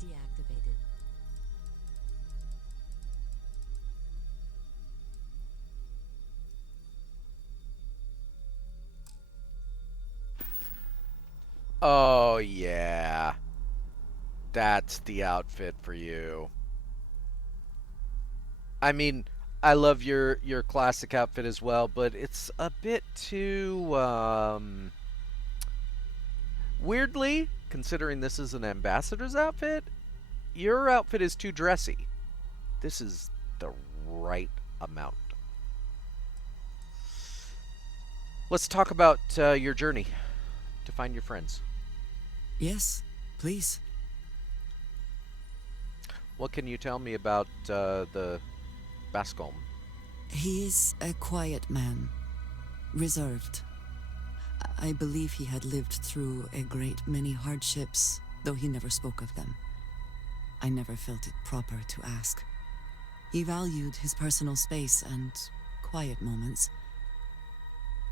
Deactivated. Oh, yeah. That's the outfit for you. I mean, I love your classic outfit as well, but it's a bit too, weirdly, considering this is an ambassador's outfit, your outfit is too dressy. This is the right amount. Let's talk about your journey to find your friends. Yes, please. What can you tell me about the Bascom? He is a quiet man, reserved. I believe he had lived through a great many hardships, though he never spoke of them. I never felt it proper to ask. He valued his personal space and quiet moments.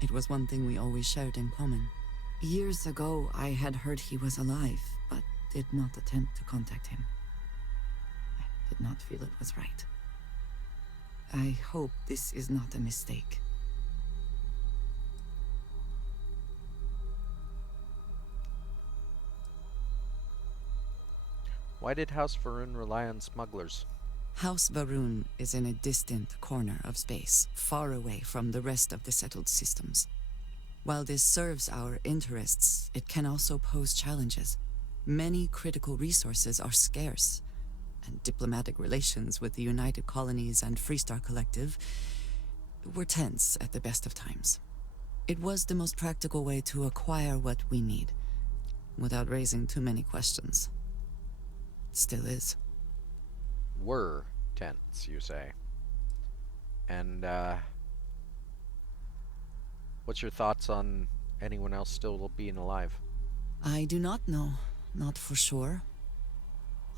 It was one thing we always shared in common. Years ago, I had heard he was alive, but did not attempt to contact him. I did not feel it was right. I hope this is not a mistake. Why did House Varun rely on smugglers? House Varun is in a distant corner of space, far away from the rest of the settled systems. While this serves our interests, it can also pose challenges. Many critical resources are scarce, and diplomatic relations with the United Colonies and Freestar Collective were tense at the best of times. It was the most practical way to acquire what we need, without raising too many questions. Still is. Were tense, you say. And, what's your thoughts on anyone else still being alive? I do not know, not for sure.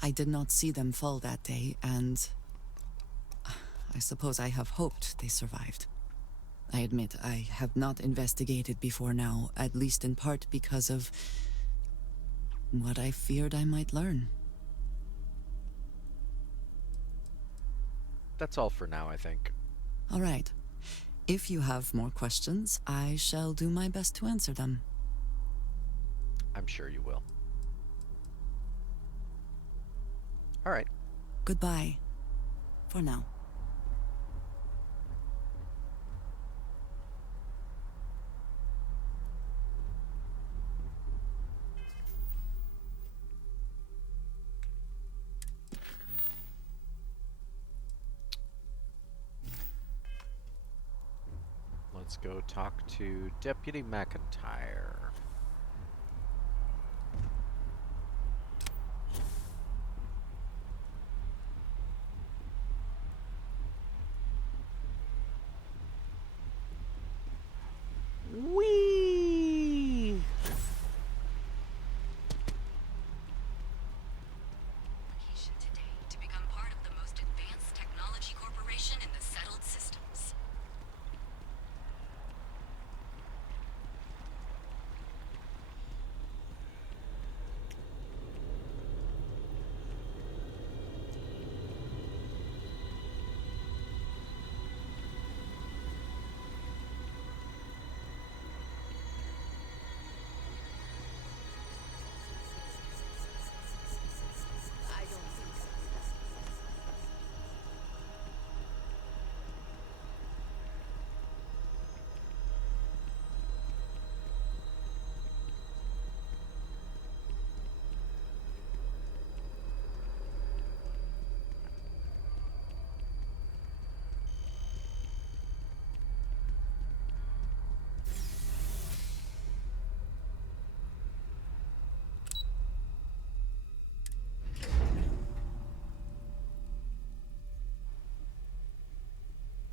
I did not see them fall that day, and I suppose I have hoped they survived. I admit I have not investigated before now, at least in part because of what I feared I might learn. That's all for now, I think. All right. If you have more questions, I shall do my best to answer them. I'm sure you will. All right. Goodbye. For now. Let's go talk to Deputy McIntyre.